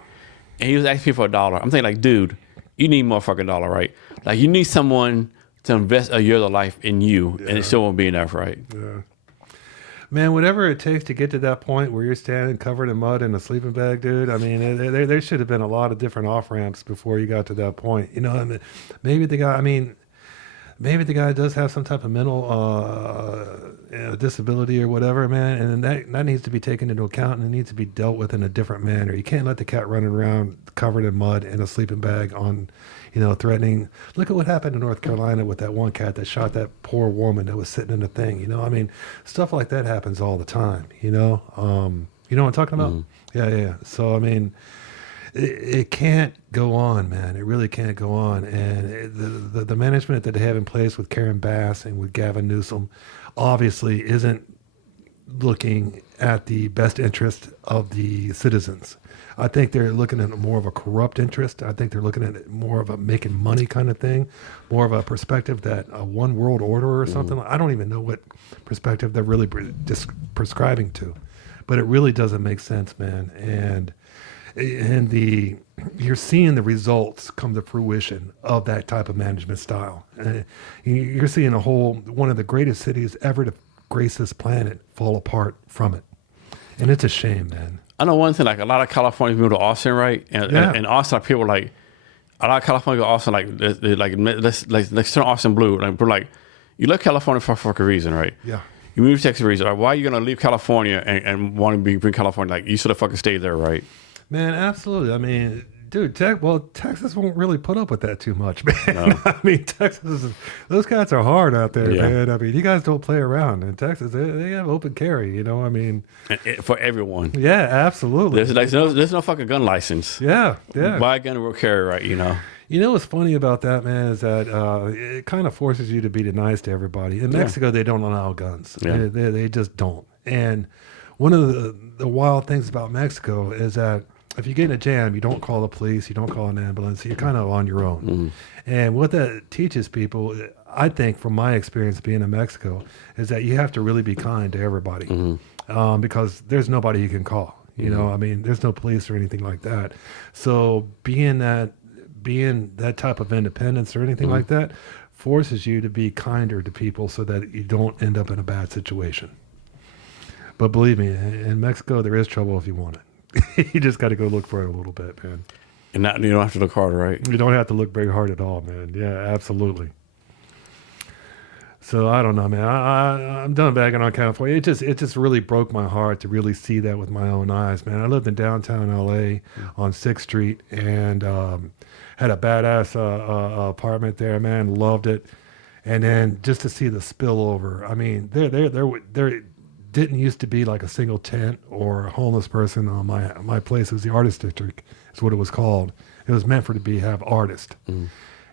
And he was asking me for $1. I'm thinking, like, dude, you need more fucking dollar, right? Like, you need someone to invest a year of life in you, and it still won't be enough, right? Yeah. Man, whatever it takes to get to that point where you're standing covered in mud in a sleeping bag, dude. I mean, there should have been a lot of different off ramps before you got to that point. You know, I mean, maybe the guy. I mean, maybe the guy does have some type of mental disability or whatever, man, and that needs to be taken into account, and it needs to be dealt with in a different manner. You can't let the cat running around covered in mud in a sleeping bag on, threatening. Look at what happened in North Carolina with that one cat that shot that poor woman that was sitting in a thing. I mean, stuff like that happens all the time. You know what I'm talking about? Yeah. So I mean, it can't go on, man. It really can't go on. And the management that they have in place with Karen Bass and with Gavin Newsom obviously isn't looking at the best interest of the citizens. I think they're looking at more of a corrupt interest. I think they're looking at it more of a making money kind of thing, more of a perspective that a one world order or something. I don't even know what perspective they're really prescribing to, but it really doesn't make sense, man. And you're seeing the results come to fruition of that type of management style. You're seeing one of the greatest cities ever to grace this planet fall apart from it. And it's a shame, man. I know one thing, like, a lot of Californians move to Austin, right? And Austin, people are like, a lot of California go to Austin, like, let's turn Austin blue. Like, we're like, you left California for a fucking reason, right? Yeah. You moved to Texas for a reason. Like, why are you going to leave California and want to bring California? Like, you should have fucking stayed there, right? Man, absolutely. I mean, dude, Texas won't really put up with that too much, man. No. I mean, those cats are hard out there, Yeah. man. I mean, you guys don't play around. In Texas, they have open carry, I mean. For everyone. Yeah, absolutely. There's no fucking gun license. Yeah. Buy a gun and we'll carry, right? What's funny about that, man, is that it kind of forces you to be nice to everybody. In Mexico, they don't allow guns. Yeah. They just don't. And one of the wild things about Mexico is that if you get in a jam, you don't call the police, you don't call an ambulance, you're kind of on your own. And what that teaches people, I think, from my experience being in Mexico, is that you have to really be kind to everybody because there's nobody you can call. I mean, there's no police or anything like that. So being that type of independence or anything like that forces you to be kinder to people so that you don't end up in a bad situation. But believe me, in Mexico, there is trouble if you want it. You just got to go look for it a little bit, man. And you don't have to look hard, right? You don't have to look very hard at all, man. Yeah, absolutely. So I don't know, man. I'm done bagging on California. It just really broke my heart to really see that with my own eyes, man. I lived in downtown LA on 6th Street and had a badass apartment there, man. Loved it. And then just to see the spillover. I mean, they're didn't used to be like a single tent or a homeless person on my place. It was the artist district. Is what it was called. It was meant for to be have artists,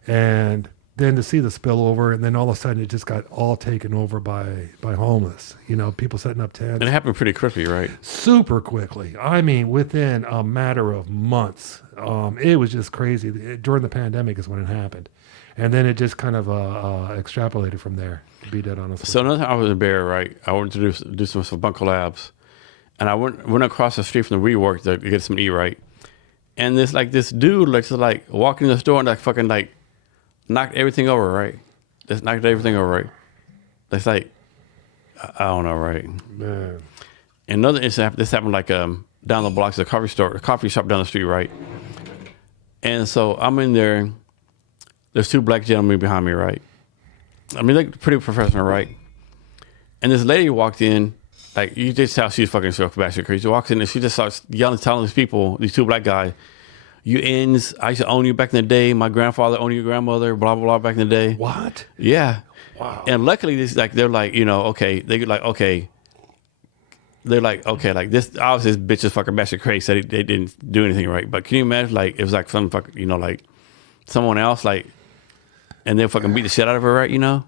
and then to see the spillover, and then all of a sudden it just got all taken over by homeless. You know, people setting up tents. And it happened pretty quickly, right? Super quickly. I mean, within a matter of months. It was just crazy. During the pandemic is when it happened, and then it just kind of extrapolated from there. To be dead honest. So another time I was in Bear, right? I went to do some for Bunker Labs, and I went across the street from the WeWork to get some to eat, right? And this dude like walking in the store and like fucking like knocked everything over, right? Just knocked everything over, right? It's like I don't know, right? Man. Another incident, this happened like down the block, a coffee shop down the street, right? And so I'm in there. There's two black gentlemen behind me, right? I mean, they're pretty professional, right? And this lady walked in, like you just tell she's fucking so bastard crazy. She walks in and she just starts yelling, telling these people, these two black guys, "You ends, I used to own you back in the day. My grandfather owned your grandmother, blah, blah, blah, back in the day." What? Yeah. Wow. And luckily, they're like, you know, okay. They're like, okay, like this, obviously this bitch is fucking bastard crazy, so they didn't do anything right. But can you imagine, like, it was like some fucking, you know, like someone else, like, and they'll fucking beat the shit out of her, right, you know?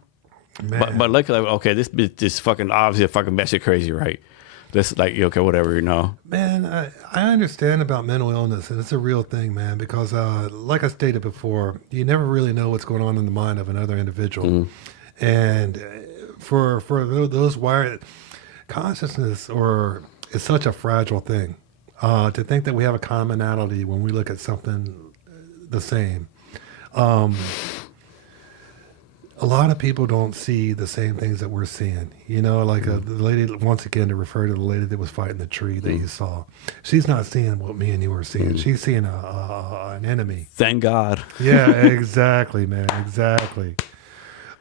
Man. But luckily, like, okay, this bitch is fucking obviously a fucking batshit crazy, right? This like, okay, whatever, you know. Man, I understand about mental illness, and it's a real thing, man, because like I stated before, you never really know what's going on in the mind of another individual. And for those wired, consciousness is such a fragile thing. To think that we have a commonality when we look at something the same. A lot of people don't see the same things that we're seeing. You know, like the lady, once again, to refer to the lady that was fighting the tree that you saw. She's not seeing what me and you were seeing. She's seeing an enemy. Thank God. Yeah, exactly, man. Exactly.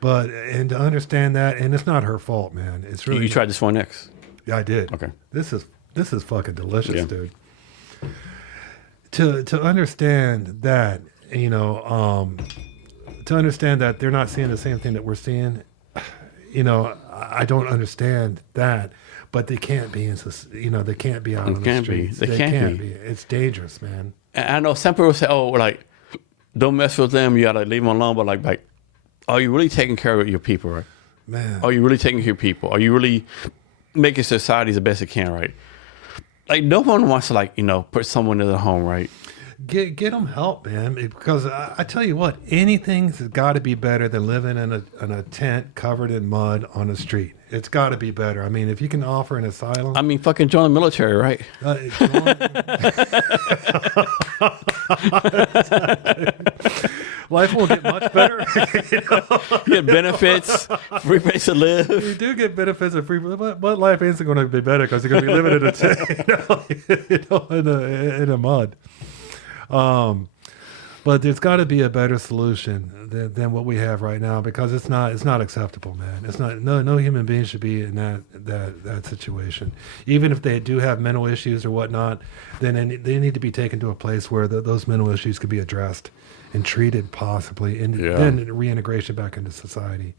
But, and to understand that, and it's not her fault, man. It's really. You tried this one next? Yeah, I did. Okay. This is fucking delicious, Yeah. dude. To understand that, you know, to understand that they're not seeing the same thing that we're seeing, you know, I don't understand that, but they can't be they can't be out on the streets. They can't be. It's dangerous, man. And I know some people say, "Oh, like, don't mess with them. You gotta leave them alone." But like, are you really taking care of your people, right? Man. Are you really taking care of people? Are you really making society the best it can, right? Like, no one wants to, like, you know, put someone in the home, right? Get them help, man. Because I tell you what, anything's got to be better than living in a tent covered in mud on the street. It's got to be better. I mean, if you can offer an asylum, I mean, fucking join the military, right? Life won't get much better. You know? You get benefits, free place to live. You do get benefits of free, but life ain't going to be better because you're going to be living in a tent, in a mud. But there's got to be a better solution than what we have right now, because it's not acceptable, man. It's not. No human being should be in that situation. Even if they do have mental issues or whatnot, then they need to be taken to a place where those mental issues could be addressed and treated, possibly, and then reintegration back into society.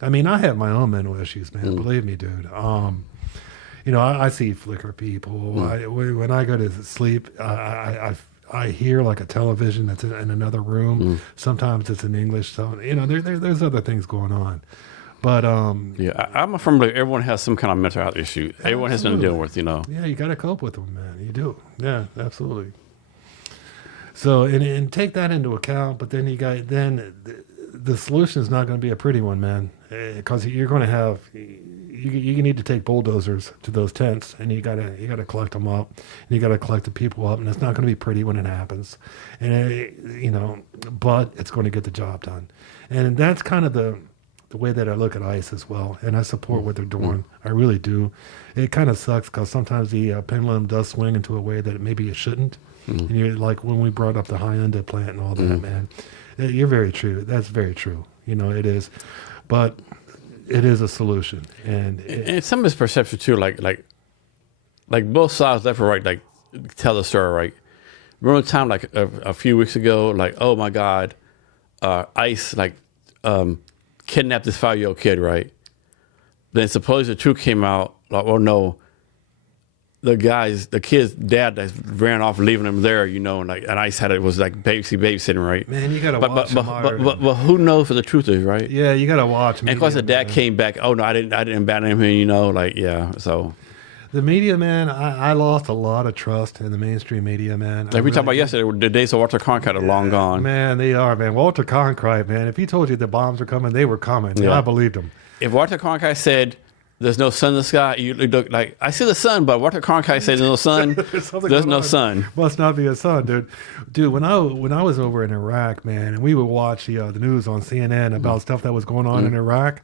I mean, I have my own mental issues, man. Believe me, dude. You know, I see flicker people. When I go to sleep, I hear like a television that's in another room. Sometimes it's in English. So, you know, there's other things going on. But I'm a firm believer everyone has some kind of mental health issue. Everyone has something to deal with, you know. Yeah, you got to cope with them, man. You do. Yeah, absolutely. So, and take that into account. But then the solution is not going to be a pretty one, man, because you're going to have. You need to take bulldozers to those tents, and you gotta collect them up, and you gotta collect the people up, and it's not going to be pretty when it happens, and but it's going to get the job done, and that's kind of the way that I look at ICE as well, and I support what they're doing. I really do. It kind of sucks because sometimes the pendulum does swing into a way that maybe it shouldn't, and you're like when we brought up the high-end plant and all that, man. You're very true. That's very true. You know, it is, but. It is a solution, and some of his perception too, like both sides, left or right, like tell the story, right? Remember the time, like a few weeks ago, like, oh my God, ICE like kidnapped this 5-year-old kid, right? then supposedly the truth came out. Like, oh no, the kid's dad that ran off, leaving him there. You know, and ICE was like babysitting, right? Man, you gotta watch. But who knows what the truth is, right? Yeah, you gotta watch. And of course, the dad came back. Oh no, I didn't abandon him. You know, like yeah. So the media, man, I lost a lot of trust in the mainstream media, man. Like we talked about yesterday, the days of Walter Cronkite are long gone. Man, they are, man. Walter Cronkite, man. If he told you the bombs were coming, they were coming. Yeah. I believed him. If Walter Cronkite said there's no sun in the sky, you look like, I see the sun, but Walter Cronkite said there's no sun, there's no sun. Must not be a sun, dude. Dude, when I was over in Iraq, man, and we would watch the news on CNN about stuff that was going on in Iraq,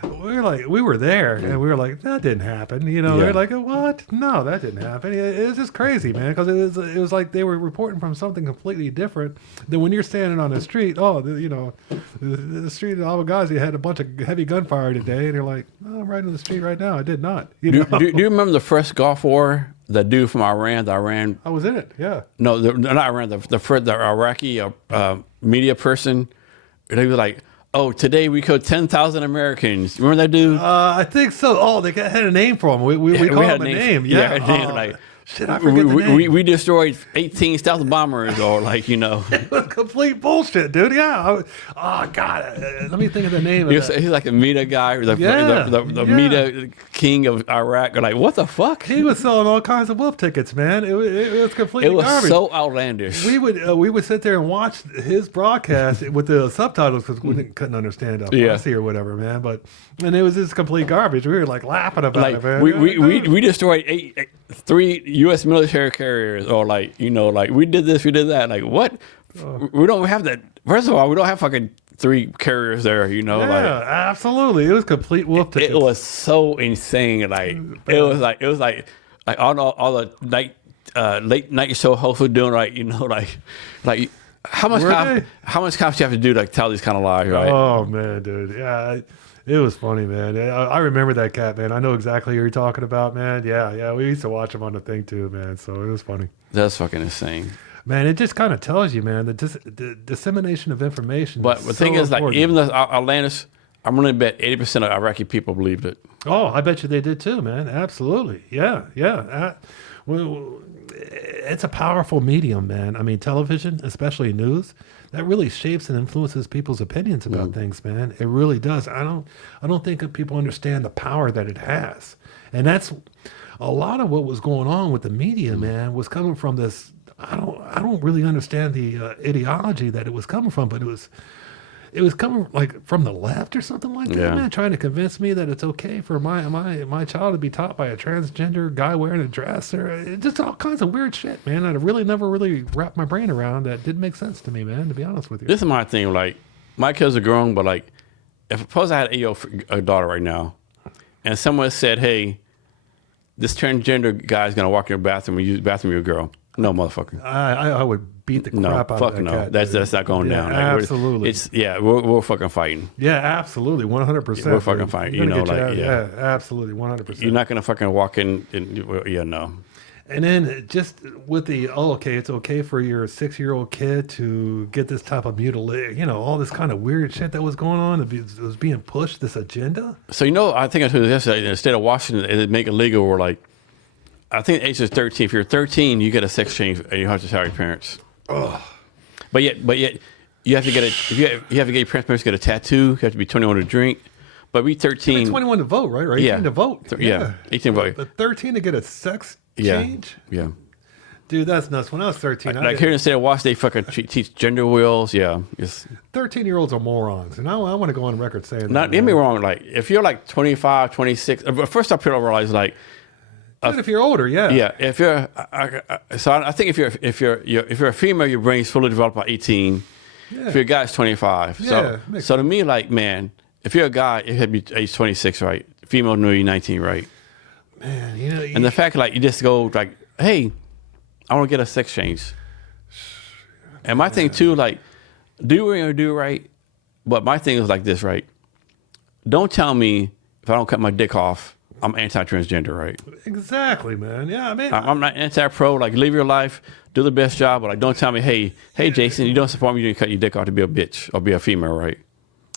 we were there, and we were like, that didn't happen. You know, they're like, what? No, that didn't happen. It was just crazy, man, because it was like they were reporting from something completely different than when you're standing on the street. Oh, the street in Abu Ghazi had a bunch of heavy gunfire today, and you're like, oh, I'm right in the street right now. I did not. Do you remember the first Gulf War? The dude from Iran, I was in it, yeah. No, not Iran, the Iraqi media person, they were like, oh, today we killed 10,000 Americans. Remember that dude? I think so. Oh, they had a name for him. We called him a name. Yeah, a name. Like, shit, I forget the name. We destroyed 18 stealth bombers, or like, you know. It was complete bullshit, dude. Yeah. Oh, God. Let me think of the name of He's like a media guy, the media king of Iraq. Like, what the fuck? He was selling all kinds of wolf tickets, man. It was completely garbage. It was so outlandish. We would sit there and watch his broadcast with the subtitles because we couldn't understand Farsi or whatever, man. And it was just complete garbage. We were like laughing about it, man. We destroyed 3 U.S. military carriers, or like, you know, like we did this, we did that. Like, what? We don't have that. First of all, we don't have fucking 3 carriers there, you know. Yeah, absolutely. It was complete wolf tickets. It was so insane. Like it was like all the late night show hosts were doing, like, you know, like how much cops you have to do to tell these kind of lies, right? Oh man, dude, yeah. It was funny, man. I remember that cat, man. I know exactly who you're talking about, man. Yeah. We used to watch him on the thing too, man. So it was funny. That's fucking insane. Man, it just kind of tells you, man, the dissemination of information. But the thing is, like, even the Atlantis, I'm going to bet 80% of Iraqi people believed it. Oh, I bet you they did too, man. Absolutely. Yeah. Well, it's a powerful medium, man. I mean, television, especially news, that really shapes and influences people's opinions about things, man. It really does. I don't think that people understand the power that it has. And that's a lot of what was going on with the media, man, was coming from this. I don't really understand the ideology that it was coming from, but it was coming like from the left or something like that, man, trying to convince me that it's okay for my child to be taught by a transgender guy wearing a dress, or just all kinds of weird shit, man. I really never really wrapped my brain around that. Didn't make sense to me, man, to be honest with you. This is my thing. Like, my kids are grown, but like, if suppose I had a daughter right now, and someone said, hey, this transgender guy's going to walk in your bathroom and use the bathroom of your girl. No, motherfucker. I would beat the crap out of that cat. That's not going down. Like, absolutely. We're fucking fighting. Yeah, absolutely, 100%. We're fucking fighting. You know, like, absolutely, 100%. You're not gonna fucking walk in. No. And then just with the it's okay for your 6-year-old kid to get this type of mutilation, all this kind of weird shit that was going on. It was being pushed, this agenda. So I think I told you yesterday. In the state of Washington, it make it legal where, like, I think the age is 13. If you're 13, you get a sex change and you have to tell your parents. Oh. But yet you have to get you have to get your parents to get a tattoo. You have to be 21 to drink. But we 13. 21 to vote, right? 18 to vote. 18 to vote. But 13 to get a sex change? Yeah. Dude, that's nuts. When I was 13, like here in the state of Washington, they fucking teach gender wheels. Yeah. 13-year-olds are morons. And I want to go on record saying that. Not get me wrong. Like, if you're like 25, 26, first off, people realize, like, if you're older, yeah. Yeah, if you're, so I think if you're a female, your brain's fully developed by 18. Yeah. If you're a guy, it's 25. So to me, like, man, if you're a guy, it had to be age 26, right? Female, no, you're 19, right? Man, and the fact, like, you just go like, hey, I want to get a sex change. And my thing too, like, do what you're gonna do, right? But my thing is like this, right? Don't tell me if I don't cut my dick off, I'm anti-transgender, right? Exactly, man. Yeah, I mean, I'm not anti-pro. Like, live your life, do the best job, but like, don't tell me, hey, Jason, you don't support me, you didn't cut your dick off to be a bitch or be a female, right?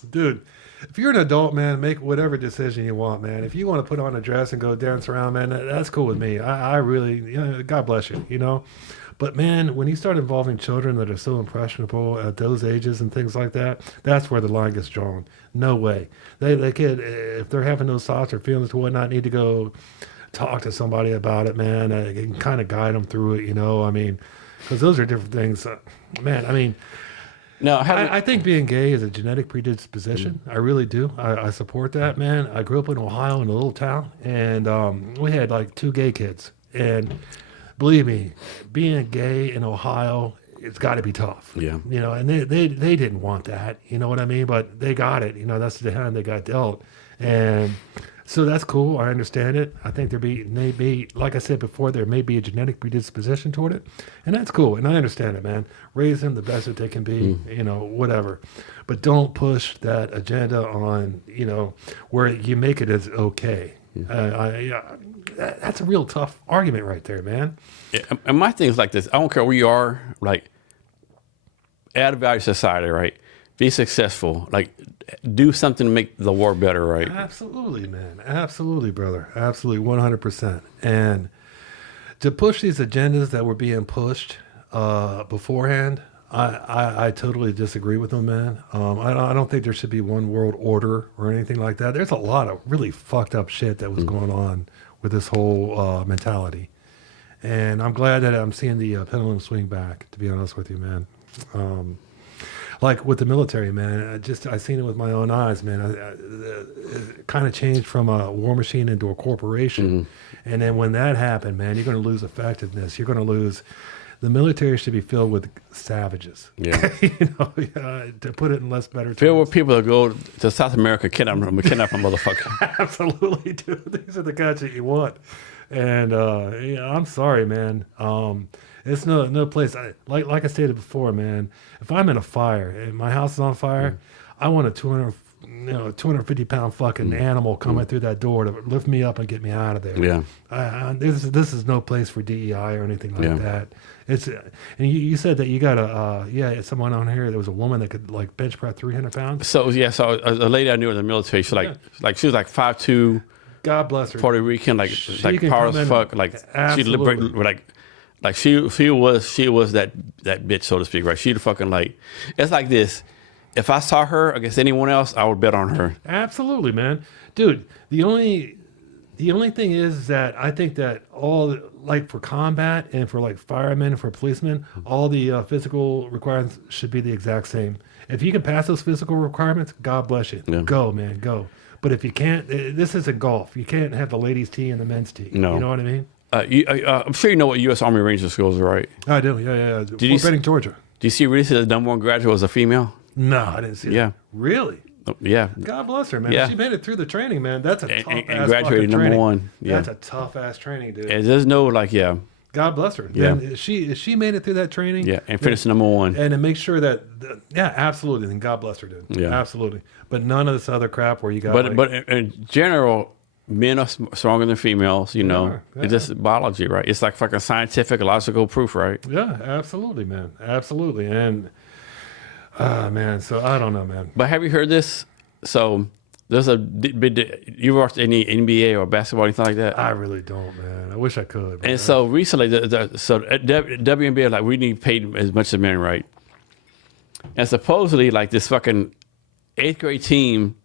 Dude, if you're an adult, man, make whatever decision you want, man. If you want to put on a dress and go dance around, man, that's cool with me. I really, God bless you, But man, when you start involving children that are so impressionable at those ages and things like that, that's where the line gets drawn. No way. They could, if they're having those thoughts or feelings or whatnot, need to go talk to somebody about it, man. You can kind of guide them through it, I mean, because those are different things. Man, I mean, No, I think being gay is a genetic predisposition. I really do. I support that, man. I grew up in Ohio in a little town, and we had like 2 gay kids. And believe me, being gay in Ohio, it's got to be tough. Yeah. And they didn't want that. You know what I mean? But they got it. That's the hand they got dealt. And so that's cool. I understand it. I think may be, like I said before, there may be a genetic predisposition toward it. And that's cool. And I understand it, man. Raise them the best that they can be, whatever. But don't push that agenda on, where you make it as okay. That's a real tough argument right there, man. Yeah, and my thing is like this. I don't care where you are, like, add value to society, right? Be successful. Like, do something to make the world better, right? Absolutely, man. Absolutely, brother. Absolutely, 100%. And to push these agendas that were being pushed beforehand, I totally disagree with them, man. I don't think there should be one world order or anything like that. There's a lot of really fucked up shit that was going on with this whole mentality. And I'm glad that I'm seeing the pendulum swing back, to be honest with you, man. Like with the military, man, I seen it with my own eyes, man. It kind of changed from a war machine into a corporation. And then when that happened, man, you're going to lose effectiveness. You're going to lose. The military should be filled with savages. Yeah. To put it in less better terms. Filled with people that go to South America, kidnap a motherfucker. Absolutely, dude. These are the guys that you want. And I'm sorry, man. It's no place. Like I stated before, man. If I'm in a fire and my house is on fire, I want a 250-pound fucking animal coming through that door to lift me up and get me out of there. Yeah. This is no place for DEI or anything like that. It's and you said that you got someone on here. There was a woman that could like bench press 300 pounds. So a lady I knew in the military. She she was like 5'2". God bless her. Puerto Rican, like power as fuck. Like she liberated, like she was that bitch, so to speak, right? She'd fucking like, it's like this. If I saw her against anyone else, I would bet on her. Absolutely, man. Dude, the only thing is that I think that all, like for combat and for like firemen and for policemen, all the physical requirements should be the exact same. If you can pass those physical requirements, God bless you. Yeah. Go, man, go. But if you can't, this isn't golf. You can't have the ladies' tee and the men's tee. No. You know what I mean? I'm sure you know what U.S. Army Ranger schools are, right? I do, yeah. Fort Benning, Georgia. Do you see recently the number 1 graduate was a female? No, I didn't see that. Yeah. Really? Yeah. God bless her, man. Yeah. She made it through the training, man. That's a tough ass and graduated number training. 1. Yeah. That's a tough ass training, dude. And there's no God bless her. Yeah. Then she made it through that training. Yeah, and finished number 1. And to make sure that, absolutely. Then God bless her, dude. Yeah. Absolutely. But none of this other crap where you got. But in general, men are stronger than females. Yeah. It's just biology, right? It's like fucking scientific, logical proof, right? Yeah, absolutely, man. Absolutely. And man, so I don't know, man. But have you heard this? So there's you watched any NBA or basketball or anything like that? I really don't, man. I wish I could. And so recently, WNBA like we need paid as much as men, right? And supposedly, like this fucking 8th grade team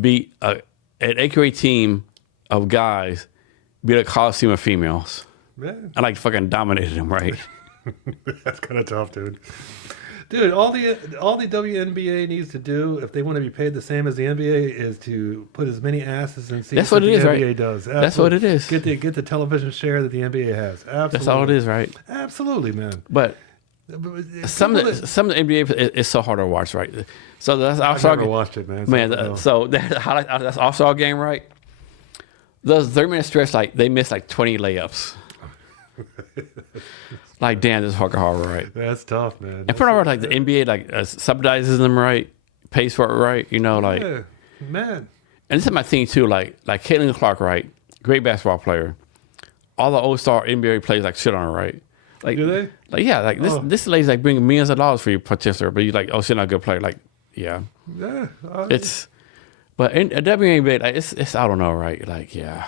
beat an 8th grade team of guys beat a college team of females. Man. And like fucking dominated them, right? That's kind of tough, dude. Dude, all the WNBA needs to do, if they want to be paid the same as the NBA, is to put as many asses in seats That's what as it the is, NBA right? does. Absolutely. That's what it is. Get the television share that the NBA has. Absolutely. That's all it is, right? Absolutely, man. But some of the NBA is so hard to watch, right? So that's I've never watched it, man. So that's All-Star game, right? Those 30-minute stretch, like they missed like 20 layups. Like, damn, this is fucking hard, right? That's tough, man. And for like the NBA, like subsidizes them, right? Pays for it, right? Yeah, man. And this is my thing too. Like Caitlin Clark, right? Great basketball player. All the All-Star NBA players like shit on her, right? Like, do they? Like, yeah, like this lady's like bringing millions of dollars for you, potentially, but you like, oh, she's not a good player. Like, yeah. Yeah. It's But in WNBA, like it's I don't know, right? Like, yeah.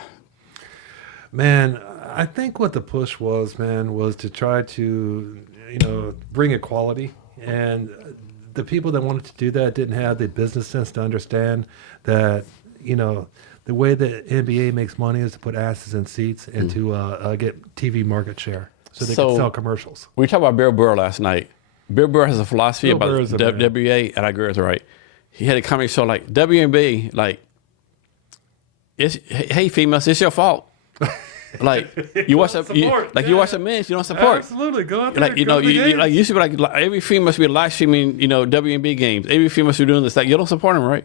Man, I think what the push was, man, was to try to, bring equality. And the people that wanted to do that didn't have the business sense to understand that, the way that NBA makes money is to put asses in seats and to get TV market share so they can sell commercials. We talked about Bill Burr last night. Bill Burr has a philosophy Bill about Burr is a man. WNBA, and I agree with her, right? He had a comedy show like WNBA, like, hey females, it's your fault. Like you watch you watch the men's, you don't support. Absolutely, go out there. Like you should be like every female should be live streaming, WNBA games. Every female should be doing this. Like you don't support them, right?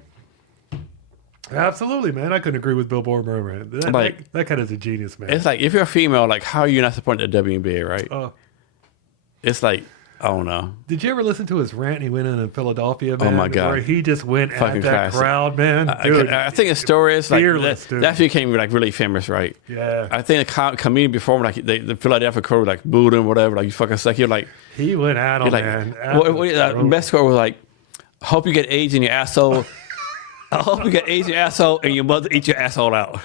Absolutely, man. I couldn't agree with Bill Burr, man. That kind of is a genius, man. It's like if you're a female, like how are you not supporting the WNBA, right? It's like I don't know. Did you ever listen to his rant he went in Philadelphia, man? Oh my God! Where he just went Fucking at that classic. crowd, man. Dude, I think his story is like fearless, dude. that became like really famous, right? Yeah. I think a comedian before him, like the Philadelphia crew, like booed him, whatever. Like you fucking suck. You're like he went at him, like, man. The best quote was like, "Hope you get AIDS in your asshole. I hope you get AIDS in your asshole, and your mother eat your asshole out."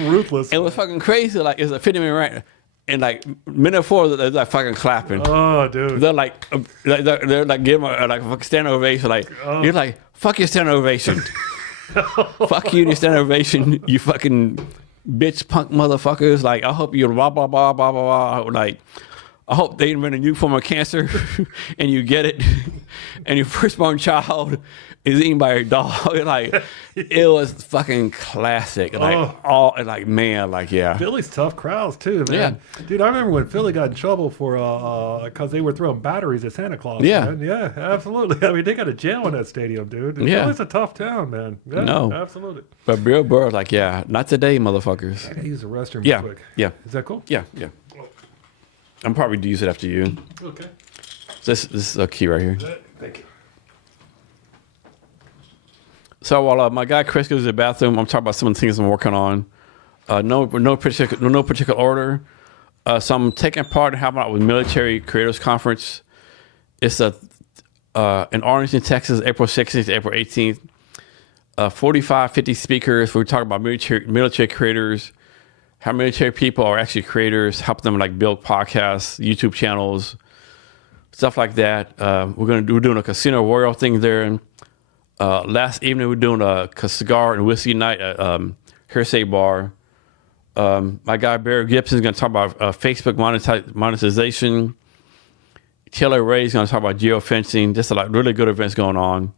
Ruthless. It was fucking crazy. Like it's a 50-minute rant. And like minute 4, they're like fucking clapping. Oh, dude! They're like giving a fucking standing ovation. Like you're like fuck your standing ovation. Fuck you and your standing ovation. You fucking bitch punk motherfuckers. Like I hope you blah blah blah blah blah blah. Like I hope they invent a new form of cancer and you get it. And your firstborn child is eaten by a dog. Like it was fucking classic. Like yeah. Philly's tough crowds too, man. Yeah. Dude, I remember when Philly got in trouble for because they were throwing batteries at Santa Claus. Yeah. Man. Yeah, absolutely. I mean, they got a jail in that stadium, dude. Yeah. Philly's a tough town, man. Yeah, no, absolutely. But Bill Burr, like, yeah, not today, motherfuckers. I gotta use the restroom Yeah. real quick. Yeah. Is that cool? Yeah. I'm probably to use it after you. Okay. This is a key right here. Thank you. So while my guy Chris goes to the bathroom, I'm talking about some of the things I'm working on. No particular order. So I'm taking part in helping out with Military Creators Conference. It's in Arlington, Texas, April 16th to April 18th. 50 speakers. We're talking about military creators, how military people are actually creators, helping them like build podcasts, YouTube channels, stuff like that. We're doing a Casino Royale thing there. Last evening we were doing a cigar and whiskey night at Hearsay Bar. My guy Barry Gibson is going to talk about Facebook monetization. Taylor Ray is going to talk about geofencing. Just like really good events going on.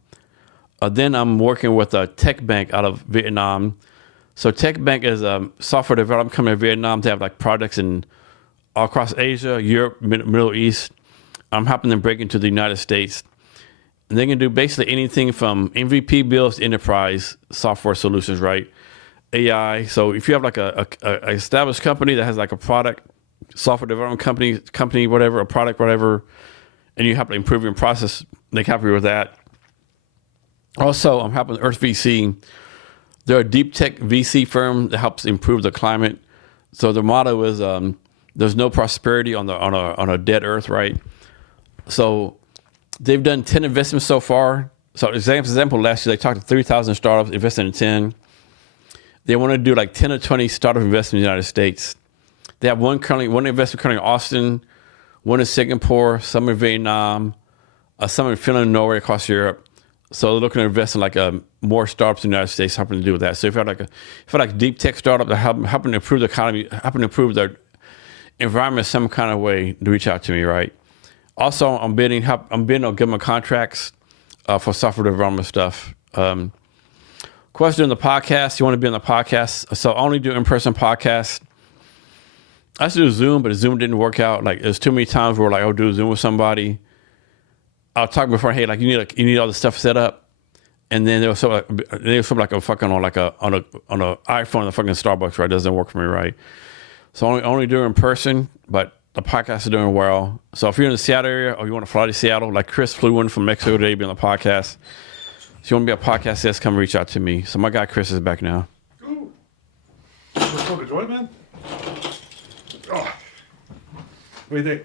Then I'm working with a tech bank out of Vietnam. So Tech Bank is a software development company in Vietnam. They have like products in all across Asia, Europe, Middle East. I'm helping them break into the United States. And they can do basically anything from MVP builds to enterprise software solutions, right? AI. So if you have like a established company that has like a product, software development company, whatever, a product, whatever, and you have to improve your process, they can help you with that. Also, I'm helping Earth VC. They're a deep tech VC firm that helps improve the climate. So the motto is there's no prosperity on a dead Earth, right? So they've done 10 investments so far. So example, last year they talked to 3,000 startups, invested in 10. They want to do like 10 or 20 startup investments in the United States. They have one investment currently in Austin, one in Singapore, some in Vietnam, some in Finland, Norway, across Europe. So they're looking to invest in like more startups in the United States, helping to do with that. So if you have like a deep tech startup that helping to improve the economy, helping to improve their environment in some kind of way, to reach out to me, right? Also, I'm bidding on government contracts for software development stuff. Of course, doing the podcast, you want to be on the podcast. So I only do in-person podcasts. I used to do Zoom, but Zoom didn't work out. Like there's too many times where like I'll do Zoom with somebody. I'll talk before, hey, like you need all the stuff set up, and then there was something like a fucking on an iPhone, the fucking Starbucks, right? Doesn't work for me, right? So only do it in person, but the podcast is doing well. So if you're in the Seattle area or you want to fly to Seattle, like Chris flew in from Mexico today to be on the podcast. So you want to be a podcast guest, come reach out to me. So my guy Chris is back now. Ooh. Let's smoke a joint, man. Oh. What do you think?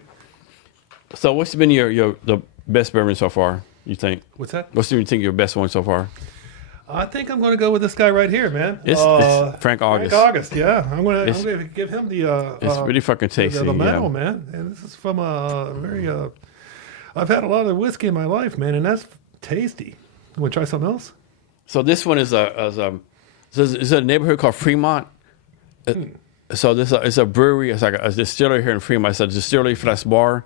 So what's been the best bourbon so far? You think? What's that? What's you think your best one so far? I think I'm going to go with this guy right here, man. It's Frank August. Frank August, yeah. I'm going to give him the. It's really fucking tasty. The medal, man. And this is from a very. I've had a lot of whiskey in my life, man, and that's tasty. You want to try something else? So this one is it's a neighborhood called Fremont. So this it's a brewery. It's like a distillery here in Fremont. It's a distillery / bar.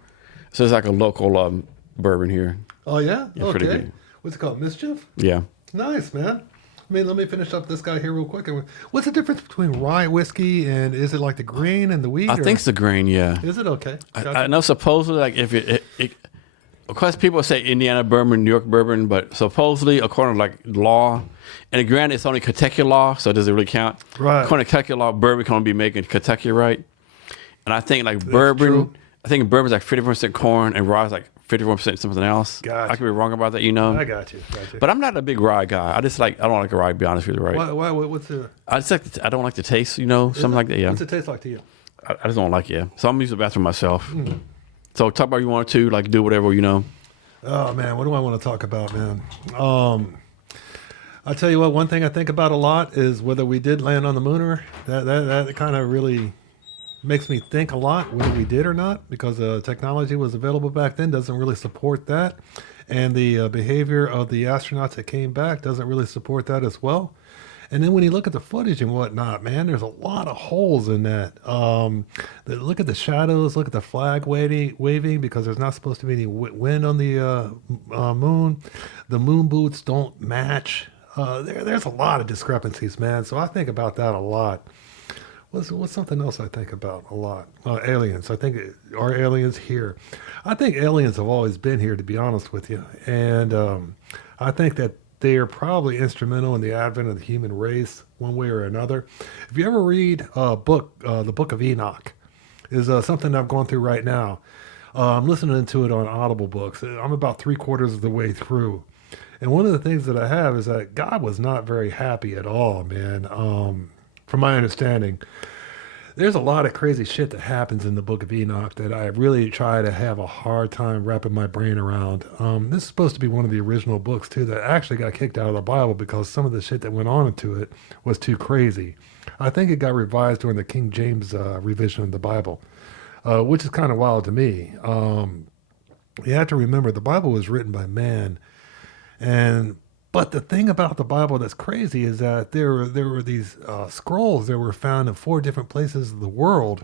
So it's like a local bourbon here. Oh yeah. Yeah, okay. pretty good. What's it called? Mischief. Yeah. Nice, man. I mean, let me finish up this guy here real quick. What's the difference between rye whiskey and is it like the grain and the wheat? I think it's the grain. Yeah. Is it okay? I know supposedly like if it of course people say Indiana bourbon, New York bourbon, but supposedly according to like law, and granted it's only Kentucky law, so does it really count? Right. According to Kentucky law, bourbon can only be made in Kentucky, right? And I think like bourbon, true. I think bourbon's like 50% corn and rye is like 51% something else. Gotcha. I could be wrong about that, you know. I got you. But I'm not a big rye guy. I don't like a rye, to be honest with you, right? Why, what's the? I just like I don't like the taste, you know, something like that. Yeah. What's it taste like to you? I just don't like it. Yeah. So I'm gonna use the bathroom myself. So talk about you want to like do whatever, you know. Oh man, what do I want to talk about, man? I'll tell you what. One thing I think about a lot is whether we did land on the moon or that kind of really makes me think a lot whether we did or not, because technology was available back then doesn't really support that, and the behavior of the astronauts that came back doesn't really support that as well. And then when you look at the footage and whatnot, man, there's a lot of holes in that. Look at the shadows, look at the flag waving because there's not supposed to be any wind on the moon. The moon boots don't match. There's a lot of discrepancies, man. So I think about that a lot. What's something else I think about a lot? Aliens. I think, are aliens here? I think aliens have always been here, to be honest with you. And I think that they are probably instrumental in the advent of the human race, one way or another. If you ever read a book, the Book of Enoch, is something I've gone through right now. I'm listening to it on Audible books. I'm about 3/4 of the way through. And one of the things that I have is that God was not very happy at all, man. From my understanding, there's a lot of crazy shit that happens in the Book of Enoch that I really try to have a hard time wrapping my brain around. This is supposed to be one of the original books, too, that actually got kicked out of the Bible because some of the shit that went on into it was too crazy. I think it got revised during the King James revision of the Bible, which is kind of wild to me. You have to remember, the Bible was written by man, but the thing about the Bible that's crazy is that there were these scrolls that were found in 4 different places of the world.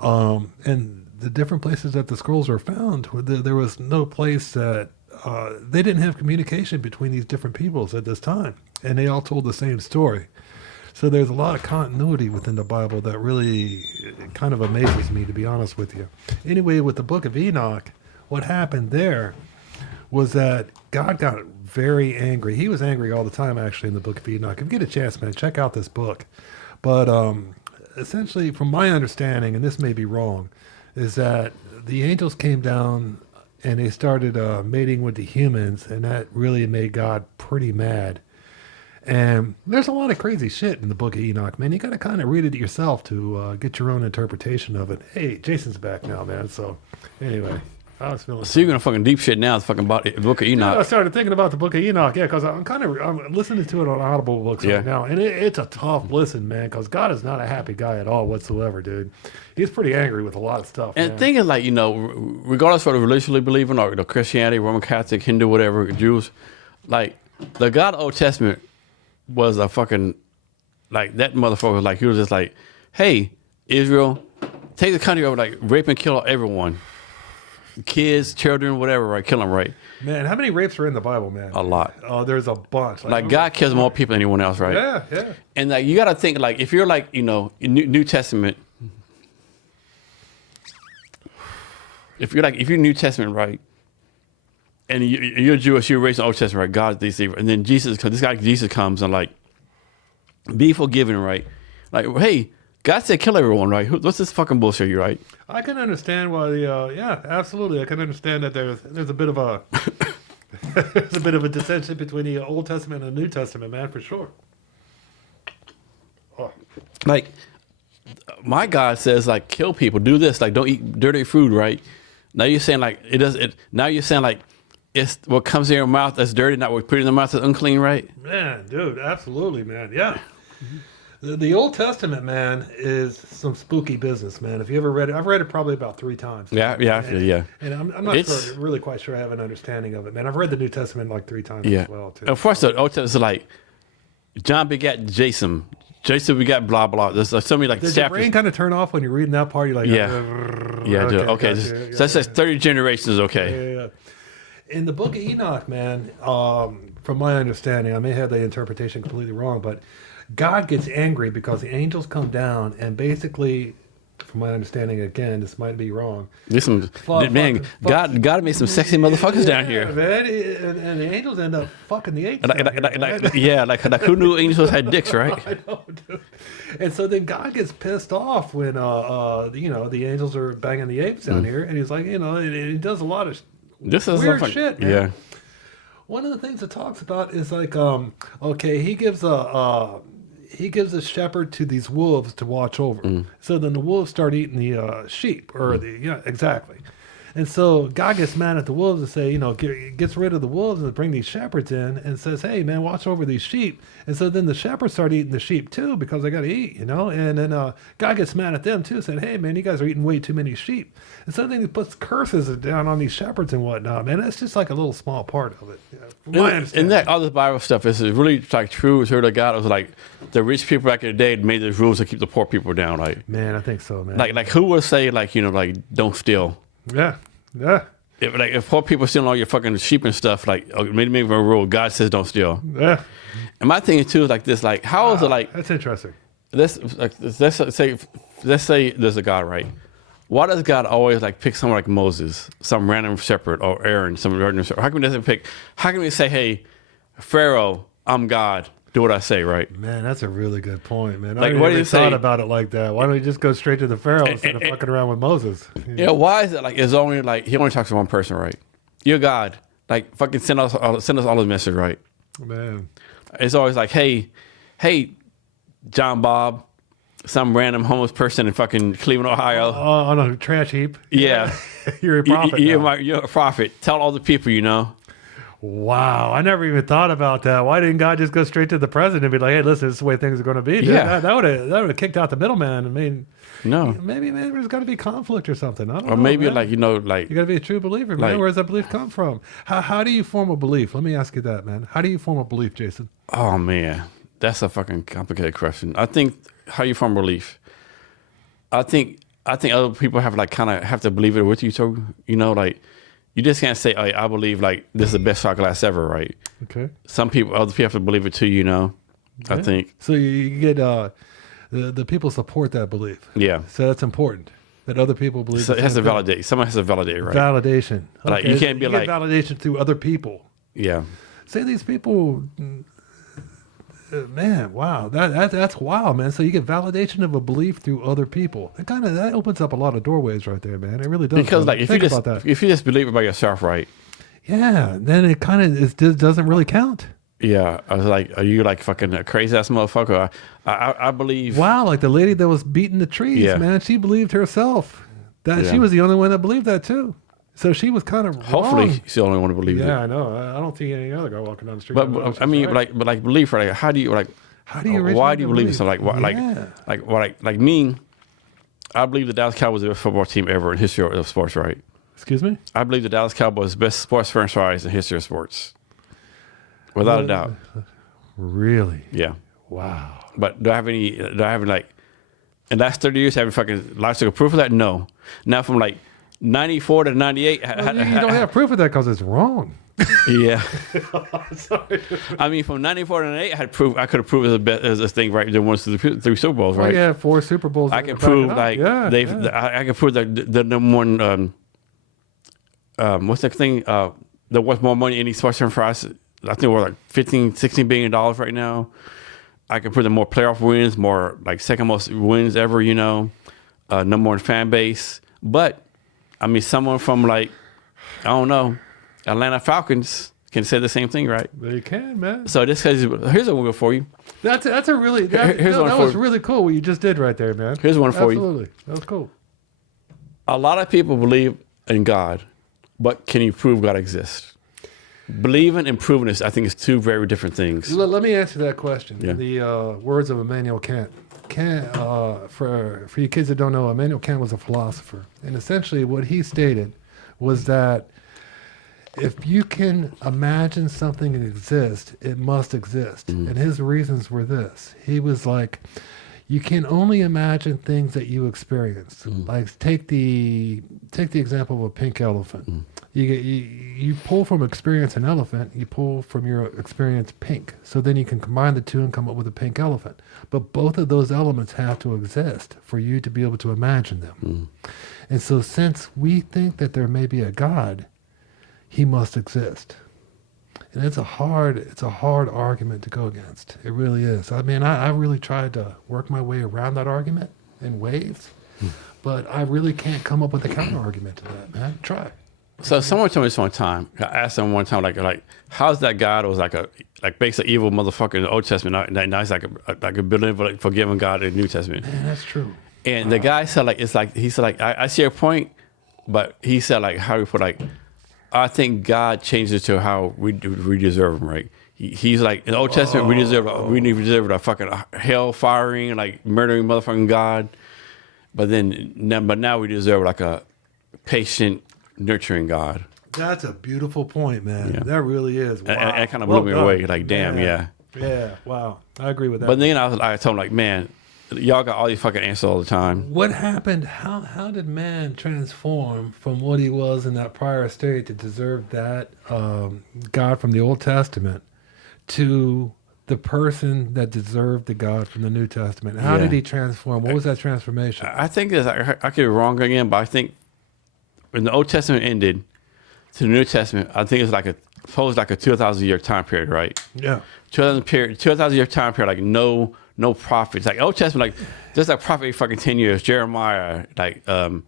And the different places that the scrolls were found, there was no place that they didn't have communication between these different peoples at this time. And they all told the same story. So there's a lot of continuity within the Bible that really kind of amazes me, to be honest with you. Anyway, with the Book of Enoch, what happened there was that God got very angry. He was angry all the time, actually, in the Book of Enoch. If you get a chance, man, check out this book. But essentially, from my understanding, and this may be wrong, is that the angels came down and they started mating with the humans, and that really made God pretty mad. And there's a lot of crazy shit in the Book of Enoch, man. You got to kind of read it yourself to get your own interpretation of it. Hey, Jason's back now, man. So anyway, I was feeling. So you're gonna fucking deep shit now. It's fucking about the Book of Enoch. Yeah, I started thinking about the Book of Enoch, yeah, because I'm listening to it on Audible books right now, and it's a tough listen, man, because God is not a happy guy at all whatsoever, dude. He's pretty angry with a lot of stuff. And thing is, like, you know, regardless of the religion you believe in, or the Christianity, Roman Catholic, Hindu, whatever, Jews, like the God of the Old Testament was a fucking, like, that motherfucker was like, he was just like, hey, Israel, take the country over, like, rape and kill everyone. Kids, children, whatever, right? Kill them, right? Man, how many rapes are in the Bible, man? A lot. Oh, there's a bunch. Like God kills more people than anyone else, right? Yeah. And like you got to think, like, if you're like, you know, in New Testament, if you're New Testament, right? And you're Jewish, you're raised in the Old Testament, right? God, these things, and then Jesus comes and like, be forgiven, right? Like, hey, God said kill everyone, right? What's this fucking bullshit, you right? I can understand why yeah, absolutely. I can understand that there's a bit of a there's a bit of a dissension between the Old Testament and the New Testament, man, for sure. Oh. Like, my God says, like, kill people, do this, like, don't eat dirty food, right? Now you're saying like now you're saying like it's what comes in your mouth that's dirty, not what put in the mouth that's unclean, right? Man, dude, absolutely, man. Yeah. The Old Testament, man, is some spooky business, man. If you ever read it, I've read it probably about 3 times. Yeah, yeah. And I'm not really quite sure I have an understanding of it, man. I've read the New Testament like 3 times as well, too. Of course, the Old Testament is like, John begat Jason. Jason begat blah, blah. There's so many like Does chapters. your brain kind of turn off when you're reading that part? You're like, yeah, okay. So that says 30 generations, okay. Yeah. In the book of Enoch, man, from my understanding, I may have the interpretation completely wrong, but God gets angry because the angels come down and basically, from my understanding, again, this might be wrong. God made some sexy motherfuckers down here. Man, and the angels end up fucking the apes. Like who knew angels had dicks, right? I know, dude. And so then God gets pissed off when, the angels are banging the apes down here, and he's like, he does a lot of weird shit, man. Yeah. One of the things it talks about is like, he gives a shepherd to these wolves to watch over. So then the wolves start eating the sheep, or exactly. And so God gets mad at the wolves and say, gets rid of the wolves and bring these shepherds in and says, hey, man, watch over these sheep. And so then the shepherds start eating the sheep too because they got to eat, And then God gets mad at them too, saying, hey, man, you guys are eating way too many sheep. And so then he puts curses down on these shepherds and whatnot, man. That's just like a little small part of it. And that other Bible stuff is really like true. It's heard of God. It was like the rich people back in the day made those rules to keep the poor people down. Like, man, I think so, man. Like who would say like don't steal? Yeah. If poor people stealing all your fucking sheep and stuff, like maybe a rule, God says don't steal. Yeah. And my thing too is like this, like how is it like? That's interesting. Let's say there's a God, right? Why does God always like pick someone like Moses, some random shepherd, or Aaron, some random shepherd? How can we say, hey, Pharaoh, I'm God, do what I say, right? Man, that's a really good point, man. Like, I what do never you thought say? about it like that. Why don't we just go straight to the Pharaoh instead of fucking around with Moses? Yeah, why is it like it's only like he only talks to one person, right? You're God, like fucking send us all the message, right? Man, it's always like, hey, John Bob, some random homeless person in fucking Cleveland, Ohio, on a trash heap. Yeah, You're a prophet. You're a prophet. Tell all the people, Wow, I never even thought about that. Why didn't God just go straight to the president and be like, "Hey, listen, this is the way things are going to be"? Dude. Yeah, that would have kicked out the middleman. I mean, no, maybe there's got to be conflict or something. I don't know. Or maybe man. you got to be a true believer, man. Where does that belief come from? How do you form a belief? Let me ask you that, man. How do you form a belief, Jason? Oh man, that's a fucking complicated question. I think how you form a belief. I think other people have have to believe it with you too. You just can't say, "Oh, I believe this is the best shot glass ever," right? Okay. Other people have to believe it too. Okay. I think. So you get the people support that belief. Yeah. So that's important that other people believe. So it has to validate. Someone has to validate, right? Validation. Okay. Like you can't be get validation through other people. Yeah. Say these people. Man, wow, that's wild, man. So you get validation of a belief through other people. That opens up a lot of doorways right there, man. It really does. Because if you just believe it by yourself, right? Yeah, then it doesn't really count. Yeah, I was like, are you fucking a crazy ass motherfucker? I believe. Wow, like the lady that was beating the trees, man. She believed herself that she was the only one that believed that too. So she was kind of hopefully wrong. she's the only one to believe it. Yeah, I know. I don't see any other guy walking down the street. But I mean, right. but belief, right? How do you why do you believe in something? Like me? I believe the Dallas Cowboys are the best football team ever in history of sports, right? Excuse me? I believe the Dallas Cowboys are the best sports franchise in history of sports, without a doubt. Really? Yeah. Wow. But do I have any in the last 30 years have fucking logical proof of that? No. Now from 94 to 98. You don't have proof of that because it's wrong. Yeah. Sorry. I mean, from 94 to 98, I could have proved as a thing, right? They won 3 Super Bowls, right? Yeah, 4 Super Bowls. I can prove I can prove that the number one. What's the thing? There was more money in any sports franchise. I think we're $15-16 billion right now. I can prove the more playoff wins, more second most wins ever. Number one fan base, but. I mean, someone from I don't know, Atlanta Falcons can say the same thing, right? They can, man. So here's a one for you. That was really cool what you just did right there, man. Here's one for you. Absolutely, that was cool. A lot of people believe in God, but can you prove God exists? believing and proving this, I think, is two very different things. Let me answer that question. Yeah. The words of Immanuel Kant. For you kids that don't know, Immanuel Kant was a philosopher. And essentially what he stated was that if you can imagine something exist, it must exist. And his reasons were this. He was like, you can only imagine things that you experience. Like take the example of a pink elephant. You pull from experience an elephant, you pull from your experience pink. So then you can combine the two and come up with a pink elephant. But both of those elements have to exist for you to be able to imagine them. And so since we think that there may be a God, he must exist. And it's a hard argument to go against. It really is. I mean, I really tried to work my way around that argument in waves, but I really can't come up with a counter argument to that, man. Try. So someone told me this one time. I asked them one time, like, how's that God was like basically evil motherfucker in the Old Testament? Now he's like a benevolent, forgiving God in the New Testament. Man, that's true. And the guy said, like, it's like he said, like, I see your point, but he said, like, how do you put, like, I think God changes to how we deserve him, right? He's like, in the Old Testament, we deserve a fucking hell firing, like murdering motherfucking God. But now we deserve like a patient, nurturing God. That's a beautiful point, man. Yeah. That really is. Wow. And it kind of blew me away. Like, damn, yeah. Yeah, wow. I agree with that. But then I told him, like, man, y'all got all these fucking answers all the time. What happened? How did man transform from what he was in that prior state to deserve that God from the Old Testament to the person that deserved the God from the New Testament? How did he transform? What was that transformation? I think I could be wrong again, but I think when the Old Testament ended to the New Testament, I think it's like a 2,000 year time period, right? Yeah. 2,000 year time period, like no prophets. Like Old Testament, like just like prophet fucking 10 years, Jeremiah, like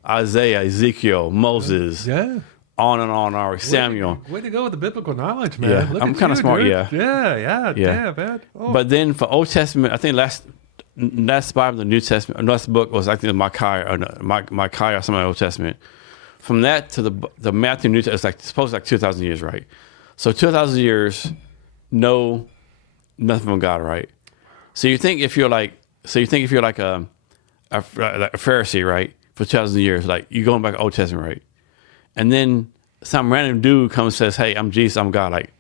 Isaiah, Ezekiel, Moses, on and on, Samuel. Way to go with the biblical knowledge, man. Yeah, Look I'm at kind of you, smart, dude. yeah. Damn, man. Oh. But then for Old Testament, I think last Bible, the New Testament, last book was I think Micaiah or some of the Old Testament. From that to the Matthew New Testament, it's like supposed to like 2,000 years, right? So 2,000 years, nothing from God, right? So you think if you're like a Pharisee, right, for 2,000 years, like you going back to Old Testament, right, and then some random dude comes and says, "Hey, I'm Jesus, I'm God." Like,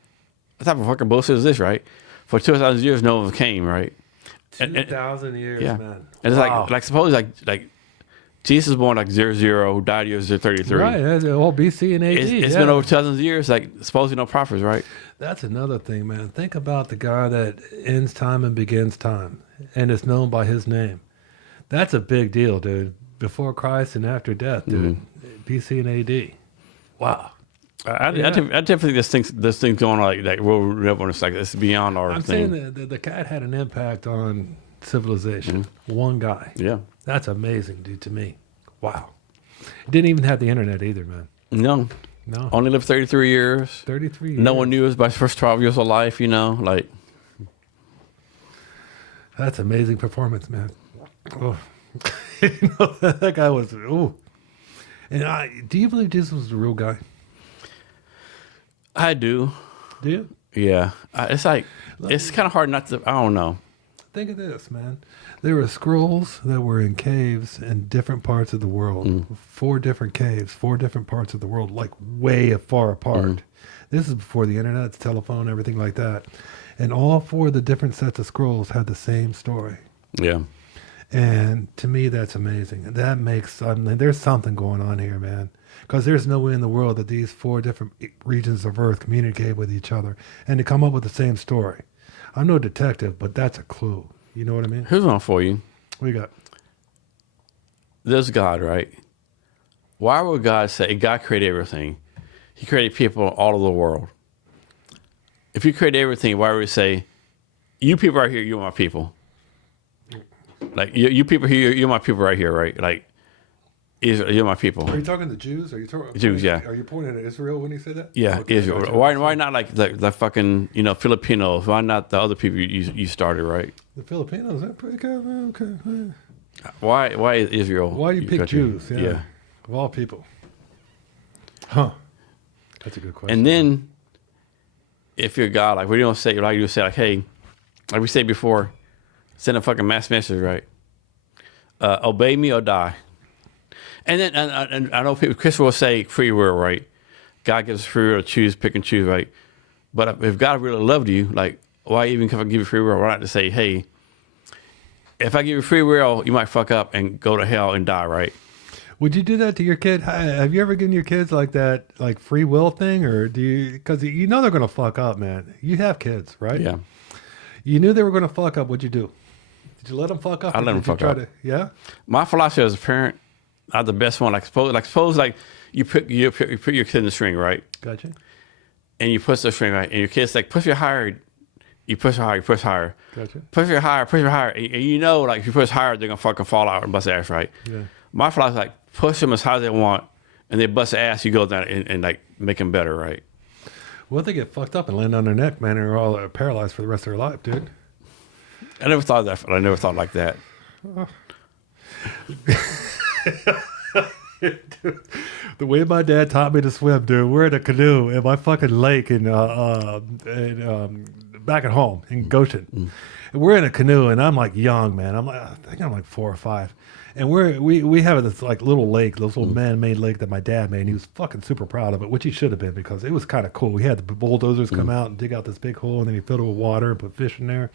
what type of fucking bullshit is this, right? For 2,000 years, no one came, right? 2,000 years, yeah. man. And it's like suppose like Jesus was born like 00, died year 33. Right, that's all BC and AD. It's been over 2,000 years, like supposedly no prophets, right? That's another thing, man. Think about the guy that ends time and begins time and is known by his name. That's a big deal, dude. Before Christ and after death, dude. BC and AD. Wow. I definitely think this thing's going on like world revolution. Like it's beyond our thing. I'm saying the cat had an impact on civilization. One guy. Yeah. That's amazing, dude, to me. Wow. Didn't even have the internet either, man. No. Only lived 33 years. 33 years. No one knew his by first 12 years of life, like. That's amazing performance, man. Oh. That guy was, And do you believe Jesus was the real guy? I do. Do you? Yeah. It's like, it's kind of hard not to, I don't know. Think of this, man. There were scrolls that were in caves in different parts of the world. 4 different caves, 4 different parts of the world, like way far apart. This is before the internet, telephone, everything like that. And all 4 of the different sets of scrolls had the same story. Yeah. And to me, that's amazing. And that makes, there's something going on here, man. Because there's no way in the world that these 4 different regions of Earth communicate with each other and to come up with the same story. I'm no detective, but that's a clue. You know what I mean? Here's one for you. What you got? There's God, right? Why would God say God created everything? He created people all over the world. If he created everything, why would he say, you people right here, you're my people? Like, you people here, you're my people right here, right? Like, you're my people. Are you talking to Jews? Are you talking Jews? Yeah. Are you pointing at Israel when you say that? Yeah, okay, Israel. Why not like the fucking Filipinos? Why not the other people you started, right? The Filipinos, they're pretty good. Okay. Why is Israel? Why you pick Jews? Yeah. Of all people. Huh. That's a good question. And then if you're God, like we don't say, like you say, like, hey, like we said before, send a fucking mass message, right? Obey me or die. And then and I know people, Christopher will say free will, right? God gives us free will to choose, pick and choose, right? But if God really loved you, like, why even give you free will? Why not to say, hey, if I give you free will, you might fuck up and go to hell and die, right? Would you do that to your kid? Have you ever given your kids like that, like free will thing, or do you? Because you know they're gonna fuck up, man. You have kids, right? Yeah. You knew they were gonna fuck up. What'd you do? Did you let them fuck up? I let them fuck up. Yeah. My philosophy as a parent, I'm the best one. Suppose you put your kid in the string, right? Gotcha. And you push the string, right? And your kid's like, push it higher. You push higher, you push higher. Gotcha. Push it higher. And you know, like, if you push higher, they're going to fucking fall out and bust ass, right? Yeah. My philosophy is like, push them as high as they want, and they bust ass, you go down and like, make them better, right? Well, they get fucked up and land on their neck, man, and are all paralyzed for the rest of their life, dude. I never thought that. I never thought like that. The way my dad taught me to swim, dude, we're in a canoe in my fucking lake in back at home in Goshen. And we're in a canoe, and I'm like young, man. I think I'm like 4 or 5. And we have this like little lake, this little man-made lake that my dad made. And he was fucking super proud of it, which he should have been because it was kind of cool. We had the bulldozers come out and dig out this big hole, and then he filled it with water and put fish in there.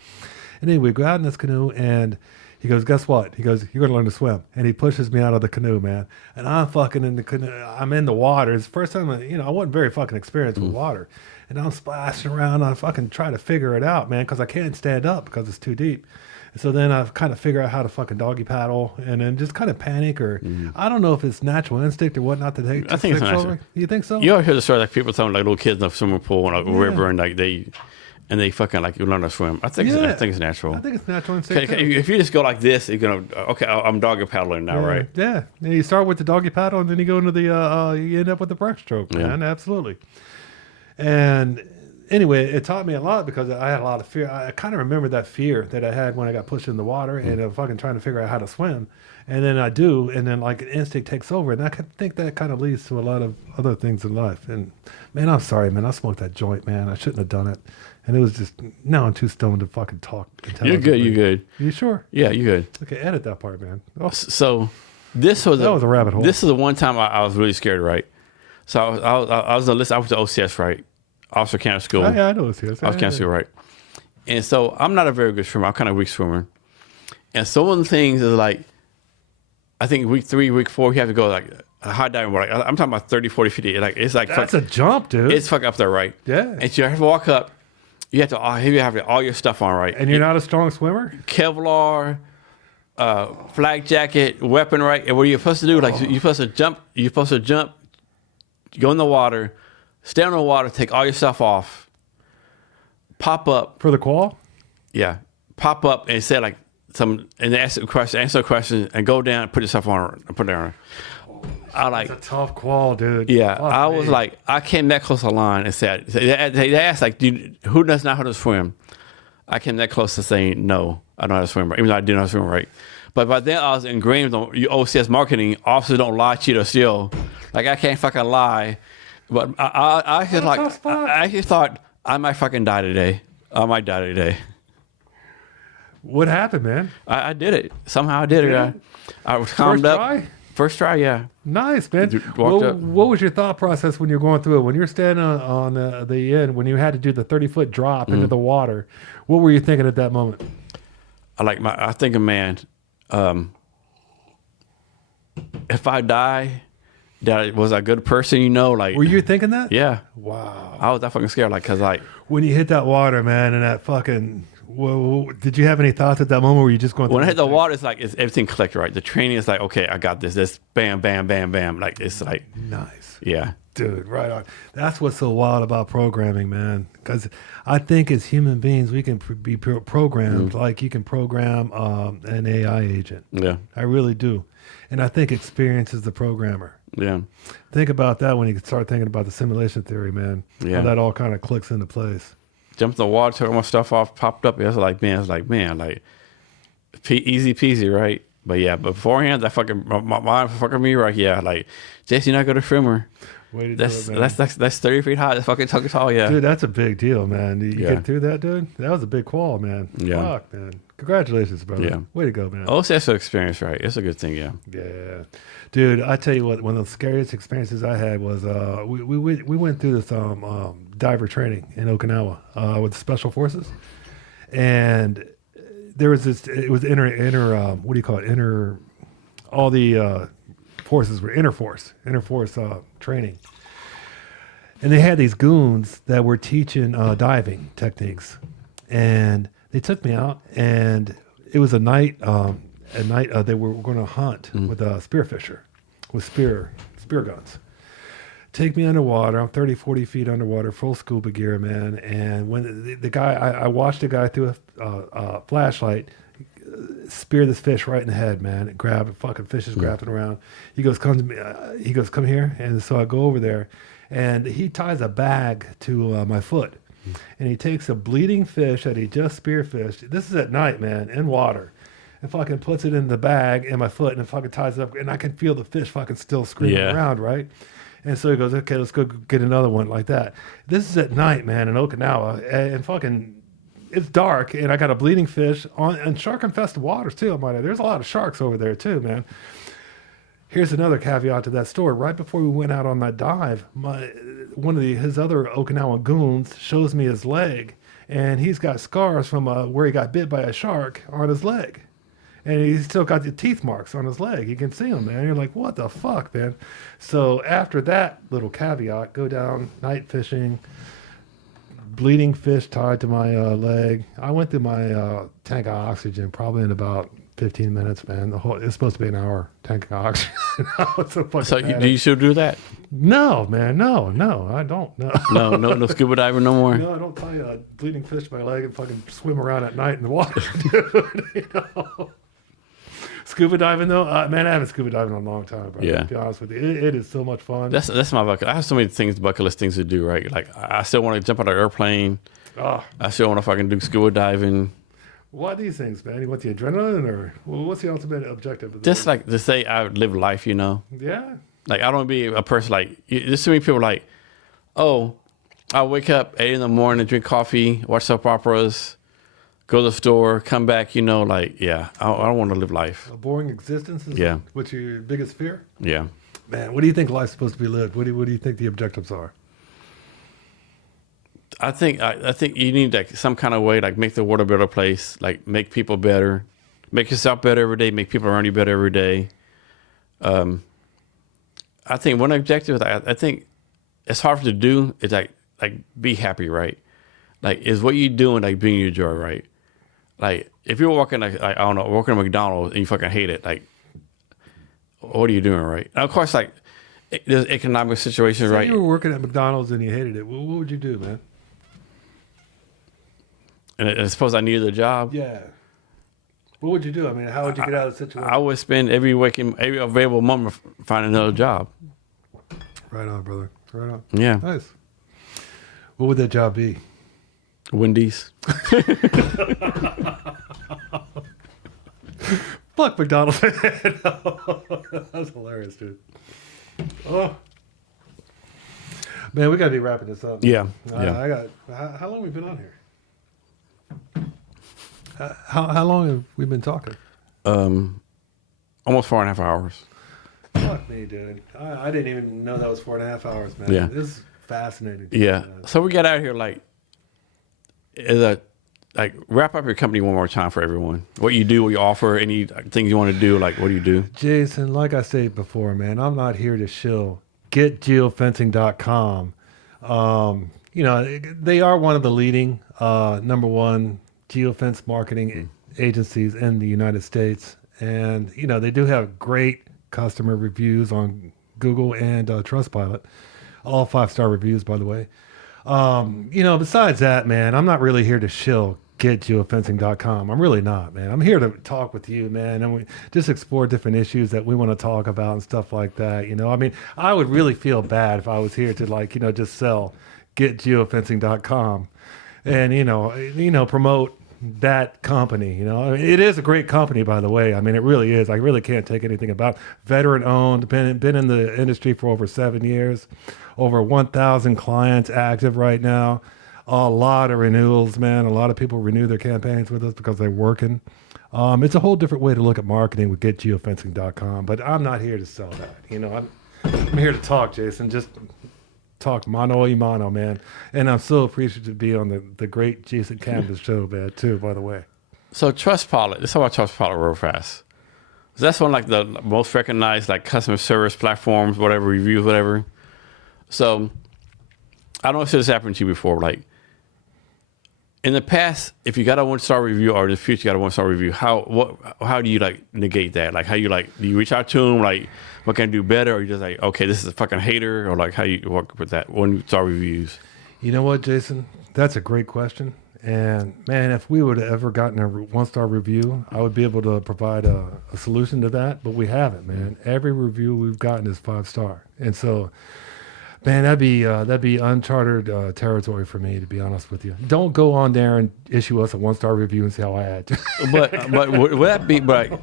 And anyway, we go out in this canoe, and he goes, guess what? He goes, you're going to learn to swim. And he pushes me out of the canoe, man. And I'm fucking in the canoe. I'm in the water. It's the first time, I wasn't very fucking experienced with water. And I'm splashing around. I'm fucking trying to figure it out, man, because I can't stand up because it's too deep. And so then I kind of figure out how to fucking doggy paddle and then just kind of panic or I don't know if it's natural instinct or whatnot to take. I think it's natural. You think so? You ever hear the story like people telling like little kids in a swimming pool and a river and like they fucking like you learn to swim. I think it's natural. I think it's natural instinct. If you just go like this, you're gonna I'm doggy paddling now, right? Yeah. And you start with the doggy paddle and then you go into the you end up with the breaststroke, man. Yeah. Absolutely. And anyway, it taught me a lot because I had a lot of fear. I kind of remember that fear that I had when I got pushed in the water and I'm fucking trying to figure out how to swim. And then I do, and then like an instinct takes over. And I think that kind of leads to a lot of other things in life. And man, I'm sorry, man. I smoked that joint, man. I shouldn't have done it. And it was just, now I'm too stoned to fucking talk. You're good. You sure? Yeah, you're good. Okay, edit that part, man. Oh. So that was a rabbit hole. This is the one time I was really scared, right? So I was on the list. I was to OCS, right? Officer County School. Oh, yeah, I know OCS. Officer County School, right? And so I'm not a very good swimmer. I'm kind of a weak swimmer. And so one of the things is like, I think week 3, week 4, you have to go like a high diving board. Like, I'm talking about 30, 40, 50. Like, it's like that's a jump, dude. It's fucking up there, right? Yeah. And you have to walk up. You have all your stuff on, right? And you're not a strong swimmer? Kevlar, flak jacket, weapon, right? And what you're supposed to do, like you're supposed to jump, go in the water, stay on the water, take all your stuff off, pop up. For the qual? Yeah. Pop up and say like and answer a question, and go down, put yourself on, and put it down. That's a tough qual, dude. Yeah. I was like, I came that close to the line and said, they asked like, who does not know how to swim? I came that close to saying, no, I don't know how to swim, right? Even though I didn't know how to swim, right? But by then I was ingrained on OCS marketing. Officers don't lie, cheat, or steal. Like, I can't fucking lie. But I just thought I might fucking die today. I might die today. What happened, man? I did it. Somehow I did it. I was calmed up. First try, yeah. Nice, man. What was your thought process when you're going through it? When you're standing on the end, when you had to do the 30-foot drop into the water, what were you thinking at that moment? I think, man, if I die, was I a good person, Like, were you thinking that? Yeah. Wow. I was that fucking scared, like, because, like... When you hit that water, man, and that fucking... did you have any thoughts at that moment, or were you just going through when I hit the water, it's like everything clicked, right? The training is like, okay, I got this. This bam, bam, bam, bam. Like, it's like... Nice. Yeah. Dude, right on. That's what's so wild about programming, man. Because I think as human beings, we can be programmed like you can program an AI agent. Yeah. I really do. And I think experience is the programmer. Yeah. Think about that when you start thinking about the simulation theory, man. Yeah. How that all kind of clicks into place. Jumped in the water, took all my stuff off, popped up. It's like, man, easy peasy, right? But yeah, but beforehand, that fucking my mind fucking me right. Yeah, like Jason, you're not good at swimmer. Way to That's do it, man. that's 30 feet high. That's fucking tall. Yeah, Dude, that's a big deal, man. You Yeah. get through that, dude? That was a big qual, man. Yeah. Fuck, man. Congratulations, brother. Yeah. Way to go, man. oh, that's an experience, right? It's a good thing. Yeah, Yeah. Dude, I tell you what, one of the scariest experiences I had was we went through this diver training in Okinawa with Special Forces. And there was this, it was what do you call it? All the forces were interforce training. And they had these goons that were teaching diving techniques. And they took me out, and it was a night. They were going to hunt with a spearfisher, with spear guns. Take me underwater. I'm 30, 40 feet underwater, full scuba gear, man. And when the guy, I watched a guy through a flashlight spear this fish right in the head, man. And grab it, fucking fish is grabbing around. He goes, come to me. He goes, come here. And so I go over there, and he ties a bag to my foot. And he takes a bleeding fish that he just spearfished. This is at night, man, in water. And fucking puts it in the bag in my foot, and it fucking ties it up. And I can feel the fish fucking still screaming around, right? And so he goes, okay, let's go get another one like that. This is at night, man, in Okinawa. And fucking, it's dark, and I got a bleeding fish and shark-infested waters, too, I might add. There's a lot of sharks over there, too, man. Here's another caveat to that story. Right before we went out on that dive, one of his other Okinawa goons shows me his leg, and he's got scars from where he got bit by a shark on his leg. And he's still got the teeth marks on his leg. You can see them, man. You're like, what the fuck, man? So after that little caveat, go down, night fishing, bleeding fish tied to my leg. I went through my tank of oxygen probably in about 15 minutes, man. It's supposed to be an hour tank of oxygen. I was so fucking so do you still do that? No, man. No, I don't. No. No scuba diving no more. No, I don't tie a bleeding fish to my leg and fucking swim around at night in the water, dude. You know? Scuba diving though, man, I haven't scuba diving in a long time, bro. Yeah. To be honest with you, it is so much fun. That's my bucket. I have so many bucket list things to do, right? Like I still want to jump out of an airplane. Oh, I still want to fucking do scuba diving. why these things, man? You want the adrenaline, or what's the ultimate objective? Of Just like to say I would live life, you know? Yeah. Like I don't want to be a person like there's so many people like, oh, I wake up 8 a.m, drink coffee, watch soap operas, go to the store, come back, you know, like, yeah, I don't want to live life. A boring existence is what's your biggest fear? Yeah. Man, what do you think life's supposed to be lived? What do you think the objectives are? I think you need like some kind of way, like make the world a better place, like make people better, make yourself better every day, make people around you better every day. I think one objective, I think it's hard to do is like be happy, right? Like is what you doing like bringing you joy, right? Like if you're working like I don't know, working at McDonald's and you fucking hate it, like what are you doing, right? And of course, like there's economic situations, Say right? you were working at McDonald's and you hated it. What would you do, man? And I suppose I needed a job. Yeah. What would you do? I mean, how would you get out of the situation? I would spend every available moment finding another job. Right on, brother. Right on. Yeah. Nice. What would that job be? Wendy's. Fuck McDonald's. That's hilarious, dude. Oh. Man, we got to be wrapping this up. Yeah. How long have we been on here? How long have we been talking? Almost 4.5 hours. Fuck me, dude. I didn't even know that was 4.5 hours, man. Yeah. This is fascinating. Yeah. So we got out of here like wrap up your company one more time for everyone. What you do, what you offer, any things you want to do, like what do you do? Jason, like I said before, man, I'm not here to shill. Get geofencing.com. You know, they are one of the leading number one geofence marketing agencies in the United States. And, you know, they do have great customer reviews on Google and Trustpilot. All 5-star reviews, by the way. You know, besides that, man, I'm not really here to shill getgeofencing.com. I'm really not, man. I'm here to talk with you, man, and we just explore different issues that we want to talk about and stuff like that. You know, I mean, I would really feel bad if I was here to like, you know, just sell getgeofencing.com and, you know, promote that company. You know, I mean, it is a great company, by the way. I mean, it really is. I really can't take anything about it. Veteran owned, been in the industry for over 7 years, over 1,000 clients active right now. A lot of renewals, man. A lot of people renew their campaigns with us because they're working. It's a whole different way to look at marketing with getgeofencing.com, but I'm not here to sell that. You know, I'm here to talk, Jason. Just talk mano a mano, man. And I'm so appreciative to be on the great Jason Cavness show, man, too, by the way. So Trustpilot, let's talk about Trustpilot real fast. So that's one like the most recognized like customer service platforms, whatever, reviews, whatever. So I don't know if this happened to you before, like in the past, if you got a 1-star review or in the future you got a 1-star review, how do you like negate that? Like how you like, do you reach out to them? Like what can I do better? Or you just like, okay, this is a fucking hater, or like how you work with that 1-star reviews? You know what, Jason? That's a great question. And man, if we would have ever gotten a 1-star review, I would be able to provide a solution to that, but we haven't, man. Every review we've gotten is 5-star. And so, man, that'd be uncharted territory for me, to be honest with you. Don't go on there and issue us a 1-star review and see how I add. but would that be? But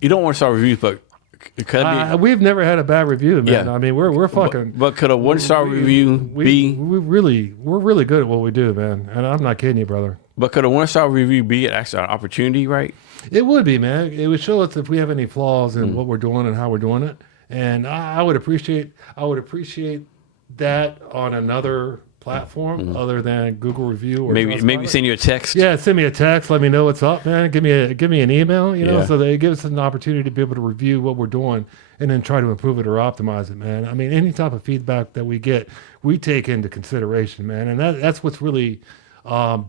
you don't want 1-star reviews, but could it be? We've never had a bad review, man. Yeah. I mean, we're fucking. But could a 1-star review be? We're really good at what we do, man. And I'm not kidding you, brother. But could a 1-star review be actually an opportunity, right? It would be, man. It would show us if we have any flaws in what we're doing and how we're doing it. And I would appreciate that on another platform other than Google Review or maybe send you a text. Yeah, send me a text. Let me know what's up, man. Give me an email, you know, Yeah. so that it gives us an opportunity to be able to review what we're doing and then try to improve it or optimize it, man. I mean, any type of feedback that we get, we take into consideration, man. And that's what's really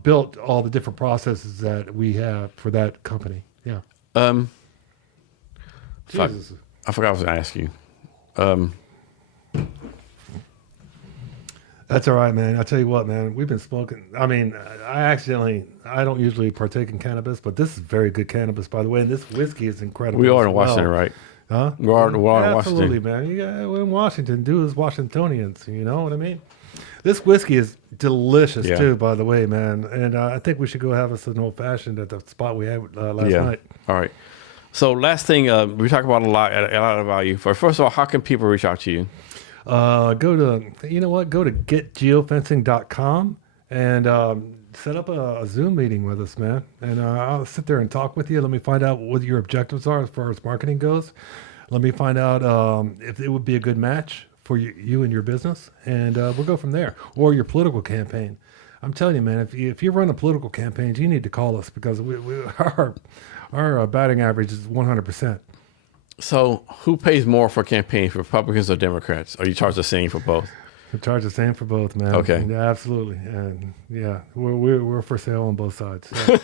built all the different processes that we have for that company. Yeah. Jesus. I forgot I was going to ask you. That's all right, man. I'll tell you what, man. We've been smoking. I mean, I don't usually partake in cannabis, but this is very good cannabis, by the way. And this whiskey is incredible. We are in as well. Washington, right? Huh? We are in Washington. Absolutely, man. We're in Washington. Do as Washingtonians. You know what I mean? This whiskey is delicious, too, by the way, man. And I think we should go have us an old-fashioned at the spot we had last night. All right. So last thing, we talk about a lot of value. First of all, how can people reach out to you? Go to getgeofencing.com and set up a Zoom meeting with us, man. And I'll sit there and talk with you. Let me find out what your objectives are as far as marketing goes. Let me find out if it would be a good match for you and your business. And we'll go from there. Or your political campaign. I'm telling you, man, if you run a political campaign, you need to call us because our batting average is 100%. So who pays more for campaigns, Republicans or Democrats? Or you charge the same for both? We charge the same for both, man. Okay. Yeah, absolutely. And yeah, we're for sale on both sides. Yeah.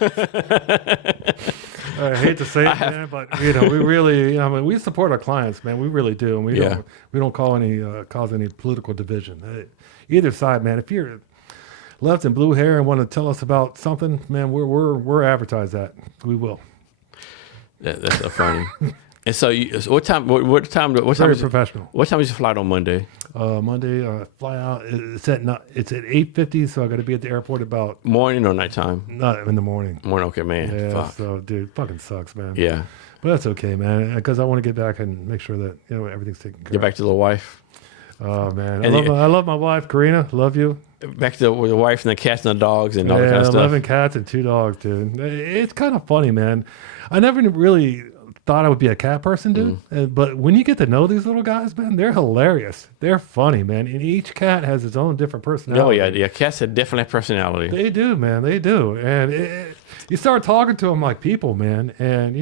I hate to say it, man, but we really, we support our clients, man. We really do, and we don't cause any political division. Either side, man. If you're left and blue hair and want to tell us about something, man, we're advertise that. We will. That's so funny. And so, what time? Very professional. What time is your flight on Monday? Monday, fly out. It's at 8:50, so I got to be at the airport about morning or nighttime. Not in the morning. Morning, okay, man. Yeah. Fuck. So, dude, fucking sucks, man. Yeah. But that's okay, man, because I want to get back and make sure that everything's taken care of. Get back to the wife. Oh man, I love my wife, Karina. Love you. Back to the wife and the cats and the dogs and all that kind of stuff. 11 cats and 2 dogs, dude. It's kind of funny, man. I never really thought I would be a cat person, dude. But when you get to know these little guys, man, they're hilarious. They're funny, man. And each cat has its own different personality. Oh, yeah. Cats have definitely have personality. They do, man. They do. And you start talking to them like people, man. And,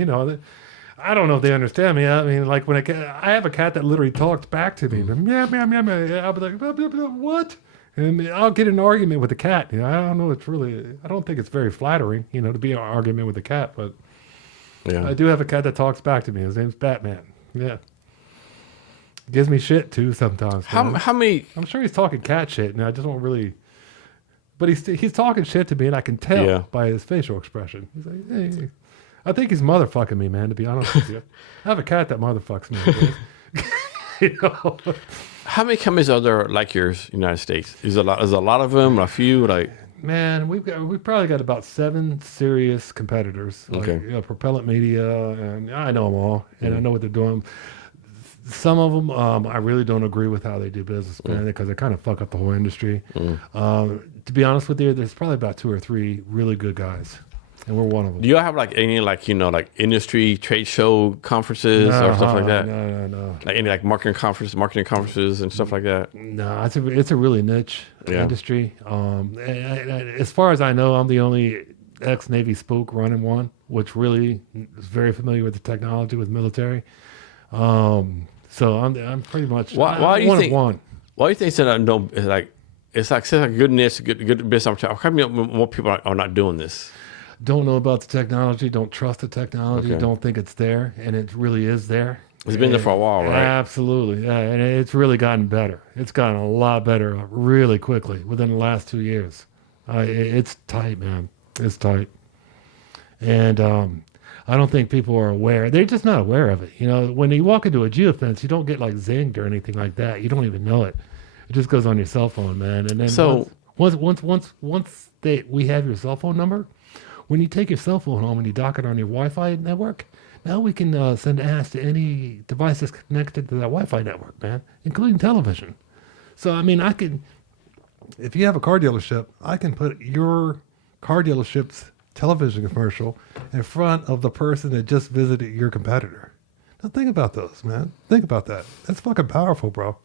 I don't know if they understand me. I mean, like when I have a cat that literally talks back to me. Meow, meow, meow, meow. I'll be like, blah, blah, blah, what? And I'll get in an argument with the cat. I don't know. I don't think it's very flattering, to be in an argument with a cat. But yeah. I do have a cat that talks back to me. His name's Batman. Yeah. Gives me shit too sometimes. How many? I'm sure he's talking cat shit, and I just don't really. But he's talking shit to me, and I can tell by his facial expression. He's like, hey. I think he's motherfucking me, man, to be honest with you. I have a cat that motherfucks me. How many companies are there like yours in the United States? Is a lot of them, a few? Man, we've probably got about 7 serious competitors, like Okay. Propellant Media, and I know them all, and I know what they're doing. Some of them, I really don't agree with how they do business, man, because they kind of fuck up the whole industry. To be honest with you, there's probably about 2 or 3 really good guys, and we're one of them. Do y'all have like any like like industry trade show conferences or stuff like that? No. Like any like marketing conferences and stuff like that? No, it's a really niche Yeah. industry. As far as I know, I'm the only ex-Navy spook running one, which really is very familiar with the technology with military. So I'm pretty much Why do you one think? of one. Why do you think that no? It's like such a good niche, good business opportunity. How come more people are not doing this? Don't know about the technology. Don't trust the technology. Okay. Don't think it's there, and it really is there. It's been there for a while, right? Absolutely, yeah, and it's really gotten better. It's gotten a lot better really quickly within the last 2 years. It's tight, man. It's tight, and I don't think people are aware. They're just not aware of it. When you walk into a geofence, you don't get like zinged or anything like that. You don't even know it. It just goes on your cell phone, man. And then So- once we have your cell phone number, when you take your cell phone home and you dock it on your Wi-Fi network, now we can send ads to any device that's connected to that Wi-Fi network, man, including television. So I mean, if you have a car dealership, I can put your car dealership's television commercial in front of the person that just visited your competitor. Now think about those, man. Think about that. That's fucking powerful, bro.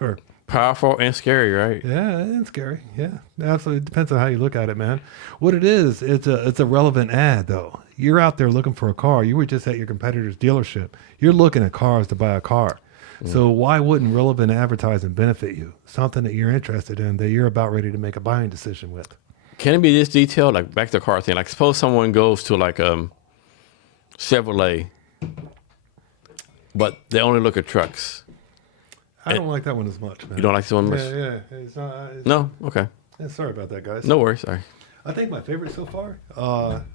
Or Powerful and scary, right? yeah, it's scary. Yeah, absolutely. It depends on how you look at it, man. What it is, it's a relevant ad, though. You're out there looking for a car. You were just at your competitor's dealership. You're looking at cars to buy a car. So why wouldn't relevant advertising benefit you? Something that you're interested in, that you're about ready to make a buying decision with. Can it be this detailed? Like back to the car thing. Like suppose someone goes to like Chevrolet, but they only look at trucks. I don't like that one as much, man. You don't like this one much? Yeah. It's not, No? Okay. yeah, sorry about that, guys. No worries. Sorry. I think my favorite so far.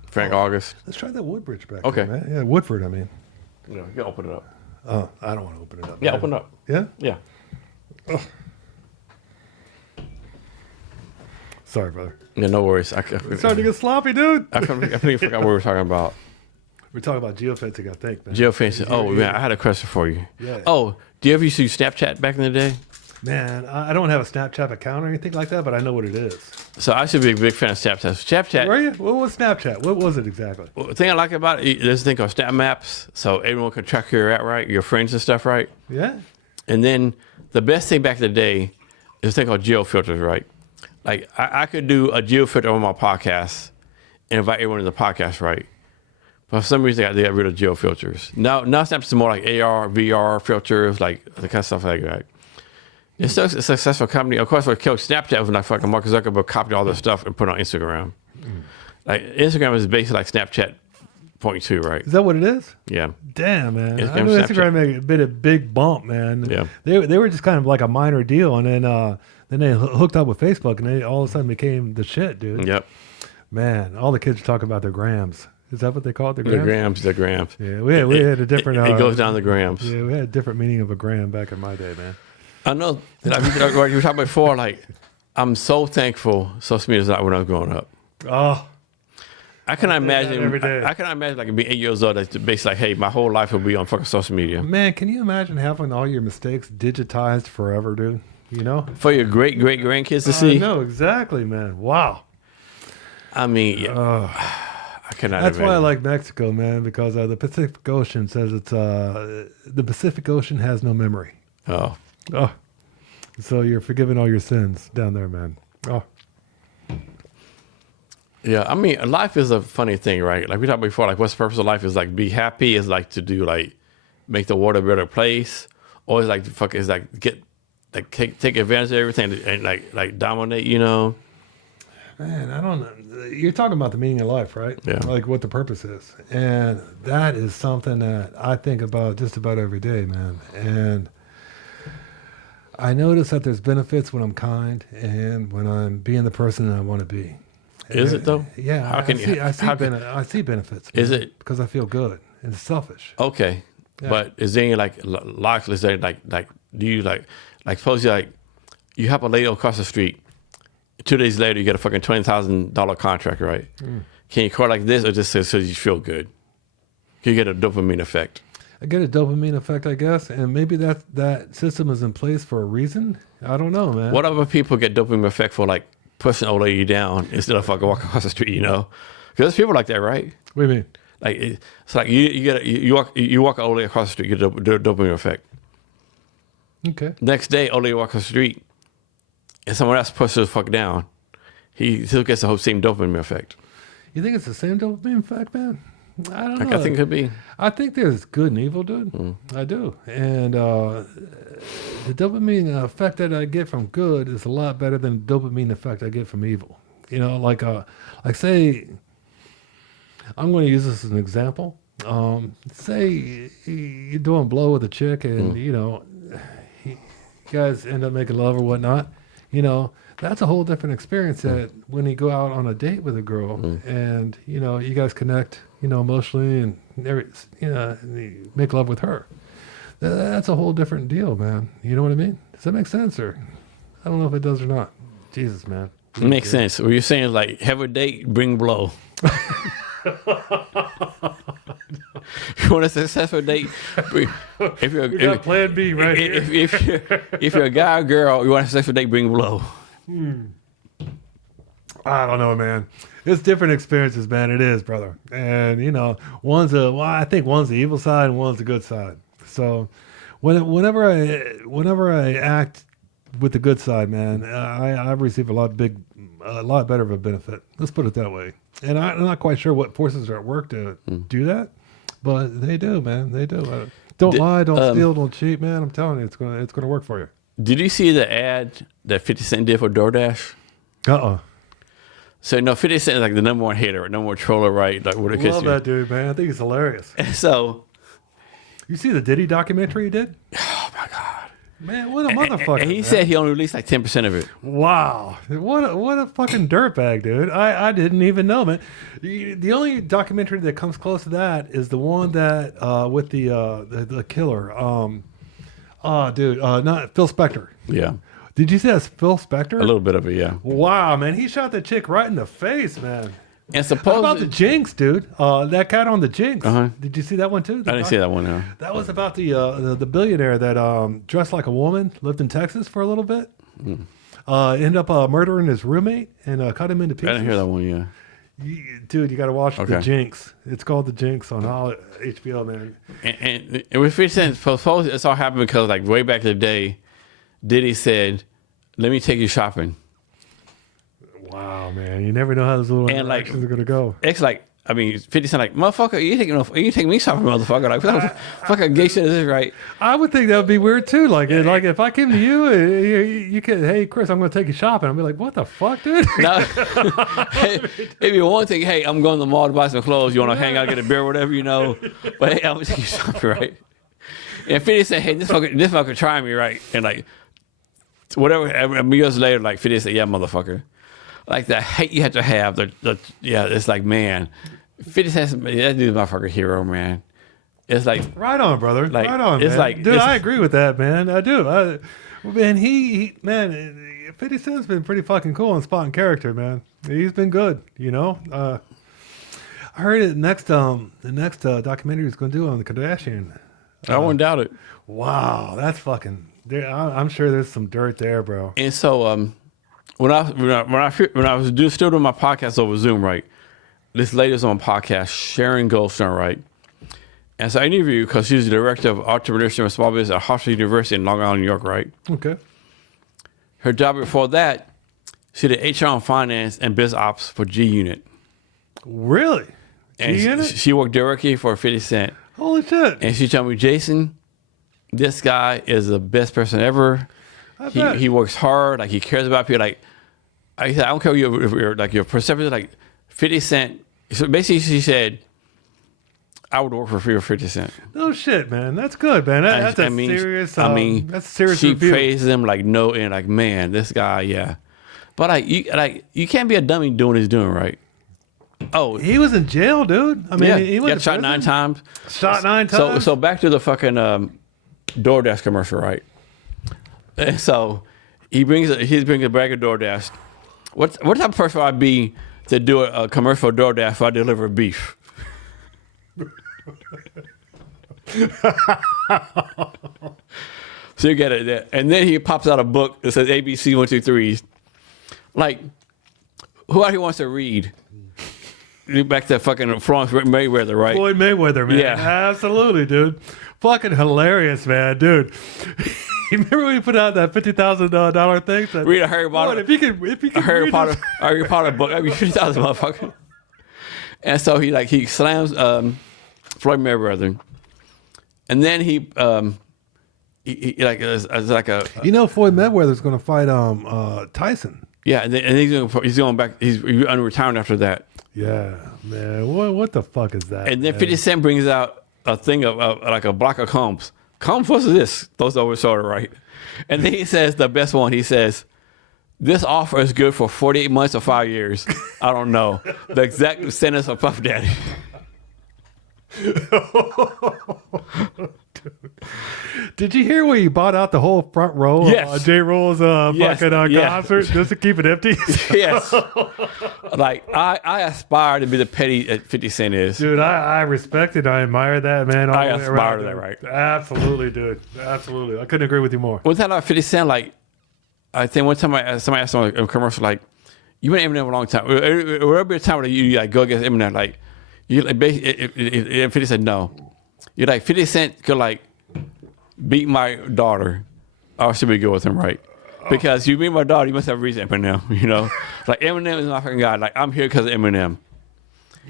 Frank August. Let's try that Woodbridge back Okay. there, man. Yeah, Woodford, I mean. Yeah, you can open it up. Oh, I don't want to open it up. Yeah, man. open it up. Yeah? Yeah. Sorry, brother. Yeah, no worries. It's starting to get sloppy, dude. I completely forgot what we were talking about. We're talking about geofencing, I think, man. Geofencing. Oh, man, I had a question for you. Yeah. Oh, do you ever used to use Snapchat back in the day? Man, I don't have a Snapchat account or anything like that, but I know what it is. So I should be a big fan of Snapchat. Snapchat, Were you? What was Snapchat? What was it exactly? the thing I like about it, there's a thing called Snap Maps, so everyone can track where you're at, right? Your friends and stuff, right? Yeah. And then the best thing back in the day is a thing called geofilters, right? Like I could do a geofilter on my podcast and invite everyone to the podcast, right? But for some reason, they got rid of geofilters. Now Snapchat's more like AR, VR filters, like the kind of stuff like that. It's such a successful company. Of course, what killed Snapchat was like fucking Mark Zuckerberg copied all their stuff and put it on Instagram. Like Instagram is basically like Snapchat 0.2, right? Is that what it is? Yeah. Damn, man. Instagram, I knew Snapchat. Instagram made a big bump, man. Yeah. They were just kind of like a minor deal, and then they hooked up with Facebook, and they all of a sudden became the shit, dude. Yep. Man, all the kids are talking about their grams. Is that what they call it? The grams. Yeah, we had a different. It goes down the grams. Yeah, we had a different meaning of a gram back in my day, man. I know. Like you were talking before, like, I'm so thankful social media is not when I was growing up. Oh, I cannot imagine. every day. I cannot imagine like being 8 years old. That's basically like, hey, my whole life will be on fucking social media. man, can you imagine having all your mistakes digitized forever, dude? You know? For your great grandkids to see. No, exactly, man. Wow. I mean, yeah, I cannot. That's why I imagine. like Mexico, man, because the Pacific Ocean says it's the Pacific Ocean has no memory. Oh, Oh, so you're forgiven all your sins down there, man. Oh, yeah. I mean, life is a funny thing, right? Like we talked before. Like, what's the purpose of life? Is like be happy. Is like to do like make the world a better place, or is like fuck. Is like get like take advantage of everything and like dominate. You know. man, I don't know. You're talking about the meaning of life, right? Yeah. Like what the purpose is, and that is something that I think about just about every day, man. And I notice that there's benefits when I'm kind and when I'm being the person that I want to be. Is it though? Yeah, How can you? I see how can- I see benefits. Is man, it- because I feel good and it's selfish? Okay, Yeah. but is there any like logic? Is there like do you like suppose you like you help a lady across the street 2 days later, you get a fucking $20,000 contract, right? Can you call like this, or just so you feel good? You get a dopamine effect. I get a dopamine effect, I guess, and maybe that system is in place for a reason. I don't know, man. What other people get dopamine effect for, like pushing an old lady down instead of fucking walking across the street? Because there's people like that, right? What do you mean? Like it's like you walk an old lady across the street, you get a dopamine effect. Okay. Next day, old lady walks across the street, and someone else pushes the fuck down. He still gets the whole same dopamine effect. You think it's the same dopamine effect, man? I don't know. I think it could be. I think there's good and evil, dude. I do. And the dopamine effect that I get from good is a lot better than the dopamine effect I get from evil. Like say, I'm going to use this as an example. Say you're doing blow with a chick and, you guys end up making love or whatnot, that's a whole different experience that when you go out on a date with a girl and, you guys connect, emotionally and you make love with her. That's a whole different deal, man. You know what I mean? Does that make sense? Or I don't know if it does or not. Jesus, man. It makes sense. What you're saying is like, have a date, bring blow. You want a successful date? If you're, got plan B right here. If you're a guy or girl, you want a successful date, bring blow. I don't know, man. It's different experiences, man. It is, brother. And I think one's the evil side and one's the good side. So whenever I act with the good side, man, I receive a lot better of a benefit. Let's put it that way. And I'm not quite sure what forces are at work to do that, but they do, man. They do. Don't lie, don't steal, don't cheat, man. I'm telling you, it's gonna work for you. Did you see the ad that 50 Cent did for DoorDash? So 50 Cent is like the number one hater, number one troller, right? Like what a Love that dude, man. I think he's hilarious. And so, you see the Diddy documentary he did? Oh my god, man, what a motherfucker! And he said he only released like 10% of it. Wow, what a fucking dirtbag, dude! I didn't even know, man. The only documentary that comes close to that is the one that with the killer. Not Phil Spector. Yeah. Did you say that's Phil Spector? A little bit of it, yeah. Wow, man, he shot that chick right in the face, man. And How about the Jinx, dude? That cat on the Jinx. Did you see that one too? I didn't see that one. No. That was about the billionaire that dressed like a woman, lived in Texas for a little bit. Ended up murdering his roommate and cut him into pieces. I didn't hear that one. Yeah. Dude, you got to watch The Jinx. It's called The Jinx on HBO, man. And with 50 Cent, suppose it's all happened because like way back in the day, Diddy said, "Let me take you shopping." Wow, man, you never know how those little interactions are gonna go. It's like, 50 Cent like, motherfucker, you taking me shopping, motherfucker? Like, what the fucking gay shit is this, right? I would think that would be weird too. Like if I came to you, you could, hey Chris, I'm gonna take you shopping. I'd be like, what the fuck, dude? No, it'd be one thing. Hey, I'm going to the mall to buy some clothes. You want to hang out, get a beer, or whatever, But hey, I'm gonna take you shopping, right? And 50 Cent, hey, this fucker try me, right? And like, whatever. Years later, like 50 Cent, yeah, motherfucker. Like the hate you have to have. It's like, man, 50 Cent, that dude's my fucking hero, man. It's like right on, brother. Like, right on, it's man. like, dude, I agree with that, man. I do. Man, man, 50 Cent's been pretty fucking cool and spotting character, man. He's been good, I heard the next documentary he's going to do on the Kardashian. I wouldn't doubt it. Wow, that's fucking. I'm sure there's some dirt there, bro. And so, when I was still doing my podcast over Zoom, right? This lady was on my podcast, Sharon Goldstone, right? And so I interviewed because she's the director of entrepreneurship and small business at Harvard University in Long Island, New York, right? Okay. Her job before that, she did HR and finance and biz ops for G Unit. Really? And G Unit? She worked directly for 50 Cent. Holy shit. And she told me, Jason, this guy is the best person ever. He works hard, like he cares about people. Like I said, I don't care if your perception, like 50 Cent. So basically, she said, I would work for free for 50 Cent. No shit, man. That's good, man. That's serious. That's serious. She review. praises him like no, and like, man, this guy, yeah. But you can't be a dummy doing what he's doing, right? Oh, he was in jail, dude. He got shot 9 times. Shot 9 times. So back to the fucking DoorDash commercial, right? And so he brings a bag of DoorDash. what type of person would I be to do a commercial DoorDash if I deliver beef? So you get it there. And then he pops out a book that says ABC 1, 2, 3. Like, who out here wants to read? Back to fucking Floyd Mayweather, right? Floyd Mayweather, man. Yeah. Absolutely, dude. Fucking hilarious, man, dude. You remember when he put out that $50,000 thing? That, Read a Harry Potter. If you can a Harry read Potter, this- Harry Potter book. I mean, 50,000 motherfucker. And so he slams Floyd Mayweather, and then he like it's like a You know, Floyd Mayweather's going to fight Tyson. yeah, and he's going back. He's unretired after that. Yeah, man. What the fuck is that? And then man? 50 Cent brings out a thing of like a block of combs. Combs, what's this? Those over shoulder, right? And then he says the best one. He says, "This offer is good for 48 months or 5 years." I don't know the exact sentence of Puff Daddy. Did you hear where he bought out the whole front row Yes. of J. Roll's Yes. fucking Yeah. concert just to keep it empty? Yes. Like I aspire to be the petty that 50 Cent is. Dude, I respect it. I admire that, man. all I the way aspire around, to that, dude. right? Absolutely, dude. Absolutely. I couldn't agree with you more. One time about 50 Cent, like I think one time somebody asked him on a commercial, like, you been Eminem a long time. There'll be a time where you like go against Eminem, like you like if 50 said no. You're like 50 Cent could like beat my daughter, I should be good with him, right? Because you beat my daughter, you must have a reason, Eminem, you know? Like, Eminem is my fucking guy. Like, I'm here because of Eminem.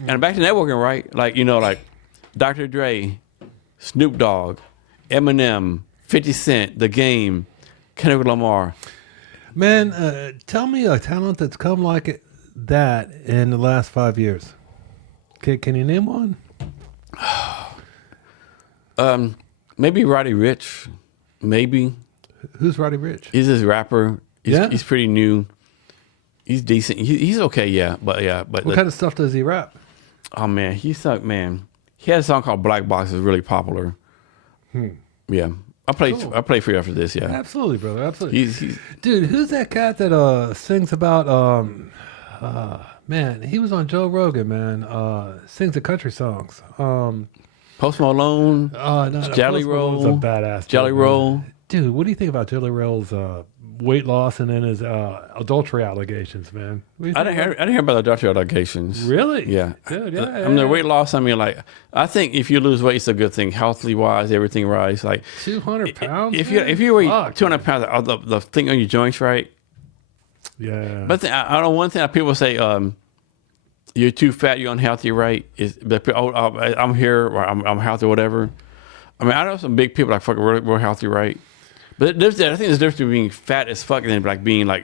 And back to networking, right? Like, you know, like Dr. Dre, Snoop Dogg, Eminem, 50 Cent, The Game, Kendrick Lamar. Man, tell me a talent that's come like that in the last 5 years. Can you name one? Maybe Roddy Ricch. Maybe. Who's Roddy Ricch? He's this rapper. Yeah? He's pretty new. He's decent. He's okay, yeah. But What kind of stuff does he rap? oh man, he sucked, man. He had a song called Black Box that's really popular. Yeah. I'll play for you after this, yeah. Absolutely, brother. Absolutely. He's Dude, who's that cat that sings about man, he was on Joe Rogan, man. Sings the country songs. Post Malone, No, Jelly Post Malone's Roll, a badass Jelly dude, Roll. man. Dude, what do you think about Jelly Roll's weight loss and then his adultery allegations, man? What do you I think didn't hear about the adultery allegations. Really? Yeah. Dude, yeah. I mean, the weight loss, I mean, like, I think if you lose weight, it's a good thing. Healthily wise, everything right. Like, 200 pounds? if man? you weigh Fuck. 200 pounds, the thing on your joints, right? Yeah. But I know one thing that people say, you're too fat, you're unhealthy, right? Is that I'm here, or I'm healthy, or whatever. I mean, I know some big people like fucking real healthy, right? But I think there's a difference between being fat as fuck and like being like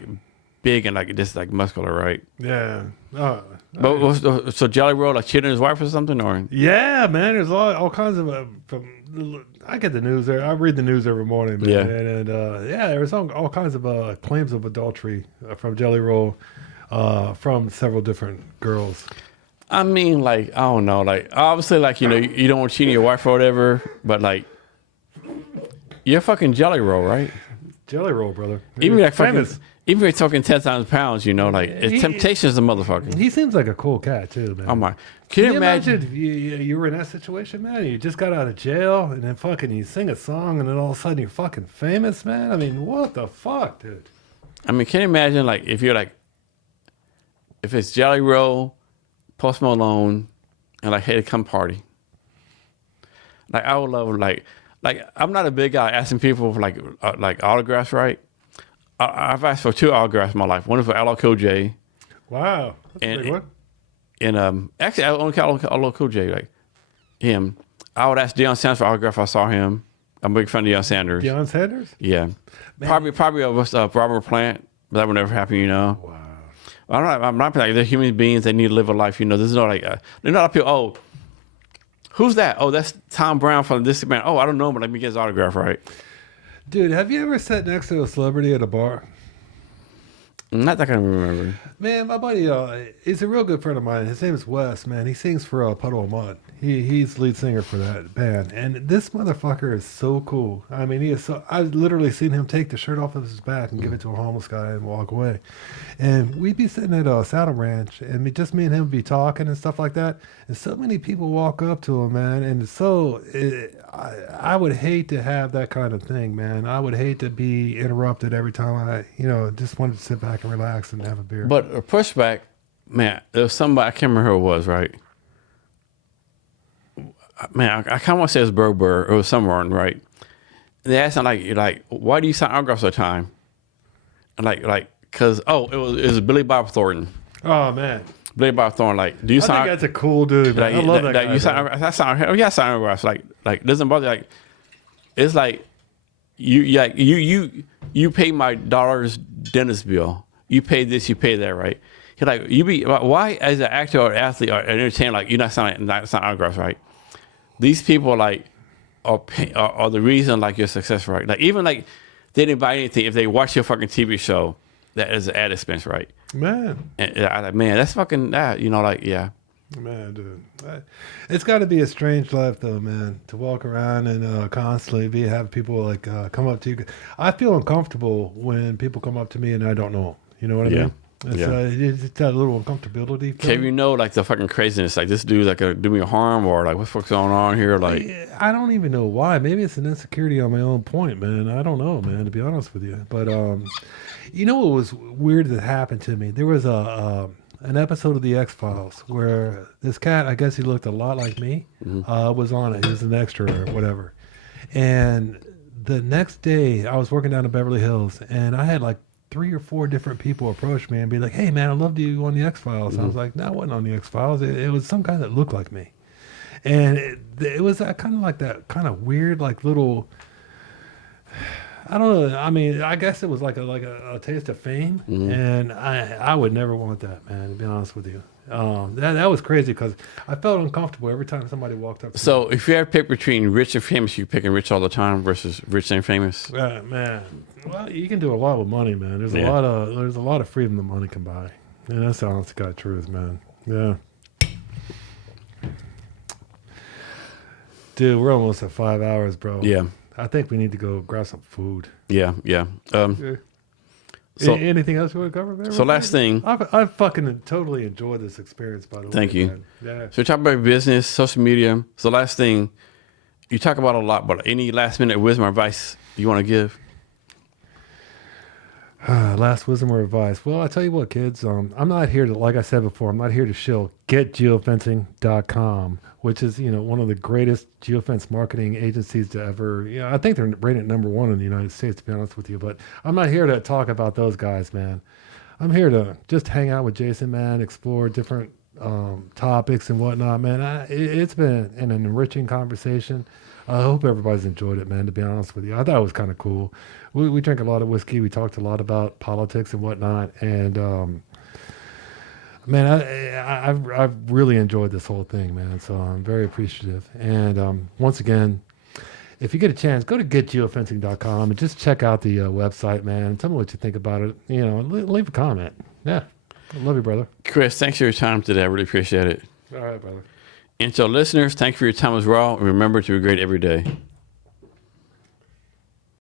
big and like just like muscular, right? Yeah. But so Jelly Roll like cheating on his wife or something, or Yeah, man. There's all kinds of. I get the news there. I read the news every morning, man. Yeah. And there's all kinds of claims of adultery from Jelly Roll, from several different girls. I mean, like I don't know, like obviously, like you don't want to cheat on your wife or whatever, but like you're fucking Jelly Roll, right? Jelly Roll, brother. Even He's like fucking, famous. even if you're talking 10,000 pounds, like it's temptation is a motherfucker. He seems like a cool cat too, man. Oh my! Can Can you you imagine? imagine if you were in that situation, man? You just got out of jail and then fucking you sing a song and then all of a sudden you're fucking famous, man. I mean, what the fuck, dude? I mean, can you imagine like if if it's Jelly Roll, Post Malone, and like, hey, come party. Like I would love like I'm not a big guy asking people for like autographs, right? I've asked for 2 autographs in my life. One is for LL Cool J, Wow, that's a And- big one. and actually I only got LL Cool J, like him. I would ask Deion Sanders for autograph if I saw him. I'm a big fan of Deion Sanders. Deion Sanders? Yeah, probably of Robert Plant, but that would never happen, Wow. I'm not like they're human beings. They need to live a life. There's no like there's not a lot of people. Oh, who's that? Oh, that's Tom Brown from this band. Oh, I don't know, but let me get his autograph, right? Dude, have you ever sat next to a celebrity at a bar? Not that I can remember. Man, my buddy, he's a real good friend of mine. His name is Wes, man. He sings for Puddle of Mud. He's lead singer for that band. And this motherfucker is so cool. I mean, he is so, I've literally seen him take the shirt off of his back and give it to a homeless guy and walk away. And we'd be sitting at a saddle ranch, and just me and him would be talking and stuff like that. And so many people walk up to him, man. And I would hate to have that kind of thing, man. I would hate to be interrupted every time just wanted to sit back and relax and have a beer. But a pushback, man, there was somebody, I can't remember who it was, right? Man, I kind of want to say it was Burr, or it was someone, right? They asked him, like, why do you sign autographs all the time? And because, it was Billy Bob Thornton. Oh, man. Billy Bob Thornton, like, do you sign? I think that's a cool dude, man. I love that guy. You sign, I sign autographs. Like, doesn't bother you. Like, it's like, you pay my daughter's dentist bill. You pay this, you pay that, right? He's like, why as an actor or athlete or an entertainer, like, you're not signing autographs, right? These people, like, are the reason, like, you're successful, right? Like, even, like, they didn't buy anything if they watch your fucking TV show, that is an ad expense, right? Man. And I'm like, man, that's fucking that, yeah. Man, dude. It's got to be a strange life, though, man, to walk around and constantly have people, like, come up to you. I feel uncomfortable when people come up to me and I don't know them. You know what I mean? It's that little uncomfortability. Can you know, like, the fucking craziness? Like, this dude's like do me a harm, or like, what the fuck's going on here? Like, I don't even know why. Maybe it's an insecurity on my own point, man. I don't know, man, to be honest with you. But you know what was weird that happened to me? There was an episode of the X-Files where this cat, I guess he looked a lot like me, was on it. He was an extra or whatever. And the next day, I was working down in Beverly Hills, and I had like 3 or 4 different people approach me and be like, "Hey, man, I loved you on the X-Files." I was like, "No, I wasn't on the X-Files. It was some guy that looked like me." And it was kind of like that kind of weird, like, little, I don't know. I mean, I guess it was like a taste of fame, and I would never want that, man, to be honest with you. That was crazy because I felt uncomfortable every time somebody walked up to me. So if you had to pick between rich and famous, you picking rich all the time versus rich and famous? Man, well, you can do a lot with money, man. There's a lot of freedom that money can buy. And that's the honest to God truth, man. Yeah. Dude, we're almost at 5 hours, bro. Yeah. I think we need to go grab some food. Yeah. So, anything else you want to cover, man? So last thing. I fucking totally enjoyed this experience, by the way. Thank you. Man. Yeah. So we talk about business, social media. So last thing, you talk about a lot, but any last minute wisdom or advice you want to give? Last wisdom or advice. Well, I tell you what, kids, I'm not here to, like I said before, I'm not here to shill. Get geofencing.com, which is, one of the greatest geofence marketing agencies to ever, I think they're rated #1 in the United States, to be honest with you, but I'm not here to talk about those guys, man. I'm here to just hang out with Jason, man, explore different topics and whatnot, man. It's been an enriching conversation. I hope everybody's enjoyed it, man, to be honest with you. I thought it was kind of cool. We drank a lot of whiskey. We talked a lot about politics and whatnot. And, man, I've really enjoyed this whole thing, man. So I'm very appreciative. And once again, if you get a chance, go to getgeofencing.com and just check out the website, man. Tell me what you think about it. Leave a comment. Yeah. I love you, brother. Chris, thanks for your time today. I really appreciate it. All right, brother. And so listeners, thank you for your time as well. Remember to be great every day.